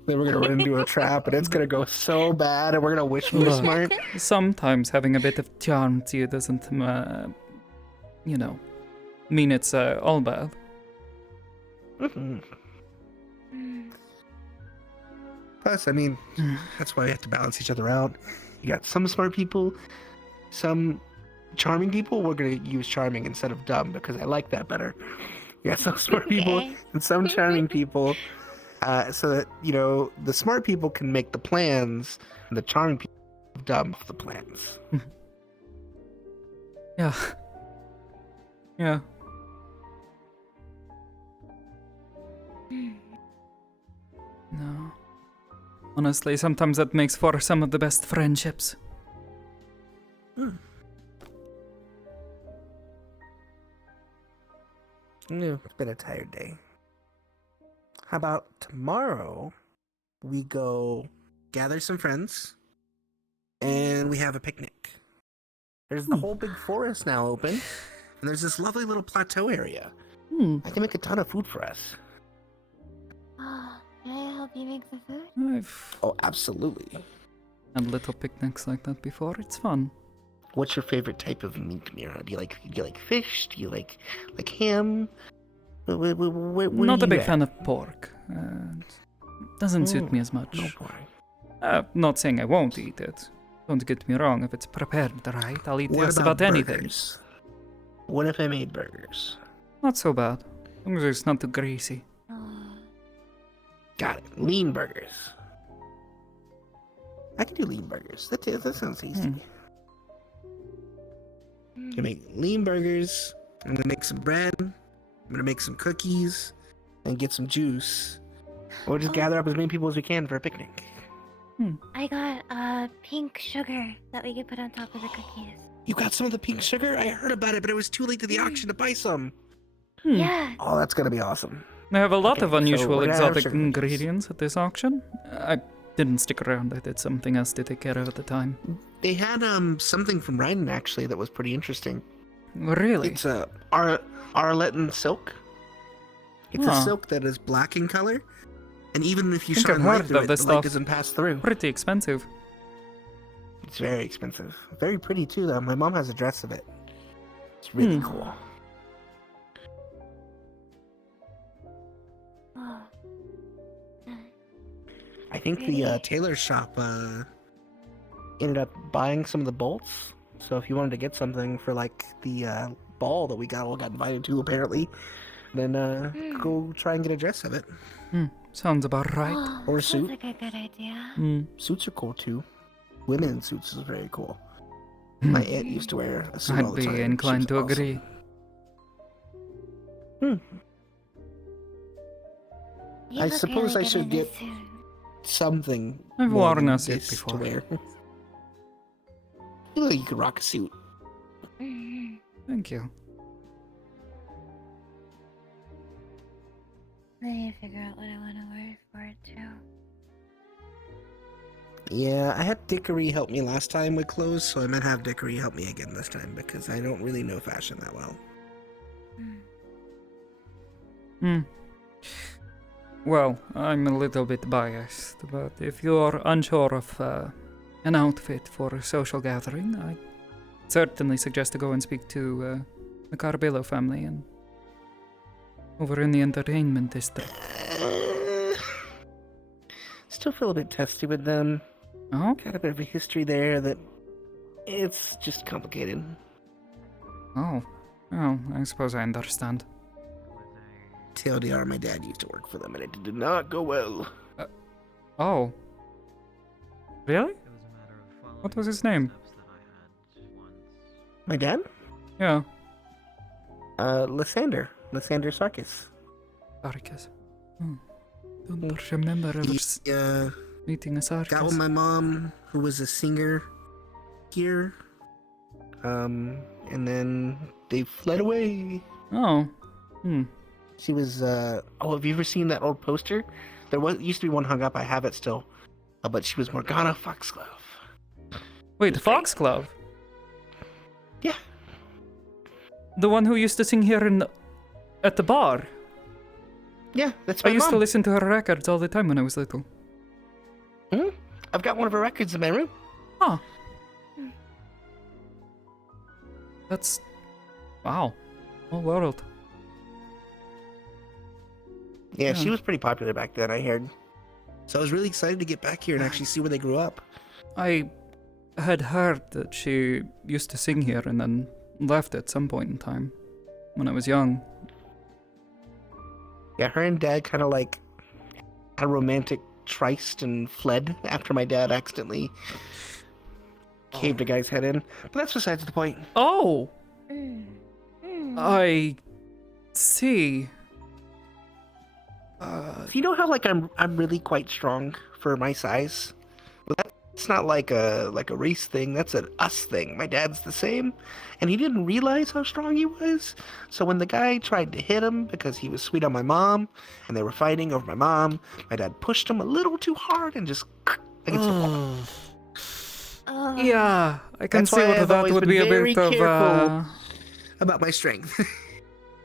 Then we're gonna run into a trap, and it's gonna go so bad, and we're gonna wish we were Look, smart. sometimes having a bit of charm to you doesn't, mean it's all bad. Plus, I mean, that's why we have to balance each other out. You got some smart people, some charming people. We're gonna use charming instead of dumb because I like that better. You got some smart people and some charming people, so that the smart people can make the plans and the charming people are dumb with the plans. Yeah. Yeah. No. Honestly, sometimes that makes for some of the best friendships. It's been a tired day. How about tomorrow we go gather some friends and we have a picnic? There's the whole big forest now open, and there's this lovely little plateau area. I can make a ton of food for us. Can I help you make the food? Oh, absolutely. Had little picnics like that before. It's fun. What's your favorite type of meat, Mira? Do you like fish? Do you like ham? Not a big fan of pork. Doesn't suit me as much. No pork. Not saying I won't eat it. Don't get me wrong. If it's prepared right, I'll eat What just about about anything. burgers? What if I made burgers? Not so bad. As long as it's not too greasy. Got it. Lean burgers. I can do lean burgers. That sounds tasty. I'm gonna make lean burgers. I'm gonna make some bread. I'm gonna make some cookies and get some juice. We'll just gather up as many people as we can for a picnic. I got pink sugar that we could put on top of the cookies. You got some of the pink sugar? I heard about it, but it was too late to the auction to buy some. Yeah. Oh, that's gonna be awesome. They have a lot of so unusual we're gonna have exotic sugar cookies. ingredients at this auction. I didn't stick around. I did something else to take care of at the time. They had something from Ryden actually that was pretty interesting. Really? It's a Arletan silk. It's a silk that is black in color, and even if you I think shine I've light heard through of it, this the light stuff. doesn't pass through. Pretty expensive. It's very expensive. Very pretty too, though. My mom has a dress of it. It's really cool. I think the tailor shop ended up buying some of the bolts. So if you wanted to get something for like the ball that we all got invited to, apparently, then go try and get a dress of it. Sounds about right. Or a suit. Sounds like a good idea. Suits are cool too. Women in suits is very cool. My aunt used to wear a suit all I'd the be time. She inclined was to awesome. agree. You I look suppose really I good should in get this suit. something. I've more worn than a suit this before. To wear. You look like you could rock a suit. Thank you. I need to figure out what I want to wear for it too. Yeah, I had Dickory help me last time with clothes, so I might have Dickory help me again this time because I don't really know fashion that well. Well, I'm a little bit biased, but if you're unsure of an outfit for a social gathering, I certainly suggest to go and speak to the Carbillo family and over in the entertainment district. Still feel a bit testy with them. Oh? Got a bit of a history there that it's just complicated. Oh. Well, I suppose I understand. TLDR, my dad used to work for them and it did not go well. Oh. Really? What was his name? My dad? Yeah. Lysander Sarkis. Sarkis. Don't remember ever meeting a Sarkis. Got with my mom, who was a singer here. And then they fled away. Oh. She was, have you ever seen that old poster? There used to be one hung up, I have it still. But she was Morgana Foxglove. Wait, Foxglove? Yeah. The one who used to sing here at the bar? Yeah, that's my I used to mom. listen to her records all the time when I was little. I've got one of her records in my room. Huh. That's... Wow. Whole world. Yeah, she was pretty popular back then, I heard. So I was really excited to get back here and actually see where they grew up. I had heard that she used to sing here and then left at some point in time when I was young. Yeah, her and Dad kind of like had a romantic tryst and fled after my dad accidentally caved a guy's head in. But that's besides the point. Oh! I see. So you know how like I'm really quite strong for my size? Well, that's not like a race thing, that's an us thing. My dad's the same, and he didn't realize how strong he was. So when the guy tried to hit him because he was sweet on my mom, and they were fighting over my mom, my dad pushed him a little too hard and just against the wall. Yeah, I can That's see why what I've that always would been be a very bit of. careful about my strength.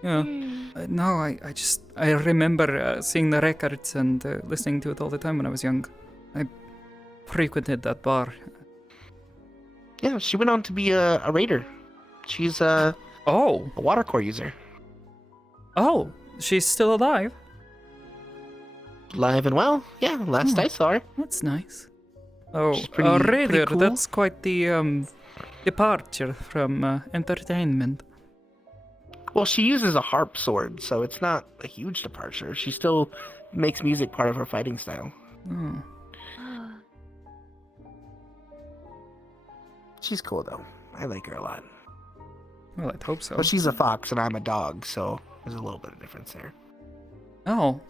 Yeah. No, I remember seeing the records and listening to it all the time when I was young. I frequented that bar. Yeah, she went on to be a raider. She's a water core user. Oh, she's still alive? Alive and well. Yeah, last I saw her. That's nice. Oh, She's pretty, a pretty raider, cool. that's quite the departure from entertainment. Well, she uses a harp sword, so it's not a huge departure. She still makes music part of her fighting style. Oh. She's cool though. I like her a lot. Well, I'd hope so. Well, she's a fox and I'm a dog, so there's a little bit of difference there. Oh.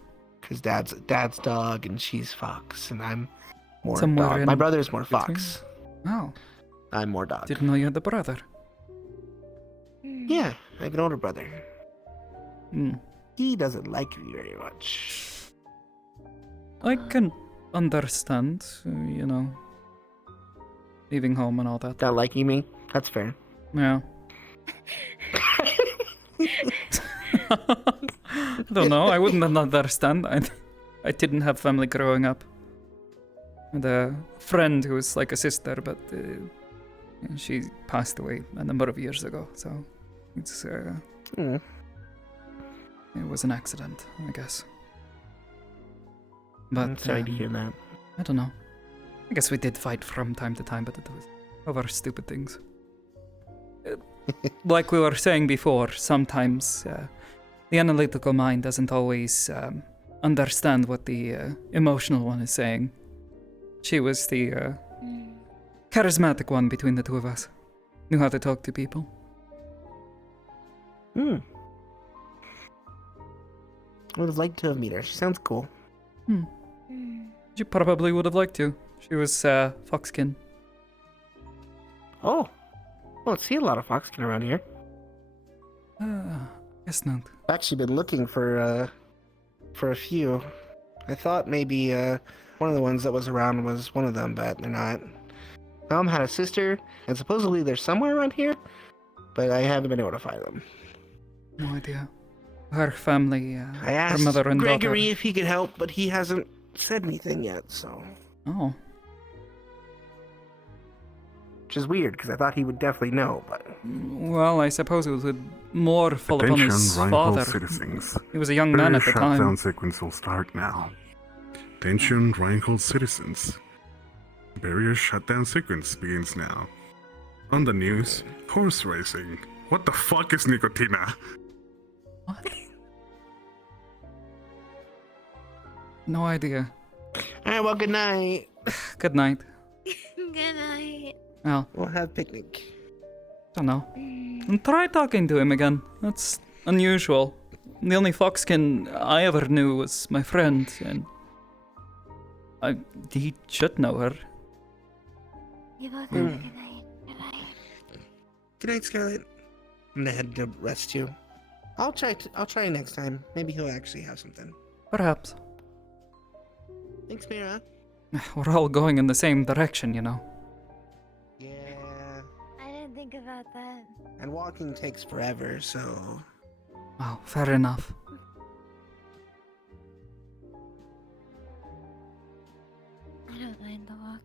Because dad's dog and she's fox, and I'm more Somewhere dog. in My brother's more between. fox. Oh. I'm more dog. Didn't know you had a brother. Yeah, I have an older brother. Hmm. He doesn't like me very much. I can understand, you know, leaving home and all that. Not liking me? That's fair. Yeah. I don't know. I wouldn't understand. I didn't have family growing up. I had a friend who was like a sister, but she passed away a number of years ago. So it's it was an accident, I guess. But I'm sorry to hear that. I don't know. I guess we did fight from time to time, but it was over stupid things. Like we were saying before, sometimes the analytical mind doesn't always understand what the emotional one is saying. She was the charismatic one between the two of us. Knew how to talk to people. I would have liked to have met her. She sounds cool. You probably would have liked to. She was foxkin. Oh. I don't see a lot of foxkin around here. Guess not. I've actually been looking for a few. I thought maybe one of the ones that was around was one of them, but they're not. Mom had a sister, and supposedly they're somewhere around here, but I haven't been able to find them. No idea. Her family, I her asked mother and Gregory daughter. if he could help, but he hasn't said anything yet, so. Oh. Which is weird, because I thought he would definitely know, but. Well, I suppose it would more fall upon his Rheinhold father. citizens. He was a young man at the time. Shutdown sequence will start now. Attention, Rheinhold citizens. Barrier shutdown sequence begins now. On the news, horse racing. What the fuck is Nicotina? No idea. Alright, well, good night. Good night. Good night. Well, we'll have picnic. Don't know. And try talking to him again. That's unusual. The only foxkin I ever knew was my friend, and he should know her. You both have a good night. Good night. Good night, Scarlett. I'm gonna head to rest too. I'll try next time. Maybe he'll actually have something. Perhaps. Thanks, Mira. We're all going in the same direction, you know. Yeah. I didn't think about that. And walking takes forever, so. Oh, fair enough. I don't mind the walk.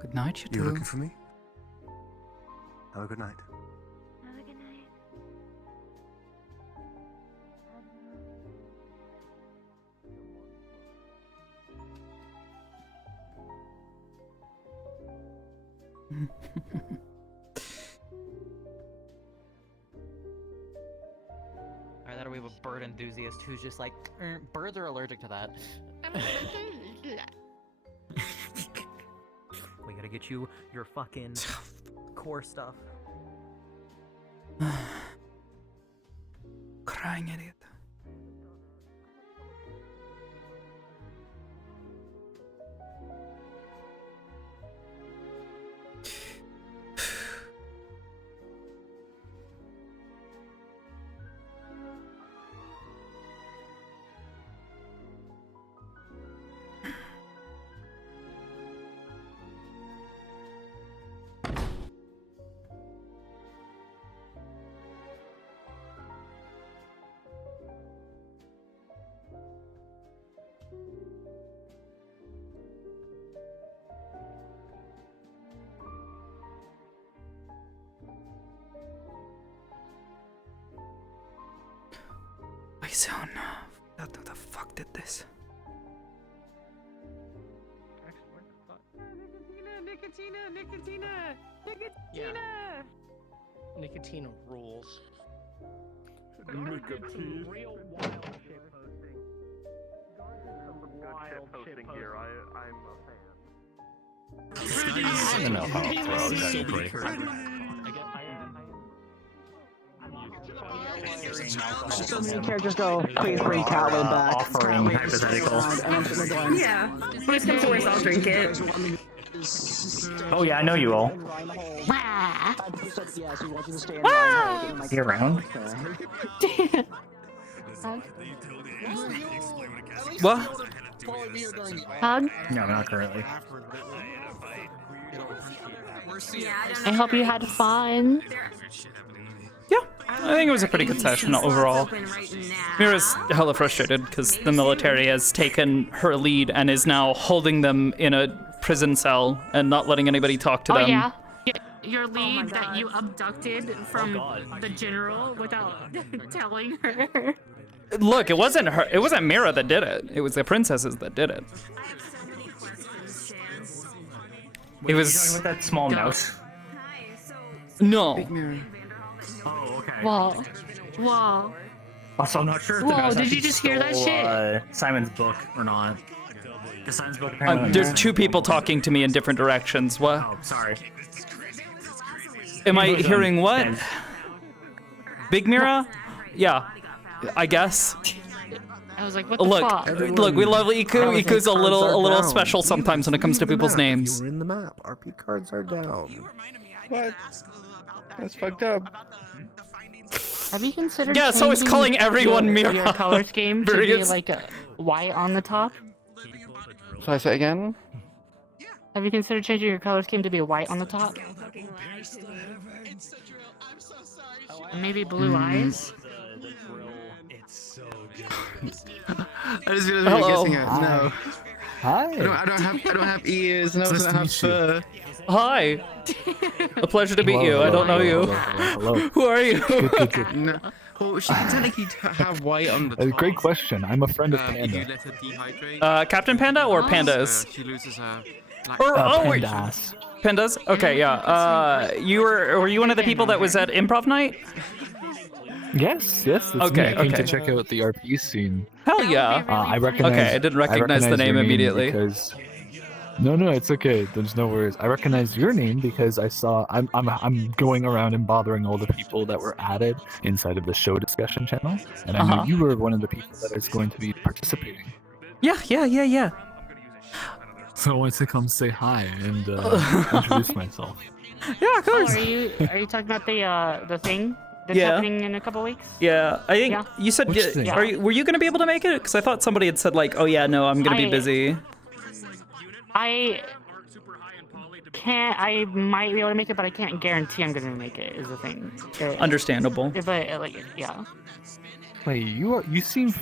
Good night, you You two. looking for me? Have a good night. Have a good night. we have a bird enthusiast who's just like, birds are allergic to that. We gotta get you your fucking core stuff. Crying idiot. I sound forgot who the fuck did this. Nicotina! Nicotina rules. Nicotine. Real wild shit posting. Wild shit here. I'm a fan. I don't know how to Characters go, please bring Catwoman back. offering hypothetical. Yeah. Worst comes to worst, I'll drink it. Oh yeah, I know you all. You around? What? Hug? No, not currently. I hope you had fun. I think it was a pretty good session overall. Mira's hella frustrated because the military has taken her lead and is now holding them in a prison cell and not letting anybody talk to them. Oh yeah? Your lead that you abducted from the general without telling her. Look, it wasn't her. It wasn't Mira that did it. It was the princesses that did it. It was with that small mouse. no. Oh, okay. Wow. Wow. Also, I'm not sure if the Whoa, mouse did you actually just hear that stole, shit? Simon's book or not. Because Simon's book apparently. There's two people talking to me in different directions. What? Oh, sorry. Am I hearing what? Big Mira? Yeah, I guess. I was like, what the Look, fuck? look, we love Iku. Iku's a little special sometimes when it comes to people's names. You're in the map. RP cards are down. What? That's fucked up. Have you considered Yeah, so it's changing calling everyone Mira. your color scheme to be Various- like a white on the top? So I say again? Have you considered changing your color scheme to be white on the top? And maybe blue eyes? I just realized we were guessing it. No. Hi. I don't have ears and I also don't have fur. Hi. A pleasure to meet you. I don't know you. Who are you? No. Well, she can technically have white on the top. Great question. I'm a friend of If Panda. you let her dehydrate. Captain Panda or Pandas? She loses her. Wait. Pandas. Pandas? Okay, yeah. Were you one of the people that was at improv night? Yes, that's me. Okay, I came to okay. check out the RP scene. Hell yeah. I recognize. Okay, I didn't recognize the name your immediately. Because... No, it's okay. There's no worries. I recognize your name because I saw. I'm going around and bothering all the people that were added inside of the show discussion channel, and I knew you were one of the people that is going to be participating. Yeah. So I wanted to come say hi and introduce myself. Yeah, of course. Are you talking about the thing that's Yeah. happening in a couple weeks? Yeah, I think you said. Which thing? Were you gonna be able to make it? Because I thought somebody had said like, oh yeah, no, I'm gonna be busy. I can't. I might be able to make it, but I can't guarantee I'm gonna make it. Is the thing. Understandable. But yeah. Wait, you seem.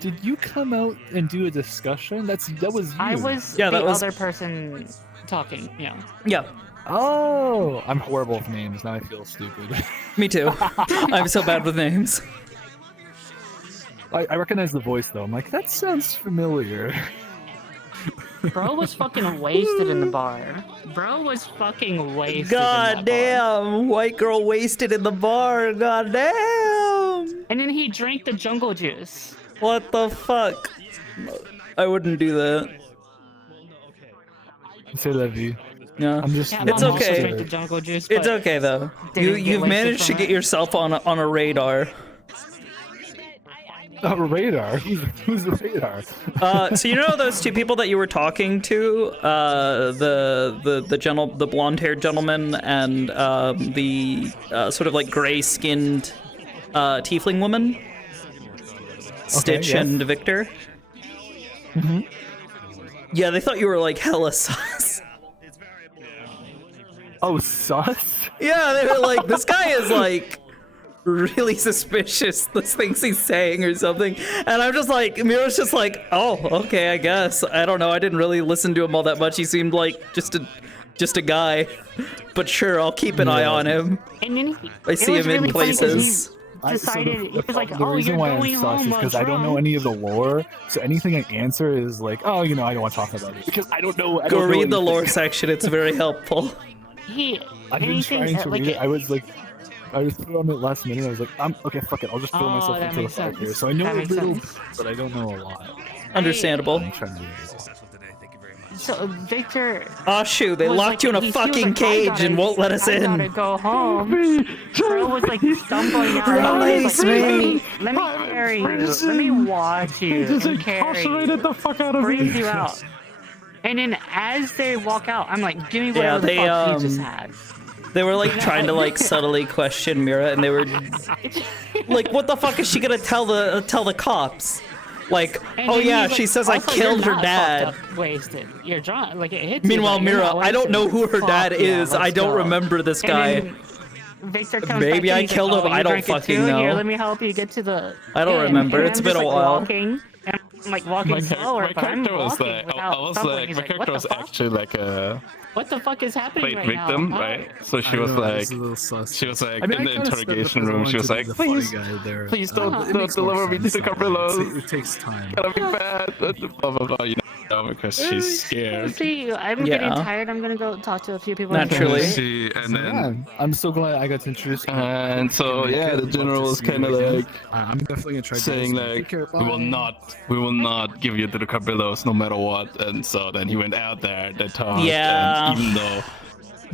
Did you come out and do a discussion? That was you. I was Yeah, the that was- other person talking. Yeah. Yeah. Oh, I'm horrible with names. Now I feel stupid. Me too. I'm so bad with names. I recognize the voice though. I'm like, that sounds familiar. Bro was fucking wasted in the bar. Bro was fucking wasted. God damn, white girl wasted in the bar. God damn. And then he drank the jungle juice. What the fuck? I wouldn't do that. C'est la vie. Yeah, I'm just. it's I'm also okay. drank the jungle juice, It's but okay though. didn't get You've wasted managed to from get it. yourself on a radar. A radar? Who's the radar? So you know those two people that you were talking to, the blonde-haired gentleman and the sort of like gray-skinned tiefling woman, Stitch yes. and Victor. Mm-hmm. Yeah, they thought you were like hella sus. Oh, sus? Yeah, they were like, this guy is like really suspicious, the things he's saying or something. And I'm just like, Mira's just like, oh, okay, I guess. I don't know, I didn't really listen to him all that much. He seemed like just a guy. But sure, I'll keep an eye on him. And then I see him in places. Decided he was like, the oh, reason you're why I'm going sus home is because I don't know drunk. any of the lore, so anything I answer is like, oh, I don't want to talk about it because I don't know. Go read the lore section, it's very helpful. I've been trying to read it. I was put on it last minute. I was like, okay, fuck it. I'll just throw myself into the fire here. So I know a little, but I don't know a lot. Understandable. I'm trying to read it. So Victor. Oh shoot, they was locked like, you in a he was fucking like, cage and won't let us I in. gotta go home. Bro was like stumbling out. Release me. Let me carry you. Let me watch you. Just And carry incarcerated the fuck out of me. Brings you out. And then as they walk out, I'm like, give me whatever the fuck you just had. They were like trying to like subtly question Mira, and they were like, "What the fuck is she gonna tell the cops?" Like, And oh then yeah, he's she like, says I also, killed you're her not dad. fucked up, wasted. You're drunk. Like it hits you, Meanwhile, but you're Mira, not I don't know wasted. who her dad Fuck yeah, is. I let's don't go. remember this And guy. then Victor comes Maybe back I and he's killed like, him. oh, I you don't drank it fucking too? know. Here, let me help you get to the. I don't inn. remember. And It's I'm been just, a like, while. Walking, and I'm like walking slower, but I'm walking without stumbling. He's my like, character what was the fuck? actually like a What the fuck is happening played right victim, now? right? So she I was know, like, it's a little sus. she was like I mean, in I the kinda stepped up interrogation because I room. wanted She was to be like, the funny please, guy there. please It don't makes more deliver me to sense the that way. Carmelos. It takes time. Gonna be bad. Blah blah blah. You know, because she's scared. See, I'm getting tired. I'm gonna go talk to a few people. Naturally. She and then I'm so glad I got to introduce you. and so yeah, the general was kind of like I'm definitely gonna try saying to like, we will not give you to the Carmelos no matter what. And so then he went out there. They talked. Yeah. And even though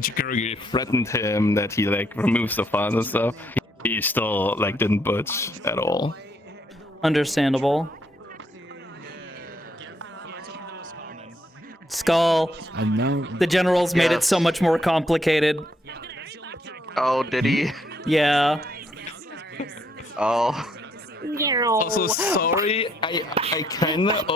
Jikuri threatened him that he like removes the funds and stuff, he still like didn't budge at all. Understandable. Skull. I know. The general's made it Yes. so much more complicated. Oh, did he? Yeah. Oh. Also, sorry, I kind of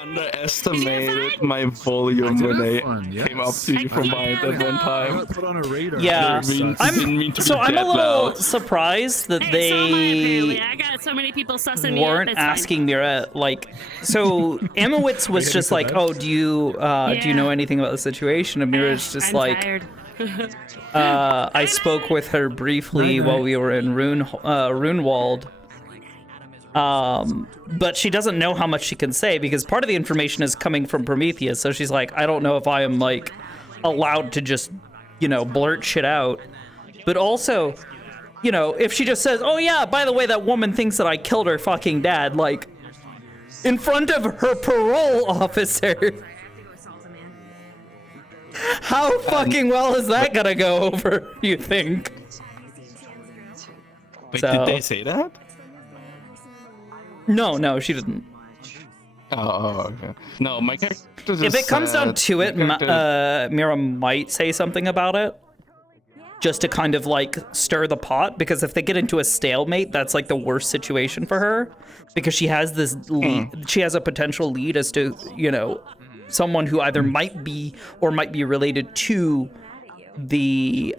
underestimated my volume when I came up to you from mine at one time. Put on a radar. Yeah. Didn't mean to be I'm a that little loud. surprised that they I got so many people sussing me weren't up. It's fine. asking Mira, like, so Amowitz was just like, oh, do you know anything about the situation? And Mira's just I'm like, tired. I spoke with her briefly while we were in Runewald. But she doesn't know how much she can say because part of the information is coming from Prometheus. So she's like, I don't know if I am like allowed to just, blurt shit out. But also, if she just says, oh yeah, by the way, that woman thinks that I killed her fucking dad, like in front of her parole officer. How fucking well is that gonna go over, you think? Wait, So- did they say that? No, she didn't. Oh, okay. No, my character just If it comes down said- to it, my character- Mira might say something about it. Just to kind of like stir the pot, because if they get into a stalemate, that's like the worst situation for her. Because she has this lead, she has a potential lead as to, someone who either might be or might be related to the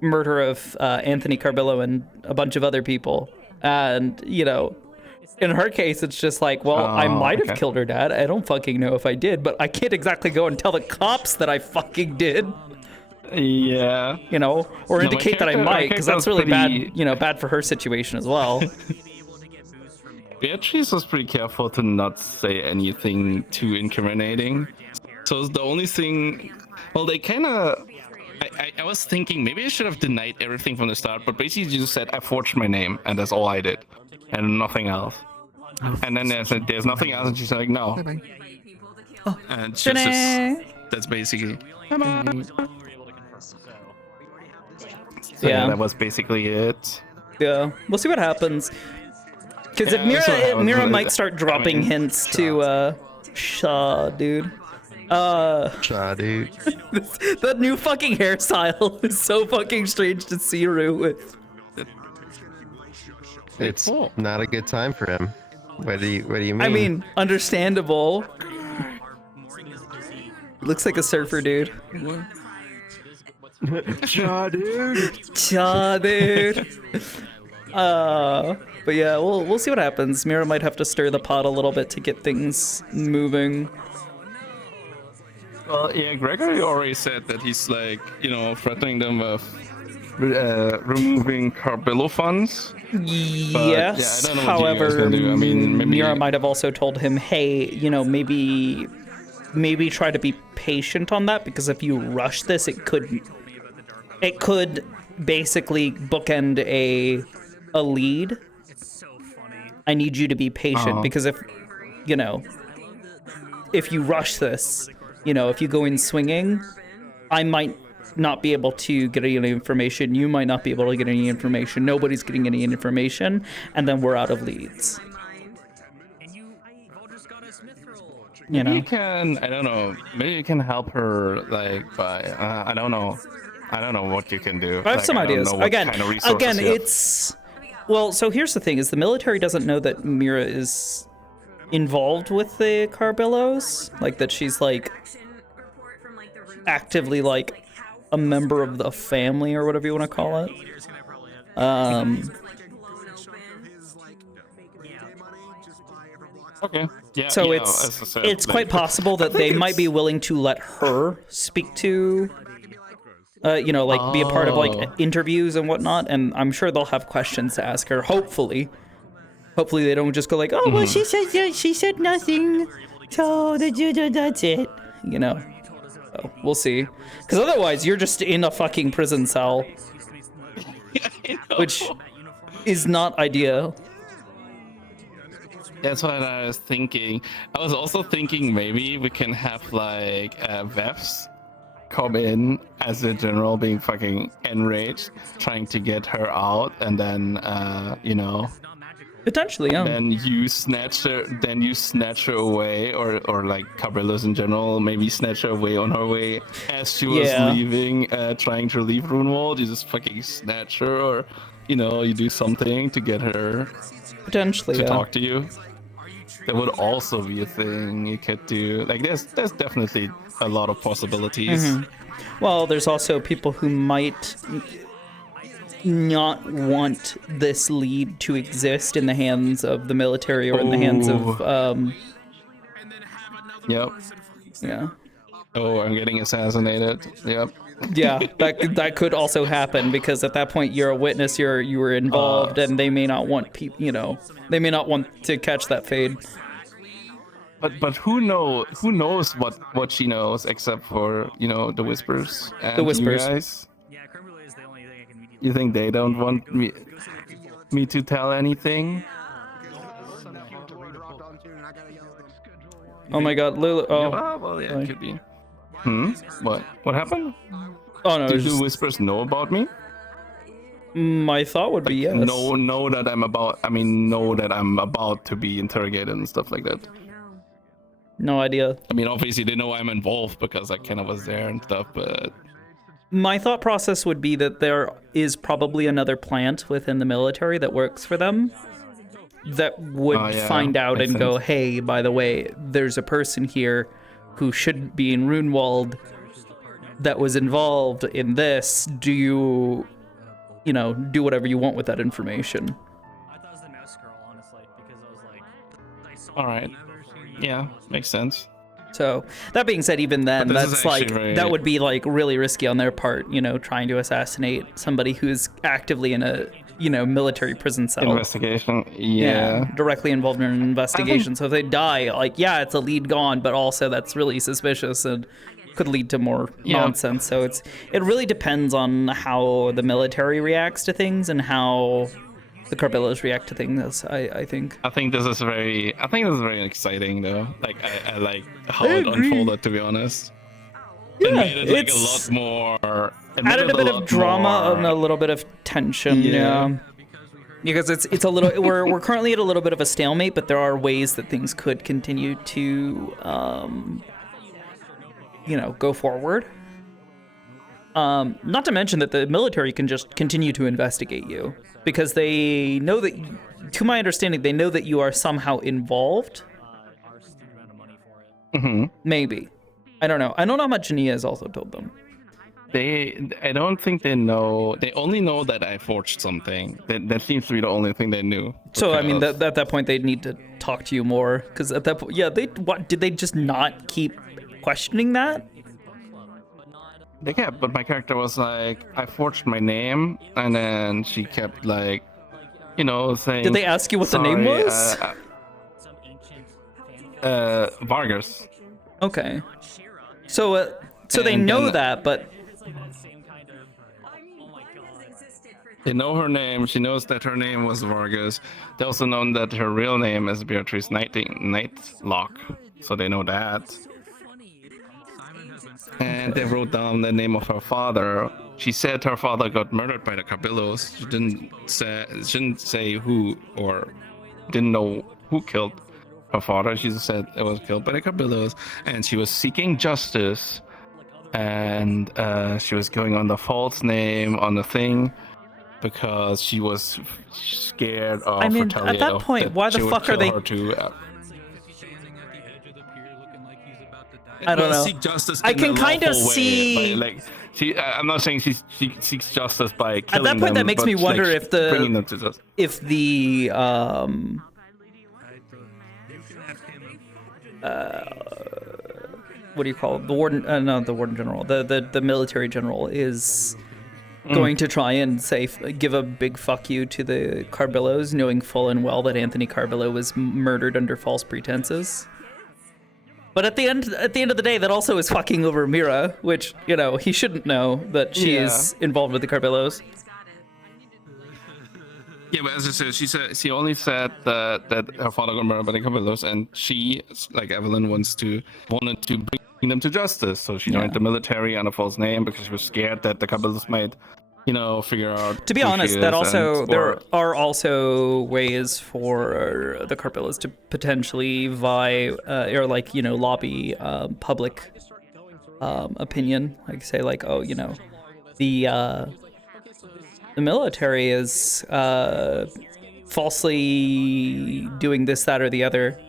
murder of Anthony Carbillo and a bunch of other people. And, in her case, it's just like, well, I might have killed her dad. I don't fucking know if I did, but I can't exactly go and tell the cops that I fucking did. Yeah. Or No, my indicate that I character- my might, because that's character really was bad, bad for her situation as well. Beatrice was pretty careful to not say anything too incriminating. So the only thing, well, they kind of, I was thinking maybe I should have denied everything from the start, but basically just said I forged my name, and that's all I did, and nothing else. And then there's nothing else, and she's like, no. And she's just, that's basically. So Yeah. that was basically it. Yeah, we'll see what happens. Because Yeah, if Mira might start dropping hints to Shaw, dude. Shaw, dude. That new fucking hairstyle is so fucking strange to see Rue with. It's not a good time for him. What do you mean? I mean, understandable. Looks like a surfer, dude. Shaw, dude. Shaw, dude. But yeah, we'll see what happens. Mira might have to stir the pot a little bit to get things moving. Well, yeah, Gregory already said that he's like, threatening them with removing Carbillo funds. Yes. But, yeah, I don't know what However, you guys can do. I mean, maybe Mira might have also told him, hey, maybe try to be patient on that, because if you rush this, it could basically bookend a lead. I need you to be patient because if you rush this, if you go in swinging, I might not be able to get any information. You might not be able to get any information. Nobody's getting any information, and then we're out of leads. Maybe you can, I don't know, maybe you can help her, like, by, I don't know what you can do. I have some ideas. Again, it's... Well, so here's the thing, is the military doesn't know that Mira is involved with the Carbillos, like that she's, like, actively, like, a member of the family, or whatever you want to call it. Okay. Yeah, so as I said, it's quite possible that they might be willing to let her speak to, be a part of like interviews and whatnot, and I'm sure they'll have questions to ask her. Hopefully they don't just go like, oh well, she said nothing, so that's it. So we'll see. Because otherwise, you're just in a fucking prison cell, which is not ideal. That's what I was thinking. I was also thinking maybe we can have like Vevs come in as a general, being fucking enraged, trying to get her out, and then potentially, yeah. Then you snatch her away, or like Cabrillos in general, maybe snatch her away on her way as she was leaving, trying to leave Runewald. You just fucking snatch her, or you do something to get her potentially to talk to you. That would also be a thing you could do. Like, there's definitely a lot of possibilities. Mm-hmm. Well, there's also people who might not want this lead to exist in the hands of the military or in the hands of Yep. Yeah. Oh, I'm getting assassinated. Yep. Yeah, that could also happen, because at that point you're a witness, you were involved, and they may not want they may not want to catch that fade. But who knows what she knows, except for the whispers and the whispers. You guys? You think they don't want me to tell anything? Oh my God, Lulu! Oh, yeah, well, yeah, it could be. What happened? Oh no! Do the whispers know about me? My thought would be yes. Know that I'm about to be interrogated and stuff like that. No idea. I mean, obviously they know I'm involved because I kind of was there and stuff, but my thought process would be that there is probably another plant within the military that works for them that would find out and go, hey, by the way, there's a person here who should be in Runewald that was involved in this. Do you do whatever you want with that information? All right. Yeah, makes sense. So that being said, even then, that's like very... that would be like really risky on their part, trying to assassinate somebody who's actively in a military prison cell. Investigation. Yeah. Directly involved in an investigation. So if they die, like, yeah, it's a lead gone, but also that's really suspicious, and could lead to more nonsense. So it really depends on how the military reacts to things and how the Carbillos react to things. I think. I think this is very exciting though. Like I like how it unfolded, to be honest. It made it like a lot more. Added a bit of drama and a little bit of tension. Yeah. Because it's a little we're currently at a little bit of a stalemate, but there are ways that things could continue to go forward. Not to mention that the military can just continue to investigate you because they know that, to my understanding, they know that you are somehow involved. Mm-hmm. Maybe. I don't know. I don't know how much Nia has also told them. I don't think they know. They only know that I forged something. That seems to be the only thing they knew. So I mean, at that point, they'd need to talk to you more, because at that point, did they just not keep questioning that? They kept, but my character was like, I forged my name, and then she kept like, saying. Did they ask you what the name was? Vargas. Okay. So they know that, but. They know her name. She knows that her name was Vargas. They also know that her real name is Beatrice Nightlock. So they know that. And they wrote down the name of her father. She said her father got murdered by the Carbillos. She didn't say who, or didn't know who killed her father. She just said it was killed by the Carbillos, and she was seeking justice. And she was going on the false name on the thing because she was scared of. I mean, at that point, why the fuck are they? I don't know. Seek justice I can kind of see. I'm not saying she seeks justice by killing them. At that point, that makes me wonder if bringing them to justice. If the what do you call it? The warden? No, the warden general. The military general is going to try and give a big fuck you to the Carbillos, knowing full and well that Anthony Carbillo was murdered under false pretenses. But at the end of the day, that also is fucking over Mira, which he shouldn't know that she is involved with the Carbillos. Yeah, but as I said, she only said that her father got murdered by the Carbillos, and she, like Evelyn, wanted to bring them to justice. So she joined the military under a false name because she was scared that the Carbillos might, figure out. To be honest, there are also ways for the Carbillos to potentially lobby public opinion. Like say, the military is falsely doing this, that, or the other.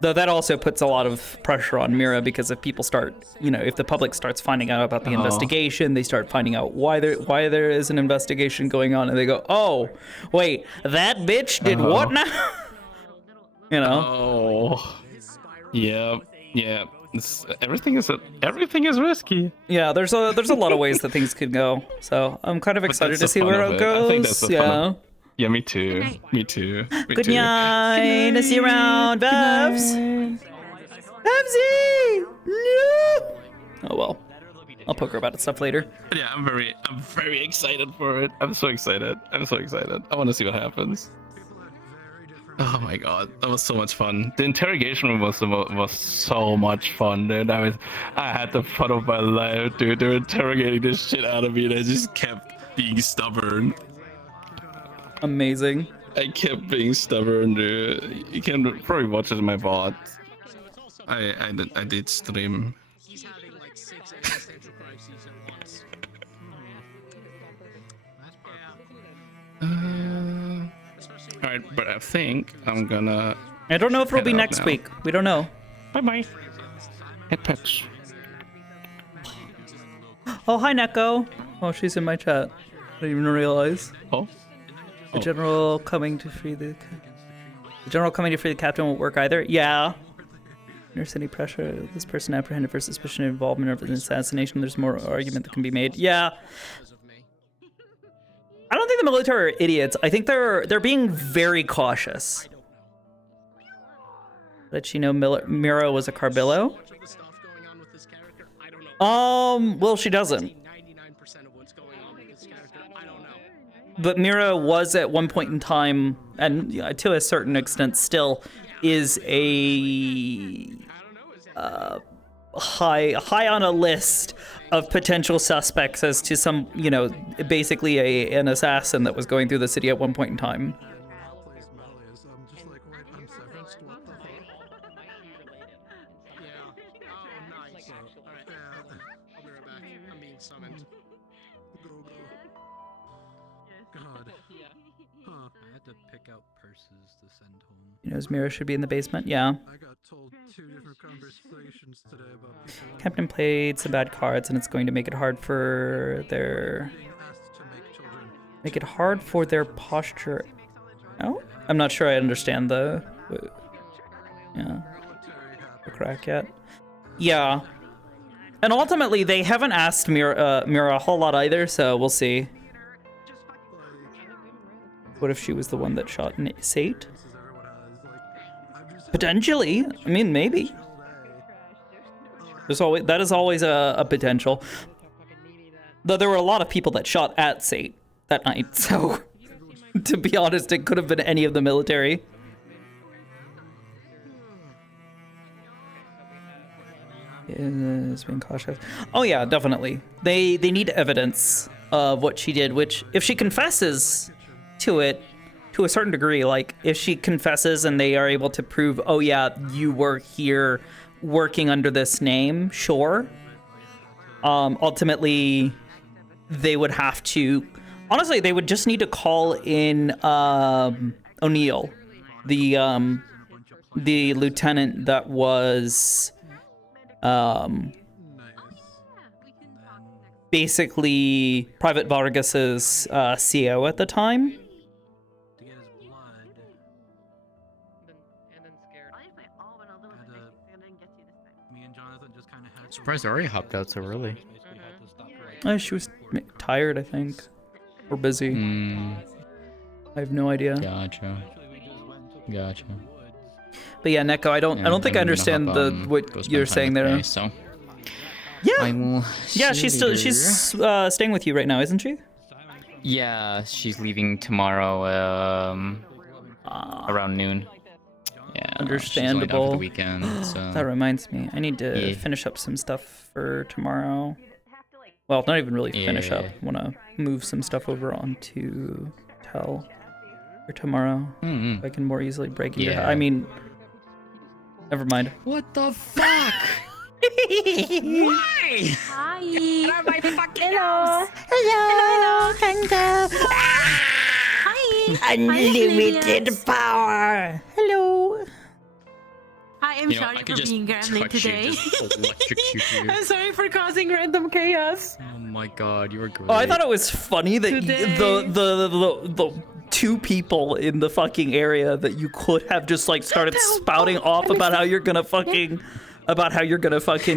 Though that also puts a lot of pressure on Mira, because if people start, if the public starts finding out about the investigation, they start finding out why there is an investigation going on, and they go, oh, wait, that bitch did what now? Oh, yeah. Everything is risky. Yeah, there's a lot of ways that things could go. So I'm kind of excited to see where it goes. I think that's the fun. Yeah, me too. Good night. See you around, Babs. Babsy! No! Oh well. I'll poke her about stuff later. But yeah, I'm very excited for it. I'm so excited. I want to see what happens. Oh my god, that was so much fun. The interrogation room was so much fun, dude. I had the fun of my life, dude. They were interrogating this shit out of me, and I just kept being stubborn. Amazing. I kept being stubborn, dude. You can probably watch it in my VOD. I did stream. He's having like 6 existential crises at once. Alright, but I think I'm gonna. I don't know if it'll be next week. We don't know. Bye. Head pets. Oh, hi, Neko. Oh, she's in my chat. I didn't even realize. Oh. The general coming to free the captain won't work either. Yeah. Nurse any pressure. This person apprehended for suspicion of involvement of an assassination. There's more argument that can be made. Yeah. I don't think the military are idiots. I think they're being very cautious. Let you know Mira was a Carbillo. Stuff going on with this character. I don't know Well, she doesn't. But Mira was at one point in time, and to a certain extent still, is a high on a list of potential suspects as to some, basically an assassin that was going through the city at one point in time. Mira should be in the basement. Yeah. Captain played some bad cards, and it's going to make it hard for their posture. Oh, I'm not sure I understand the crack yet. Yeah, and ultimately they haven't asked Mira a whole lot either, so we'll see. What if she was the one that shot Sate? Potentially. I mean, maybe. That is always a potential. Though there were a lot of people that shot at Sate that night, so to be honest, it could have been any of the military. Is being cautious. Oh yeah, definitely. They need evidence of what she did, which if she confesses to it to a certain degree, like if she confesses and they are able to prove, oh yeah, you were here working under this name, sure. Ultimately, they would have to, honestly, they would just need to call in O'Neill, the lieutenant that was basically Private Vargas's CO at the time. Surprised Ari hopped out so early. She was tired, I think, or busy. I have no idea. Gotcha. But yeah, Neko, I don't think I understand what you're saying there. Okay, so yeah, she's staying with you right now, isn't she? Yeah, she's leaving tomorrow around noon. Yeah, understandable. She's only down for the weekend, so. That reminds me, I need to finish up some stuff for tomorrow. Well, not even really finish up. I want to move some stuff over onto Tell for tomorrow. So I can more easily break into. I mean, never mind. What the fuck? Why? Hi. Get out of my fucking house. Hello, Kanga. Hi. Unlimited power. Hello. I am sorry for being rambling today. I'm sorry for causing random chaos. Oh my god, you were great. Oh, I thought it was funny that the two people in the fucking area that you could have just like started spouting off about how you're gonna fucking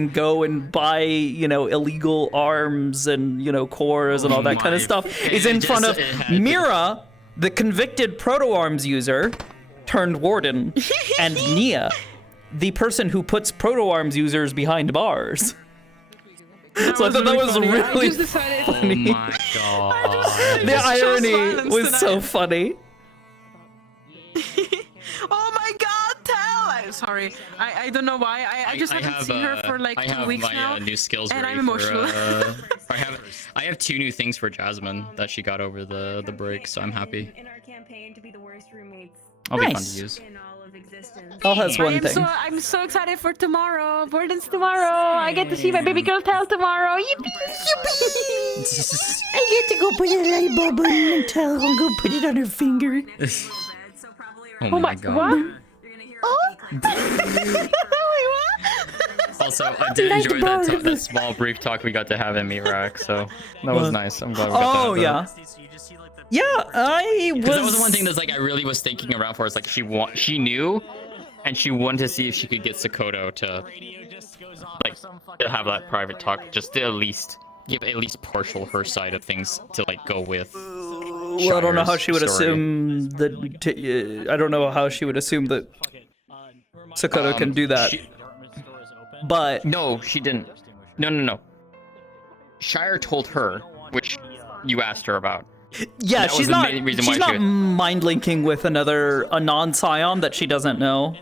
go and buy, illegal arms and, cores and all that kind of stuff is in front of Mira, the convicted proto-arms user turned warden, and Nia, the person who puts proto-arms users behind bars. So I thought that was really funny. Oh my god. The irony was so funny. Oh my god, Tell! I'm sorry. I don't know why. I just haven't seen her for like 2 weeks now. I have my new skills and ready I'm emotional. I have 2 new things for Jasmine that she got over the break, so I'm happy. In our campaign to be the worst roommates. I'll be fun to use. Tell has one thing. I'm so excited for tomorrow. Warden's tomorrow. I get to see my baby girl Tell tomorrow. Yippee! Yippee! I get to go put a light bulb on Tell and go put it on her finger. Oh my god. What? Also, I did enjoy that small brief talk we got to have in Mirac, so that was nice. I'm glad we got to have that. Yeah, I was. That was the one thing that's like I really was thinking around for. It's like she knew, and she wanted to see if she could get Sakoto to to have that private talk, just to at least give at least partial her side of things to like go with. Well, I don't know how she would assume that. I don't know how she would assume that Sakoto can do that. But no, she didn't. No. Shire told her, which you asked her about. Yeah, That was she's the not. main reason why She's not mind linking with a non-scion that she doesn't know,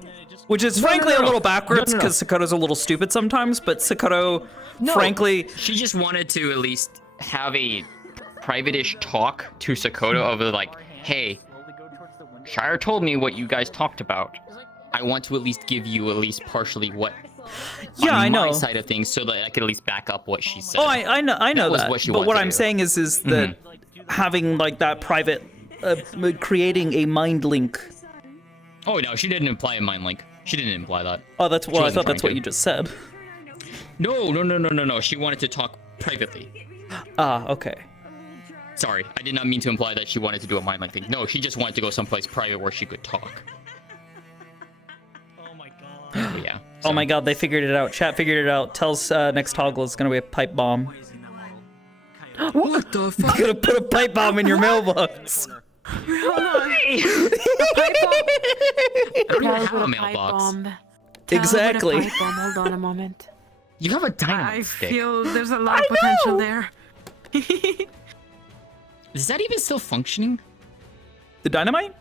which is frankly a little backwards because Sakoto's a little stupid sometimes. But Sakoto, frankly, she just wanted to at least have a private-ish talk to Sakoto of like, hey, Shire told me what you guys talked about. I want to at least give you at least partially what. Yeah, I know. My side of things, so that I could at least back up what she said. Oh, I know was that. what she But wanted what to I'm do. saying is that having like that private, creating a mind link. Oh no, she didn't imply a mind link. She didn't imply that. Oh, that's She well. I wasn't thought that's trying what to. you just said. No. She wanted to talk privately. Ah, okay. Sorry, I did not mean to imply that she wanted to do a mind link thing. No, she just wanted to go someplace private where she could talk. Yeah. Oh my god, they figured it out. Chat figured it out. Tells next toggle is gonna be a pipe bomb. What the fuck? You're gonna put a pipe bomb in your mailbox. Hold on. I don't even have a mailbox. Exactly. Hold on a moment. You have a dynamite I stick. feel there's a lot of potential there. Is that even still functioning? The dynamite?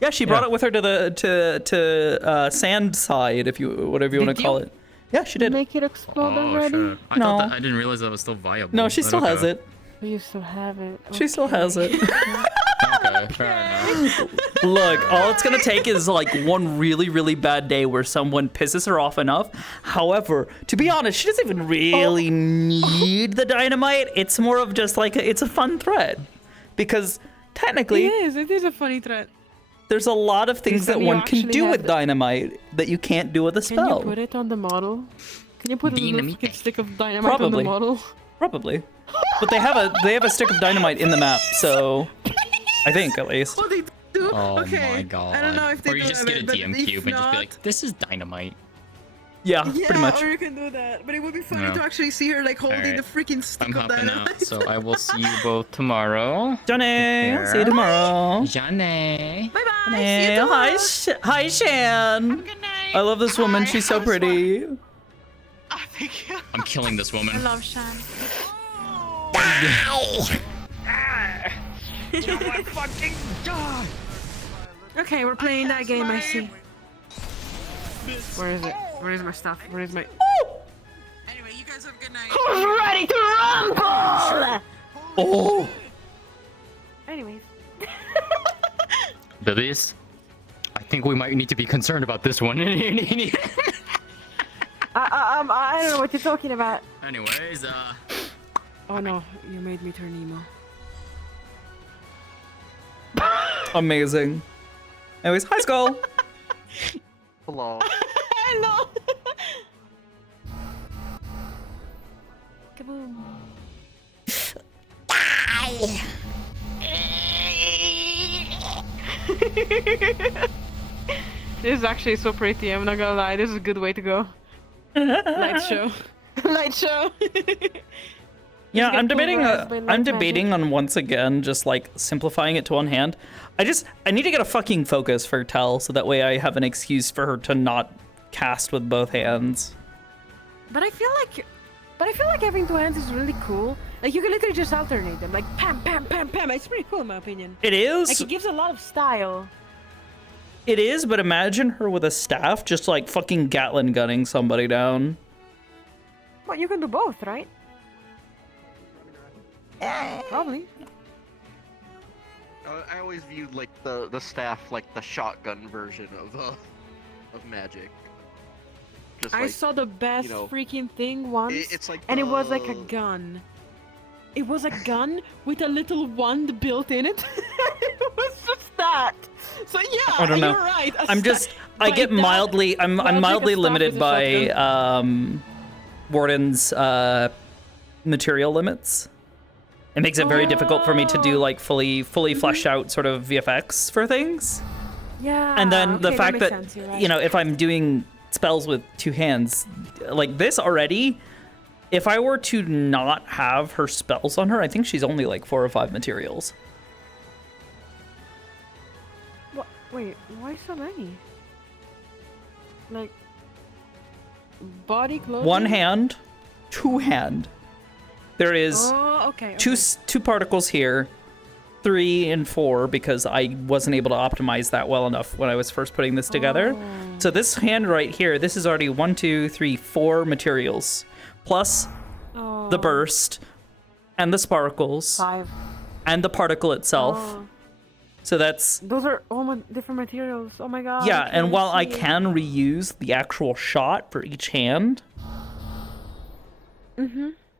Yeah, she brought it with her to the sand side, if you whatever you want to call it. Yeah, she did. Make it explode already? Sure. I No. thought that, I didn't realize that was still viable. No, she but still has okay. it. You still have it. She still has it. Okay, fair enough. Look, all it's gonna take is like one really, really bad day where someone pisses her off enough. However, to be honest, she doesn't even really need the dynamite. It's more of just like it's a fun thread, because technically, It is a funny threat. there's a lot of things that you one can actually do have with the- dynamite that you can't do with a Can spell. you put it on the model? Can you put a little Dynamite. fucking stick of dynamite on the model? Probably. But they have a stick of dynamite in the map, so I think at least. Oh, they do? Oh Okay. my god. I don't know if they or you do just have get a it, but DM if cube and just be not- like, this is dynamite. Yeah, Yeah, pretty much. or you can do that. But it would be funny No. to actually see her like holding Alright. the freaking stick I'm of hopping dynamite. out, so I will see you both tomorrow. Johnny, see you tomorrow. Johnny. Bye bye. Hey, hi, Shan. I love this woman. She's so pretty. I'm killing this woman. I love Shan. Okay, we're playing that game, I see. Where is it? Where is my stuff? Where is my... Anyway, you guys have a good night. Who's ready to rumble? Oh. Anyways. Billies, I think we might need to be concerned about this one. I don't know what you're talking about. Anyways, Oh no, you made me turn emo. Amazing. Anyways, hi, Skull. Hello. Hello. Kaboom. This is actually so pretty, I'm not gonna lie. This is a good way to go. Light show. Light show. Yeah, Just get I'm pulled debating. around by light I'm magic. debating on once again just like simplifying it to one hand. I need to get a fucking focus for Tell, so that way I have an excuse for her to not cast with both hands. But I feel like having two hands is really cool. Like you can literally just alternate them, like pam, pam, pam, pam. It's pretty cool in my opinion. It is. Like it gives a lot of style. It is, but imagine her with a staff, just like fucking Gatlin gunning somebody down. Well, you can do both, right? Probably. I always viewed like the staff like the shotgun version of magic. Just I like, saw the best you know, freaking thing once, it's like and it was like a gun. It was a gun with a little wand built in it. It was just that. So yeah, I don't know. you're right. I get mildly. I'm mildly limited by Warden's material limits. It makes it very difficult for me to do like fully fleshed out sort of VFX for things. Yeah. And then the okay, fact makes that, sense, you're right. you know, if I'm doing spells with two hands, like this already, if I were to not have her spells on her, I think she's only like 4 or 5 materials. Wait, why so many? Like body clothing. 1 hand, 2 hand, There is okay. two particles here, 3 and 4, because I wasn't able to optimize that well enough when I was first putting this together. So this hand right here, this is already 1, 2, 3, 4 materials, plus the burst, and the sparkles, 5. and the particle itself. So those are all different materials. Oh my god. Yeah, and while I can reuse the actual shot for each hand,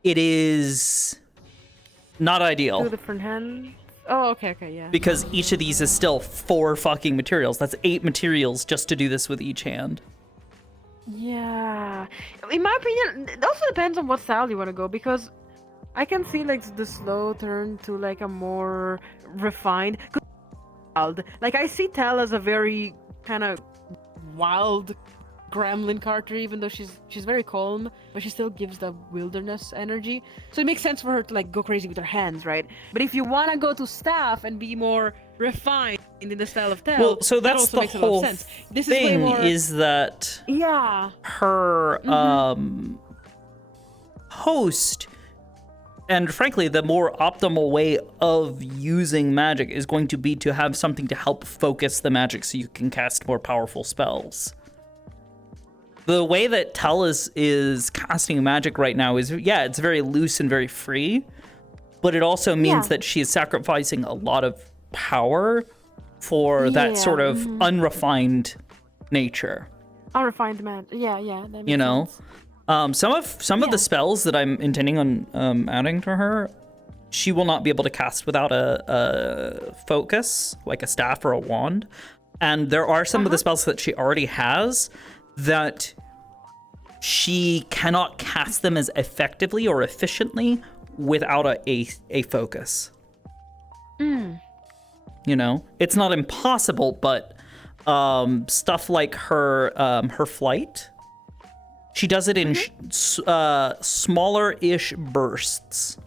it is not ideal. 2 different hands. Oh, okay, yeah. Because each of these is still 4 fucking materials. That's 8 materials just to do this with each hand. Yeah. In my opinion, it also depends on what style you want to go, because I can see like the slow turn to like a more refined. Like I see Tal as a very kind of wild gremlin character, even though she's very calm, but she still gives the wilderness energy. So it makes sense for her to like go crazy with her hands, right? But if you want to go to staff and be more refined in the style of Tal, Well, so that that's also the makes a lot whole of sense. This thing is way more... is that her host, and frankly, the more optimal way of using magic is going to be to have something to help focus the magic so you can cast more powerful spells. The way that Tal is casting magic right now is, yeah, it's very loose and very free, but it also means that she is sacrificing a lot of power for that sort of unrefined nature. Unrefined man. Yeah, that makes You know? sense. Some of the spells that I'm intending on adding to her, she will not be able to cast without a focus, like a staff or a wand. And there are some of the spells that she already has that she cannot cast them as effectively or efficiently without a focus. You know, it's not impossible, but stuff like her flight. She does it in smaller-ish bursts.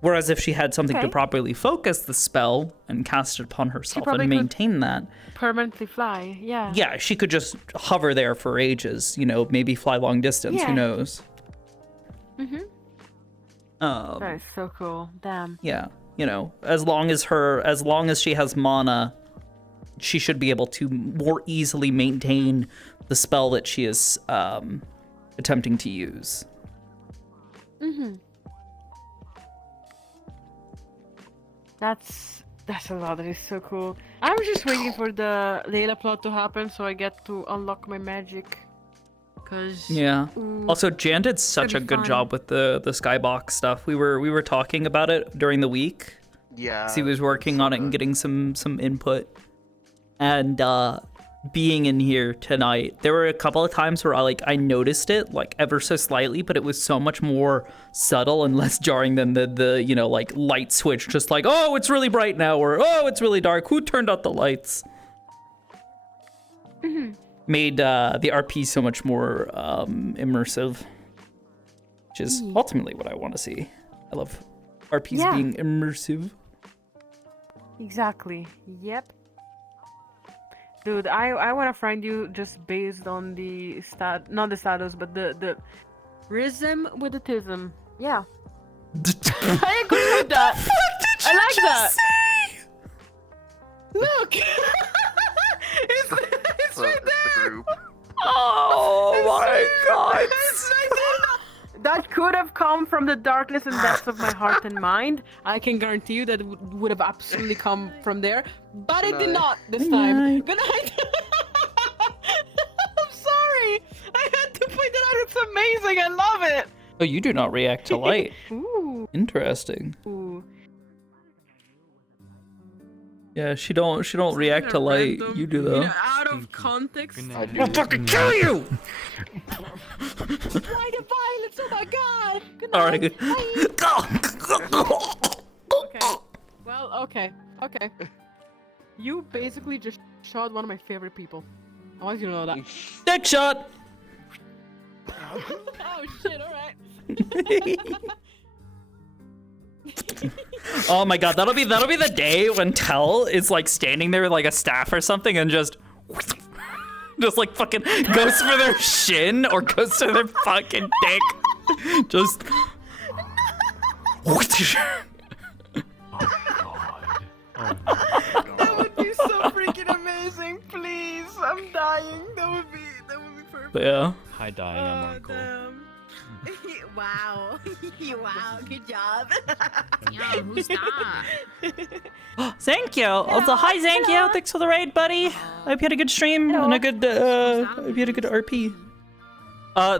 Whereas if she had something to properly focus the spell and cast it upon herself and maintain that, permanently fly, yeah. yeah, she could just hover there for ages, you know, maybe fly long distance, who knows? That is so cool. Damn. Yeah, you know, as long as she has mana, she should be able to more easily maintain the spell that she is attempting to use. That's a lot. That is so cool. I'm just waiting for the Layla plot to happen so I get to unlock my magic. Cause Also, Jan did such a good job with the skybox stuff. We were talking about it during the week. Yeah. He was working on it and getting some input. And being in here tonight, there were a couple of times where I noticed it like ever so slightly, but it was so much more subtle and less jarring than the you know, like light switch, just like, oh, it's really bright now, or oh, it's really dark, who turned out the lights? Made the RP so much more immersive, which is ultimately what I want to see. I love RPs being immersive. Exactly. Yep. Dude, I want to find you just based on the not the status, but the rhythm with the tism. Yeah. I agree with that. I like that. Look. it's right there. Oh my god. It's right there. That could have come from the darkness and depths of my heart and mind. I can guarantee you that it would have absolutely come from there. But it did not this time. Good night. I'm sorry. I had to point it out. It's amazing. I love it. Oh, you do not react to light. Ooh. Interesting. Ooh. Yeah, she don't react to light. You do though. Out of context. I'll fucking kill you. Why the violence? Oh my god. Good All night. right. Okay. Well, okay. You basically just shot one of my favorite people. I want you to know that. Dick shot. Oh shit! All right. Oh my god, that'll be the day when Tell is like standing there with like a staff or something and just like fucking goes for their shin or goes to their fucking dick. Just. That would be so freaking amazing. Please, I'm dying. That would be perfect. But yeah. Hi, dying. I'm uncle. Wow. Wow, good job. Yeah, who's that? Thank you. Also, hi, thank you. Thanks for the raid, buddy. I hope you had a good stream and a good. I hope you had a good RP.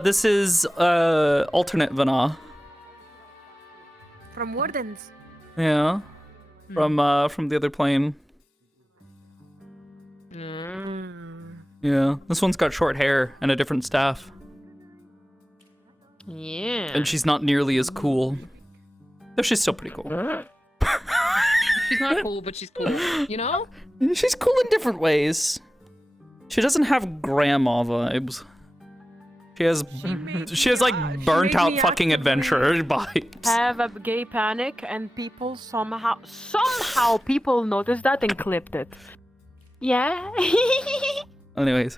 This is alternate Vana. From Wardens. Yeah. From the other plane. Yeah. This one's got short hair and a different staff. Yeah. And she's not nearly as cool. Though she's still pretty cool. She's not cool, but she's cool. You know? She's cool in different ways. She doesn't have grandma vibes. She has like burnt out fucking adventurer vibes. Have a gay panic, and people somehow people noticed that and clipped it. Yeah. Anyways.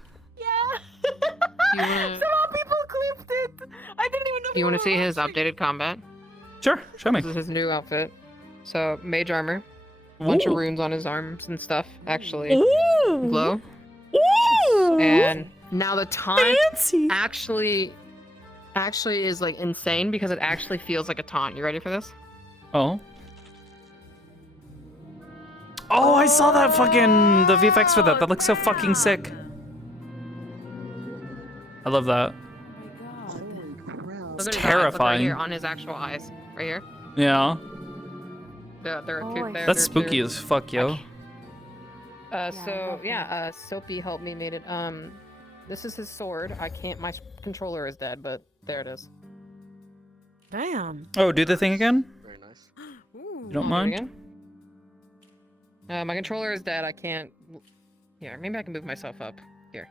Somehow people clipped it. I didn't even know. You want to see his updated combat? Sure, show me. This is his new outfit. So, mage armor. Bunch of Ooh. runes on his arms and stuff, actually. Ooh. Glow. Ooh. And now the taunt Fancy. actually is like insane because it actually feels like a taunt. You ready for this? Oh. Oh, I saw that fucking the VFX for that. That looks so fucking sick. I love that. Look at his eyes, look right terrifying. here on his actual eyes. Right here. Yeah. That's spooky as fuck, yo. Soapy helped me made it. This is his sword. I can't. My controller is dead, but there it is. Damn. Oh, do the thing again? Very nice. You don't mind? My controller is dead. I can't. Here, maybe I can move myself up. Here.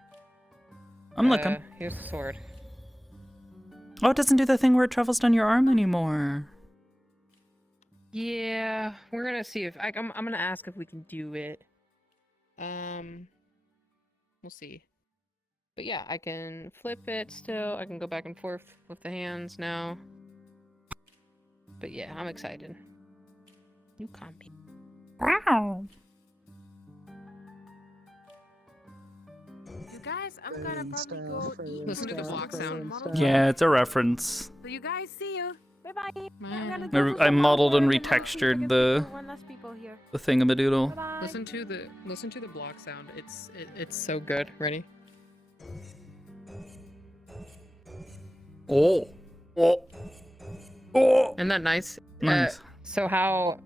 I'm looking. Here's the sword. Oh, it doesn't do the thing where it travels down your arm anymore. Yeah, we're gonna see if I'm gonna ask if we can do it. We'll see. But yeah, I can flip it still. I can go back and forth with the hands now. But yeah, I'm excited. New combi. Wow. You guys, I'm gonna probably go eat. Listen to the block sound. Yeah, it's a reference. So you guys, see you. Bye bye. I modeled and retextured the thingamadoodle. Listen to the block sound. It's so good. Ready? Oh. Isn't that nice? Nice. So how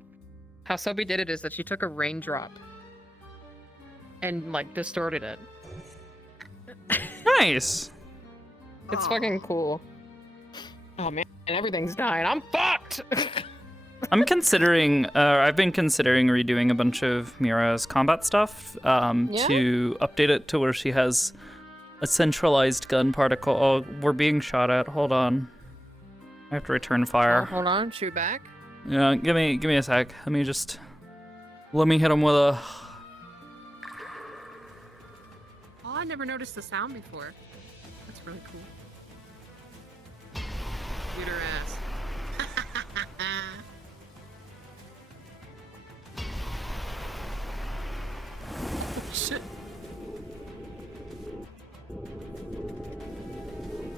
Sophie did it is that she took a raindrop and like distorted it. Nice. It's fucking cool. Oh man, and everything's dying. I'm fucked. I've been considering redoing a bunch of Mira's combat stuff to update it to where she has a centralized gun particle. Oh, we're being shot at. Hold on. I have to return fire. Oh, hold on, shoot back. Yeah, give me a sec. Let me hit him with a. Oh, I never noticed the sound before. That's really cool. Shoot her ass. Shit.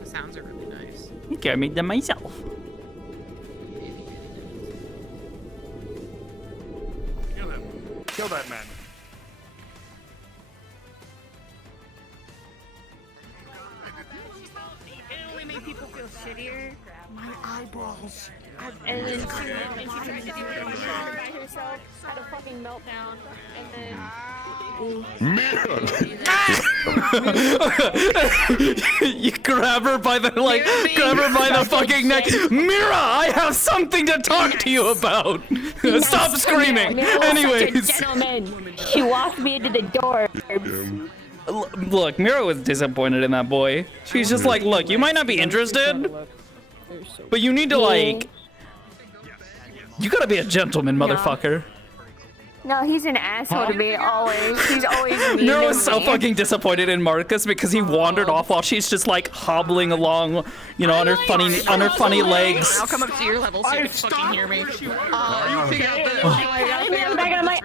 The sounds are really nice. You carried me them myself. Kill him. Kill that man. It only made people feel shittier. My eyeballs. And then she tried to do it on the car by herself, had a fucking meltdown, and then. You grab her by the fucking neck. Mira, I have something to talk to you about. Stop screaming. Anyways. She walked me into the door. Look, Mira was disappointed in that boy. She's just like, look, you might not be interested, but you need to like, you gotta be a gentleman, motherfucker. No, he's an asshole to me always. He's always mean Mira to was so me. fucking disappointed in Marcus because he wandered off while she's just like hobbling along, you know, on her funny legs. I'll come up to your level so you can fucking hear me. I'm like,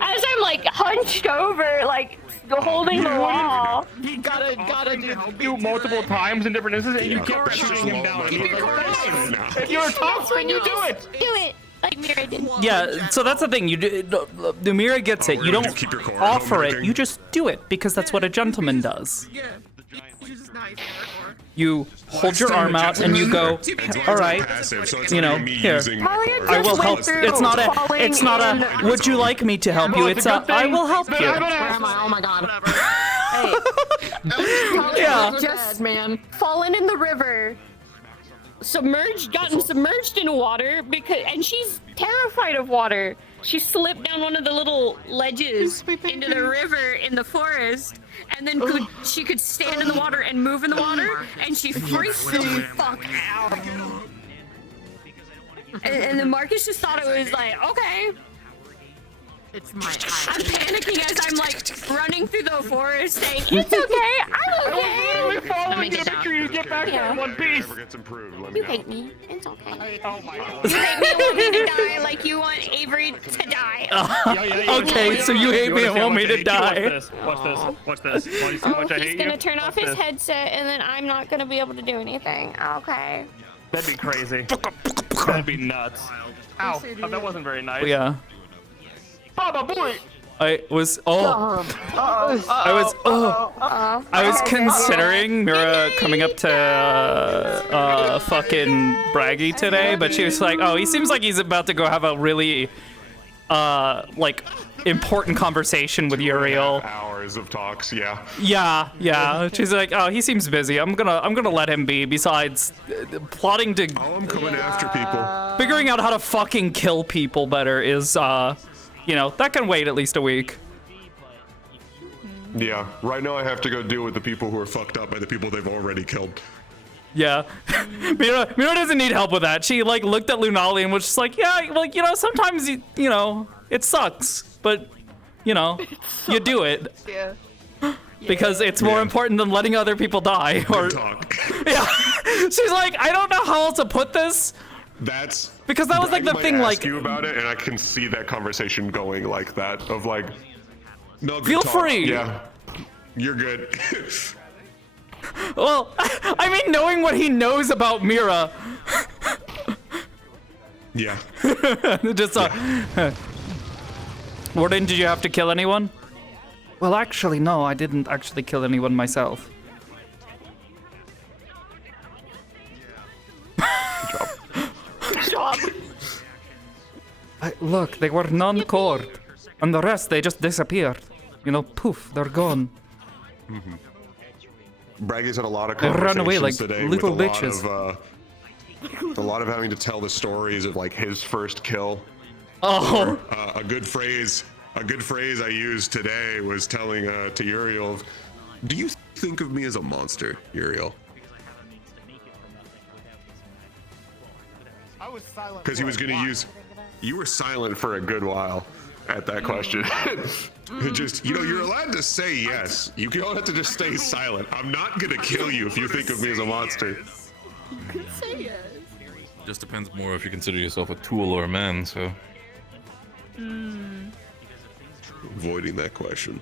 as I'm like hunched over, like holding the wall. He gotta do multiple times in different instances, and you kept shooting him down. If you're tough, then you do it. Do it. Like Mira did. Yeah, so that's the thing. You do, the Mira gets it. You don't offer it. You just do it because that's what a gentleman does. You hold your arm out and you go, all right, you know, here, I will help. It's not a, would you like me to help you? It's a, I will help you. Where am I? Oh my god. Yeah. Just man, fallen in the river, gotten submerged in water and she's terrified of water. She slipped down one of the little ledges into the river in the forest, and then she could stand in the water and move in the water, and she freaked the fuck out. And then Marcus just thought it was like, okay. It's my I'm panicking as I'm like running through the forest saying, it's okay, I'm okay. I was literally following you to make sure you get back there in one piece. You hate me. It's okay. Oh my god. You hate me and want me to die like you want Avery to die. Okay, so you hate me and want me to die. Watch this. Watch this. Want to see how much I hate He's you? gonna turn off Watch his this. headset and then I'm not gonna be able to do anything. Okay. That'd be crazy. That'd be nuts. Ow. Oh, that wasn't very nice. Yeah. Baba boy. I was considering Mira coming up to fucking Braggy today, but she was like, oh, he seems like he's about to go have a really like important conversation with Uriel. Hours of talks, yeah. Yeah. She's like, oh, he seems busy. I'm gonna let him be. Besides, plotting to. Oh, I'm coming after people. Figuring out how to fucking kill people better is you know, that can wait at least a week. Yeah, right now I have to go deal with the people who are fucked up by the people they've already killed. Yeah. Mira doesn't need help with that. She like looked at Lunali and was just like, yeah, like, you know, sometimes you know, it sucks, but you know, you do it. Yeah. Because it's more important than letting other people die. Or yeah. She's like, I don't know how else to put this. That's because that was like the thing. Like you about it, and I can see that conversation going like that. Of like, no, feel free. Yeah, you're good. Well, I mean, knowing what he knows about Mira. Yeah. Just Warden, did you have to kill anyone? Well, actually, no, I didn't actually kill anyone myself. Good job. Look, they were non-court, and the rest, they just disappeared. You know, poof, they're gone. Braggy's had a lot of They conversations ran away like today little with bitches. A lot of having to tell the stories of like his first kill. Oh. Or, a good phrase I used today was telling to Uriel, do you think of me as a monster, Uriel? I was silent. Because he was going to use. You were silent for a good while at that question. Just, you know, you're allowed to say yes. You don't have to just stay silent. I'm not going to kill you if you think of me as a monster. You could say yes. Just depends more if you consider yourself a tool or a man, so. Avoiding that question.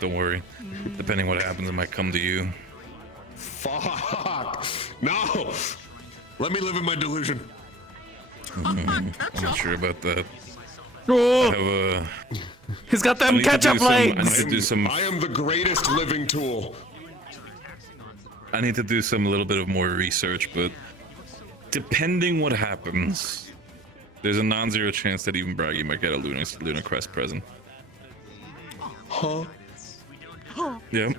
Don't worry. Depending what happens, it might come to you. Fuck! No! Let me live in my delusion. I'm not sure about that. Oh. I have He's got them I need to ketchup do some- legs. I need to do some. I am the greatest living tool. I need to do some little bit of more research, but depending what happens, there's a non-zero chance that even Braggy might get a Luna Crest present. Huh? Yeah.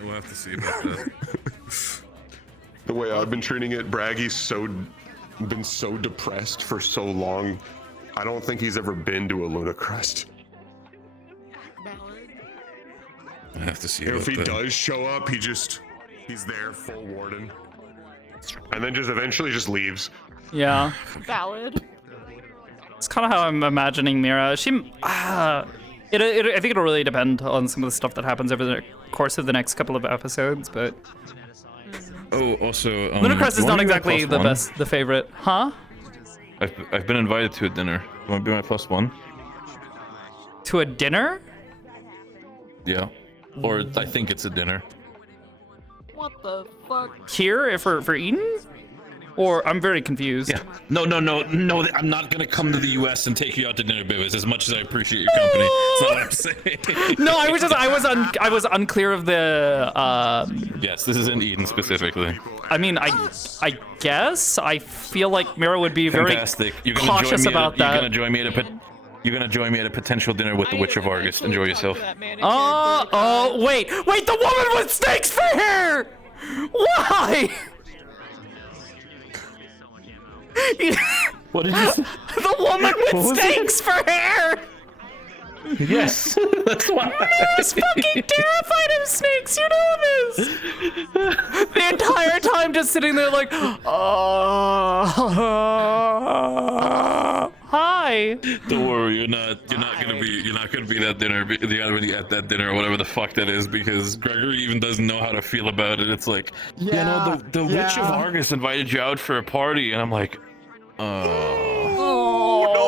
We'll have to see about that. The way I've been treating it, Braggy's been so depressed for so long. I don't think he's ever been to a Luna Crest. I have to see If about he that. does show up, he's there full warden, and then just eventually just leaves. Yeah. Valid. It's kind of how I'm imagining Mira. I think it'll really depend on some of the stuff that happens over the course of the next couple of episodes, but... Oh, also, Lunacrest is not exactly the +1? the favorite. Huh? I've been invited to a dinner. You want to be my +1? To a dinner? Yeah. Or I think it's a dinner. What the fuck? Here for Eden? Or I'm very confused. Yeah. No. I'm not gonna come to the U.S. and take you out to dinner, Bibis. As much as I appreciate your company, that's not what I'm saying. No, I was unclear of the. Yes, this is in Eden specifically. I mean, I guess I feel like Mira would be very Fantastic. cautious about that. You're gonna join me at a potential dinner with the Witch of Argus. Enjoy yourself. Wait, the woman with snakes for hair! Why? What did you say? The woman with snakes for hair! Yes, that's why. Mira's fucking terrified of snakes, you know this! The entire time just sitting there like, hi. Don't worry, you're not gonna be that dinner. You're already at that dinner or whatever the fuck that is, because Gregory even doesn't know how to feel about it. It's like, the Witch of Argus invited you out for a party, and I'm like, what do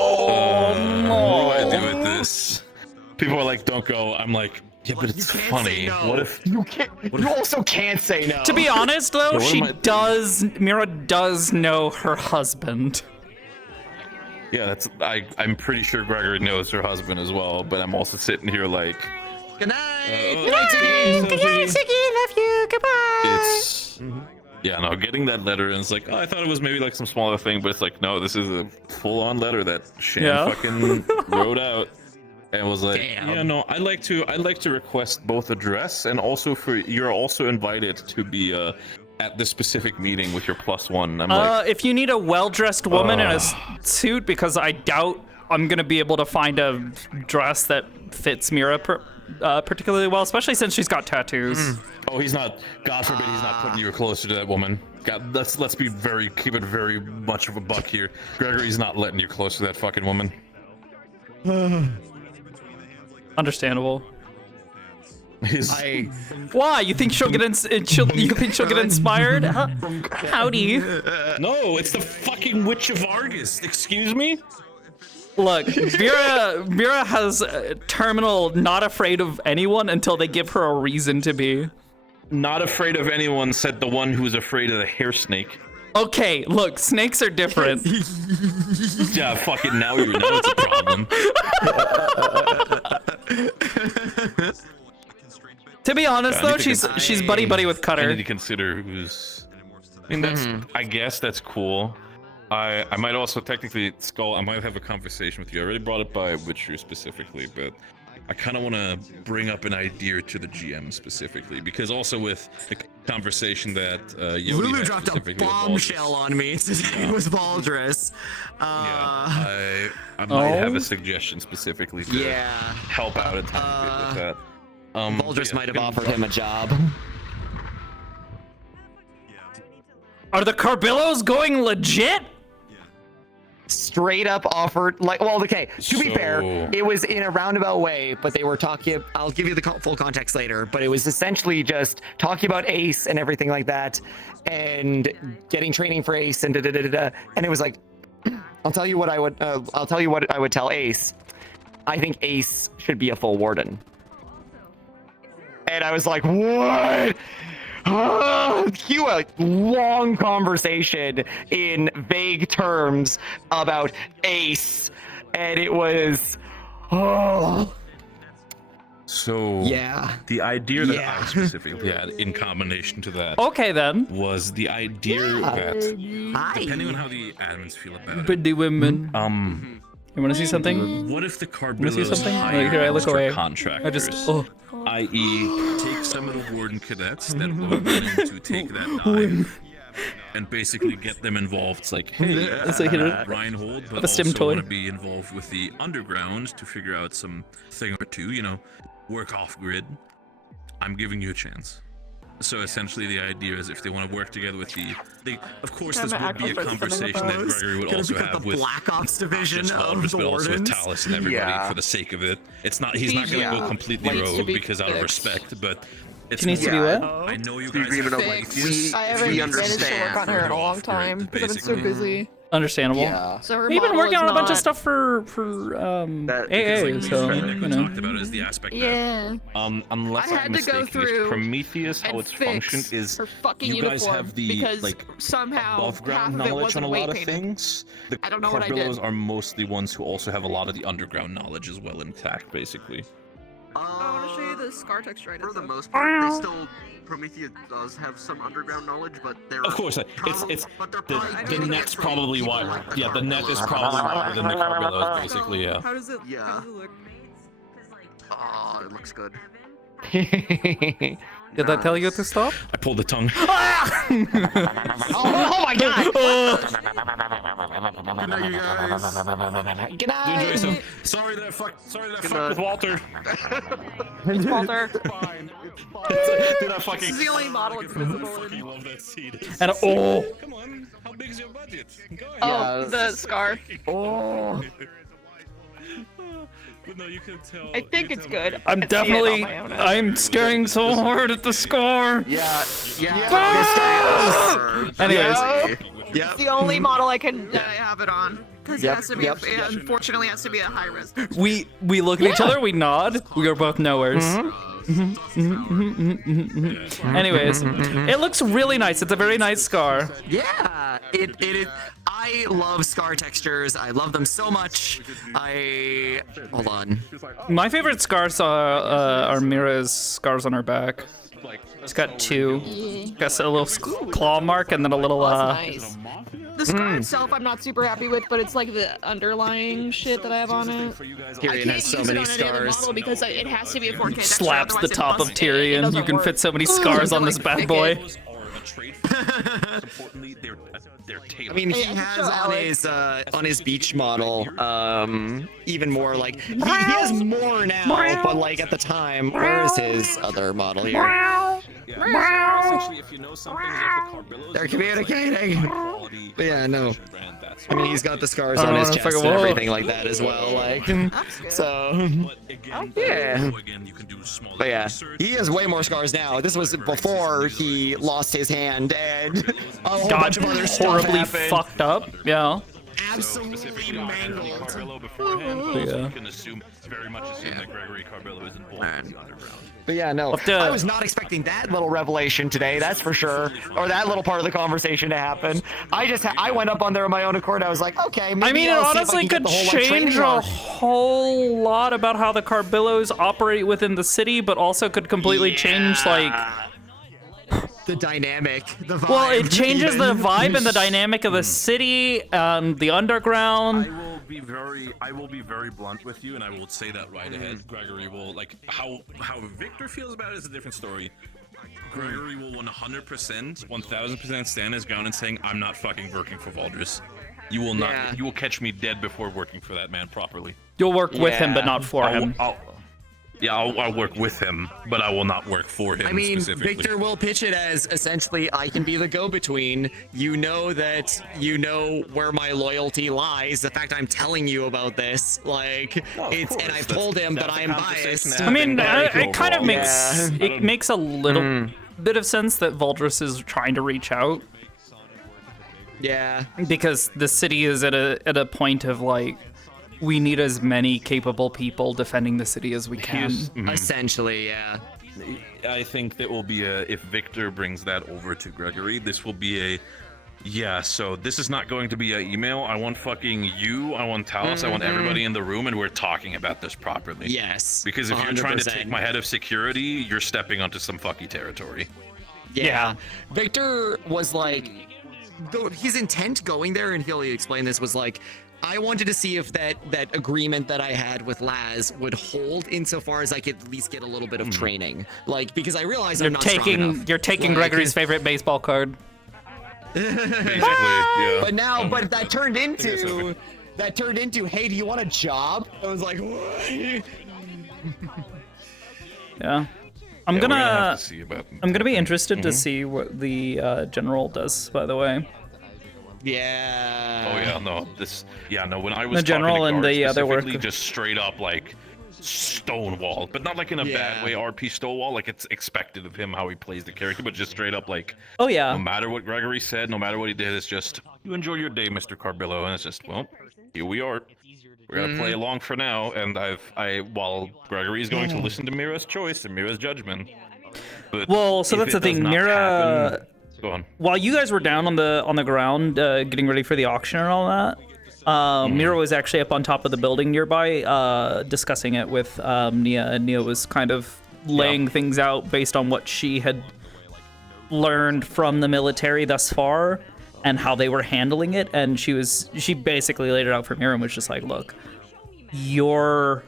I do with this? People are like, don't go. I'm like, yeah, but it's funny. What if you can't? You also can't say no. To be honest, though, Mira does know her husband. Yeah, I'm pretty sure Gregory knows her husband as well, but I'm also sitting here like, Good night. Good night, Siggy. Love you. Goodbye. Yeah, no, getting that letter, and it's like, oh, I thought it was maybe like some smaller thing, but it's like, no, this is a full-on letter that Shan fucking wrote out, and was like, yeah, no, I'd like to request both a dress, and also you're also invited to be at this specific meeting with your +1. I'm like, if you need a well-dressed woman in a suit, because I doubt I'm gonna be able to find a dress that fits Mira particularly well, especially since she's got tattoos. Oh, he's not. God forbid he's not putting you closer to that woman. God, let's keep it very much of a buck here. Gregory's not letting you close to that fucking woman. Understandable. Why? You think she'll get inspired? Huh? Howdy. No, it's the fucking Witch of Argus. Excuse me? Look, Mira has terminal not afraid of anyone until they give her a reason to be. Not afraid of anyone, said the one who's afraid of the hair snake. Okay, look, snakes are different. Yeah, fucking now it's a problem. To be honest, though, she's buddy with Cutter. I need to consider who's. I mean, I guess that's cool. I might also technically, Skull, I might have a conversation with you. I already brought it by Witcher specifically, but I kind of want to bring up an idea to the GM specifically, because also with the conversation that Lulu dropped a bombshell on me today with Valdris. I might have a suggestion specifically to help out a tiny bit with that. Valdris might have offered him a job. Are the Carbillos going legit? Straight up offered, like, well, okay, to be fair, it was in a roundabout way, but they were talking, I'll give you the full context later, but it was essentially just talking about Ace and everything like that, and getting training for Ace and da-da-da-da-da, and it was like, I'll tell you what I would tell Ace. I think Ace should be a full warden. And I was like, what? Cue a long conversation in vague terms about Ace, and it was, So the idea that I specifically had in combination to that, okay, then, was the idea that depending on how the admins feel about it, pretty women. You want to see something? What if the Want to see Carbillos something? hire Here, I look extra away. contractors? I just, i.e., take some of the warden cadets that were willing to take that dive and basically get them involved. It's like, hey, Reinhold, but also want to be involved with the underground to figure out some thing or two, work off grid. I'm giving you a chance. So essentially, the idea is if they want to work together with of course, Kinda this would be a actually conversation that suppose. Gregory would Gonna also become have the with Black Ops division not just of Valdez, the but also with Wardens. Talus and everybody Yeah. for the sake of it. It's not. He's not going to go completely Needs to rogue be because out of fixed. respect, but. It's She needs to be more- what? I know you The guys agreement have of, like, Prometheus. we- I haven't we managed to understand. work on her in a long time because I've been so busy. Understandable. Yeah. So her We've been model working is on a bunch of not- stuff for AA, so we you know. talked about is the aspect Yeah. that, unless I I'm had to go mistaken, is through Prometheus how and it's functioned fix is her fucking you guys uniform have the because like somehow above half ground of it knowledge wasn't on a weight lot of painted. things. The I don't know what I did. Carbillos are mostly ones who also have a lot of the underground knowledge as well intact, basically. I want to show you the scar texture I did. For the most part, they still Prometheus does have some underground knowledge, but they're Of course, it's the net's probably wider. like the Yeah, the net is probably wider than the Carbillos, basically. Yeah. How does it? Yeah. How does it look? Oh, it looks good. Did I tell you to stop? I pulled the tongue. Oh my god! Good night, you guys. Good night. Sorry that I fucked with Walter. It's Walter. Dude, I fucking. This is the only model it's visible I in. love that scene. And oh. Come on, how big is your budget? Go ahead. Oh, the scar. Oh. But no, you can tell. I think it's good. I'm I can see it on definitely. my own I'm staring so hard at the score. Yeah. Anyways. It's the only model I have it on. Because Yep, it has to be, yep. it unfortunately has to be a high res. We look at each other, we nod, we are both knowers. Anyways, it looks really nice. It's a very nice scar. Yeah, it is. I love scar textures. I love them so much. Hold on. My favorite scars are Mira's scars on her back. It's got two. Got a little claw mark and then a little Nice. The scar itself, I'm not super happy with, but it's like the underlying shit that I have on it. Tyrion has so many scars. Model because it has to be a 4K texture, slaps the otherwise it top of busts. It Tyrion. doesn't You can work. fit so many scars on this bad boy. I mean, he has on his beach model, even more like he has more now, but like at the time, where is his other model here? They're communicating. But yeah, no. I mean, he's got the scars on his chest and everything like that as well. Like, so yeah. But yeah, he has way more scars now. This was before he lost his hand and a whole bunch of other stuff horribly happened. fucked up. Yeah. Absolutely mangled. Yeah. You can very much assume that Gregory Carbillo is involved in the underground. But yeah, no, I was not expecting that little revelation today, that's for sure, or that little part of the conversation to happen. I went up on there on my own accord. I was like, okay, maybe I mean, it I'll see if I honestly can get could the whole, like, change training a arc. whole lot about how the Carbillos operate within the city, but also could completely change, like... The dynamic, the vibe. Well, it changes the even. vibe and the dynamic of the city, the underground. I will be very blunt with you, and I will say that right ahead. Gregory will, like, how Victor feels about it is a different story. Gregory will 100%, 1000% stand his ground and saying, I'm not fucking working for Valdris. You will not, Yeah. you will catch me dead before working for that man properly. You'll work with him, but not for him. I'll work with him, but I will not work for him I mean, specifically. Victor will pitch it as essentially, I can be the go-between. You know that you know where my loyalty lies. The fact I'm telling you about this, like, it's, and I've told him that I am biased. I mean, it kind of makes it makes a little bit of sense that Valdris is trying to reach out. Yeah. Because the city is at a point of like, we need as many capable people defending the city as we can. Essentially, yeah. I think that will be a, if Victor brings that over to Gregory, this will be a, yeah, so this is not going to be an email. I want fucking you, I want Talus, I want everybody in the room, and we're talking about this properly. Yes. Because if you're trying to 100%. take my head of security, you're stepping onto some fucky territory. Yeah. Victor was like, his intent going there, and he'll explain this, was like, I wanted to see if that agreement that I had with Laz would hold insofar as I could at least get a little bit of training. Like, because I realized I'm not strong enough. You're taking Like, Gregory's favorite baseball card. Basically, yeah. But now, but that turned into, hey, do you want a job? I was like, what? Yeah. I'm Yeah, we're gonna have to see about. I'm gonna be interested to Mhm. see what the general does. By the way, Yeah. Oh yeah, no, when I was The general talking to and guards the other work- specifically, just straight up like stonewall, but not like in a bad way. RP stonewall, like it's expected of him how he plays the character, but just straight up like. Oh yeah. No matter what Gregory said, no matter what he did, it's just you enjoy your day, Mr. Carbillo, and it's just well, here we are. We're gonna play along for now, and while Gregory is going to listen to Mira's choice and Mira's judgment. But well, so if that's the it does thing. not Mira, happen- Go on. while you guys were down on the ground getting ready for the auction and all that, Mira was actually up on top of the building nearby discussing it with Nia, and Nia was kind of laying things out based on what she had learned from the military thus far and how they were handling it, and she basically laid it out for Mira and was just like, look, if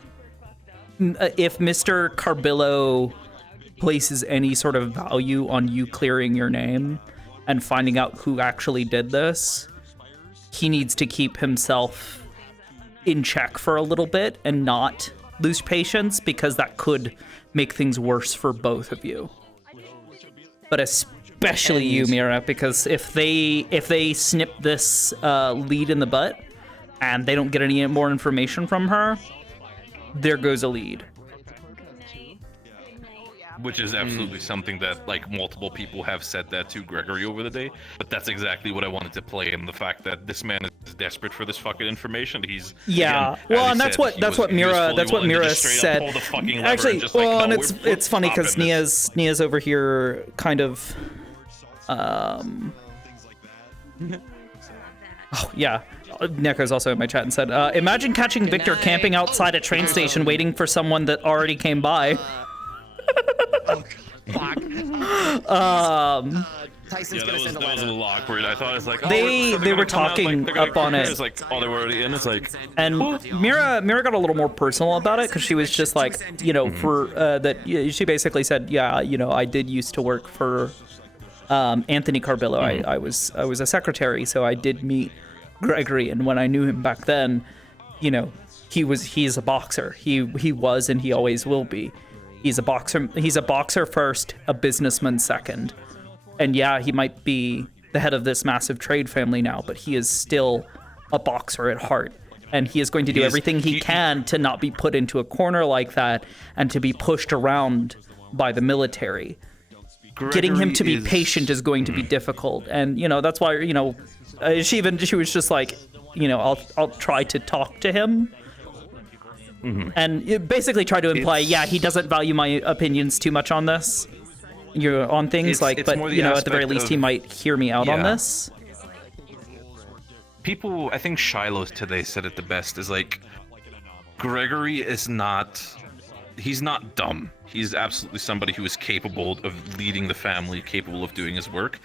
Mr. Carbillo places any sort of value on you clearing your name and finding out who actually did this, he needs to keep himself in check for a little bit and not lose patience, because that could make things worse for both of you. But especially you, Mira, because if they snip this lead in the butt and they don't get any more information from her, there goes a lead. Which is absolutely something that like multiple people have said that to Gregory over the day, but that's exactly what I wanted to play in, the fact that this man is desperate for this fucking information. He's yeah, again, well, as and he that's said, what he was Mira willing to just straight up said. pull the fucking lever Actually, and just like, well, no, and we're it's funny because stopping this. Nia's over here kind of oh yeah, Neko's also in my chat and said, imagine catching Victor camping outside a train station waiting for someone that already came by. Tyson's that was a little awkward. I thought it was like, oh, They they're were gonna come out, talking like, they're gonna up on clear. it. It's like, oh, they were already in. It's like, And Mira got a little more personal about it, because she was just like, for that she basically said, yeah, I did used to work for Anthony Carbillo. I was a secretary, so I did meet Gregory, and when I knew him back then, he's a boxer. He was and he always will be. He's a boxer. He's a boxer first, a businessman second. And yeah, he might be the head of this massive trade family now, but he is still a boxer at heart. And he is going to do everything he can to not be put into a corner like that and to be pushed around by the military. Getting him to be patient is going to be difficult. And, that's why, she was just like, I'll try to talk to him. And it basically try to imply, he doesn't value my opinions too much on this. On things but at the very least, he might hear me out on this. People, I think Shiloh today said it the best, is like, Gregory is he's not dumb. He's absolutely somebody who is capable of leading the family, capable of doing his work,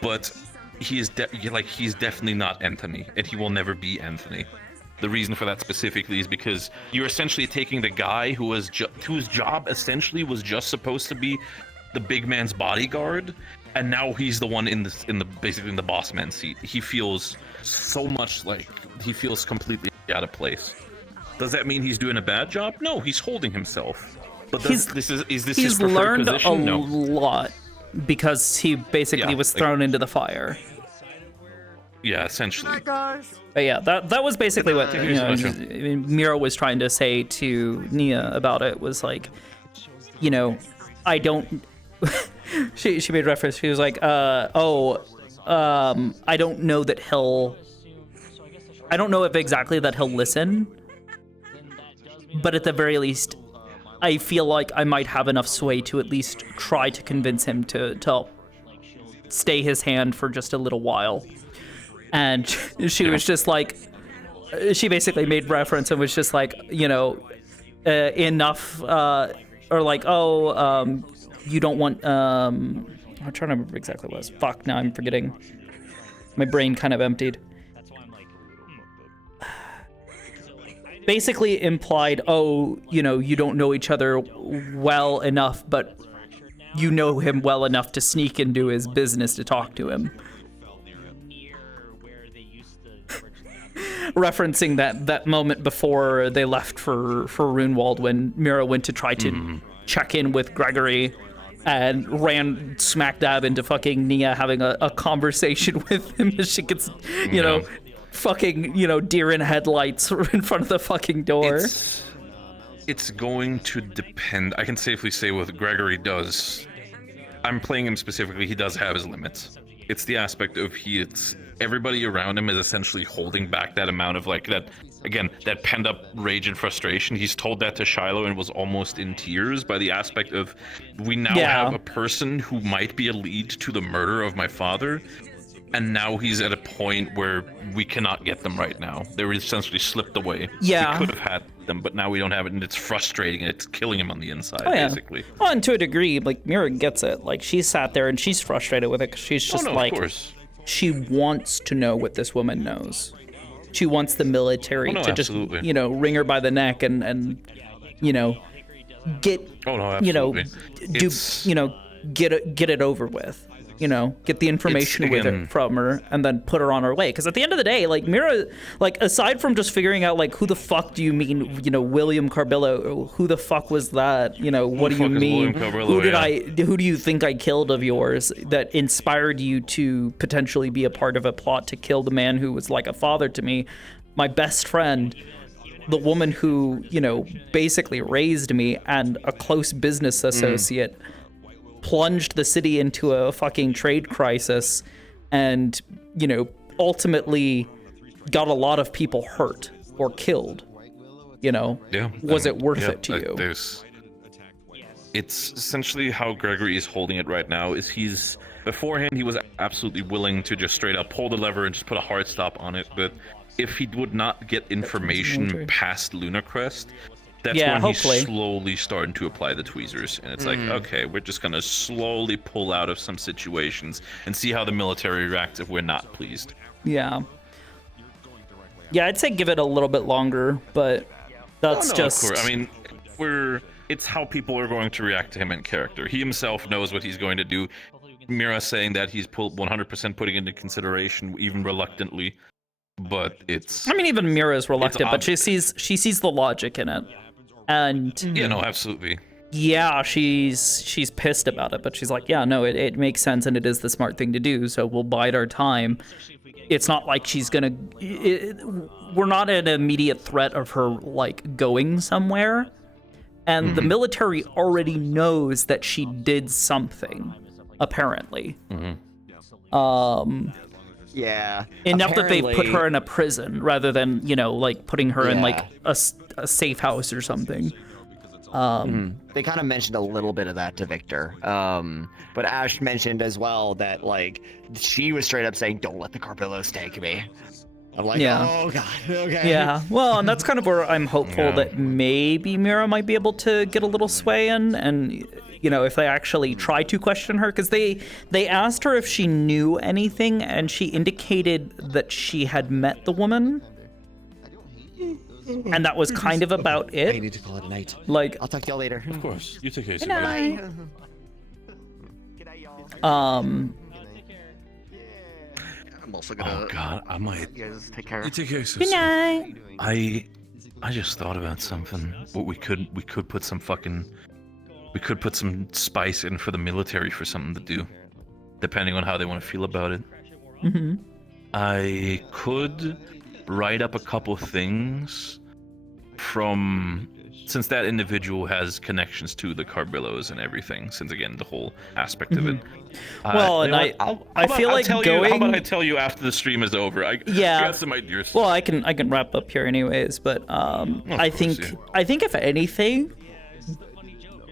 but he's definitely not Anthony, and he will never be Anthony. The reason for that specifically is because you're essentially taking the guy whose job essentially was just supposed to be the big man's bodyguard, and now he's the one basically in the boss man seat. He feels so much like he feels completely out of place. Does that mean he's doing a bad job? No, he's holding himself. But is this his preferred learned position? a lot because he basically was thrown into the fire. Yeah, essentially. But yeah, that was basically what Mira was trying to say to Nia about it, was like, I don't. she made reference. She was like, I don't know that he'll. I don't know if exactly that he'll listen, but at the very least, I feel like I might have enough sway to at least try to convince him to stay his hand for just a little while. And she was just like, she basically made reference and was just like, enough, or like, you don't want, I'm trying to remember exactly what it was. Fuck, now I'm forgetting. My brain kind of emptied. Basically implied, you don't know each other well enough, but you know him well enough to sneak and do his business to talk to him. Referencing that moment before they left for Runewald, when Mira went to try to check in with Gregory and ran smack dab into fucking Nia having a conversation with him as she gets, you know, fucking, you know, deer in headlights in front of the fucking door. It's going to depend. I can safely say what Gregory does. I'm playing him specifically. He does have his limits. It's the aspect of everybody around him is essentially holding back that amount of like that. Again, that pent up rage and frustration. He's told that to Shiloh and was almost in tears by the aspect of, we now have a person who might be a lead to the murder of my father, and now he's at a point where we cannot get them right now. They're essentially slipped away. Yeah. We could have had them, but now we don't have it, and it's frustrating, and it's killing him on the inside, basically. Well, and to a degree, like, Mira gets it. Like, she sat there and she's frustrated with it because she's just like, of course. She wants to know what this woman knows. She wants the military to just, you know, wring her by the neck and you know, get, you know, get it over with. You know, get the information with it from her and then put her on her way. Because at the end of the day, like, Mira, like, aside from just figuring out, like, who the fuck do you mean, you know, William Carbillo? Who the fuck was that? You know, what do you mean? Who do you think I killed of yours that inspired you to potentially be a part of a plot to kill the man who was like a father to me, my best friend, the woman who, you know, basically raised me, and a close business associate. Plunged the city into a fucking trade crisis and, you know, ultimately got a lot of people hurt or killed, you know? Was it worth it to you? It's essentially how Gregory is holding it right now. Is beforehand he was absolutely willing to just straight up pull the lever and just put a hard stop on it, but if he would not get information past Lunacrest, that's when he's slowly starting to apply the tweezers, and it's like, okay, we're just gonna slowly pull out of some situations and see how the military reacts if we're not pleased. Yeah, I'd say give it a little bit longer, but that's just. Of course. I mean, it's how people are going to react to him in character. He himself knows what he's going to do. Mira saying that he's 100% putting into consideration, even reluctantly, but it's. I mean, even Mira is reluctant, but she sees the logic in it. And yeah, no, absolutely. Yeah, she's pissed about it, but she's like, yeah, no, it makes sense and it is the smart thing to do, so we'll bide our time. It's not like she's gonna. We're not an immediate threat of her like going somewhere, and the military already knows that she did something, apparently. Yeah. Enough that they put her in a prison rather than, you know, like putting her in like a safe house or something. They kind of mentioned a little bit of that to Victor. But Ash mentioned as well that like she was straight up saying, "Don't let the Carbillos take me." I'm like, oh god, okay. Yeah, well, and that's kind of where I'm hopeful that maybe Mira might be able to get a little sway in, and you know, if they actually try to question her, because they asked her if she knew anything, and she indicated that she had met the woman, and that was kind of about it. I need to call it a night. Like, I'll talk to y'all later. Of course, you take care. Good night. I'm also gonna. Oh God, I might. You guys take care. You take care. Good night. I just thought about something. What we could put some spice in for the military for something to do, depending on how they want to feel about it. I could write up a couple things from, since that individual has connections to the Carbillos and everything, since again the whole aspect of it. Well, and I feel like going. How about I tell you after the stream is over? I got some ideas. Well, I can wrap up here anyways, but I think if anything,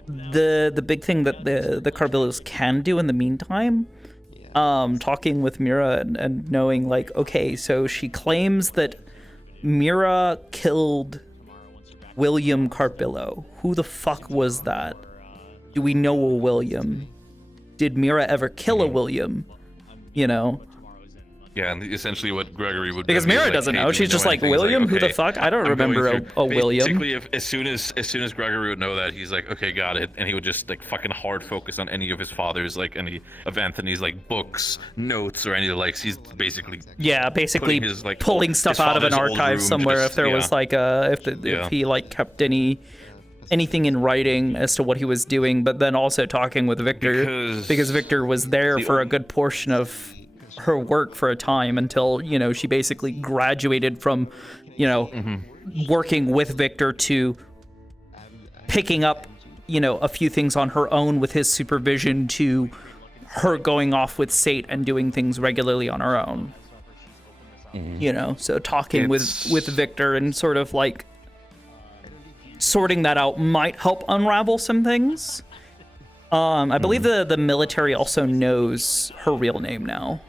the big thing that the Carbillos can do in the meantime, talking with Mira and knowing like, okay, so she claims that Mira killed William Carbillo. Who the fuck was that? Do we know a William? Did Mira ever kill a William? You know? Yeah, and essentially what Gregory would because Mira doesn't know. She's just like, William? Who the fuck? I don't remember a William. Basically, as soon as Gregory would know that, he's like, okay, got it, and he would just like fucking hard focus on any of his father's, like any of Anthony's like books, notes, or any of the likes. He's basically his, like, pulling stuff out of an archive somewhere. If there was like if he like kept any anything in writing as to what he was doing, but then also talking with Victor because Victor was there for a good portion of her work for a time until, you know, she basically graduated from, you know, working with Victor to picking up, you know, a few things on her own with his supervision to her going off with Sate and doing things regularly on her own. You know, so talking with Victor and sort of like sorting that out might help unravel some things. I believe the military also knows her real name now.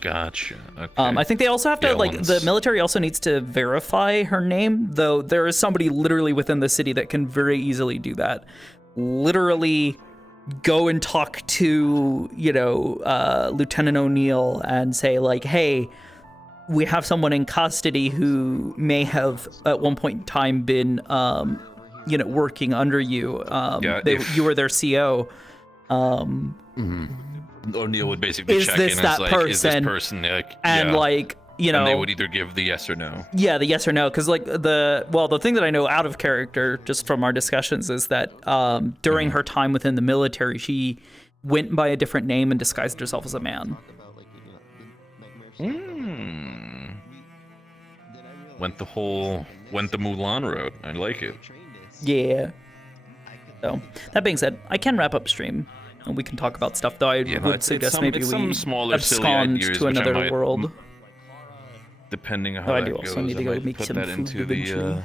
Gotcha. Okay. I think they also have to the military also needs to verify her name, though there is somebody literally within the city that can very easily do that. Literally go and talk to, you know, Lieutenant O'Neill and say like, hey, we have someone in custody who may have at one point in time been, you know, working under you. You were their CO. O'Neill would basically check in and like, is this person like, and like, you know, and they would either give the yes or no. Yeah, the yes or no, because like the thing that I know out of character just from our discussions is that during her time within the military, she went by a different name and disguised herself as a man. Went the Mulan road. I like it. Yeah. So that being said, I can wrap up stream and we can talk about stuff. Though I would suggest maybe we abscond to another world. Depending on how that goes, I need to go make put that into the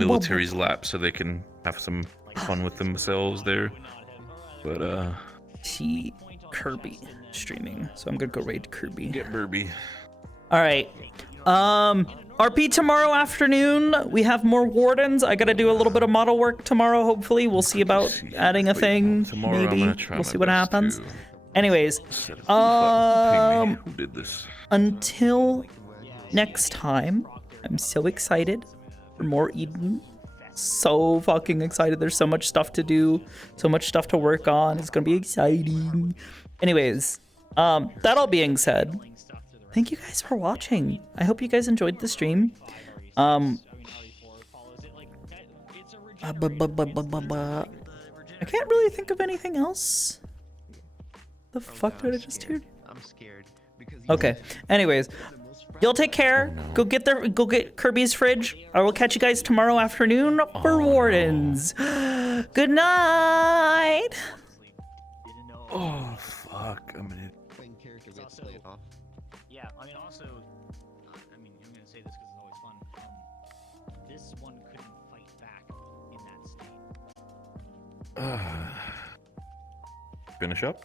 military's lap so they can have some fun with themselves there. But see Kirby streaming, so I'm gonna go raid Kirby. Get Burby. All right. RP tomorrow afternoon. We have more wardens. I gotta do a little bit of model work tomorrow. Hopefully, we'll see about adding a thing. Maybe we'll see what happens. Anyways, Who did this? Until next time, I'm so excited for more Eden. So fucking excited. There's so much stuff to do, so much stuff to work on. It's gonna be exciting. Anyways, that all being said, thank you guys for watching. I hope you guys enjoyed the stream. I can't really think of anything else. The fuck did I just hear? I'm scared. Okay. Anyways, y'all take care. Go get Kirby's fridge. I will catch you guys tomorrow afternoon for Wardens. Good night. Oh fuck! I'm gonna. Yeah, I mean, also, I mean, I'm gonna say this because it's always fun. This one couldn't fight back in that state. Finish up.